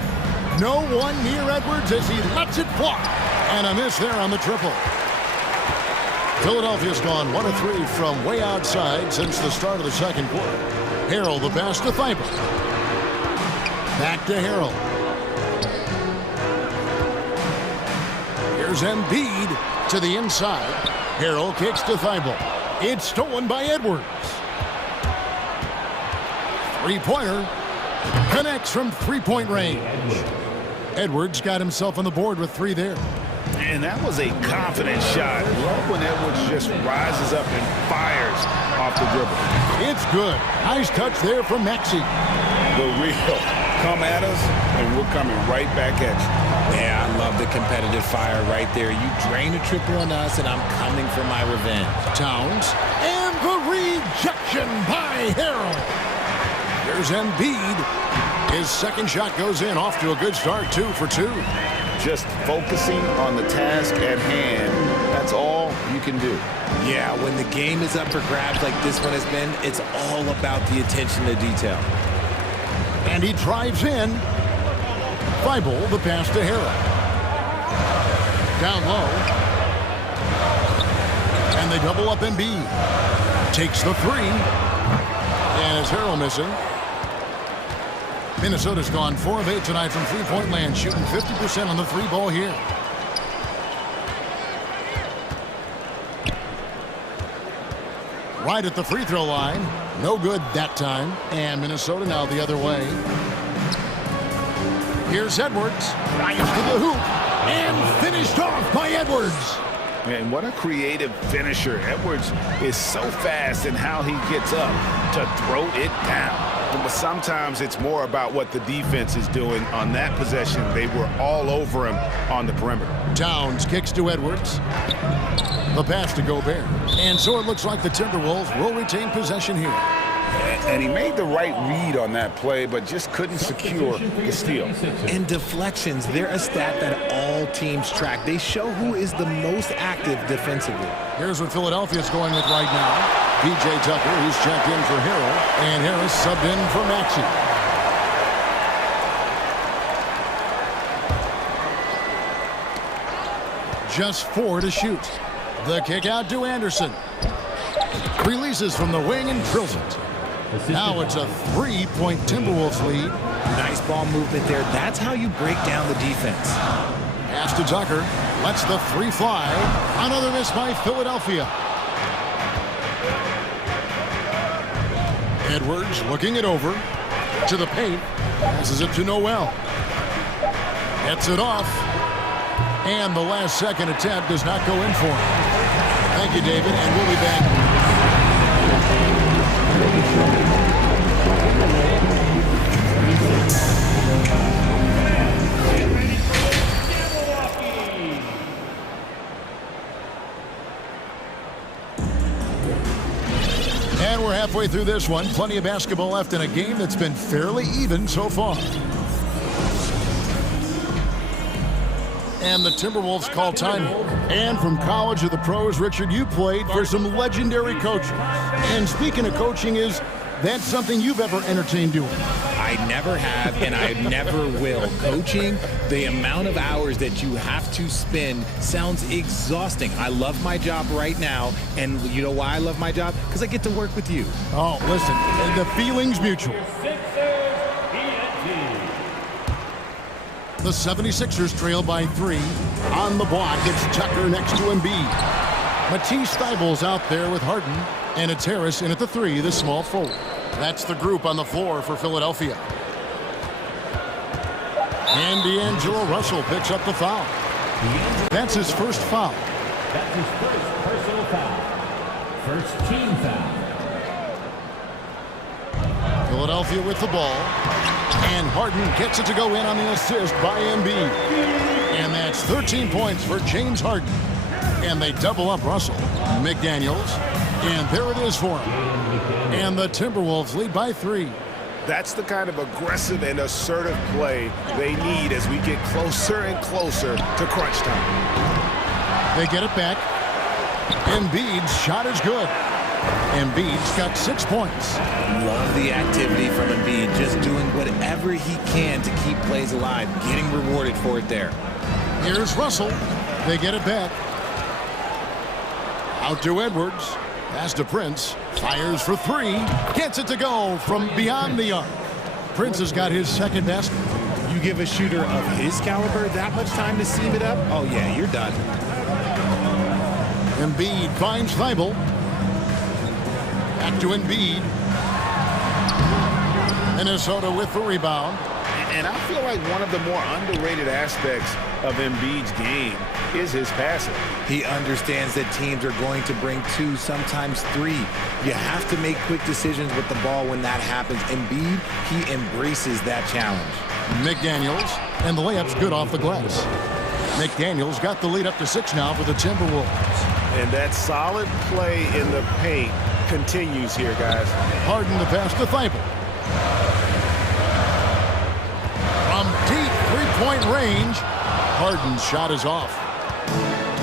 No one near Edwards as he lets it fly. And a miss there on the triple. Philadelphia's gone 1 of 3 from way outside since the start of the second quarter. Harrell the pass to Thibault. Back to Harrell. Here's Embiid to the inside. Harrell kicks to Thibault. It's stolen by Edwards. Three-pointer connects from three-point range. Edwards got himself on the board with 3 there. And that was a confident shot. Love when Edwards just rises up and fires off the dribble. It's good. Nice touch there from Maxey. The real. Come at us, and we're coming right back at you. Yeah, I love the competitive fire right there. You drain a triple on us, and I'm coming for my revenge. Towns. And the rejection by Harrell. Here's Embiid. His second shot goes in, off to a good start, 2 for 2. Just focusing on the task at hand, that's all you can do. Yeah, when the game is up for grabs like this one has been, it's all about the attention to detail. And he drives in. Thibault, the pass to Harrell. Down low. And they double up Embiid. Takes the 3. And is Harrell missing? Minnesota's gone 4 of 8 tonight from three-point land, shooting 50% on the 3-ball here. Right at the free throw line. No good that time. And Minnesota now the other way. Here's Edwards. Right to the hoop. And finished off by Edwards. And what a creative finisher. Edwards is so fast in how he gets up to throw it down. But sometimes it's more about what the defense is doing on that possession. They were all over him on the perimeter. Towns kicks to Edwards. The pass to Gobert. And so it looks like the Timberwolves will retain possession here. And he made the right read on that play, but just couldn't secure the steal. And deflections, they're a stat that all teams track. They show who is the most active defensively. Here's what Philadelphia's going with right now. P.J. Tucker, who's checked in for Harrell, and Harris subbed in for Maxey. Just 4 to shoot. The kick out to Anderson. Releases from the wing and drills it. Now it's a 3-point Timberwolves lead. Nice ball movement there. That's how you break down the defense. Pass to Tucker. Lets the 3 fly. Another miss by Philadelphia. Edwards looking it over to the paint. Passes it to Noel. Gets it off. And the last second attempt does not go in for him. Thank you, David, and we'll be back. And we're halfway through this one. Plenty of basketball left in a game that's been fairly even so far. And the Timberwolves call time. And from college to the pros, Richard, you played for some legendary coaches. And speaking of coaching, is that something you've ever entertained doing? I never have, and I never will. Coaching, the amount of hours that you have to spend sounds exhausting. I love my job right now, and you know why I love my job? Because I get to work with you. Oh, listen, the feeling's mutual. The 76ers trail by 3. On the block, it's Tucker next to Embiid. Matisse Thybulle's out there with Harden, and it's Harris in at the 3, the small forward. That's the group on the floor for Philadelphia. And D'Angelo Russell picks up the foul. That's his first foul. That's his first personal foul. First team foul. Philadelphia with the ball. And Harden gets it to go in on the assist by Embiid. And that's 13 points for James Harden. And they double up Russell. McDaniels. And there it is for him. And the Timberwolves lead by 3. That's the kind of aggressive and assertive play they need as we get closer and closer to crunch time. They get it back. Embiid's shot is good. Embiid's got 6 points. Love the activity from Embiid, just doing whatever he can to keep plays alive, getting rewarded for it there. Here's Russell. They get it back. Out to Edwards. Pass to Prince. Fires for 3. Gets it to go from beyond the arc. Prince has got his second basket. You give a shooter of his caliber that much time to seam it up? Oh, yeah, you're done. Embiid finds Thibault. Back to Embiid. Minnesota with the rebound. And I feel like one of the more underrated aspects of Embiid's game is his passing. He understands that teams are going to bring 2, sometimes 3. You have to make quick decisions with the ball when that happens. Embiid, he embraces that challenge. McDaniels, and the layup's good off the glass. McDaniels got the lead up to 6 now for the Timberwolves. And that solid play in the paint continues here, guys. Harden the pass to Thibault. From deep three-point range, Harden's shot is off.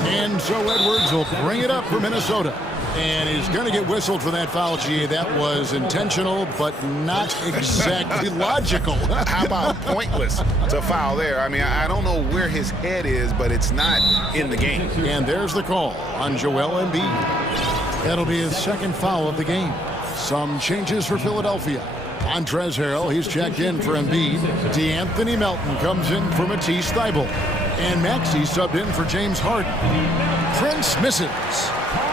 And so Edwards will bring it up for Minnesota. And he's going to get whistled for that foul, G. That was intentional, but not exactly logical. How about pointless to foul there? I mean, I don't know where his head is, but it's not in the game. And there's the call on Joel Embiid. That'll be his second foul of the game. Some changes for Philadelphia. Montrezl Harrell, he's checked in for Embiid. DeAnthony Melton comes in for Matisse Thybulle. And Maxey subbed in for James Harden. Prince misses.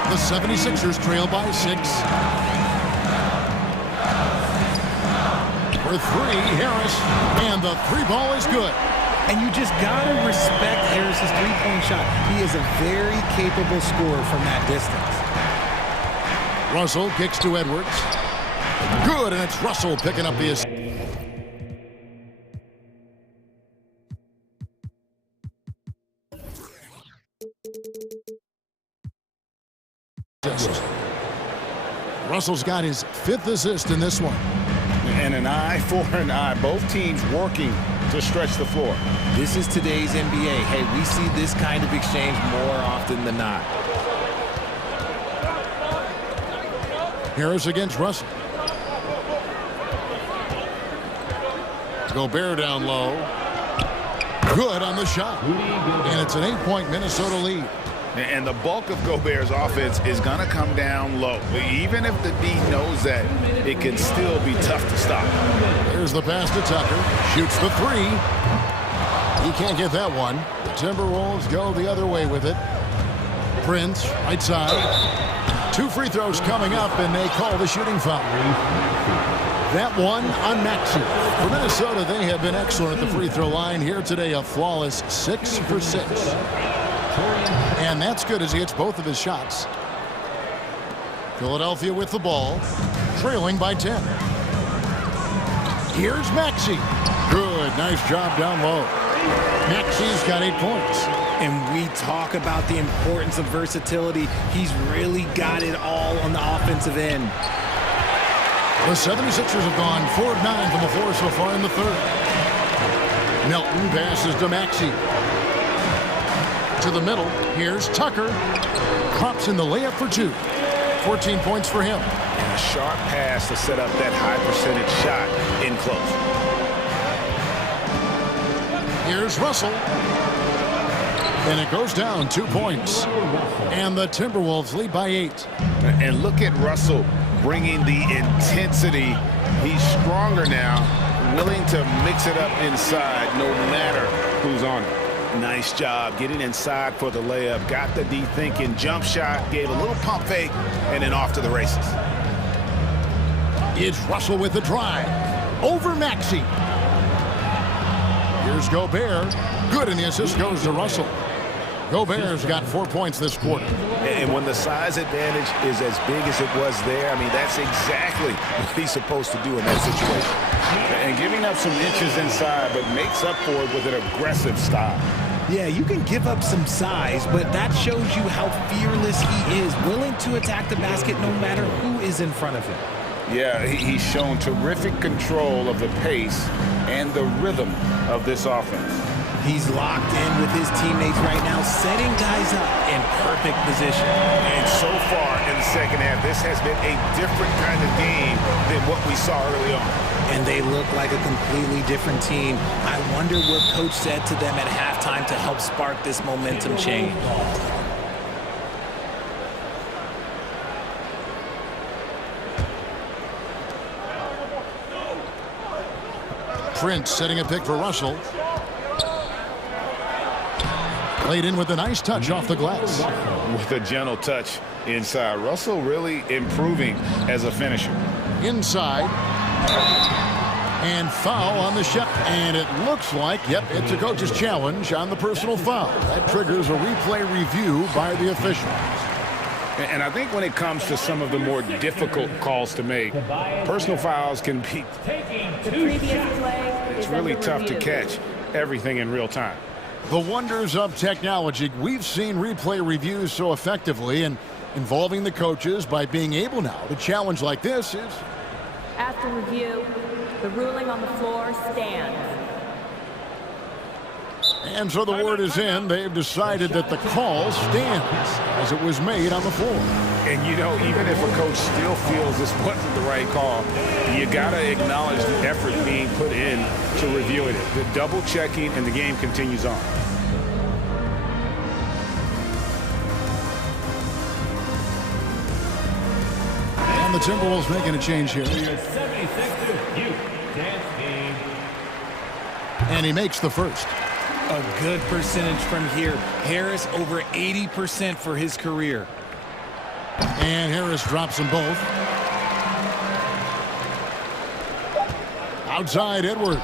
The 76ers trail by 6. For 3, Harris. And the 3 ball is good. And you just got to respect Harris's three-point shot. He is a very capable scorer from that distance. Russell kicks to Edwards. Good, and it's Russell picking up the assist. Russell's got his 5th assist in this one. And an eye for an eye. Both teams working to stretch the floor. This is today's NBA. Hey, we see this kind of exchange more often than not. Harris against Russell. Gobert down low. Good on the shot. And it's an 8-point Minnesota lead. And the bulk of Gobert's offense is going to come down low. Even if the D knows that, it can still be tough to stop. There's the pass to Tucker. Shoots the 3. He can't get that one. The Timberwolves go the other way with it. Prince, right side. 2 free throws coming up, and they call the shooting foul. That one on Maxey. For Minnesota, they have been excellent at the free throw line. Here today, a flawless 6 for 6. And that's good as he hits both of his shots. Philadelphia with the ball, trailing by 10. Here's Maxey. Good, nice job down low. Maxey's got 8 points. And we talk about the importance of versatility. He's really got it all on the offensive end. The 76ers have gone 4 of 9 from the floor so far in the third. Melton passes to Maxey. To the middle, here's Tucker. Pops in the layup for 2. 14 points for him. And a sharp pass to set up that high percentage shot in close. Here's Russell. And it goes down 2 points. And the Timberwolves lead by 8. And look at Russell bringing the intensity. He's stronger now, willing to mix it up inside no matter who's on it. Nice job getting inside for the layup. Got the D thinking, jump shot, gave a little pump fake, and then off to the races. It's Russell with the drive. Over Maxey. Here's Gobert. Good, and the assist goes to Russell. Gobert's got 4 points this quarter. And when the size advantage is as big as it was there, I mean, that's exactly what he's supposed to do in that situation. And giving up some inches inside, but makes up for it with an aggressive style. Yeah, you can give up some size, but that shows you how fearless he is, willing to attack the basket no matter who is in front of him. Yeah, he's shown terrific control of the pace and the rhythm of this offense. He's locked in with his teammates right now, setting guys up in perfect position. And so far in the second half, this has been a different kind of game than what we saw early on. And they look like a completely different team. I wonder what Coach said to them at halftime to help spark this momentum change. Prince setting a pick for Russell. Played in with a nice touch off the glass. With a gentle touch inside. Russell really improving as a finisher. Inside. And foul on the shot. And it looks like, yep, it's a coach's challenge on the personal foul. That triggers a replay review by the official. And I think when it comes to some of the more difficult calls to make, personal fouls can be... It's really tough to catch everything in real time. The wonders of technology. We've seen replay reviews so effectively, and involving the coaches by being able now to challenge like this is... After review, the ruling on the floor stands. And so the word is in. They've decided that the call stands as it was made on the floor. And, you know, even if a coach still feels this wasn't the right call, you got to acknowledge the effort being put in to reviewing it. The double checking, and the game continues on. And the Timberwolves making a change here. And he makes the first. A good percentage from here. Harris over 80% for his career. And Harris drops them both. Outside Edwards.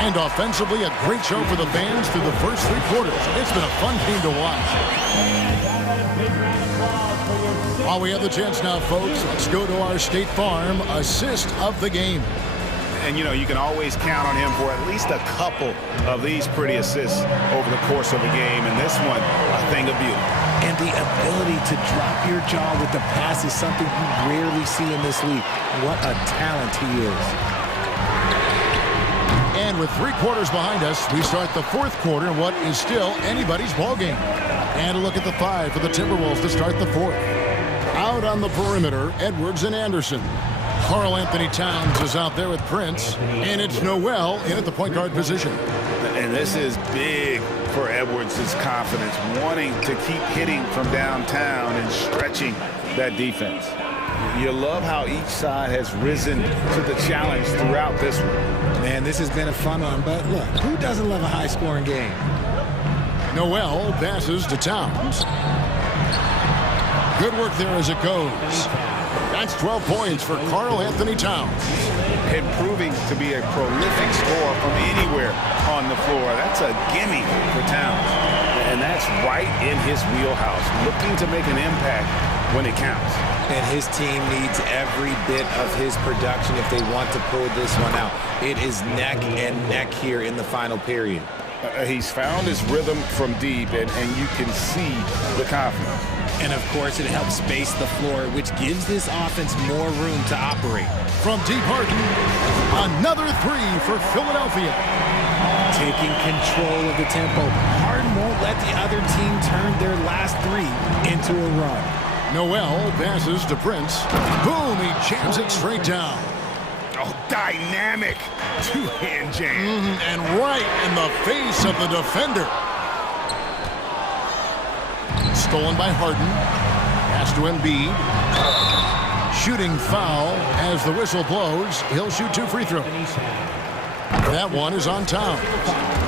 And offensively, a great show for the fans through the first 3 quarters. It's been a fun game to watch. While we have the chance now, folks, let's go to our State Farm assist of the game. And, you know, you can always count on him for at least a couple of these pretty assists over the course of a game. And this one, a thing of beauty. And the ability to drop your jaw with the pass is something you rarely see in this league. What a talent he is. And with 3 quarters behind us, we start the 4th quarter in what is still anybody's ballgame. And a look at the 5 for the Timberwolves to start the 4th. Out on the perimeter, Edwards and Anderson. Karl Anthony Towns is out there with Prince, and it's Noel in at the point guard position. And this is big for Edwards' confidence, wanting to keep hitting from downtown and stretching that defense. You love how each side has risen to the challenge throughout this one. Man, this has been a fun one, but look, who doesn't love a high-scoring game? Noel passes to Towns. Good work there as it goes. That's 12 points for Karl Anthony Towns. And proving to be a prolific scorer from anywhere on the floor. That's a gimme for Towns. And that's right in his wheelhouse, looking to make an impact when it counts. And his team needs every bit of his production if they want to pull this one out. It is neck and neck here in the final period. He's found his rhythm from deep, and you can see the confidence. And, of course, it helps space the floor, which gives this offense more room to operate. From deep, Harden, another three for Philadelphia. Taking control of the tempo. Harden won't let the other team turn their last three into a run. Noel passes to Prince. Boom, he jams it straight down. Oh, dynamic two-hand jam. And right in the face of the defender. Stolen by Harden. Pass to Embiid. Shooting foul as the whistle blows. He'll shoot 2 free throws. That one is on Towns.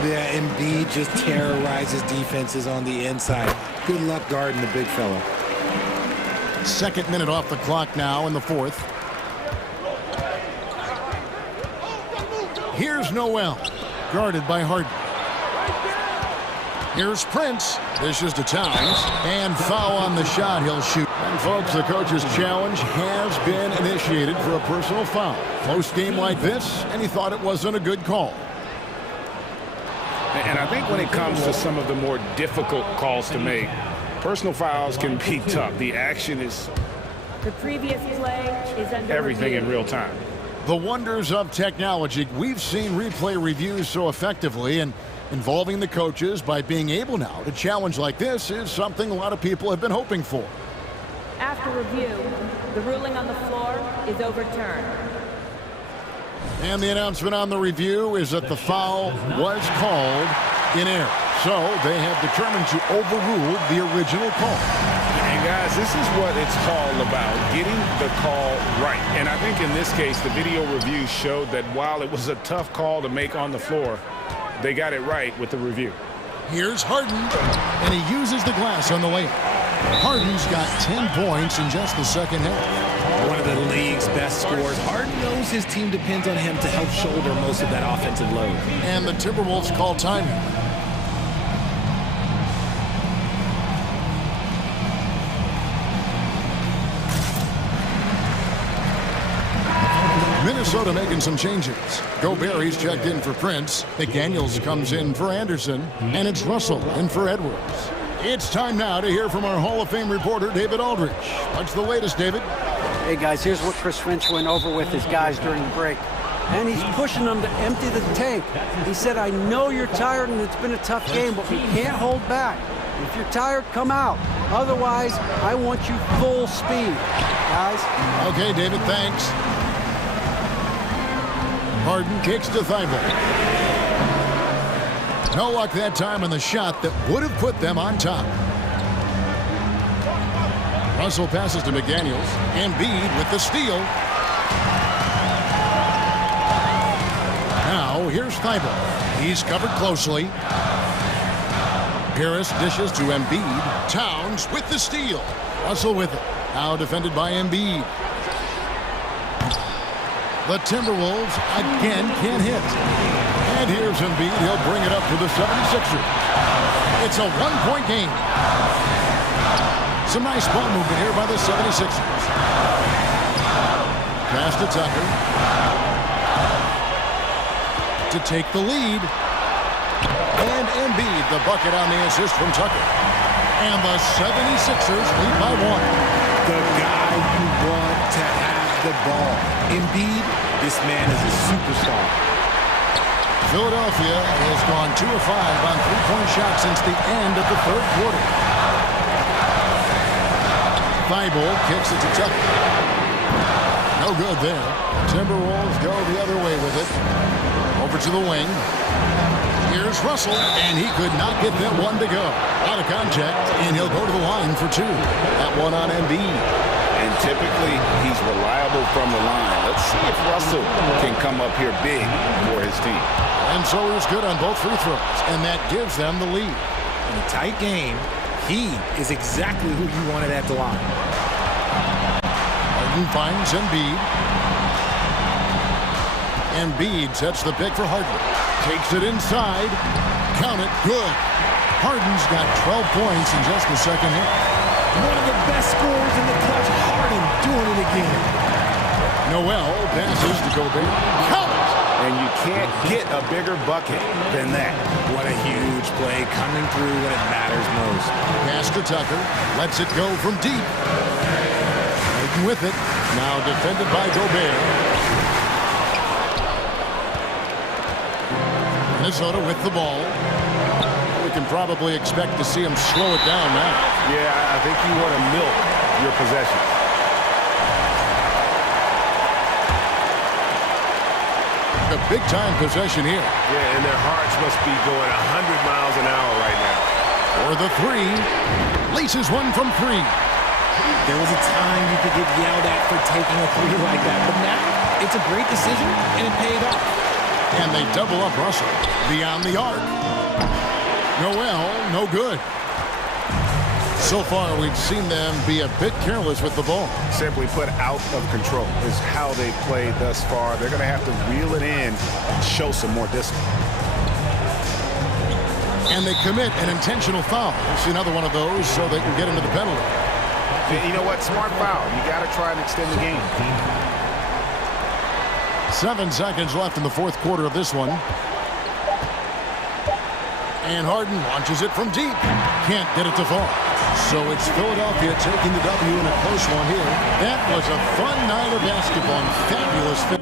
Yeah, Embiid just terrorizes defenses on the inside. Good luck guarding the big fella. Second minute off the clock now in the fourth. Here's Noel, guarded by Harden. Here's Prince. Dishes to Towns. And foul on the shot. He'll shoot. And folks, the coach's challenge has been initiated for a personal foul. Close game like this, and he thought it wasn't a good call. And I think when it comes to some of the more difficult calls to make, personal fouls can be tough. The action is The previous play is under everything review. in real time. The wonders of technology. We've seen replay reviews so effectively, and involving the coaches by being able now to challenge like this is something a lot of people have been hoping for. After review, the ruling on the floor is overturned. And the announcement on the review is that the foul was called in error. So they have determined to overrule the original call. And guys, this is what it's all about, getting the call right. And I think in this case, the video review showed that while it was a tough call to make on the floor, they got it right with the review. Here's Harden, and he uses the glass on the layup. Harden's got 10 points in just the second half. One of the league's best scorers. Harden knows his team depends on him to help shoulder most of that offensive load. And the Timberwolves call timeout. Minnesota making some changes. Gobert's checked in for Prince. McDaniels comes in for Anderson. And it's Russell in for Edwards. It's time now to hear from our Hall of Fame reporter, David Aldrich. What's the latest, David? Hey, guys, here's what Chris Finch went over with his guys during the break. And he's pushing them to empty the tank. He said, I know you're tired and it's been a tough game, but we can't hold back. If you're tired, come out. Otherwise, I want you full speed, guys. Okay, David, thanks. Harden kicks to Thibault. No luck that time on the shot that would have put them on top. Russell passes to McDaniels. Embiid with the steal. Now here's Thibault. He's covered closely. Harris dishes to Embiid. Towns with the steal. Russell with it. Now defended by Embiid. The Timberwolves again can't hit. And here's Embiid. He'll bring it up for the 76ers. It's a one-point game. Some nice ball movement here by the 76ers. Pass to Tucker. To take the lead. And Embiid, the bucket on the assist from Tucker. And the 76ers lead by one. The guy you want to have the ball. Embiid, this man is a superstar. Philadelphia has gone 2 of 5 on three-point shots since the end of the third quarter. Thibault kicks it to Tucker. No good there. Timberwolves go the other way with it. Over to the wing. Here's Russell, and he could not get that one to go. Out of contact, and he'll go to the line for 2. That one on Embiid. And typically, he's reliable from the line. Let's see if Russell can come up here big for his team. And so he's good on both free throws, and that gives them the lead. In a tight game, he is exactly who you wanted at the line. Harden finds Embiid. Embiid sets the pick for Harden. Takes it inside. Count it. Good. Harden's got 12 points in just the second half. One of the best scorers in the clutch. Harden doing it again. Noel passes to Gobert. Count it. And you can't get a bigger bucket than that. What a huge play coming through when it matters most. Pass to Tucker. Lets it go from deep. Making with it. Now defended by Gobert. Minnesota with the ball. We can probably expect to see him slow it down now. Yeah, I think you want to milk your possession. A big-time possession here. Yeah, and their hearts must be going 100 miles an hour right now. For the three. Laces one from three. There was a time you could get yelled at for taking a three like that, but now it's a great decision, and it paid off. And they double up Russell. Beyond the arc. Noel, no good. So far, we've seen them be a bit careless with the ball. Simply put, out of control is how they've played thus far. They're going to have to reel it in and show some more discipline. And they commit an intentional foul. It's another one of those so they can get into the penalty. You know what? Smart foul. You got to try and extend the game. 7 seconds left in the fourth quarter of this one. And Harden launches it from deep. Can't get it to fall. So it's Philadelphia taking the W in a close one here. That was a fun night of basketball. Fabulous finish.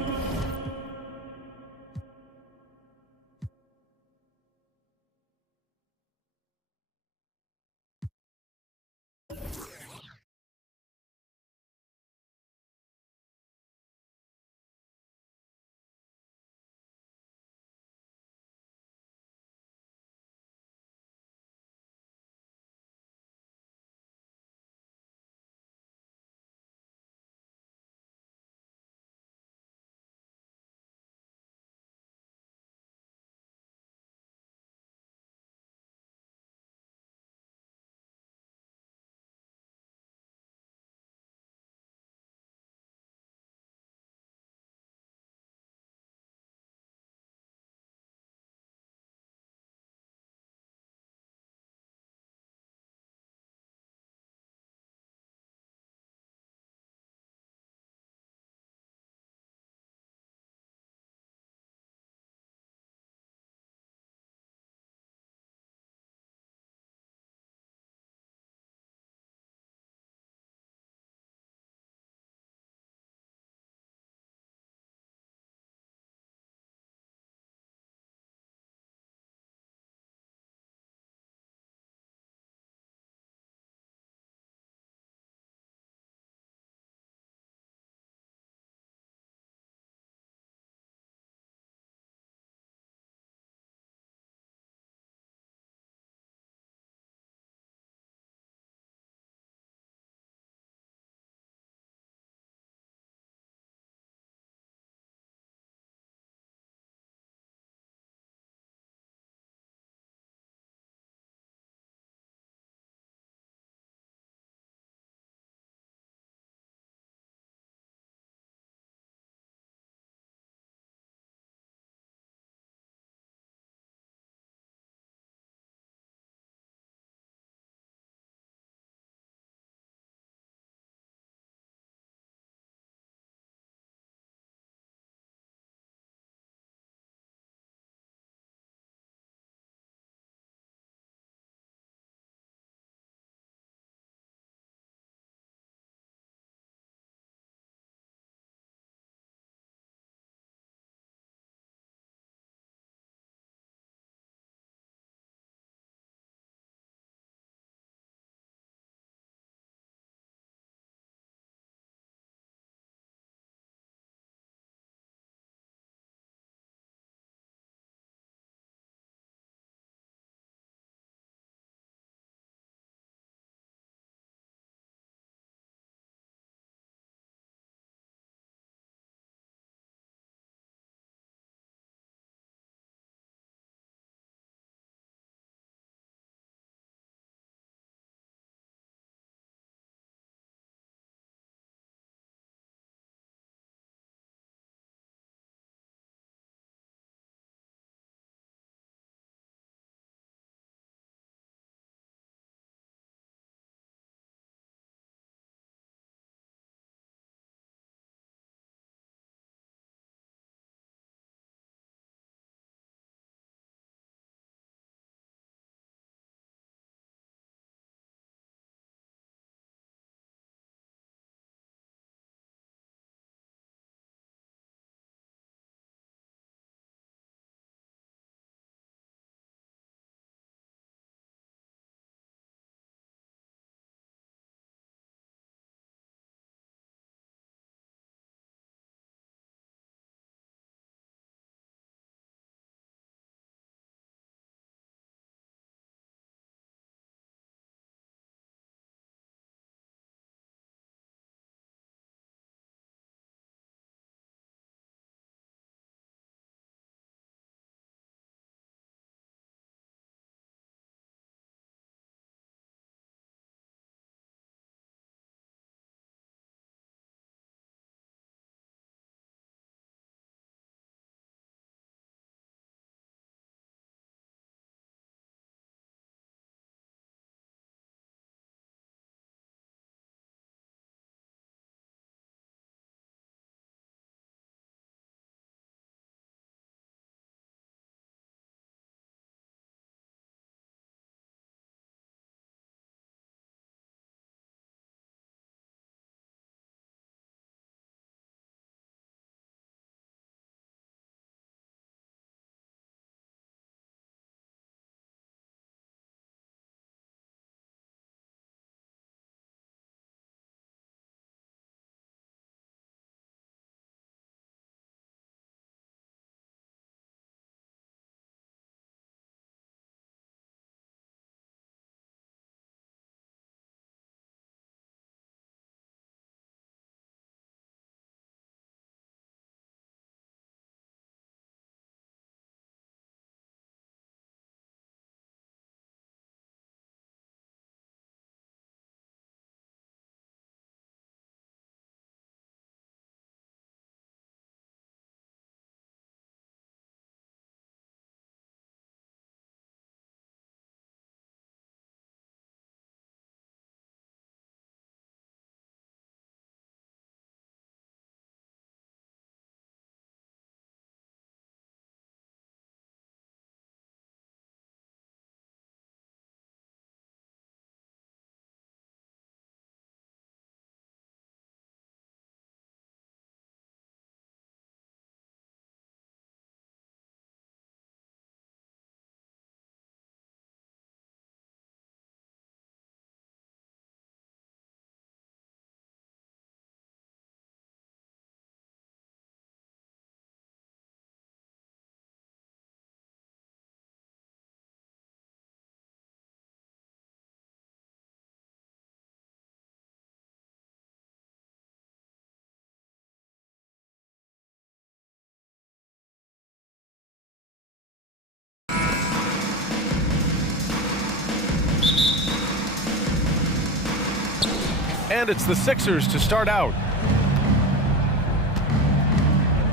And it's the Sixers to start out.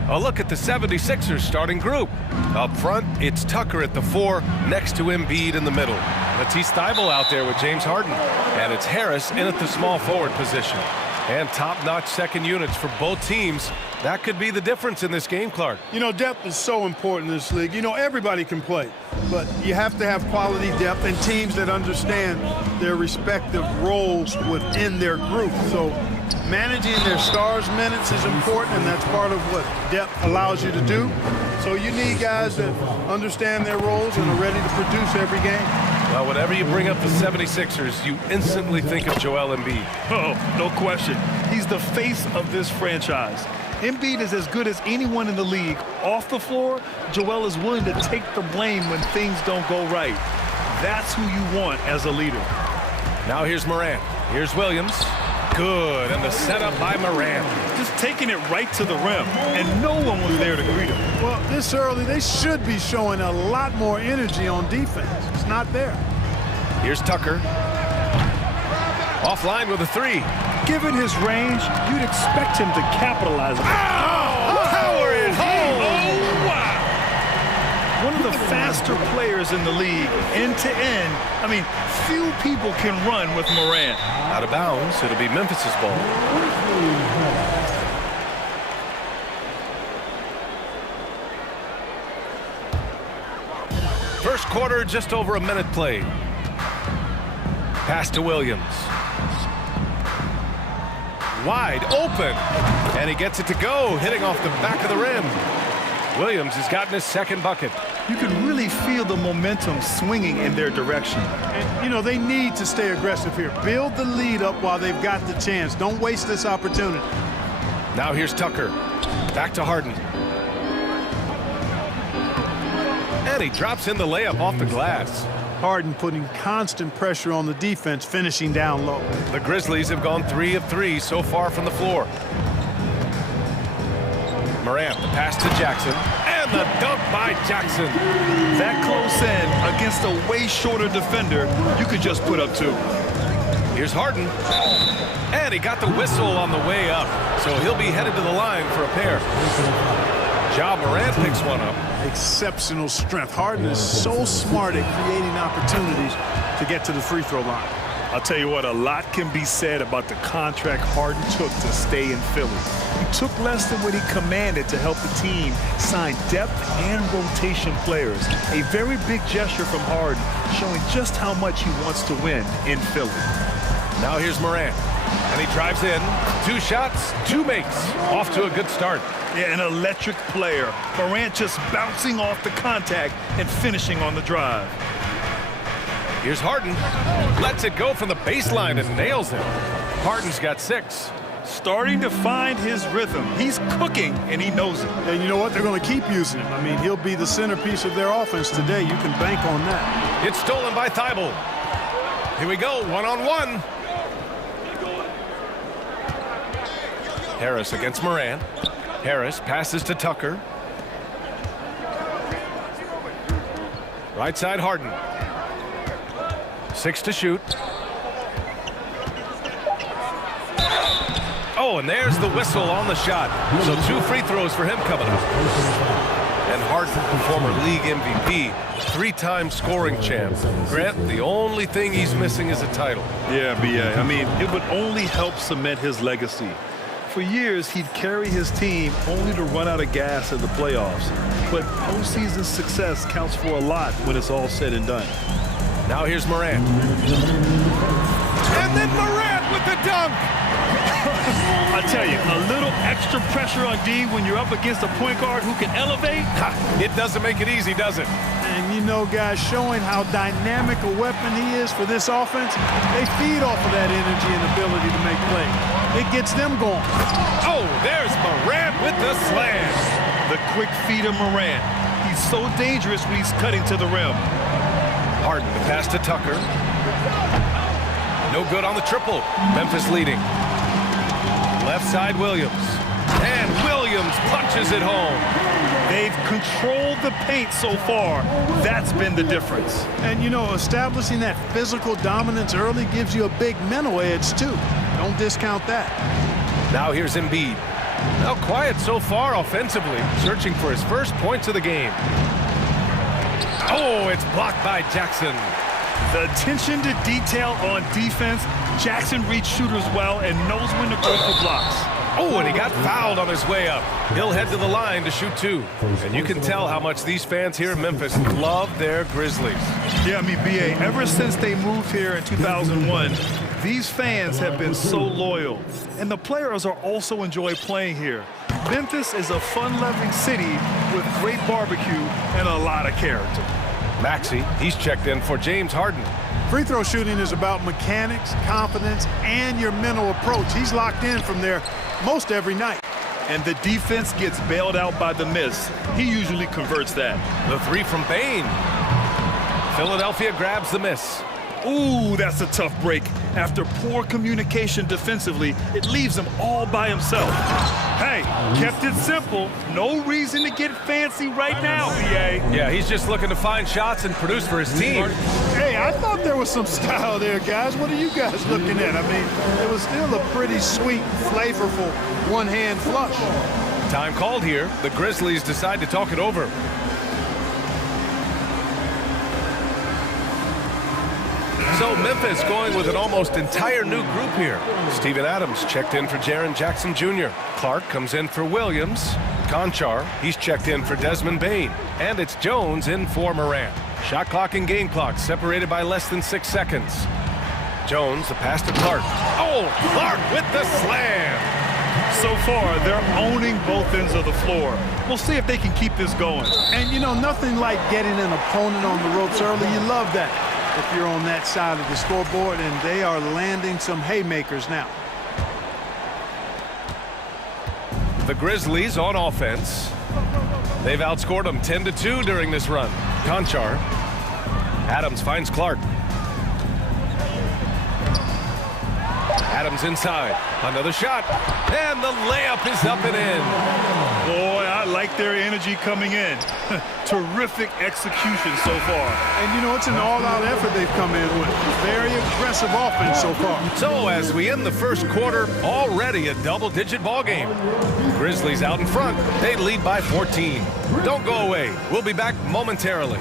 A look at the 76ers starting group. Up front, it's Tucker at the 4, next to Embiid in the middle. Matisse Thybulle out there with James Harden. And it's Harris in at the small forward position. And top-notch second units for both teams. That could be the difference in this game, Clark. You know, depth is so important in this league. You know, everybody can play, but you have to have quality depth and teams that understand their respective roles within their group. So managing their stars' minutes is important, and that's part of what depth allows you to do. So you need guys that understand their roles and are ready to produce every game. Well, whenever you bring up the 76ers, you instantly think of Joel Embiid. Oh, no question. He's the face of this franchise. Embiid is as good as anyone in the league. Off the floor, Joel is willing to take the blame when things don't go right. That's who you want as a leader. Now here's Morant. Here's Williams. Good, and the setup by Morant. Just taking it right to the rim, and no one was there to greet him. Well, this early, they should be showing a lot more energy on defense. It's not there. Here's Tucker. Offline with a 3. Given his range, you'd expect him to capitalize on it. Oh, power it home! Oh, wow! One of the faster players in the league, end to end. I mean, few people can run with Morant. Out of bounds, it'll be Memphis's ball. First quarter, just over a minute played. Pass to Williams. Wide open, and he gets it to go, hitting off the back of the rim. Williams has gotten his second bucket. You can really feel the momentum swinging in their direction. And, you know, they need to stay aggressive here. Build the lead up while they've got the chance. Don't waste this opportunity. Now here's Tucker. Back to Harden. And he drops in the layup off the glass. Harden putting constant pressure on the defense, finishing down low. The Grizzlies have gone 3 of 3 so far from the floor. Morant, the pass to Jackson, and the dunk by Jackson. That close in against a way shorter defender, you could just put up 2. Here's Harden, and he got the whistle on the way up, so he'll be headed to the line for a pair. Ja Morant picks one up. Exceptional strength. Harden is so smart at creating opportunities to get to the free throw line. I'll tell you what, a lot can be said about the contract Harden took to stay in Philly. He took less than what he commanded to help the team sign depth and rotation players. A very big gesture from Harden, showing just how much he wants to win in Philly. Now here's Morant, and he drives in. 2 shots, 2 makes. Off to a good start. Yeah, an electric player. Morant just bouncing off the contact and finishing on the drive. Here's Harden. Lets it go from the baseline and nails it. Harden's got 6. Starting to find his rhythm. He's cooking, and he knows it. And you know what? They're going to keep using him. I mean, he'll be the centerpiece of their offense today. You can bank on that. It's stolen by Thybulle. Here we go, one-on-one. Harris against Morant. Harris passes to Tucker. Right side, Harden. 6 to shoot. Oh, and there's the whistle on the shot. So 2 free throws for him coming up. And Harden, former league MVP, 3-time scoring champ. Grant, the only thing he's missing is a title. Yeah, B.A. I mean, it would only help cement his legacy. For years, he'd carry his team only to run out of gas in the playoffs. But postseason success counts for a lot when it's all said and done. Now here's Morant. And then Morant with the dunk! I tell you, a little extra pressure on D when you're up against a point guard who can elevate. It doesn't make it easy, does it? And you know, guys, showing how dynamic a weapon he is for this offense, they feed off of that energy and ability to make plays. It gets them going. Oh, there's Morant with the slam. The quick feed of Morant. He's so dangerous when he's cutting to the rim. Harden, the pass to Tucker. No good on the triple. Memphis leading. Left side, Williams. And Williams punches it home. They've controlled the paint so far. That's been the difference. And, you know, establishing that physical dominance early gives you a big mental edge, too. Don't discount that. Now here's Embiid. Now quiet so far offensively, searching for his first points of the game. Oh, it's blocked by Jackson. The attention to detail on defense. Jackson reads shooters well and knows when to go for blocks. Oh, and he got fouled on his way up. He'll head to the line to shoot two. And you can tell how much these fans here in Memphis love their Grizzlies. Yeah, I mean, B.A., ever since they moved here in 2001, these fans have been so loyal. And the players are also enjoy playing here. Memphis is a fun-loving city with great barbecue and a lot of character. Maxey, he's checked in for James Harden. Free throw shooting is about mechanics, confidence, and your mental approach. He's locked in from there most every night. And the defense gets bailed out by the miss. He usually converts that. The three from Bane. Philadelphia grabs the miss. Ooh, that's a tough break. After poor communication defensively, it leaves him all by himself. Hey, kept it simple. No reason to get fancy right now, B.A. Yeah, he's just looking to find shots and produce for his team. Hey, I thought there was some style there, guys. What are you guys looking at? I mean, it was still a pretty sweet, flavorful one-hand flush. Time called here. The Grizzlies decide to talk it over. So Memphis going with an almost entire new group here. Steven Adams checked in for Jaren Jackson Jr. Clark comes in for Williams. Conchar, he's checked in for Desmond Bane. And it's Jones in for Morant. Shot clock and game clock separated by less than 6 seconds. Jones, the pass to Clark. Oh, Clark with the slam. So far, they're owning both ends of the floor. We'll see if they can keep this going. And, you know, nothing like getting an opponent on the ropes early. You love that if you're on that side of the scoreboard, and they are landing some haymakers now. The Grizzlies on offense. They've outscored them 10-2 during this run. Conchar. Adams finds Clark. Adams inside. Another shot. And the layup is up and in. Boy, I like their energy coming in. Terrific execution so far. And, you know, it's an all-out effort they've come in with. Very aggressive offense so far. So as we end the first quarter, already a double-digit ball game. Grizzlies out in front. They lead by 14. Don't go away. We'll be back momentarily.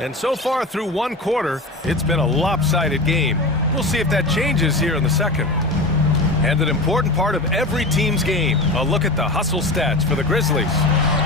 And so far through one quarter, it's been a lopsided game. We'll see if that changes here in the second. And an important part of every team's game, a look at the hustle stats for the Grizzlies.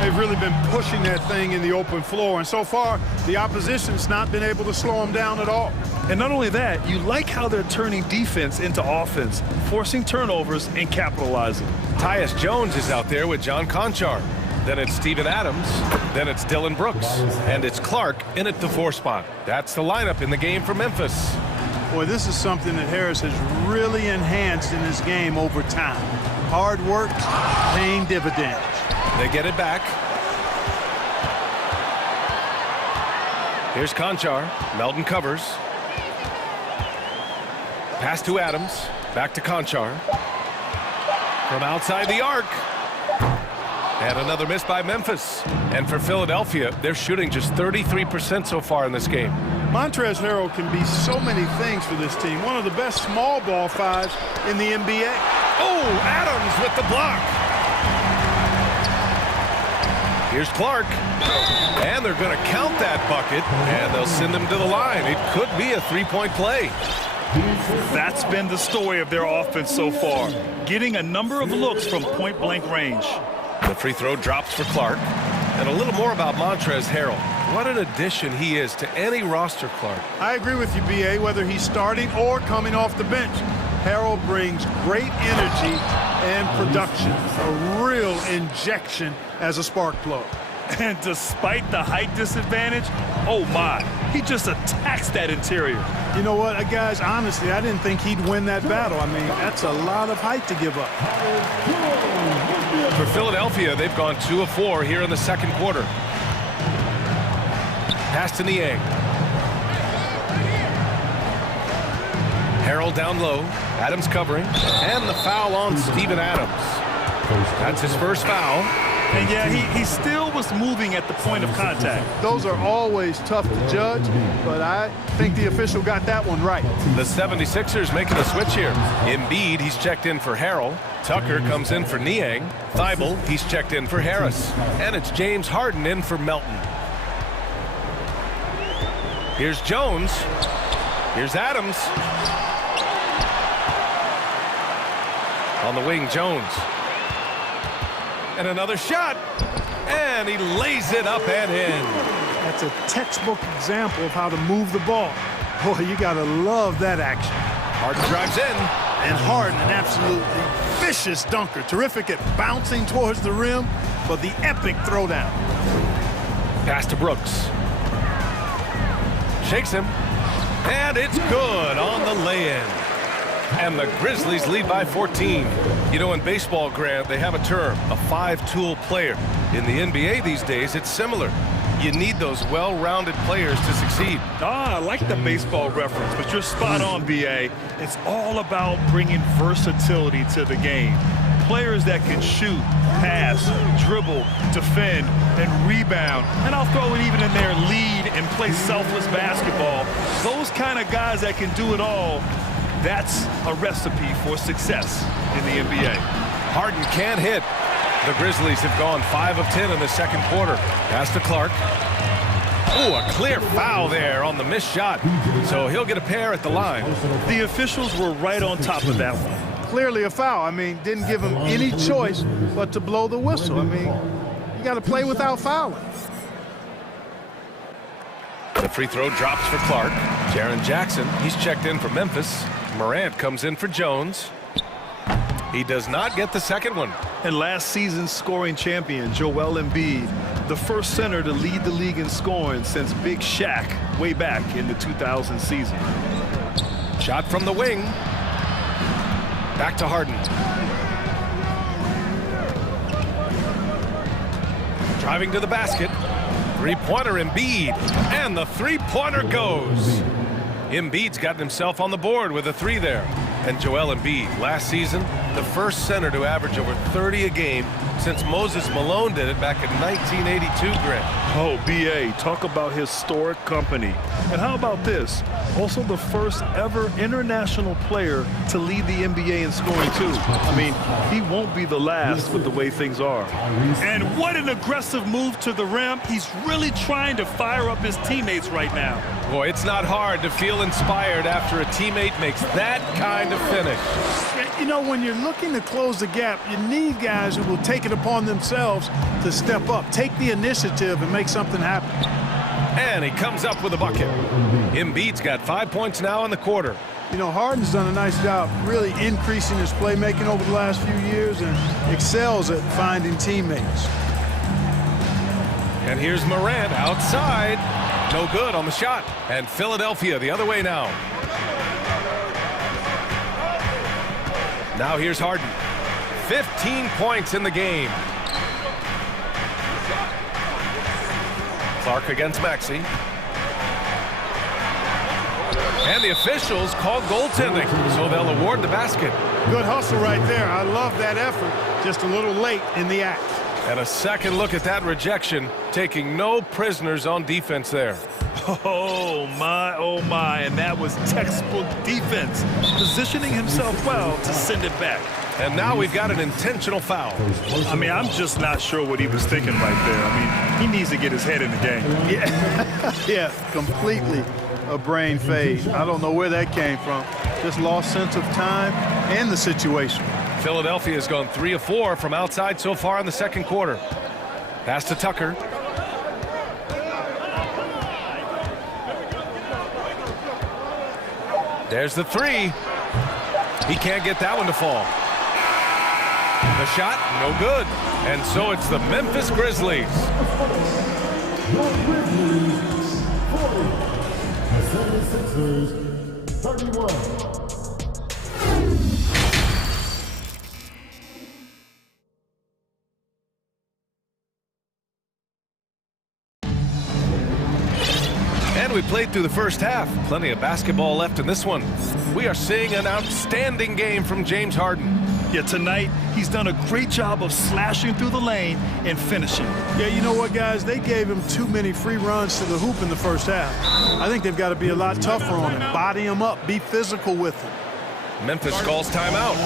They've really been pushing that thing in the open floor, and so far, the opposition's not been able to slow them down at all. And not only that, you like how they're turning defense into offense, forcing turnovers and capitalizing. Tyus Jones is out there with John Conchar. Then it's Steven Adams. Then it's Dillon Brooks. And it's Clark in at the 4 spot. That's the lineup in the game for Memphis. Boy, this is something that Harris has really enhanced in his game over time. Hard work, paying dividends. They get it back. Here's Conchar. Melton covers. Pass to Adams. Back to Conchar. From outside the arc. And another miss by Memphis. And for Philadelphia, they're shooting just 33% so far in this game. Montrezl Harrell can be so many things for this team. One of the best small ball fives in the NBA. Oh, Adams with the block. Here's Clark. And they're going to count that bucket, and they'll send him to the line. It could be a three-point play. That's been the story of their offense so far, getting a number of looks from point-blank range. The free throw drops for Clark. And a little more about Montrezl Harrell. What an addition he is to any roster, Clark. I agree with you, B.A., whether he's starting or coming off the bench. Harrell brings great energy and production, a real injection as a spark plug. And despite the height disadvantage, oh my, he just attacks that interior. You know what, guys, honestly, I didn't think he'd win that battle. I mean, that's a lot of height to give up. For Philadelphia, they've gone 2 of 4 here in the second quarter. Pass to Niang. Harrell down low. Adams covering. And the foul on Steven Adams. That's his first foul. And yeah, he still was moving at the point of contact. Those are always tough to judge, but I think the official got that one right. The 76ers making a switch here. Embiid, he's checked in for Harrell. Tucker comes in for Niang. Thibault, he's checked in for Harris. And it's James Harden in for Melton. Here's Jones. Here's Adams. On the wing, Jones. And another shot. And he lays it up and in. That's a textbook example of how to move the ball. Boy, you got to love that action. Harden drives in. And Harden, an absolutely vicious dunker. Terrific at bouncing towards the rim, but the epic throwdown. Pass to Brooks. Shakes him. And it's good on the lay-in. And the Grizzlies lead by 14. You know, in baseball, Grant, they have a term, a five-tool player. In the NBA these days, it's similar. You need those well-rounded players to succeed. I like the baseball reference, but you're spot on, B.A. It's all about bringing versatility to the game. Players that can shoot, pass, dribble, defend, and rebound. And I'll throw it even in there, lead and play selfless basketball. Those kind of guys that can do it all, that's a recipe for success in the NBA. Harden can't hit. The Grizzlies have gone 5 of 10 in the second quarter. Pass to Clark. Oh, a clear foul there on the missed shot. So he'll get a pair at the line. The officials were right on top of that one. Clearly a foul. I mean, didn't give him any choice but to blow the whistle. I mean, you got to play without fouling. The free throw drops for Clark. Jaren Jackson, he's checked in for Memphis. Morant comes in for Jones. He does not get the second one. And last season's scoring champion, Joel Embiid, the first center to lead the league in scoring since Big Shaq way back in the 2000 season. Shot from the wing. Back to Harden. Driving to the basket. Three-pointer Embiid. And the three-pointer goes. Embiid's gotten himself on the board with a three there. And Joel Embiid, last season, the first center to average over 30 a game since Moses Malone did it back in 1982, Grant. Oh, B.A., talk about historic company. And how about this? Also the first ever international player to lead the NBA in scoring, too. I mean, he won't be the last with the way things are. And what an aggressive move to the rim. He's really trying to fire up his teammates right now. Boy, it's not hard to feel inspired after a teammate makes that kind of finish. You know, when you're looking to close the gap, you need guys who will take it upon themselves to step up, take the initiative, and make something happen. And he comes up with a bucket. Embiid's got 5 points now in the quarter. You know, Harden's done a nice job really increasing his playmaking over the last few years and excels at finding teammates. And here's Morant outside. No good on the shot. And Philadelphia the other way now. Now here's Harden. 15 points in the game. Clark against Maxey. And the officials call goaltending, so they'll award the basket. Good hustle right there. I love that effort. Just a little late in the act. And a second look at that rejection, taking no prisoners on defense there. Oh my, and that was textbook defense, positioning himself well to send it back. And now we've got an intentional foul. I mean, I'm just not sure what he was thinking right there. I mean, he needs to get his head in the game. Yeah, completely a brain fade. I don't know where that came from. Just lost sense of time and the situation. Philadelphia has gone 3 of 4 from outside so far in the second quarter. Pass to Tucker. There's the three. He can't get that one to fall. The shot, no good. And so it's the Memphis Grizzlies. The 76ers, 31. And we played through the first half. Plenty of basketball left in this one. We are seeing an outstanding game from James Harden. Yeah, tonight, he's done a great job of slashing through the lane and finishing. Yeah, you know what, guys? They gave him too many free runs to the hoop in the first half. I think they've got to be a lot tougher on him. Body him up. Be physical with him. Memphis calls timeout.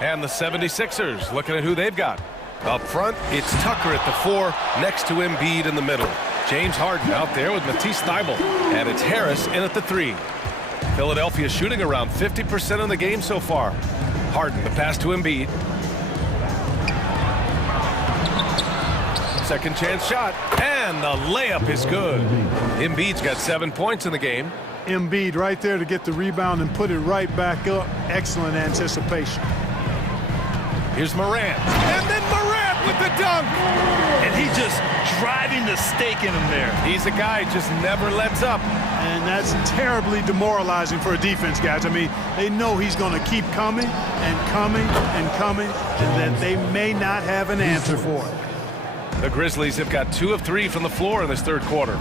And the 76ers looking at who they've got. Up front, it's Tucker at the 4, next to Embiid in the middle. James Harden out there with Matisse Thybulle. And it's Harris in at the 3. Philadelphia shooting around 50% in the game so far. Harden, the pass to Embiid. Second chance shot, and the layup is good. Embiid's got 7 points in the game. Embiid right there to get the rebound and put it right back up. Excellent anticipation. Here's Morant, and then Morant with the dunk. And he just driving the stake in him there. He's a guy who just never lets up. And that's terribly demoralizing for a defense, guys. I mean, they know he's going to keep coming and coming and coming, and that they may not have an answer for it. The Grizzlies have got 2 of 3 from the floor in this third quarter.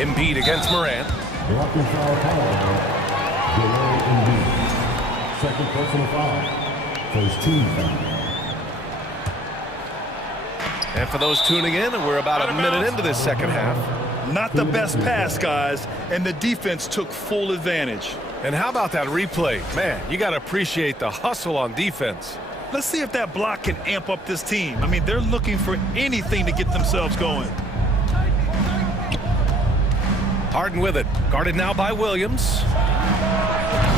Embiid against Morant. Blocking foul Joel Embiid. Second personal foul. First team foul. And for those tuning in, we're about a minute into this second half. Not the best pass, guys, and the defense took full advantage. And how about that replay? Man, you got to appreciate the hustle on defense. Let's see if that block can amp up this team. I mean, they're looking for anything to get themselves going. Harden with it. Guarded now by Williams.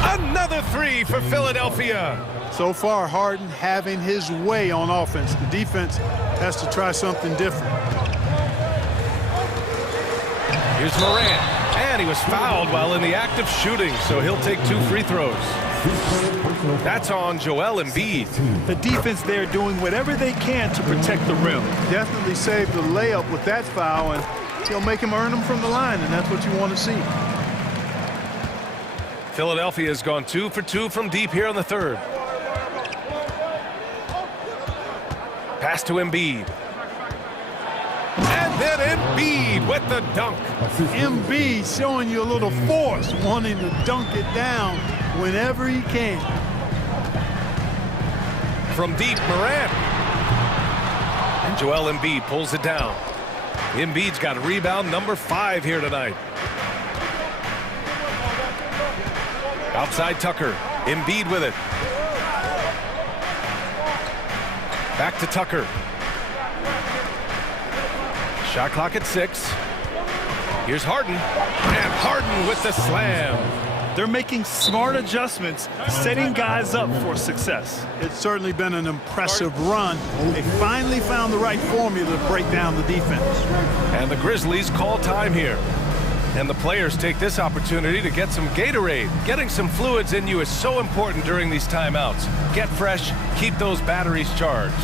Another 3 for Philadelphia. So far, Harden having his way on offense. The defense has to try something different. Here's Morant. And he was fouled while in the act of shooting, so he'll take 2 free throws. That's on Joel Embiid. The defense there doing whatever they can to protect the rim. Definitely saved the layup with that foul, and he'll make him earn them from the line, and that's what you want to see. Philadelphia has gone 2 for 2 from deep here in the third. Pass to Embiid. And then Embiid with the dunk. Embiid showing you a little force, wanting to dunk it down whenever he can. From deep, Morant. And Joel Embiid pulls it down. Embiid's got rebound number 5 here tonight. Outside Tucker. Embiid with it. Back to Tucker. Shot clock at 6. Here's Harden. And Harden with the slam. They're making smart adjustments, setting guys up for success. It's certainly been an impressive run. They finally found the right formula to break down the defense. And the Grizzlies call time here. And the players take this opportunity to get some Gatorade. Getting some fluids in you is so important during these timeouts. Get fresh, keep those batteries charged.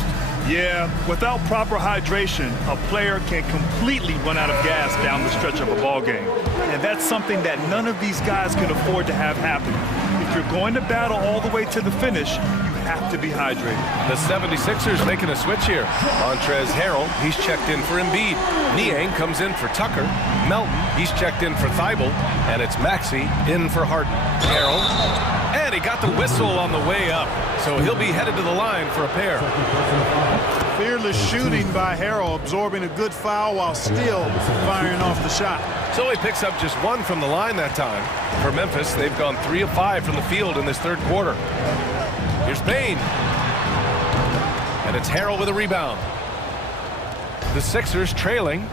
Yeah, without proper hydration, a player can completely run out of gas down the stretch of a ball game. And that's something that none of these guys can afford to have happen. If you're going to battle all the way to the finish, you have to be hydrated. The 76ers making a switch here. Montrezl Harrell, he's checked in for Embiid. Niang comes in for Tucker. Melton, he's checked in for Thybulle. And it's Maxey in for Harden. Harrell, and he got the whistle on the way up. So he'll be headed to the line for a pair. Fearless shooting by Harrell, absorbing a good foul while still firing off the shot. So he picks up just 1 from the line that time. For Memphis, they've gone 3 of 5 from the field in this third quarter. Here's Bane. And it's Harrell with a rebound. The Sixers trailing.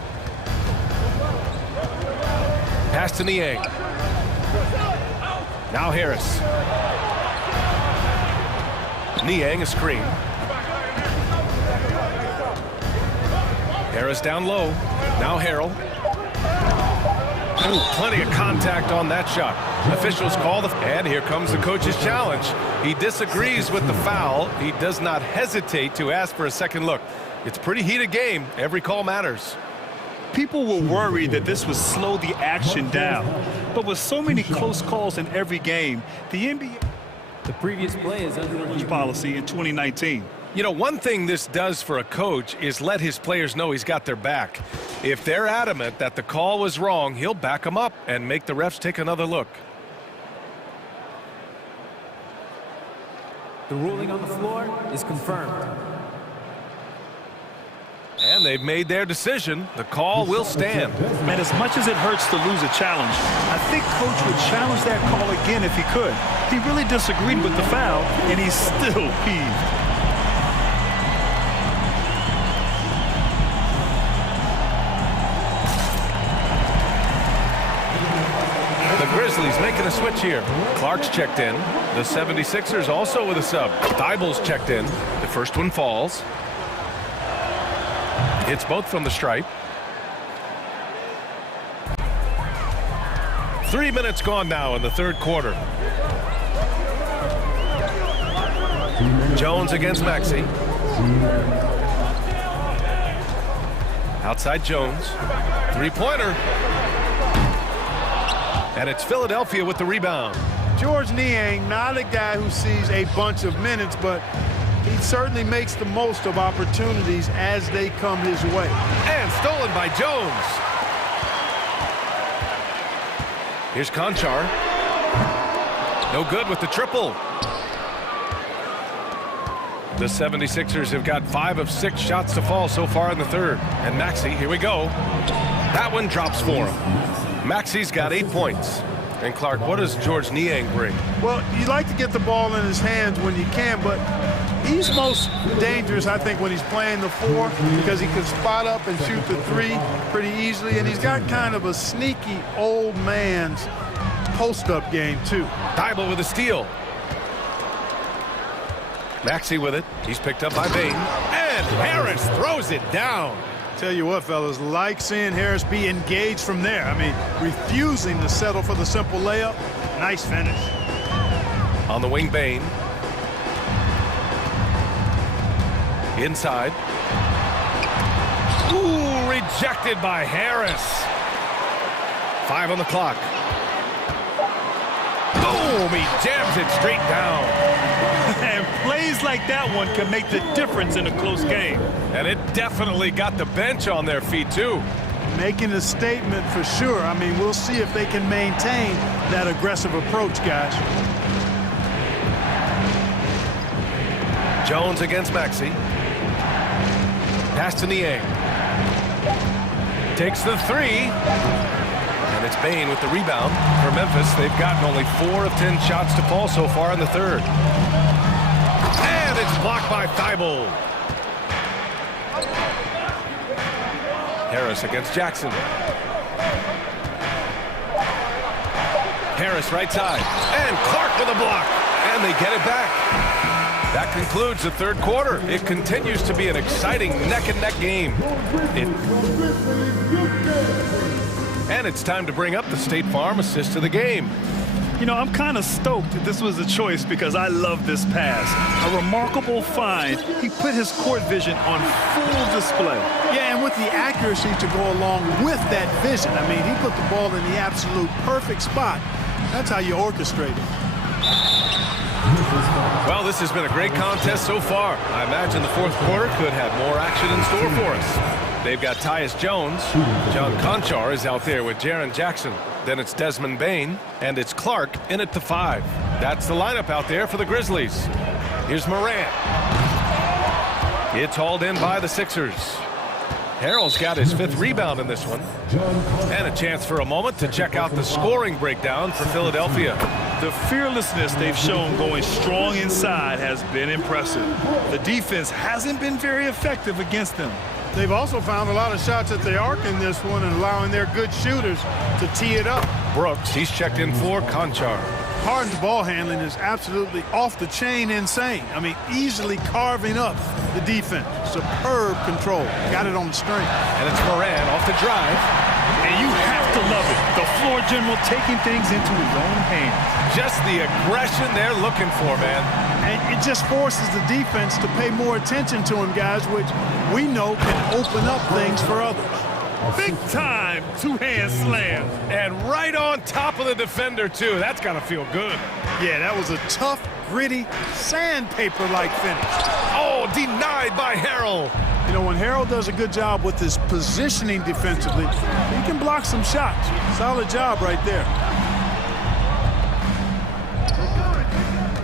Pass to Niang. Now Harris. Niang a screen. Harris down low. Now Harrell. Ooh, plenty of contact on that shot. Officials call the... And here comes the coach's challenge. He disagrees with the foul. He does not hesitate to ask for a second look. It's a pretty heated game. Every call matters. People were worried that this would slow the action down. But with so many close calls in every game, the NBA... The previous play is under review. Policy in 2019. You know, one thing this does for a coach is let his players know he's got their back. If they're adamant that the call was wrong, he'll back them up and make the refs take another look. The ruling on the floor is confirmed. And they've made their decision. The call will stand. And as much as it hurts to lose a challenge, I think Coach would challenge that call again if he could. He really disagreed with the foul, and he's still peeved. The Grizzlies making a switch here. Clark's checked in. The 76ers also with a sub. Thibault's checked in. The first one falls. It's both from the stripe. 3 minutes gone now in the third quarter. Jones against Maxey. Outside Jones. Three-pointer. And it's Philadelphia with the rebound. George Niang, not a guy who sees a bunch of minutes, but he certainly makes the most of opportunities as they come his way. And stolen by Jones. Here's Conchar. No good with the triple. The 76ers have got 5 of 6 shots to fall so far in the third. And Maxey, here we go. That one drops for him. Maxey's got 8 points. And Clark, what does George Niang bring? Well, you like to get the ball in his hands when you can, but he's most dangerous, I think, when he's playing the 4 because he can spot up and shoot the 3 pretty easily, and he's got kind of a sneaky old man's post-up game, too. Thibault with a steal. Maxey with it. He's picked up by Bain. And Harris throws it down. Tell you what, fellas, like seeing Harris be engaged from there. I mean, refusing to settle for the simple layup. Nice finish. On the wing, Bain. Inside. Ooh, rejected by Harris. 5 on the clock. Boom, he jams it straight down. And plays like that one can make the difference in a close game. And it definitely got the bench on their feet, too. Making a statement for sure. I mean, we'll see if they can maintain that aggressive approach, guys. Jones against Maxey. Pass to Niang. Takes the 3. And it's Bain with the rebound. For Memphis, they've gotten only 4 of 10 shots to fall so far in the third. And it's blocked by Thibault. Harris against Jackson. Harris right side. And Clark with a block. And they get it back. That concludes the third quarter. It continues to be an exciting neck-and-neck game. And it's time to bring up the State Farm assist to the game. You know, I'm kind of stoked that this was a choice because I love this pass. A remarkable find. He put his court vision on full display. Yeah, and with the accuracy to go along with that vision. I mean, he put the ball in the absolute perfect spot. That's how you orchestrate it. Well, this has been a great contest so far. I imagine the fourth quarter could have more action in store for us. They've got Tyus Jones. John Conchar is out there with Jaren Jackson. Then it's Desmond Bain, and it's Clark in at the 5. That's the lineup out there for the Grizzlies. Here's Morant. It's hauled in by the Sixers. Harrell's got his 5th rebound in this one. And a chance for a moment to check out the scoring breakdown for Philadelphia. The fearlessness they've shown going strong inside has been impressive. The defense hasn't been very effective against them. They've also found a lot of shots at the arc in this one and allowing their good shooters to tee it up. Brooks, he's checked in for Conchar. Harden's ball handling is absolutely off the chain insane. I mean, easily carving up the defense. Superb control. Got it on the string. And it's Morant off the drive. And you have to love it. The floor general taking things into his own hands. Just the aggression they're looking for, man. And it just forces the defense to pay more attention to him, guys, which we know can open up things for others. Big time two-hand slam. And right on top of the defender, too. That's got to feel good. Yeah, that was a tough, gritty, sandpaper-like finish. Oh, denied by Harrell. You know, when Harrell does a good job with his positioning defensively, he can block some shots. Solid job right there.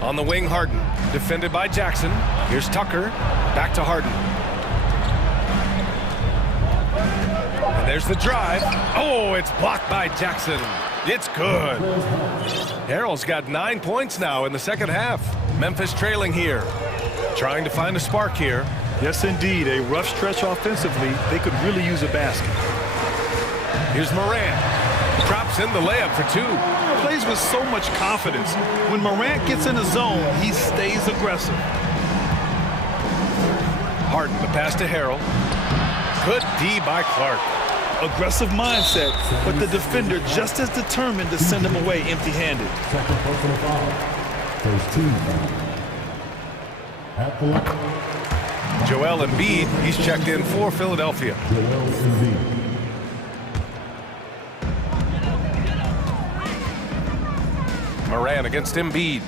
On the wing, Harden. Defended by Jackson. Here's Tucker. Back to Harden. And there's the drive. Oh, it's blocked by Jackson. It's good. Harrell's got 9 points now in the second half. Memphis trailing here. Trying to find a spark here. Yes, indeed. A rough stretch offensively. They could really use a basket. Here's Morant. Drops in the layup for two. Plays with so much confidence. When Morant gets in the zone, he stays aggressive. Harden, the pass to Harrell. Good D by Clark. Aggressive mindset, but the defender just as determined to send him away empty-handed. Second personal foul. First team foul. At the line. Joel Embiid, he's checked in for Philadelphia. Joel Embiid. Morant against Embiid.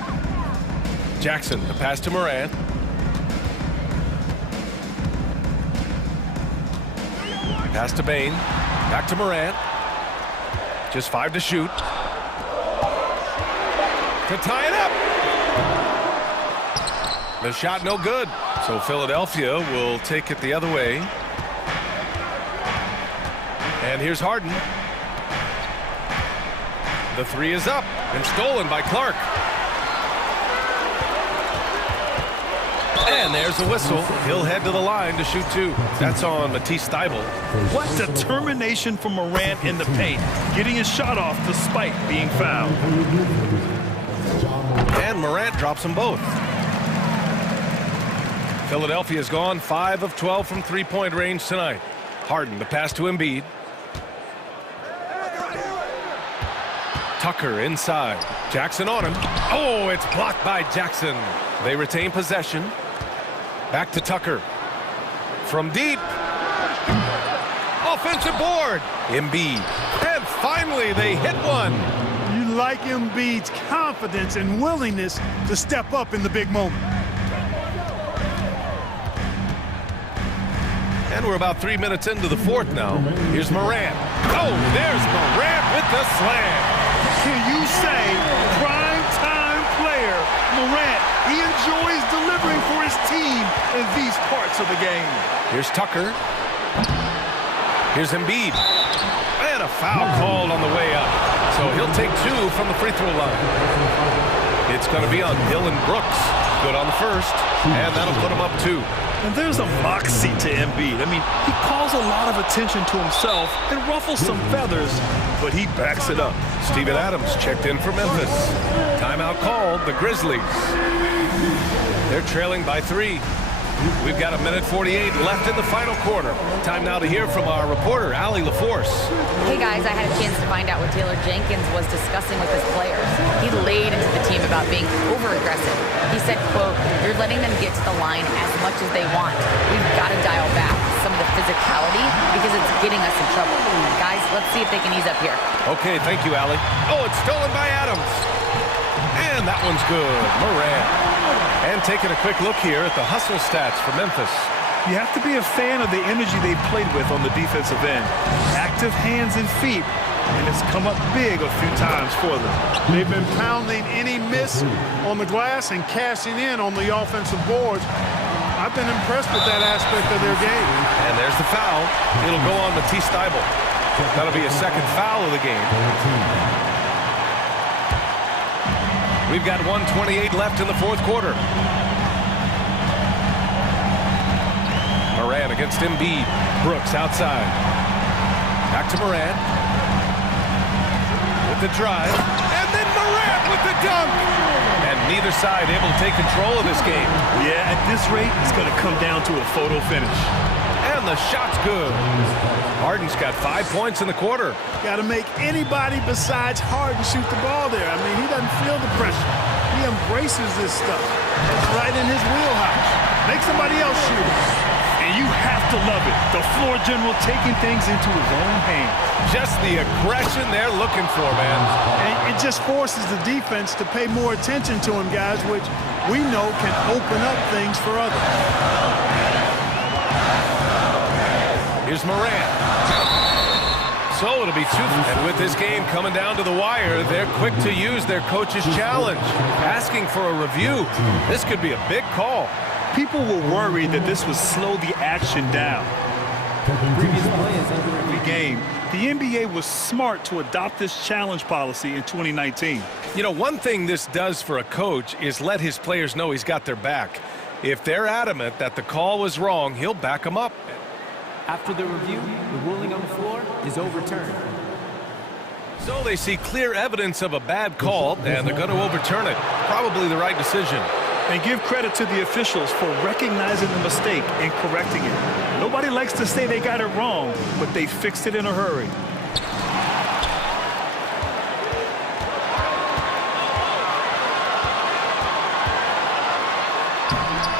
Jackson, the pass to Morant. Pass to Bane. Back to Morant. Just 5 to shoot. To tie it up. The shot no good. So Philadelphia will take it the other way. And here's Harden. The three is up and stolen by Clark. And there's a whistle. He'll head to the line to shoot two. That's on Matisse Thybulle. What determination from Morant in the paint, getting his shot off despite being fouled. And Morant drops them both. Philadelphia's gone 5 of 12 from three-point range tonight. Harden, the pass to Embiid. Tucker inside. Jackson on him. Oh, it's blocked by Jackson. They retain possession. Back to Tucker. From deep. Offensive board. Embiid. And finally they hit one. You like Embiid's confidence and willingness to step up in the big moment. And we're about 3 minutes into the fourth now. Here's Morant. Oh, there's Morant with the slam. Can you say prime time player Morant? He enjoys delivering for his team in these parts of the game. Here's Tucker. Here's Embiid. And a foul called on the way up. So he'll take 2 from the free throw line. It's going to be on Dylan Brooks. Good on the first. And that'll put him up 2. And there's a moxie to Embiid. I mean, he calls a lot of attention to himself and ruffles some feathers, but he backs it up. Steven Adams checked in for Memphis. Timeout called, the Grizzlies. They're trailing by 3. We've got 1:48 left in the final quarter. Time now to hear from our reporter, Allie LaForce. Hey guys, I had a chance to find out what Taylor Jenkins was discussing with his players. He laid into the team about being over-aggressive. He said, quote, "You're letting them get to the line as much as they want. We've got to dial back some of the physicality because it's getting us in trouble. Guys, let's see if they can ease up here." Okay, thank you, Allie. Oh, it's stolen by Adams. And that one's good. Morant. And taking a quick look here at the hustle stats for Memphis. You have to be a fan of the energy they've played with on the defensive end. Active hands and feet, and it's come up big a few times for them. They've been pounding any miss on the glass and cashing in on the offensive boards. I've been impressed with that aspect of their game. And there's the foul. It'll go on Matisse Thybulle. That'll be a second foul of the game. We've got 1:28 left in the fourth quarter. Morant against Embiid. Brooks outside. Back to Morant. With the drive. And then Morant with the dunk! And neither side able to take control of this game. Yeah, at this rate, it's going to come down to a photo finish. And the shot's good. Harden's got 5 points in the quarter. Got to make anybody besides Harden shoot the ball there. I mean, he doesn't feel the pressure. He embraces this stuff. It's right in his wheelhouse. Make somebody else shoot it. And you have to love it. The floor general taking things into his own hands. Just the aggression they're looking for, man. And it just forces the defense to pay more attention to him, guys, which we know can open up things for others. Here's Morant. So it'll be 2. And with this game coming down to the wire, they're quick to use their coach's challenge, asking for a review. This could be a big call. People were worried that this would slow the action down. Previous play is under Every game, the NBA was smart to adopt this challenge policy in 2019. You know, one thing this does for a coach is let his players know he's got their back. If they're adamant that the call was wrong, he'll back them up. After the review, the ruling on the floor is overturned. So they see clear evidence of a bad call, and they're going to overturn it. Probably the right decision. And give credit to the officials for recognizing the mistake and correcting it. Nobody likes to say they got it wrong, but they fixed it in a hurry.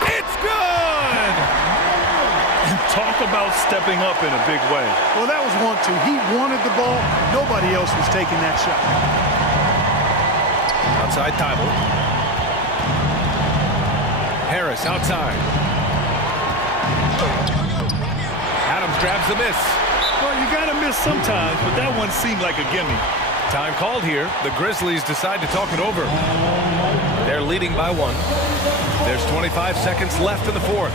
It's good! And talk about stepping up in a big way. Well, that was 1-2. He wanted the ball. Nobody else was taking that shot. Outside Thibault. Harris outside. Adams grabs the miss. Well, you got to miss sometimes, but that one seemed like a gimme. Time called here. The Grizzlies decide to talk it over. They're leading by 1. There's 25 seconds left in the 4th.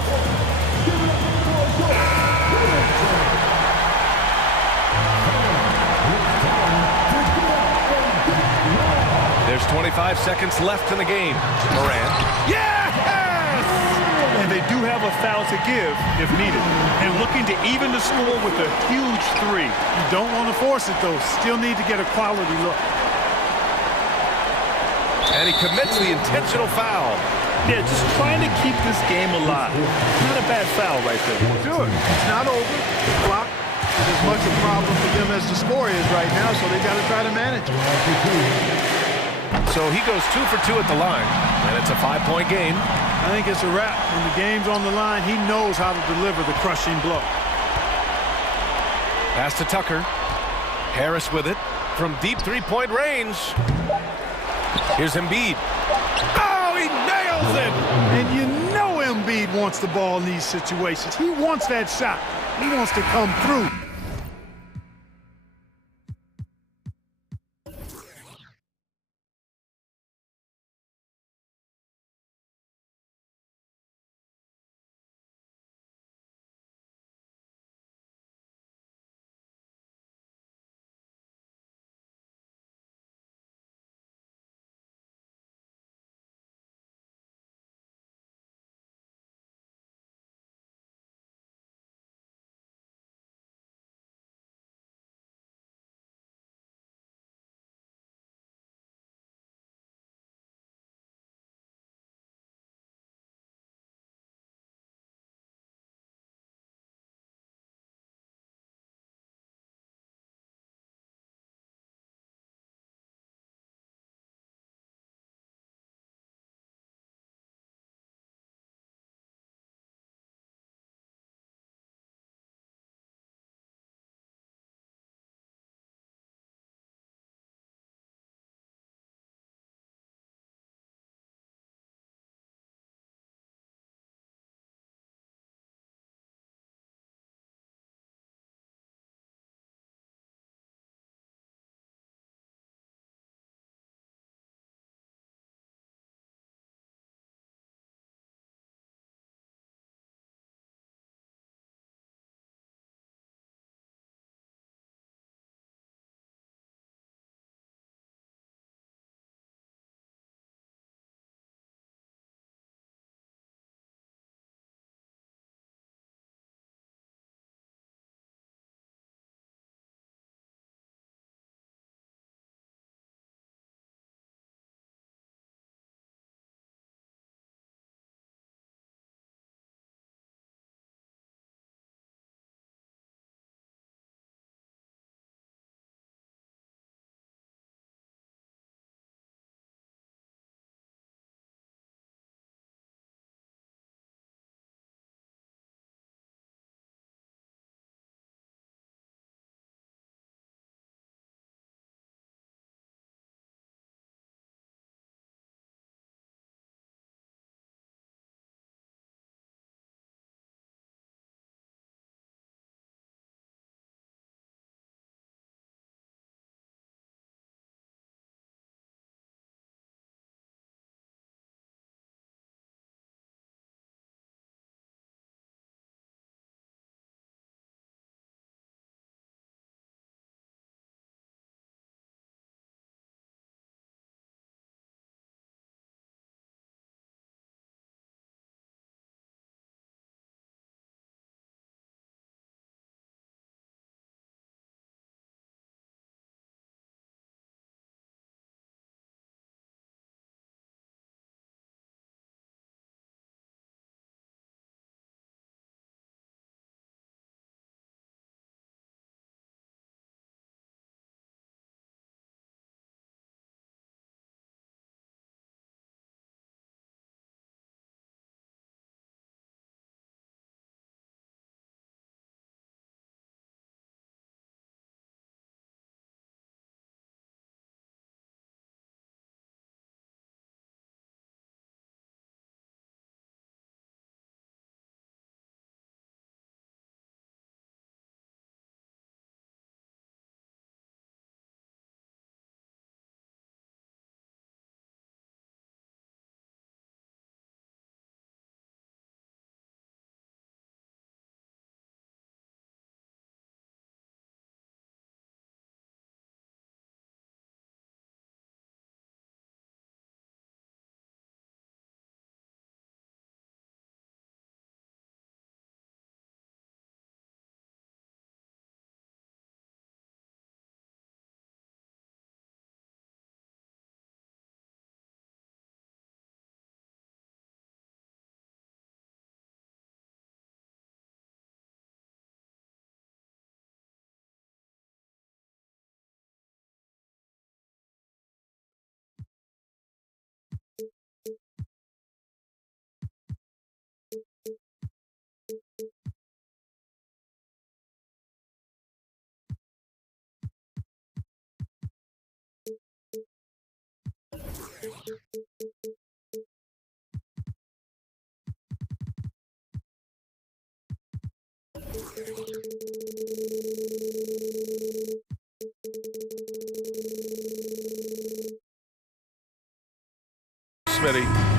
There's 25 seconds left in the game. Morant. Yes! And they do have a foul to give if needed. And looking to even the score with a huge 3. You don't want to force it, though. Still need to get a quality look. And he commits the intentional foul. Yeah, just trying to keep this game alive. Not a bad foul right there. Sure. It's not over. The clock is as much a problem for them as the score is right now, so they got to try to manage it. So he goes 2 for 2 at the line, and it's a 5-point game. I think it's a wrap. When the game's on the line, he knows how to deliver the crushing blow. Pass to Tucker. Harris with it from deep 3-point range. Here's Embiid. Oh, he nails it! And you know Embiid wants the ball in these situations. He wants that shot. He wants to come through.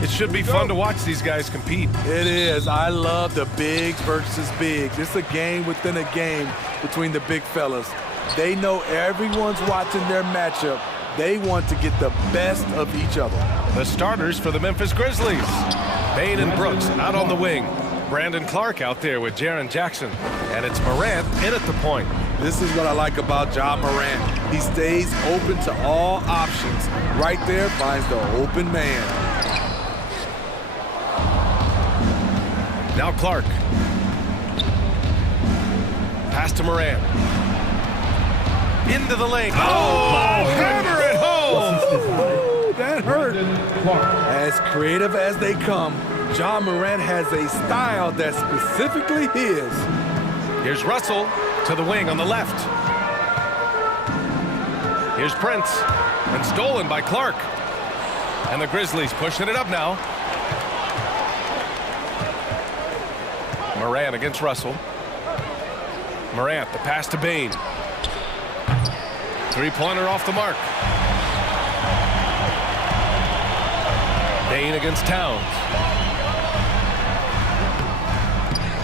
It should be fun to watch these guys compete. It is. I love the bigs versus bigs. It's a game within a game between the big fellas. They know everyone's watching their matchup. They want to get the best of each other. The starters for the Memphis Grizzlies. Bain and Brooks out on the wing. Brandon Clark out there with Jaren Jackson. And it's Morant in at the point. This is what I like about Ja Morant. He stays open to all options. Right there finds the open man. Now Clark. Pass to Morant. Into the lane. Oh, hammer it home! Ooh, that hurt. As creative as they come, Ja Morant has a style that's specifically his. Here's Russell to the wing on the left. Here's Prince, and stolen by Clark. And the Grizzlies pushing it up now. Morant against Russell. Morant, the pass to Bain. Three-pointer off the mark. Bain against Towns.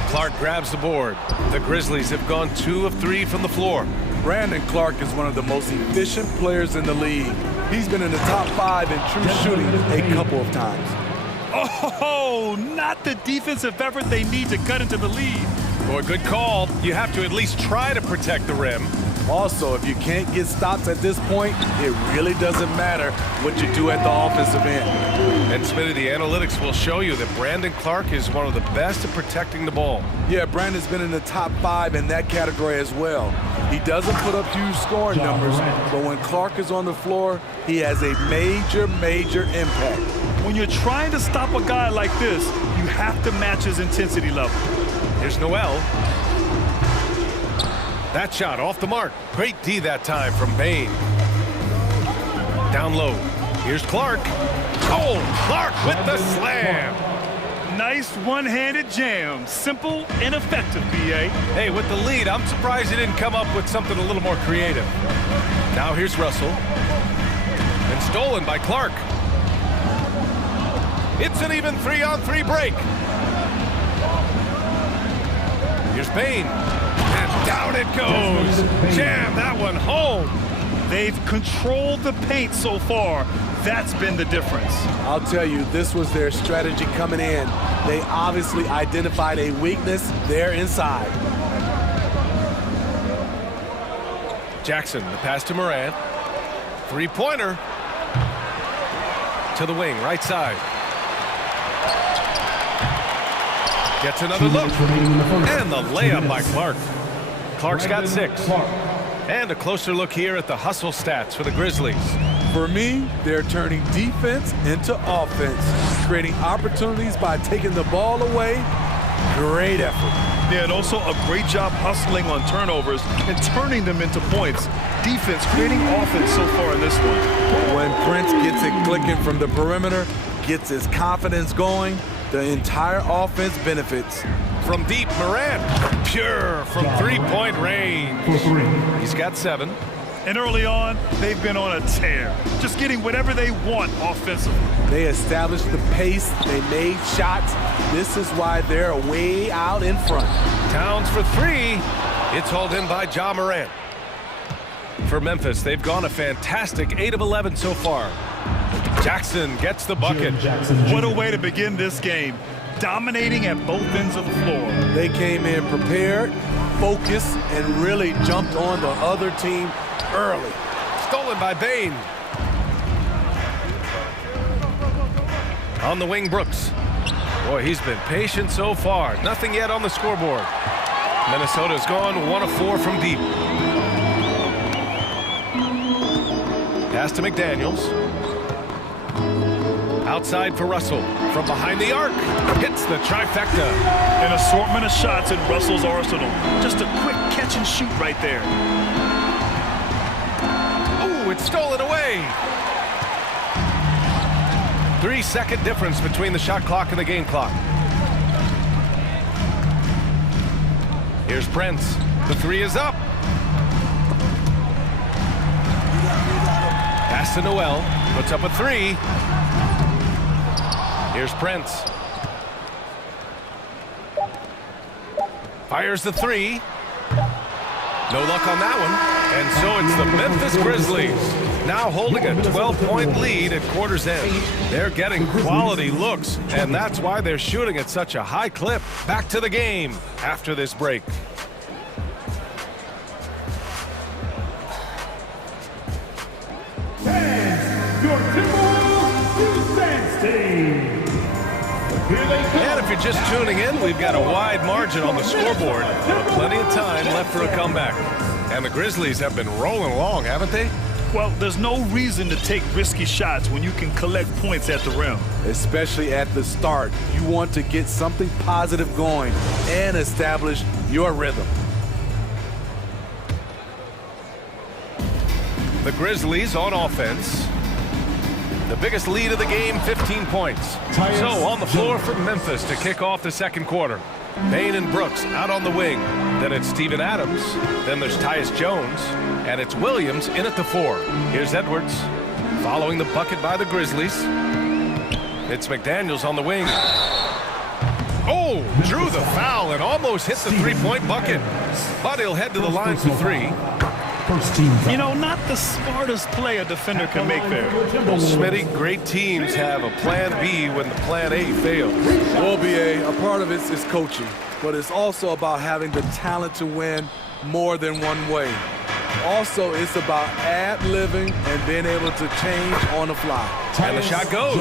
Clark grabs the board. The Grizzlies have gone 2 of 3 from the floor. Brandon Clark is one of the most efficient players in the league. He's been in the top 5 in true shooting a couple of times. Oh, not the defensive effort they need to cut into the lead. Boy, good call. You have to at least try to protect the rim. Also, if you can't get stops at this point, it really doesn't matter what you do at the offensive end. And Smitty, the analytics will show you that Brandon Clark is one of the best at protecting the ball. Yeah, Brandon's been in the top 5 in that category as well. He doesn't put up huge scoring numbers, but when Clark is on the floor, he has a major, major impact. When you're trying to stop a guy like this, you have to match his intensity level. Here's Noel. That shot off the mark. Great D that time from Bain. Down low. Here's Clark. Oh, Clark with the slam. Nice one-handed jam. Simple and effective, B.A. Hey, with the lead, I'm surprised he didn't come up with something a little more creative. Now here's Russell. And stolen by Clark. It's an even 3-on-3 break. Here's Bain. And down it goes. Jam that one home. They've controlled the paint so far. That's been the difference. I'll tell you, this was their strategy coming in. They obviously identified a weakness there inside. Jackson, the pass to Morant. Three-pointer. To the wing, right side. Gets another look. And the layup by Clark. Clark's got 6. And a closer look here at the hustle stats for the Grizzlies. For me, they're turning defense into offense, creating opportunities by taking the ball away. Great effort. Yeah, and also a great job hustling on turnovers and turning them into points. Defense creating offense so far in this one. When Prince gets it clicking from the perimeter, gets his confidence going, the entire offense benefits. From deep, Morant, pure from three-point range. He's got 7. And early on, they've been on a tear, just getting whatever they want offensively. They established the pace, they made shots. This is why they're way out in front. Towns for 3. It's hauled in by Ja Morant. For Memphis, they've gone a fantastic 8 of 11 so far. Jackson gets the bucket. What a way to begin this game. Dominating at both ends of the floor. They came in prepared, focused, and really jumped on the other team early. Stolen by Bain. On the wing, Brooks. Boy, he's been patient so far. Nothing yet on the scoreboard. Minnesota's gone 1 of 4 from deep. Pass to McDaniels. Outside for Russell. From behind the arc. Hits the trifecta. An assortment of shots in Russell's arsenal. Just a quick catch and shoot right there. Ooh, it's stolen away. 3-second difference between the shot clock and the game clock. Here's Prince. The three is up. Pass to Noel. Puts up a three. Here's Prince. Fires the three. No luck on that one. And so it's the Memphis Grizzlies now holding a 12-point lead at quarter's end. They're getting quality looks, and that's why they're shooting at such a high clip. Back to the game after this break. Your Timberwolves defense team. And if you're just tuning in, we've got a wide margin on the scoreboard, but plenty of time left for a comeback. And the Grizzlies have been rolling along, haven't they? Well, there's no reason to take risky shots when you can collect points at the rim. Especially at the start. You want to get something positive going and establish your rhythm. The Grizzlies on offense. The biggest lead of the game, 15 points. So on the floor for Memphis to kick off the second quarter. Bain and Brooks out on the wing. Then it's Steven Adams. Then there's Tyus Jones. And it's Williams in at the 4. Here's Edwards following the bucket by the Grizzlies. It's McDaniels on the wing. Oh, drew the foul and almost hit the three-point bucket. But he'll head to the line for three. You know, not the smartest play a defender can make there. Well, Smitty, great teams have a plan B when the plan A fails. Well, BA, a part of it is coaching, but it's also about having the talent to win more than one way. Also, it's about ad-libbing and being able to change on the fly. And the shot goes.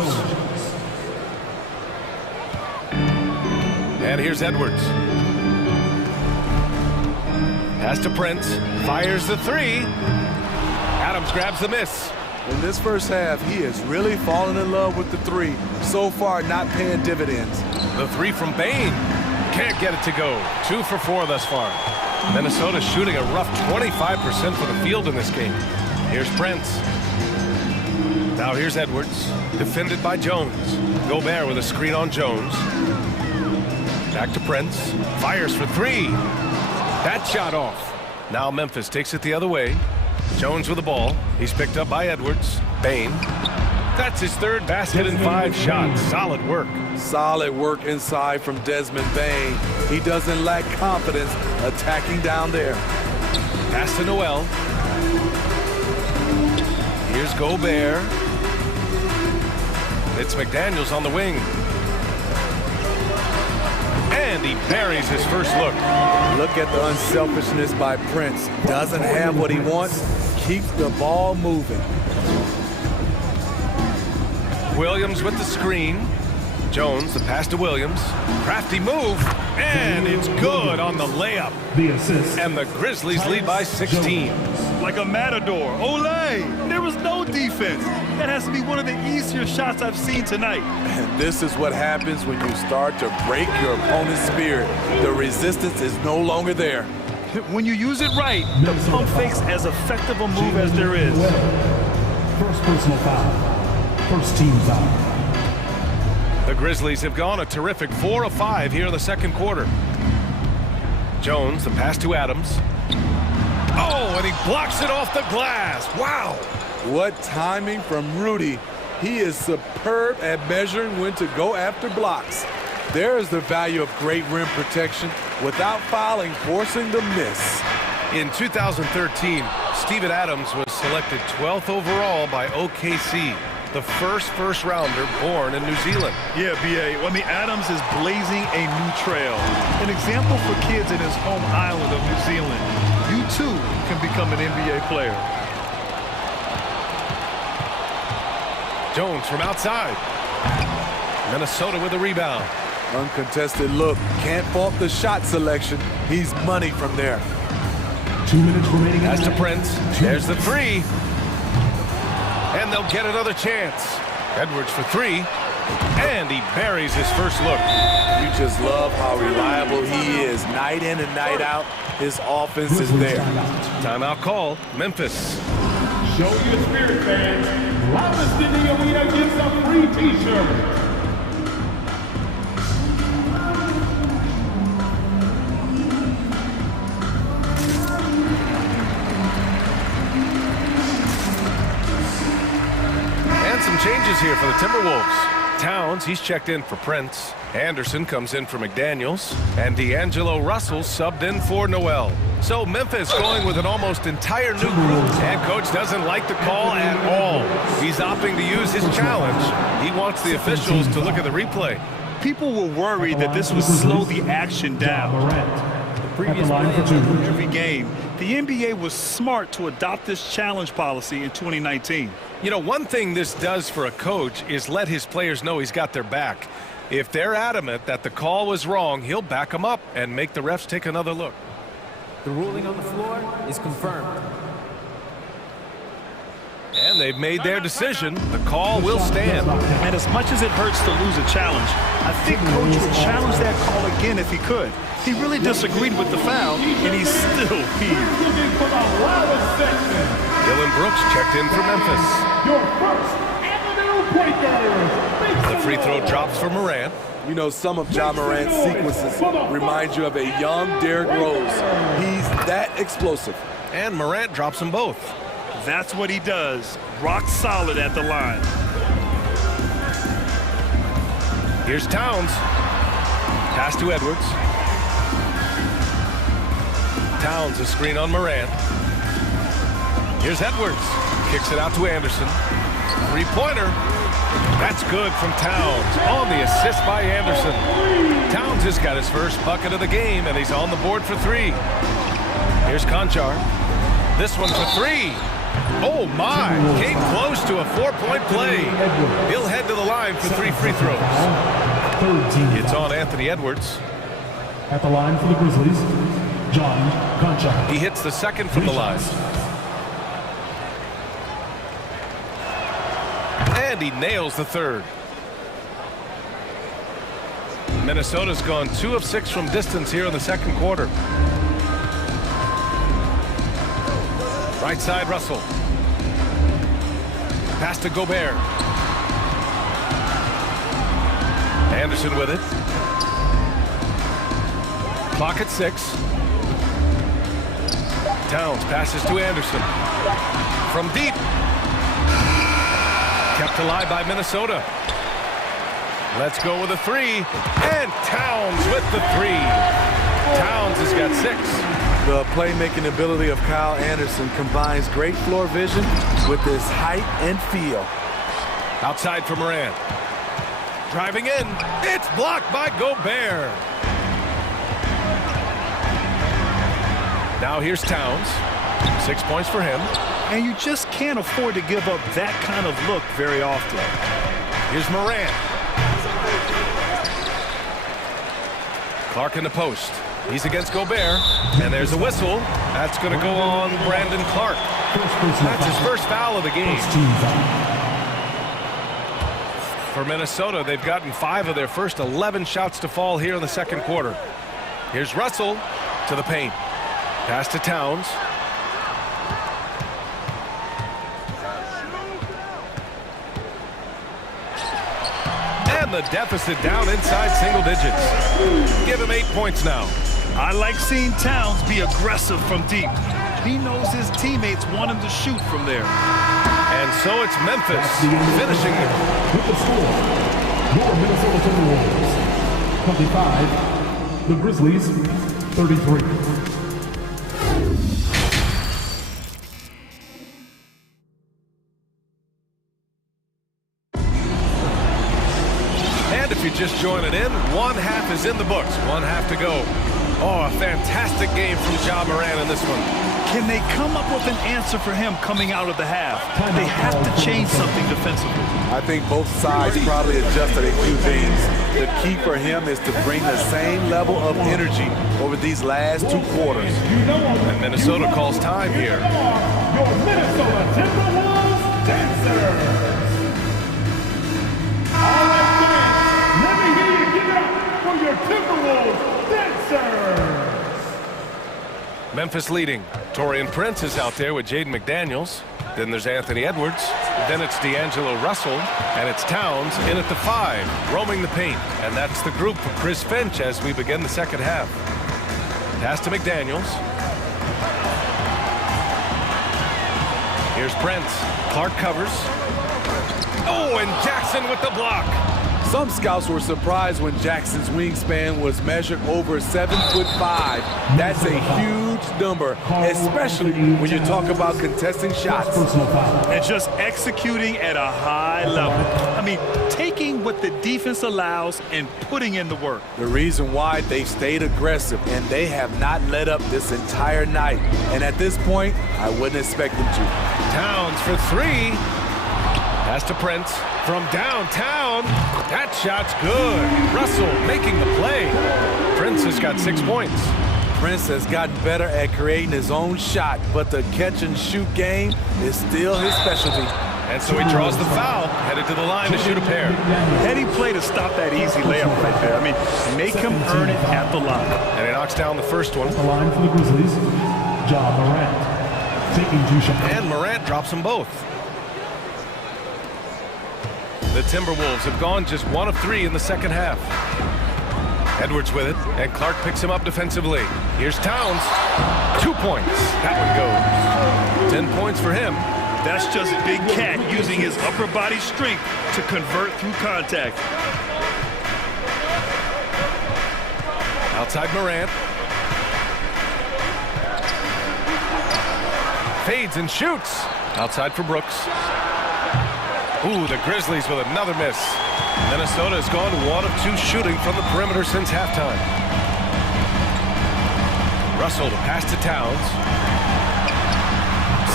And here's Edwards. Pass to Prince, fires the three. Adams grabs the miss. In this first half, he is really falling in love with the three. So far, not paying dividends. The three from Bain. Can't get it to go. 2 for 4 thus far. Minnesota shooting a rough 25% for the field in this game. Here's Prince. Now here's Edwards, defended by Jones. Gobert with a screen on Jones. Back to Prince, fires for three. That shot off. Now Memphis takes it the other way. Jones with the ball. He's picked up by Edwards. Bain. That's his third basket in 5 shots. Solid work. Solid work inside from Desmond Bain. He doesn't lack confidence attacking down there. Pass to Noel. Here's Gobert. It's McDaniels on the wing. And he buries his first look. Look at the unselfishness by Prince. Doesn't have what he wants. Keeps the ball moving. Williams with the screen. Jones, the pass to Williams. Crafty move. And it's good on the layup. The assist. And the Grizzlies lead by 16. Like a matador. Olé! There was no defense. That has to be one of the easier shots I've seen tonight. And this is what happens when you start to break your opponent's spirit. The resistance is no longer there. When you use it right, the pump fake's as effective a move as there is. First personal foul. First team foul. The Grizzlies have gone a terrific 4 of 5 here in the second quarter. Jones, the pass to Adams. Oh, and he blocks it off the glass. Wow. What timing from Rudy. He is superb at measuring when to go after blocks. There is the value of great rim protection without fouling, forcing the miss. In 2013, Steven Adams was selected 12th overall by OKC. The first rounder born in New Zealand. Yeah, B.A. I mean, Adams is blazing a new trail. An example for kids in his home island of New Zealand. You, too, can become an NBA player. Jones from outside. Minnesota with a rebound. Uncontested look. Can't fault the shot selection. He's money from there. 2 minutes remaining. Pass to Prince. There's the three. And they'll get another chance. Edwards for three. And he buries his first look. You just love how reliable he is. Night in and night out, his offense is there. Timeout call, Memphis. Show your spirit, fans. Loudest in the arena gets a free t-shirt. And some changes here for the Timberwolves. Towns, he's checked in for Prince. Anderson comes in for McDaniels. And D'Angelo Russell subbed in for Noel. So Memphis going with an almost entire new group. And coach doesn't like the call at all. He's opting to use his challenge. He wants the officials to look at the replay. People were worried that this would slow the action down. The previous play every game, the NBA was smart to adopt this challenge policy in 2019. You know, one thing this does for a coach is let his players know he's got their back. If they're adamant that the call was wrong, he'll back them up and make the refs take another look. The ruling on the floor is confirmed. And they've made their decision. The call will stand. And as much as it hurts to lose a challenge, I think coach would challenge that call again if he could. He really disagreed with the foul, and he's still here. Dylan Brooks checked in for Memphis. Your first Avenue point guard. The free throw drops for Morant. You know, some of Ja Morant's sequences remind you of a young Derrick Rose. He's that explosive. And Morant drops them both. That's what he does. Rock solid at the line. Here's Towns. Pass to Edwards. Towns a screen on Morant. Here's Edwards. Kicks it out to Anderson. Three-pointer. That's good from Towns. On the assist by Anderson. Towns has got his first bucket of the game, and he's on the board for three. Here's Conchar. This one for three. Oh, my. Came close to a four-point play. He'll head to the line for three free throws. It's on Anthony Edwards. At the line for the Grizzlies, John Conchar. He hits the second from the line. And he nails the third. Minnesota's gone 2 of 6 from distance here in the second quarter. Right side, Russell. Pass to Gobert. Anderson with it. Clock at 6. Towns passes to Anderson. From deep. Kept alive by Minnesota. Let's go with a three. And Towns with the three. Towns has got 6. The playmaking ability of Kyle Anderson combines great floor vision with his height and feel. Outside for Morant. Driving in. It's blocked by Gobert. Now here's Towns. 6 points for him. And you just can't afford to give up that kind of look very often. Here's Morant. Clark in the post. He's against Gobert. And there's a whistle. That's going to go on Brandon Clark. That's his first foul of the game. For Minnesota, they've gotten 5 of their first 11 shots to fall here in the second quarter. Here's Russell to the paint. Pass to Towns. And the deficit down inside single digits. Give him 8 points now. I like seeing Towns be aggressive from deep. He knows his teammates want him to shoot from there. And so it's Memphis finishing with the score. Your Minnesota Timberwolves 25, the Grizzlies 33. And if you're just joining in, one half is in the books. One half to go. Oh, a fantastic game from Ja Morant in this one. Can they come up with an answer for him coming out of the half? They have to change something defensively. I think both sides probably adjusted a few things. The key for him is to bring the same level of energy over these last 2 quarters. And Minnesota calls time here. Your Minnesota Timberwolves dancers. All right, fans, let me hear you give it up for your Timberwolves dancers. Memphis leading. Torian Prince is out there with Jaden McDaniels. Then there's Anthony Edwards. Then it's D'Angelo Russell. And it's Towns in at the 5, roaming the paint. And that's the group for Chris Finch as we begin the second half. Pass to McDaniels. Here's Prince. Clark covers. Oh, and Jackson with the block. Some scouts were surprised when Jackson's wingspan was measured over 7'5". That's a huge number, especially when you talk about contesting shots. And just executing at a high level. I mean, taking what the defense allows and putting in the work. The reason why they've stayed aggressive, and they have not let up this entire night. And at this point, I wouldn't expect them to. Towns for 3. Pass to Prince from downtown. That shot's good. Russell making the play. Prince has got 6 points. Prince has gotten better at creating his own shot, but the catch-and-shoot game is still his specialty. And so he draws the foul, headed to the line to shoot a pair. Heady play to stop that easy layup right there. I mean, make him earn it at the line. And he knocks down the first one. The line for the Grizzlies, Ja Morant. Taking 2 shots. And Morant drops them both. The Timberwolves have gone just 1 of 3 in the second half. Edwards with it, and Clark picks him up defensively. Here's Towns. 2 points. That one goes. 10 points for him. That's just Big Cat using his upper body strength to convert through contact. Outside Morant. Fades and shoots. Outside for Brooks. Ooh, the Grizzlies with another miss. Minnesota has gone 1 of 2 shooting from the perimeter since halftime. Russell to pass to Towns.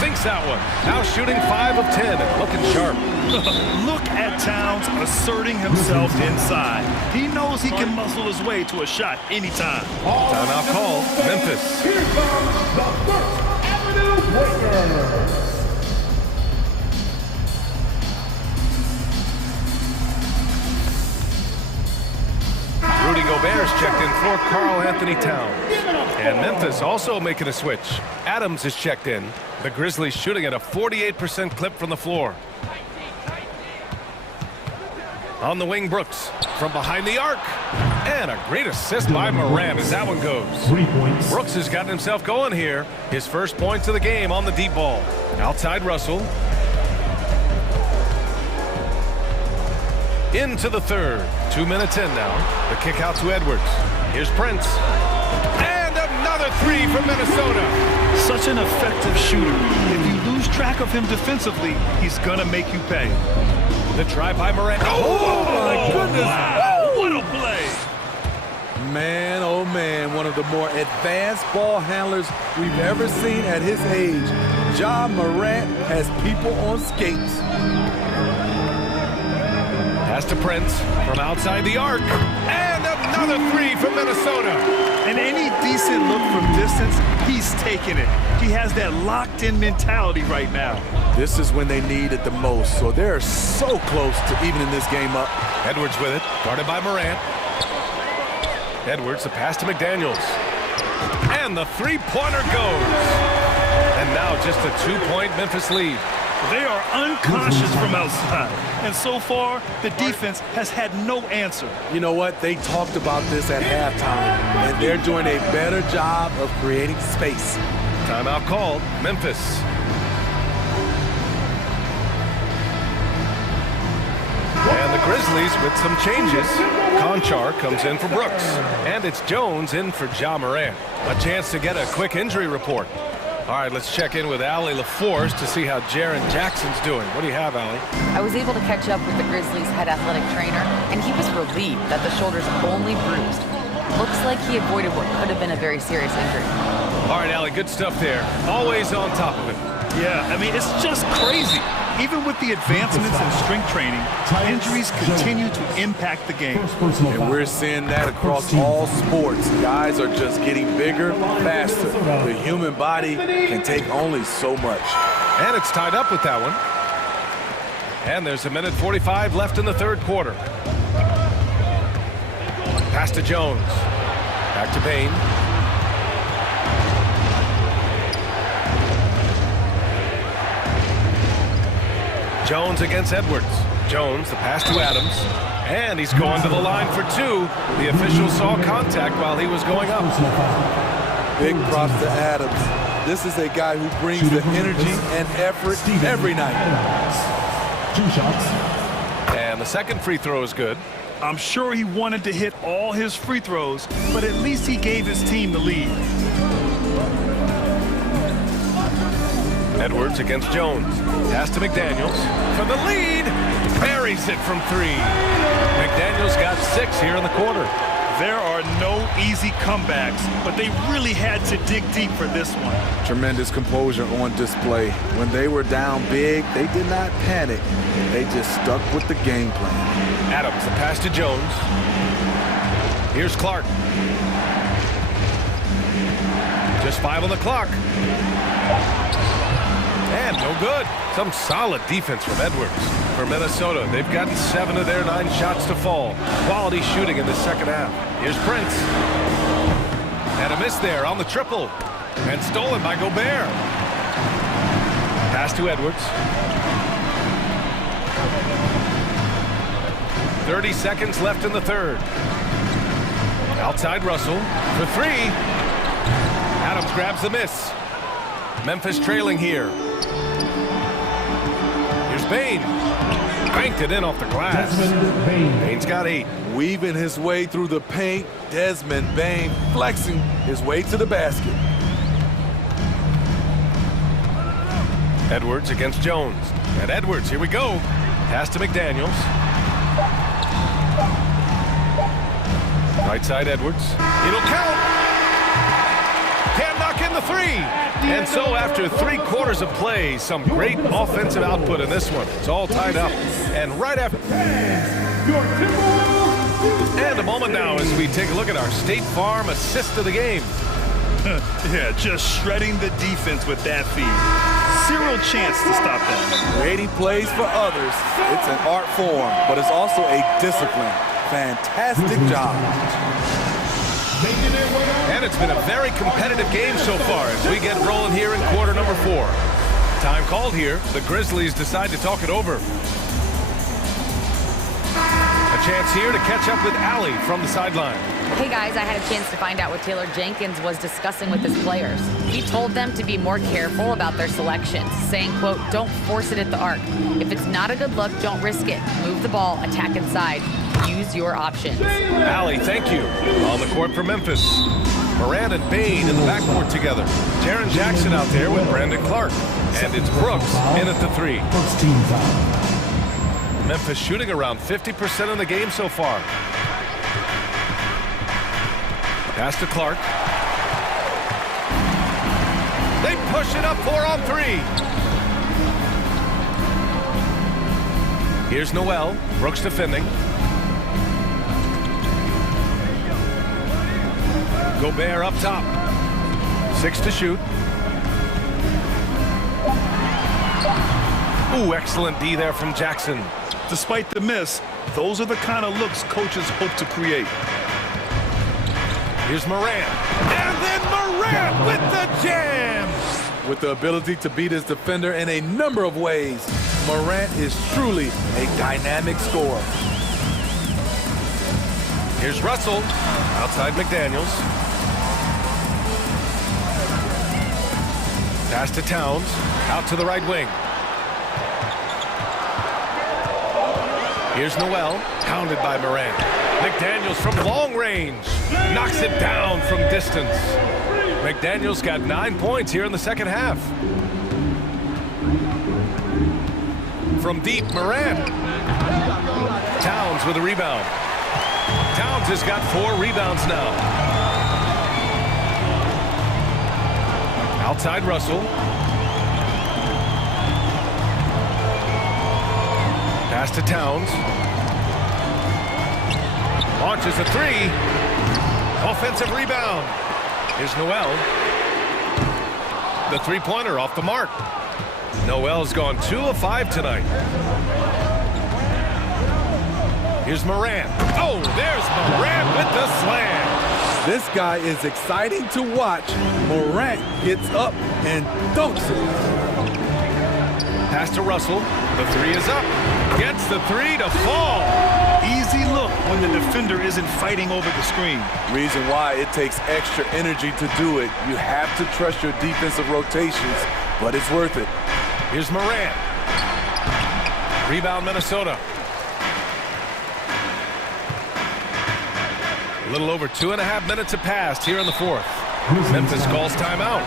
Sinks that one. Now shooting 5 of 10 and looking sharp. Look at Towns asserting himself inside. He knows he can muscle his way to a shot anytime. Timeout call, Memphis. Here comes the First Avenue Warriors. Rudy Gobert's checked in for Karl Anthony Towns. And Memphis also making a switch. Adams is checked in. The Grizzlies shooting at a 48% clip from the floor. On the wing, Brooks from behind the arc. And a great assist by Morant as that one goes. 3 points. Brooks has gotten himself going here. His first points of the game on the deep ball. Outside Russell. Into the third. 2 minutes in now. The kick out to Edwards. Here's Prince. And another 3 from Minnesota. Such an effective shooter. If you lose track of him defensively, he's gonna make you pay. The try by Morant. Oh my goodness. Wow, what a play. Man, oh man, one of the more advanced ball handlers we've ever seen at his age. Ja Morant has people on skates. Pass to Prince from outside the arc. And another 3 from Minnesota. And any decent look from distance, he's taking it. He has that locked-in mentality right now. This is when they need it the most, so they're so close to evening this game up. Edwards with it, guarded by Morant. Edwards, the pass to McDaniels. And the 3-pointer goes. And now just a 2-point Memphis lead. They are unconscious from outside. And so far, the defense has had no answer. You know what? They talked about this at halftime, and they're doing a better job of creating space. Timeout called, Memphis. And the Grizzlies with some changes. Conchar comes in for Brooks. And it's Jones in for Ja Morant. A chance to get a quick injury report. All right, let's check in with Allie LaForce to see how Jaren Jackson's doing. What do you have, Allie? I was able to catch up with the Grizzlies' head athletic trainer, and he was relieved that the shoulder's only bruised. Looks like he avoided what could have been a very serious injury. All right, Allie, good stuff there. Always on top of it. Yeah, I mean, it's just crazy. Even with the advancements in strength training, injuries continue to impact the game. And we're seeing that across all sports. Guys are just getting bigger, faster. The human body can take only so much. And it's tied up with that one. And there's 1:45 left in the third quarter. Pass to Jones. Back to Payne. Jones against Edwards. Jones, the pass to Adams. And he's going to the line for two. The official saw contact while he was going up. Big props to Adams. This is a guy who brings the energy and effort every night. 2 shots. And the second free throw is good. I'm sure he wanted to hit all his free throws, but at least he gave his team the lead. Edwards against Jones. Pass to McDaniels for the lead. Buries it from 3. McDaniels got 6 here in the quarter. There are no easy comebacks, but they really had to dig deep for this one. Tremendous composure on display. When they were down big, they did not panic. They just stuck with the game plan. Adams, the pass to Jones. Here's Clark. Just 5 on the clock. And no good. Some solid defense from Edwards. For Minnesota, they've gotten 7 of their 9 shots to fall. Quality shooting in the second half. Here's Prince. And a miss there on the triple. And stolen by Gobert. Pass to Edwards. 30 seconds left in the third. Outside Russell for 3. Adams grabs the miss. Memphis trailing here. Here's Bane. Banked it in off the glass. Bane's got 8. Weaving his way through the paint, Desmond Bane flexing his way to the basket. Edwards against Jones. And Edwards, here we go. Pass to McDaniels. Right side Edwards. It'll count. Can't knock in the 3. And so after 3 quarters of play, some great offensive output in this one. It's all tied up. And right after... And a moment now as we take a look at our State Farm assist of the game. Yeah, just shredding the defense with that feed. Zero chance to stop that. Creating plays for others. It's an art form, but it's also a discipline. Fantastic job. And it's been a very competitive game so far as we get rolling here in quarter number 4. Time called here. The Grizzlies decide to talk it over. A chance here to catch up with Allie from the sideline. Hey guys, I had a chance to find out what Taylor Jenkins was discussing with his players. He told them to be more careful about their selections, saying, quote, don't force it at the arc. If it's not a good look, don't risk it. Move the ball, attack inside. Use your options. Allie, thank you. On the court for Memphis. Moran and Bane in the backcourt together. Jaren Jackson out there with Brandon Clark. And it's Brooks in at the 3. First team foul. Memphis shooting around 50% in the game so far. Pass to Clark. They push it up 4 on 3. Here's Noel. Brooks defending. Gobert up top. 6 to shoot. Ooh, excellent D there from Jackson. Despite the miss, those are the kind of looks coaches hope to create. Here's Moran. And then Moran with the jam! With the ability to beat his defender in a number of ways, Morant is truly a dynamic scorer. Here's Russell. Outside McDaniels. Pass to Towns. Out to the right wing. Here's Noel. Pounded by Moran. McDaniels from long range. Knocks it down from distance. McDaniels got 9 points here in the second half. From deep, Moran. Towns with a rebound. Towns has got 4 rebounds now. Outside Russell. Pass to Towns. Launches a 3. Offensive rebound. Here's Noel. The three-pointer off the mark. Noel's gone 2 of 5 tonight. Here's Moran. Oh, there's Moran with the slam. This guy is exciting to watch. Morant gets up and dunks it. Pass to Russell. The three is up. Gets the three to fall. Easy look when the defender isn't fighting over the screen. Reason why it takes extra energy to do it. You have to trust your defensive rotations, but it's worth it. Here's Morant. Rebound, Minnesota. A little over 2.5 minutes have passed here in the fourth. Memphis calls timeout.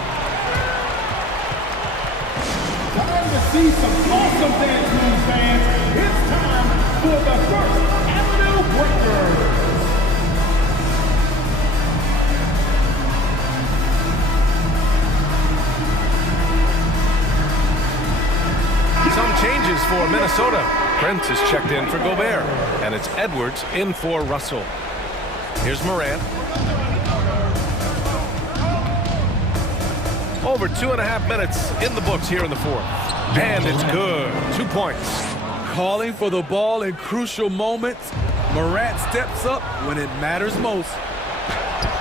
Time to see some awesome dance moves, fans. It's time for the First Avenue Breakers. Some changes for Minnesota. Prince is checked in for Gobert, and it's Edwards in for Russell. Here's Morant. Over 2.5 minutes in the books here in the fourth. And it's good. 2 points. Calling for the ball in crucial moments. Morant steps up when it matters most.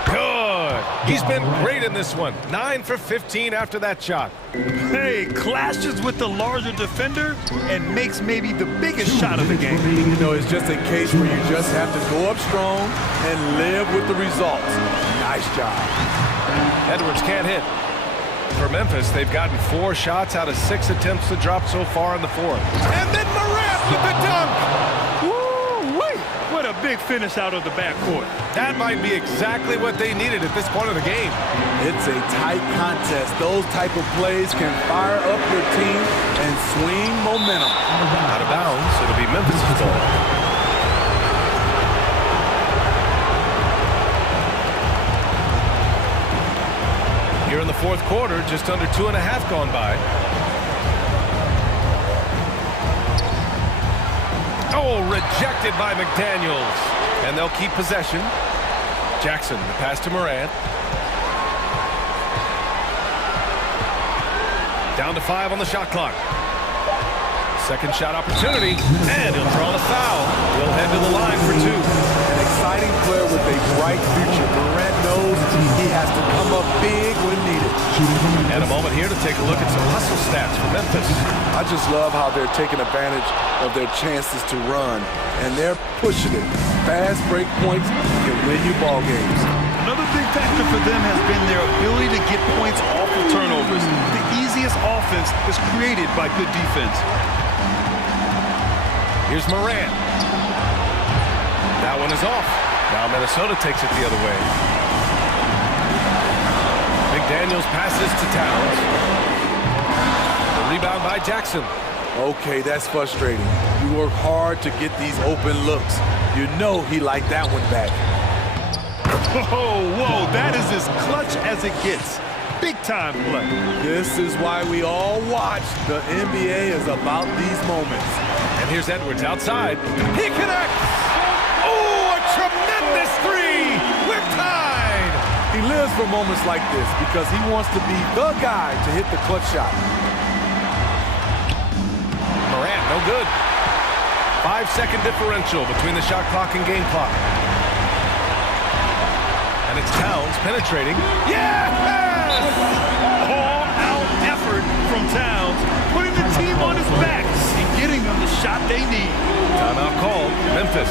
Good. He's been great in this one. 9 for 15 after that shot. Hey, clashes with the larger defender and makes maybe the biggest shot of the game. You know, it's just a case where you just have to go up strong and live with the results. Nice job. Edwards can't hit. For Memphis, they've gotten 4 shots out of 6 attempts to drop so far in the fourth. And then Morant with the dunk. Woo-wee! What a big finish out of the backcourt. That might be exactly what they needed at this point of the game. It's a tight contest. Those type of plays can fire up your team and swing momentum. Out of bounds, it'll be Memphis' ball. Here in the fourth quarter, just under 2.5 gone by. Oh, rejected by McDaniels. And they'll keep possession. Jackson, the pass to Morant. Down to 5 on the shot clock. Second shot opportunity, and he'll draw the foul. He'll head to the line for 2. An exciting player with a bright future. Morant knows he has to come up big when needed. And a moment here to take a look at some hustle stats for Memphis. I just love how they're taking advantage of their chances to run, and they're pushing it. Fast break points can win you ball games. Another big factor for them has been their ability to get points off of turnovers. The easiest offense is created by good defense. Here's Morant. That one is off. Now Minnesota takes it the other way. McDaniels passes to Towns. The rebound by Jackson. Okay, that's frustrating. You work hard to get these open looks. You know he liked that one back. Whoa, that is as clutch as it gets. Big time play. This is why we all watch. The NBA is about these moments. And here's Edwards outside. He connects! Oh, a tremendous three! We're tied! He lives for moments like this because he wants to be the guy to hit the clutch shot. Morant, no good. 5-second differential between the shot clock and game clock. And it's Towns penetrating. Yes! All-out effort from Towns, putting the team on his back and getting them the shot they need. Timeout called. Memphis.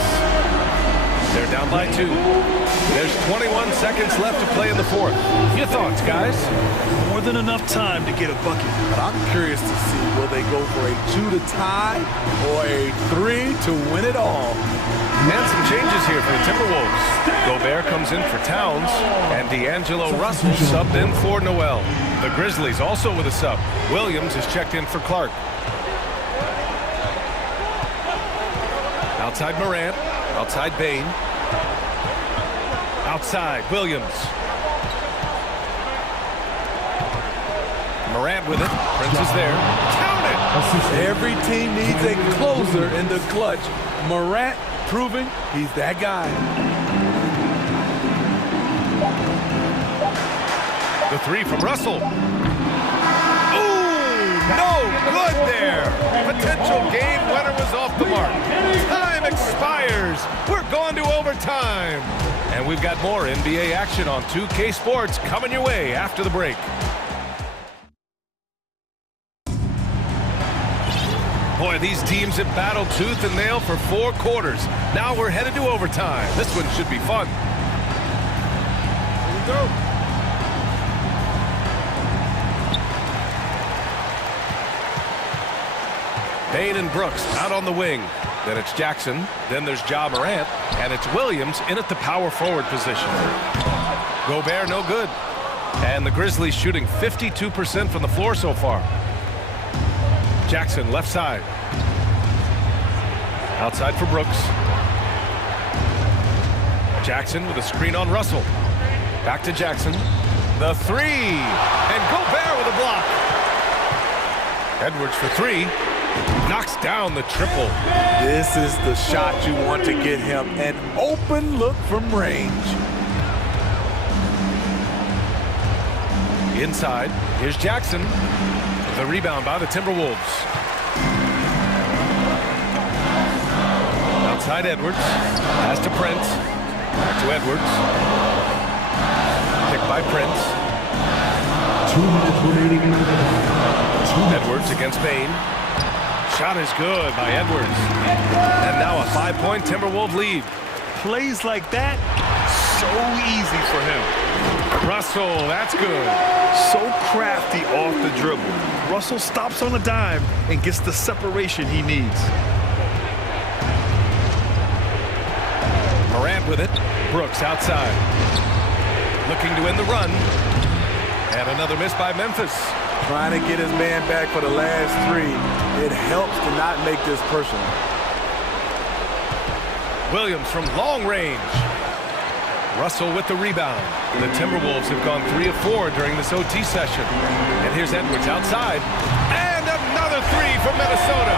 They're down by 2. There's 21 seconds left to play in the fourth. Your thoughts, guys? More than enough time to get a bucket. But I'm curious to see, will they go for a 2 to tie or a 3 to win it all? And some changes here for the Timberwolves. Gobert comes in for Towns, and D'Angelo Russell subbed in for Noel. The Grizzlies also with a sub. Williams is checked in for Clark. Outside Morant, outside Bain. Outside Williams. Morant with it. Prince is there. Count it! Every team needs a closer in the clutch. Morant proving he's that guy. The three from Russell. Ooh, no good there. Potential game winner was off the mark. Time expires. We're going to overtime. And we've got more NBA action on 2K Sports coming your way after the break. Boy, these teams have battled tooth and nail for 4 quarters. Now we're headed to overtime. This one should be fun. Here we go. Bain and Brooks out on the wing. Then it's Jackson. Then there's Ja Morant. And it's Williams in at the power forward position. Gobert, no good. And the Grizzlies shooting 52% from the floor so far. Jackson, left side. Outside for Brooks. Jackson with a screen on Russell. Back to Jackson. The 3. And Gobert with a block. Edwards for 3. Knocks down the triple. This is the shot you want to get him. An open look from range. Inside, here's Jackson. The rebound by the Timberwolves. Outside Edwards. Pass to Prince. Back to Edwards. Picked by Prince. 2 minutes remaining in the game. Edwards against Bain. Shot is good by Edwards. And now a 5-point Timberwolves lead. Plays like that, so easy for him. Russell, that's good. So crafty off the dribble. Russell stops on a dime and gets the separation he needs. Morant with it. Brooks outside. Looking to end the run. And another miss by Memphis. Trying to get his man back for the last 3. It helps to not make this personal. Williams from long range. Russell with the rebound. The Timberwolves have gone 3 of 4 during this OT session. And here's Edwards outside. And another 3 from Minnesota.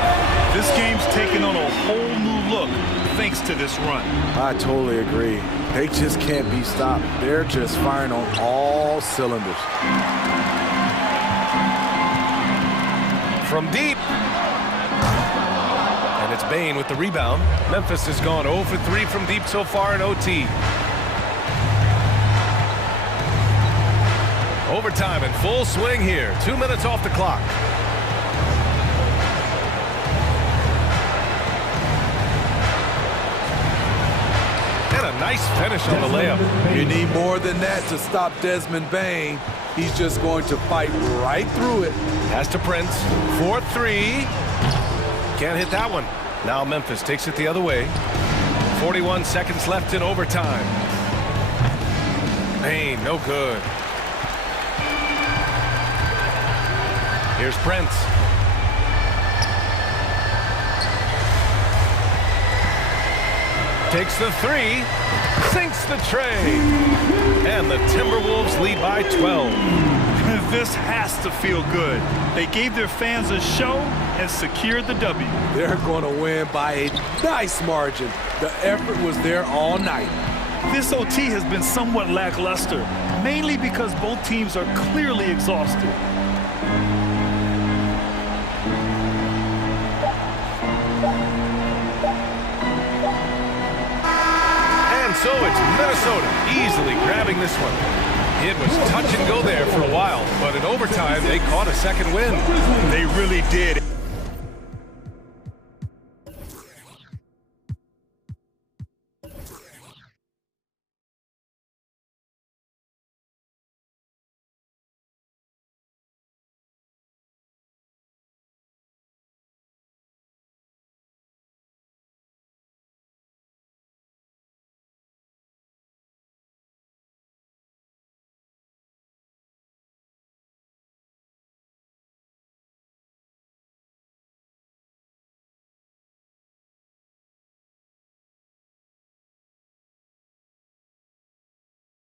This game's taken on a whole new look thanks to this run. I totally agree. They just can't be stopped. They're just firing on all cylinders. From deep. And it's Bain with the rebound. Memphis has gone 0 for 3 from deep so far in OT. Overtime in full swing here. 2 minutes off the clock. And a nice finish on the layup. You need more than that to stop Desmond Bain. He's just going to fight right through it. Pass to Prince. 4-3. Can't hit that one. Now Memphis takes it the other way. 41 seconds left in overtime. Bain, no good. Here's Prince. Takes the 3. Sinks the tray. And the Timberwolves lead by 12. This has to feel good. They gave their fans a show and secured the W. They're going to win by a nice margin. The effort was there all night. This OT has been somewhat lackluster, mainly because both teams are clearly exhausted. And so it's Minnesota easily grabbing this one. It was touch and go there for a while, but in overtime, they caught a second win. They really did.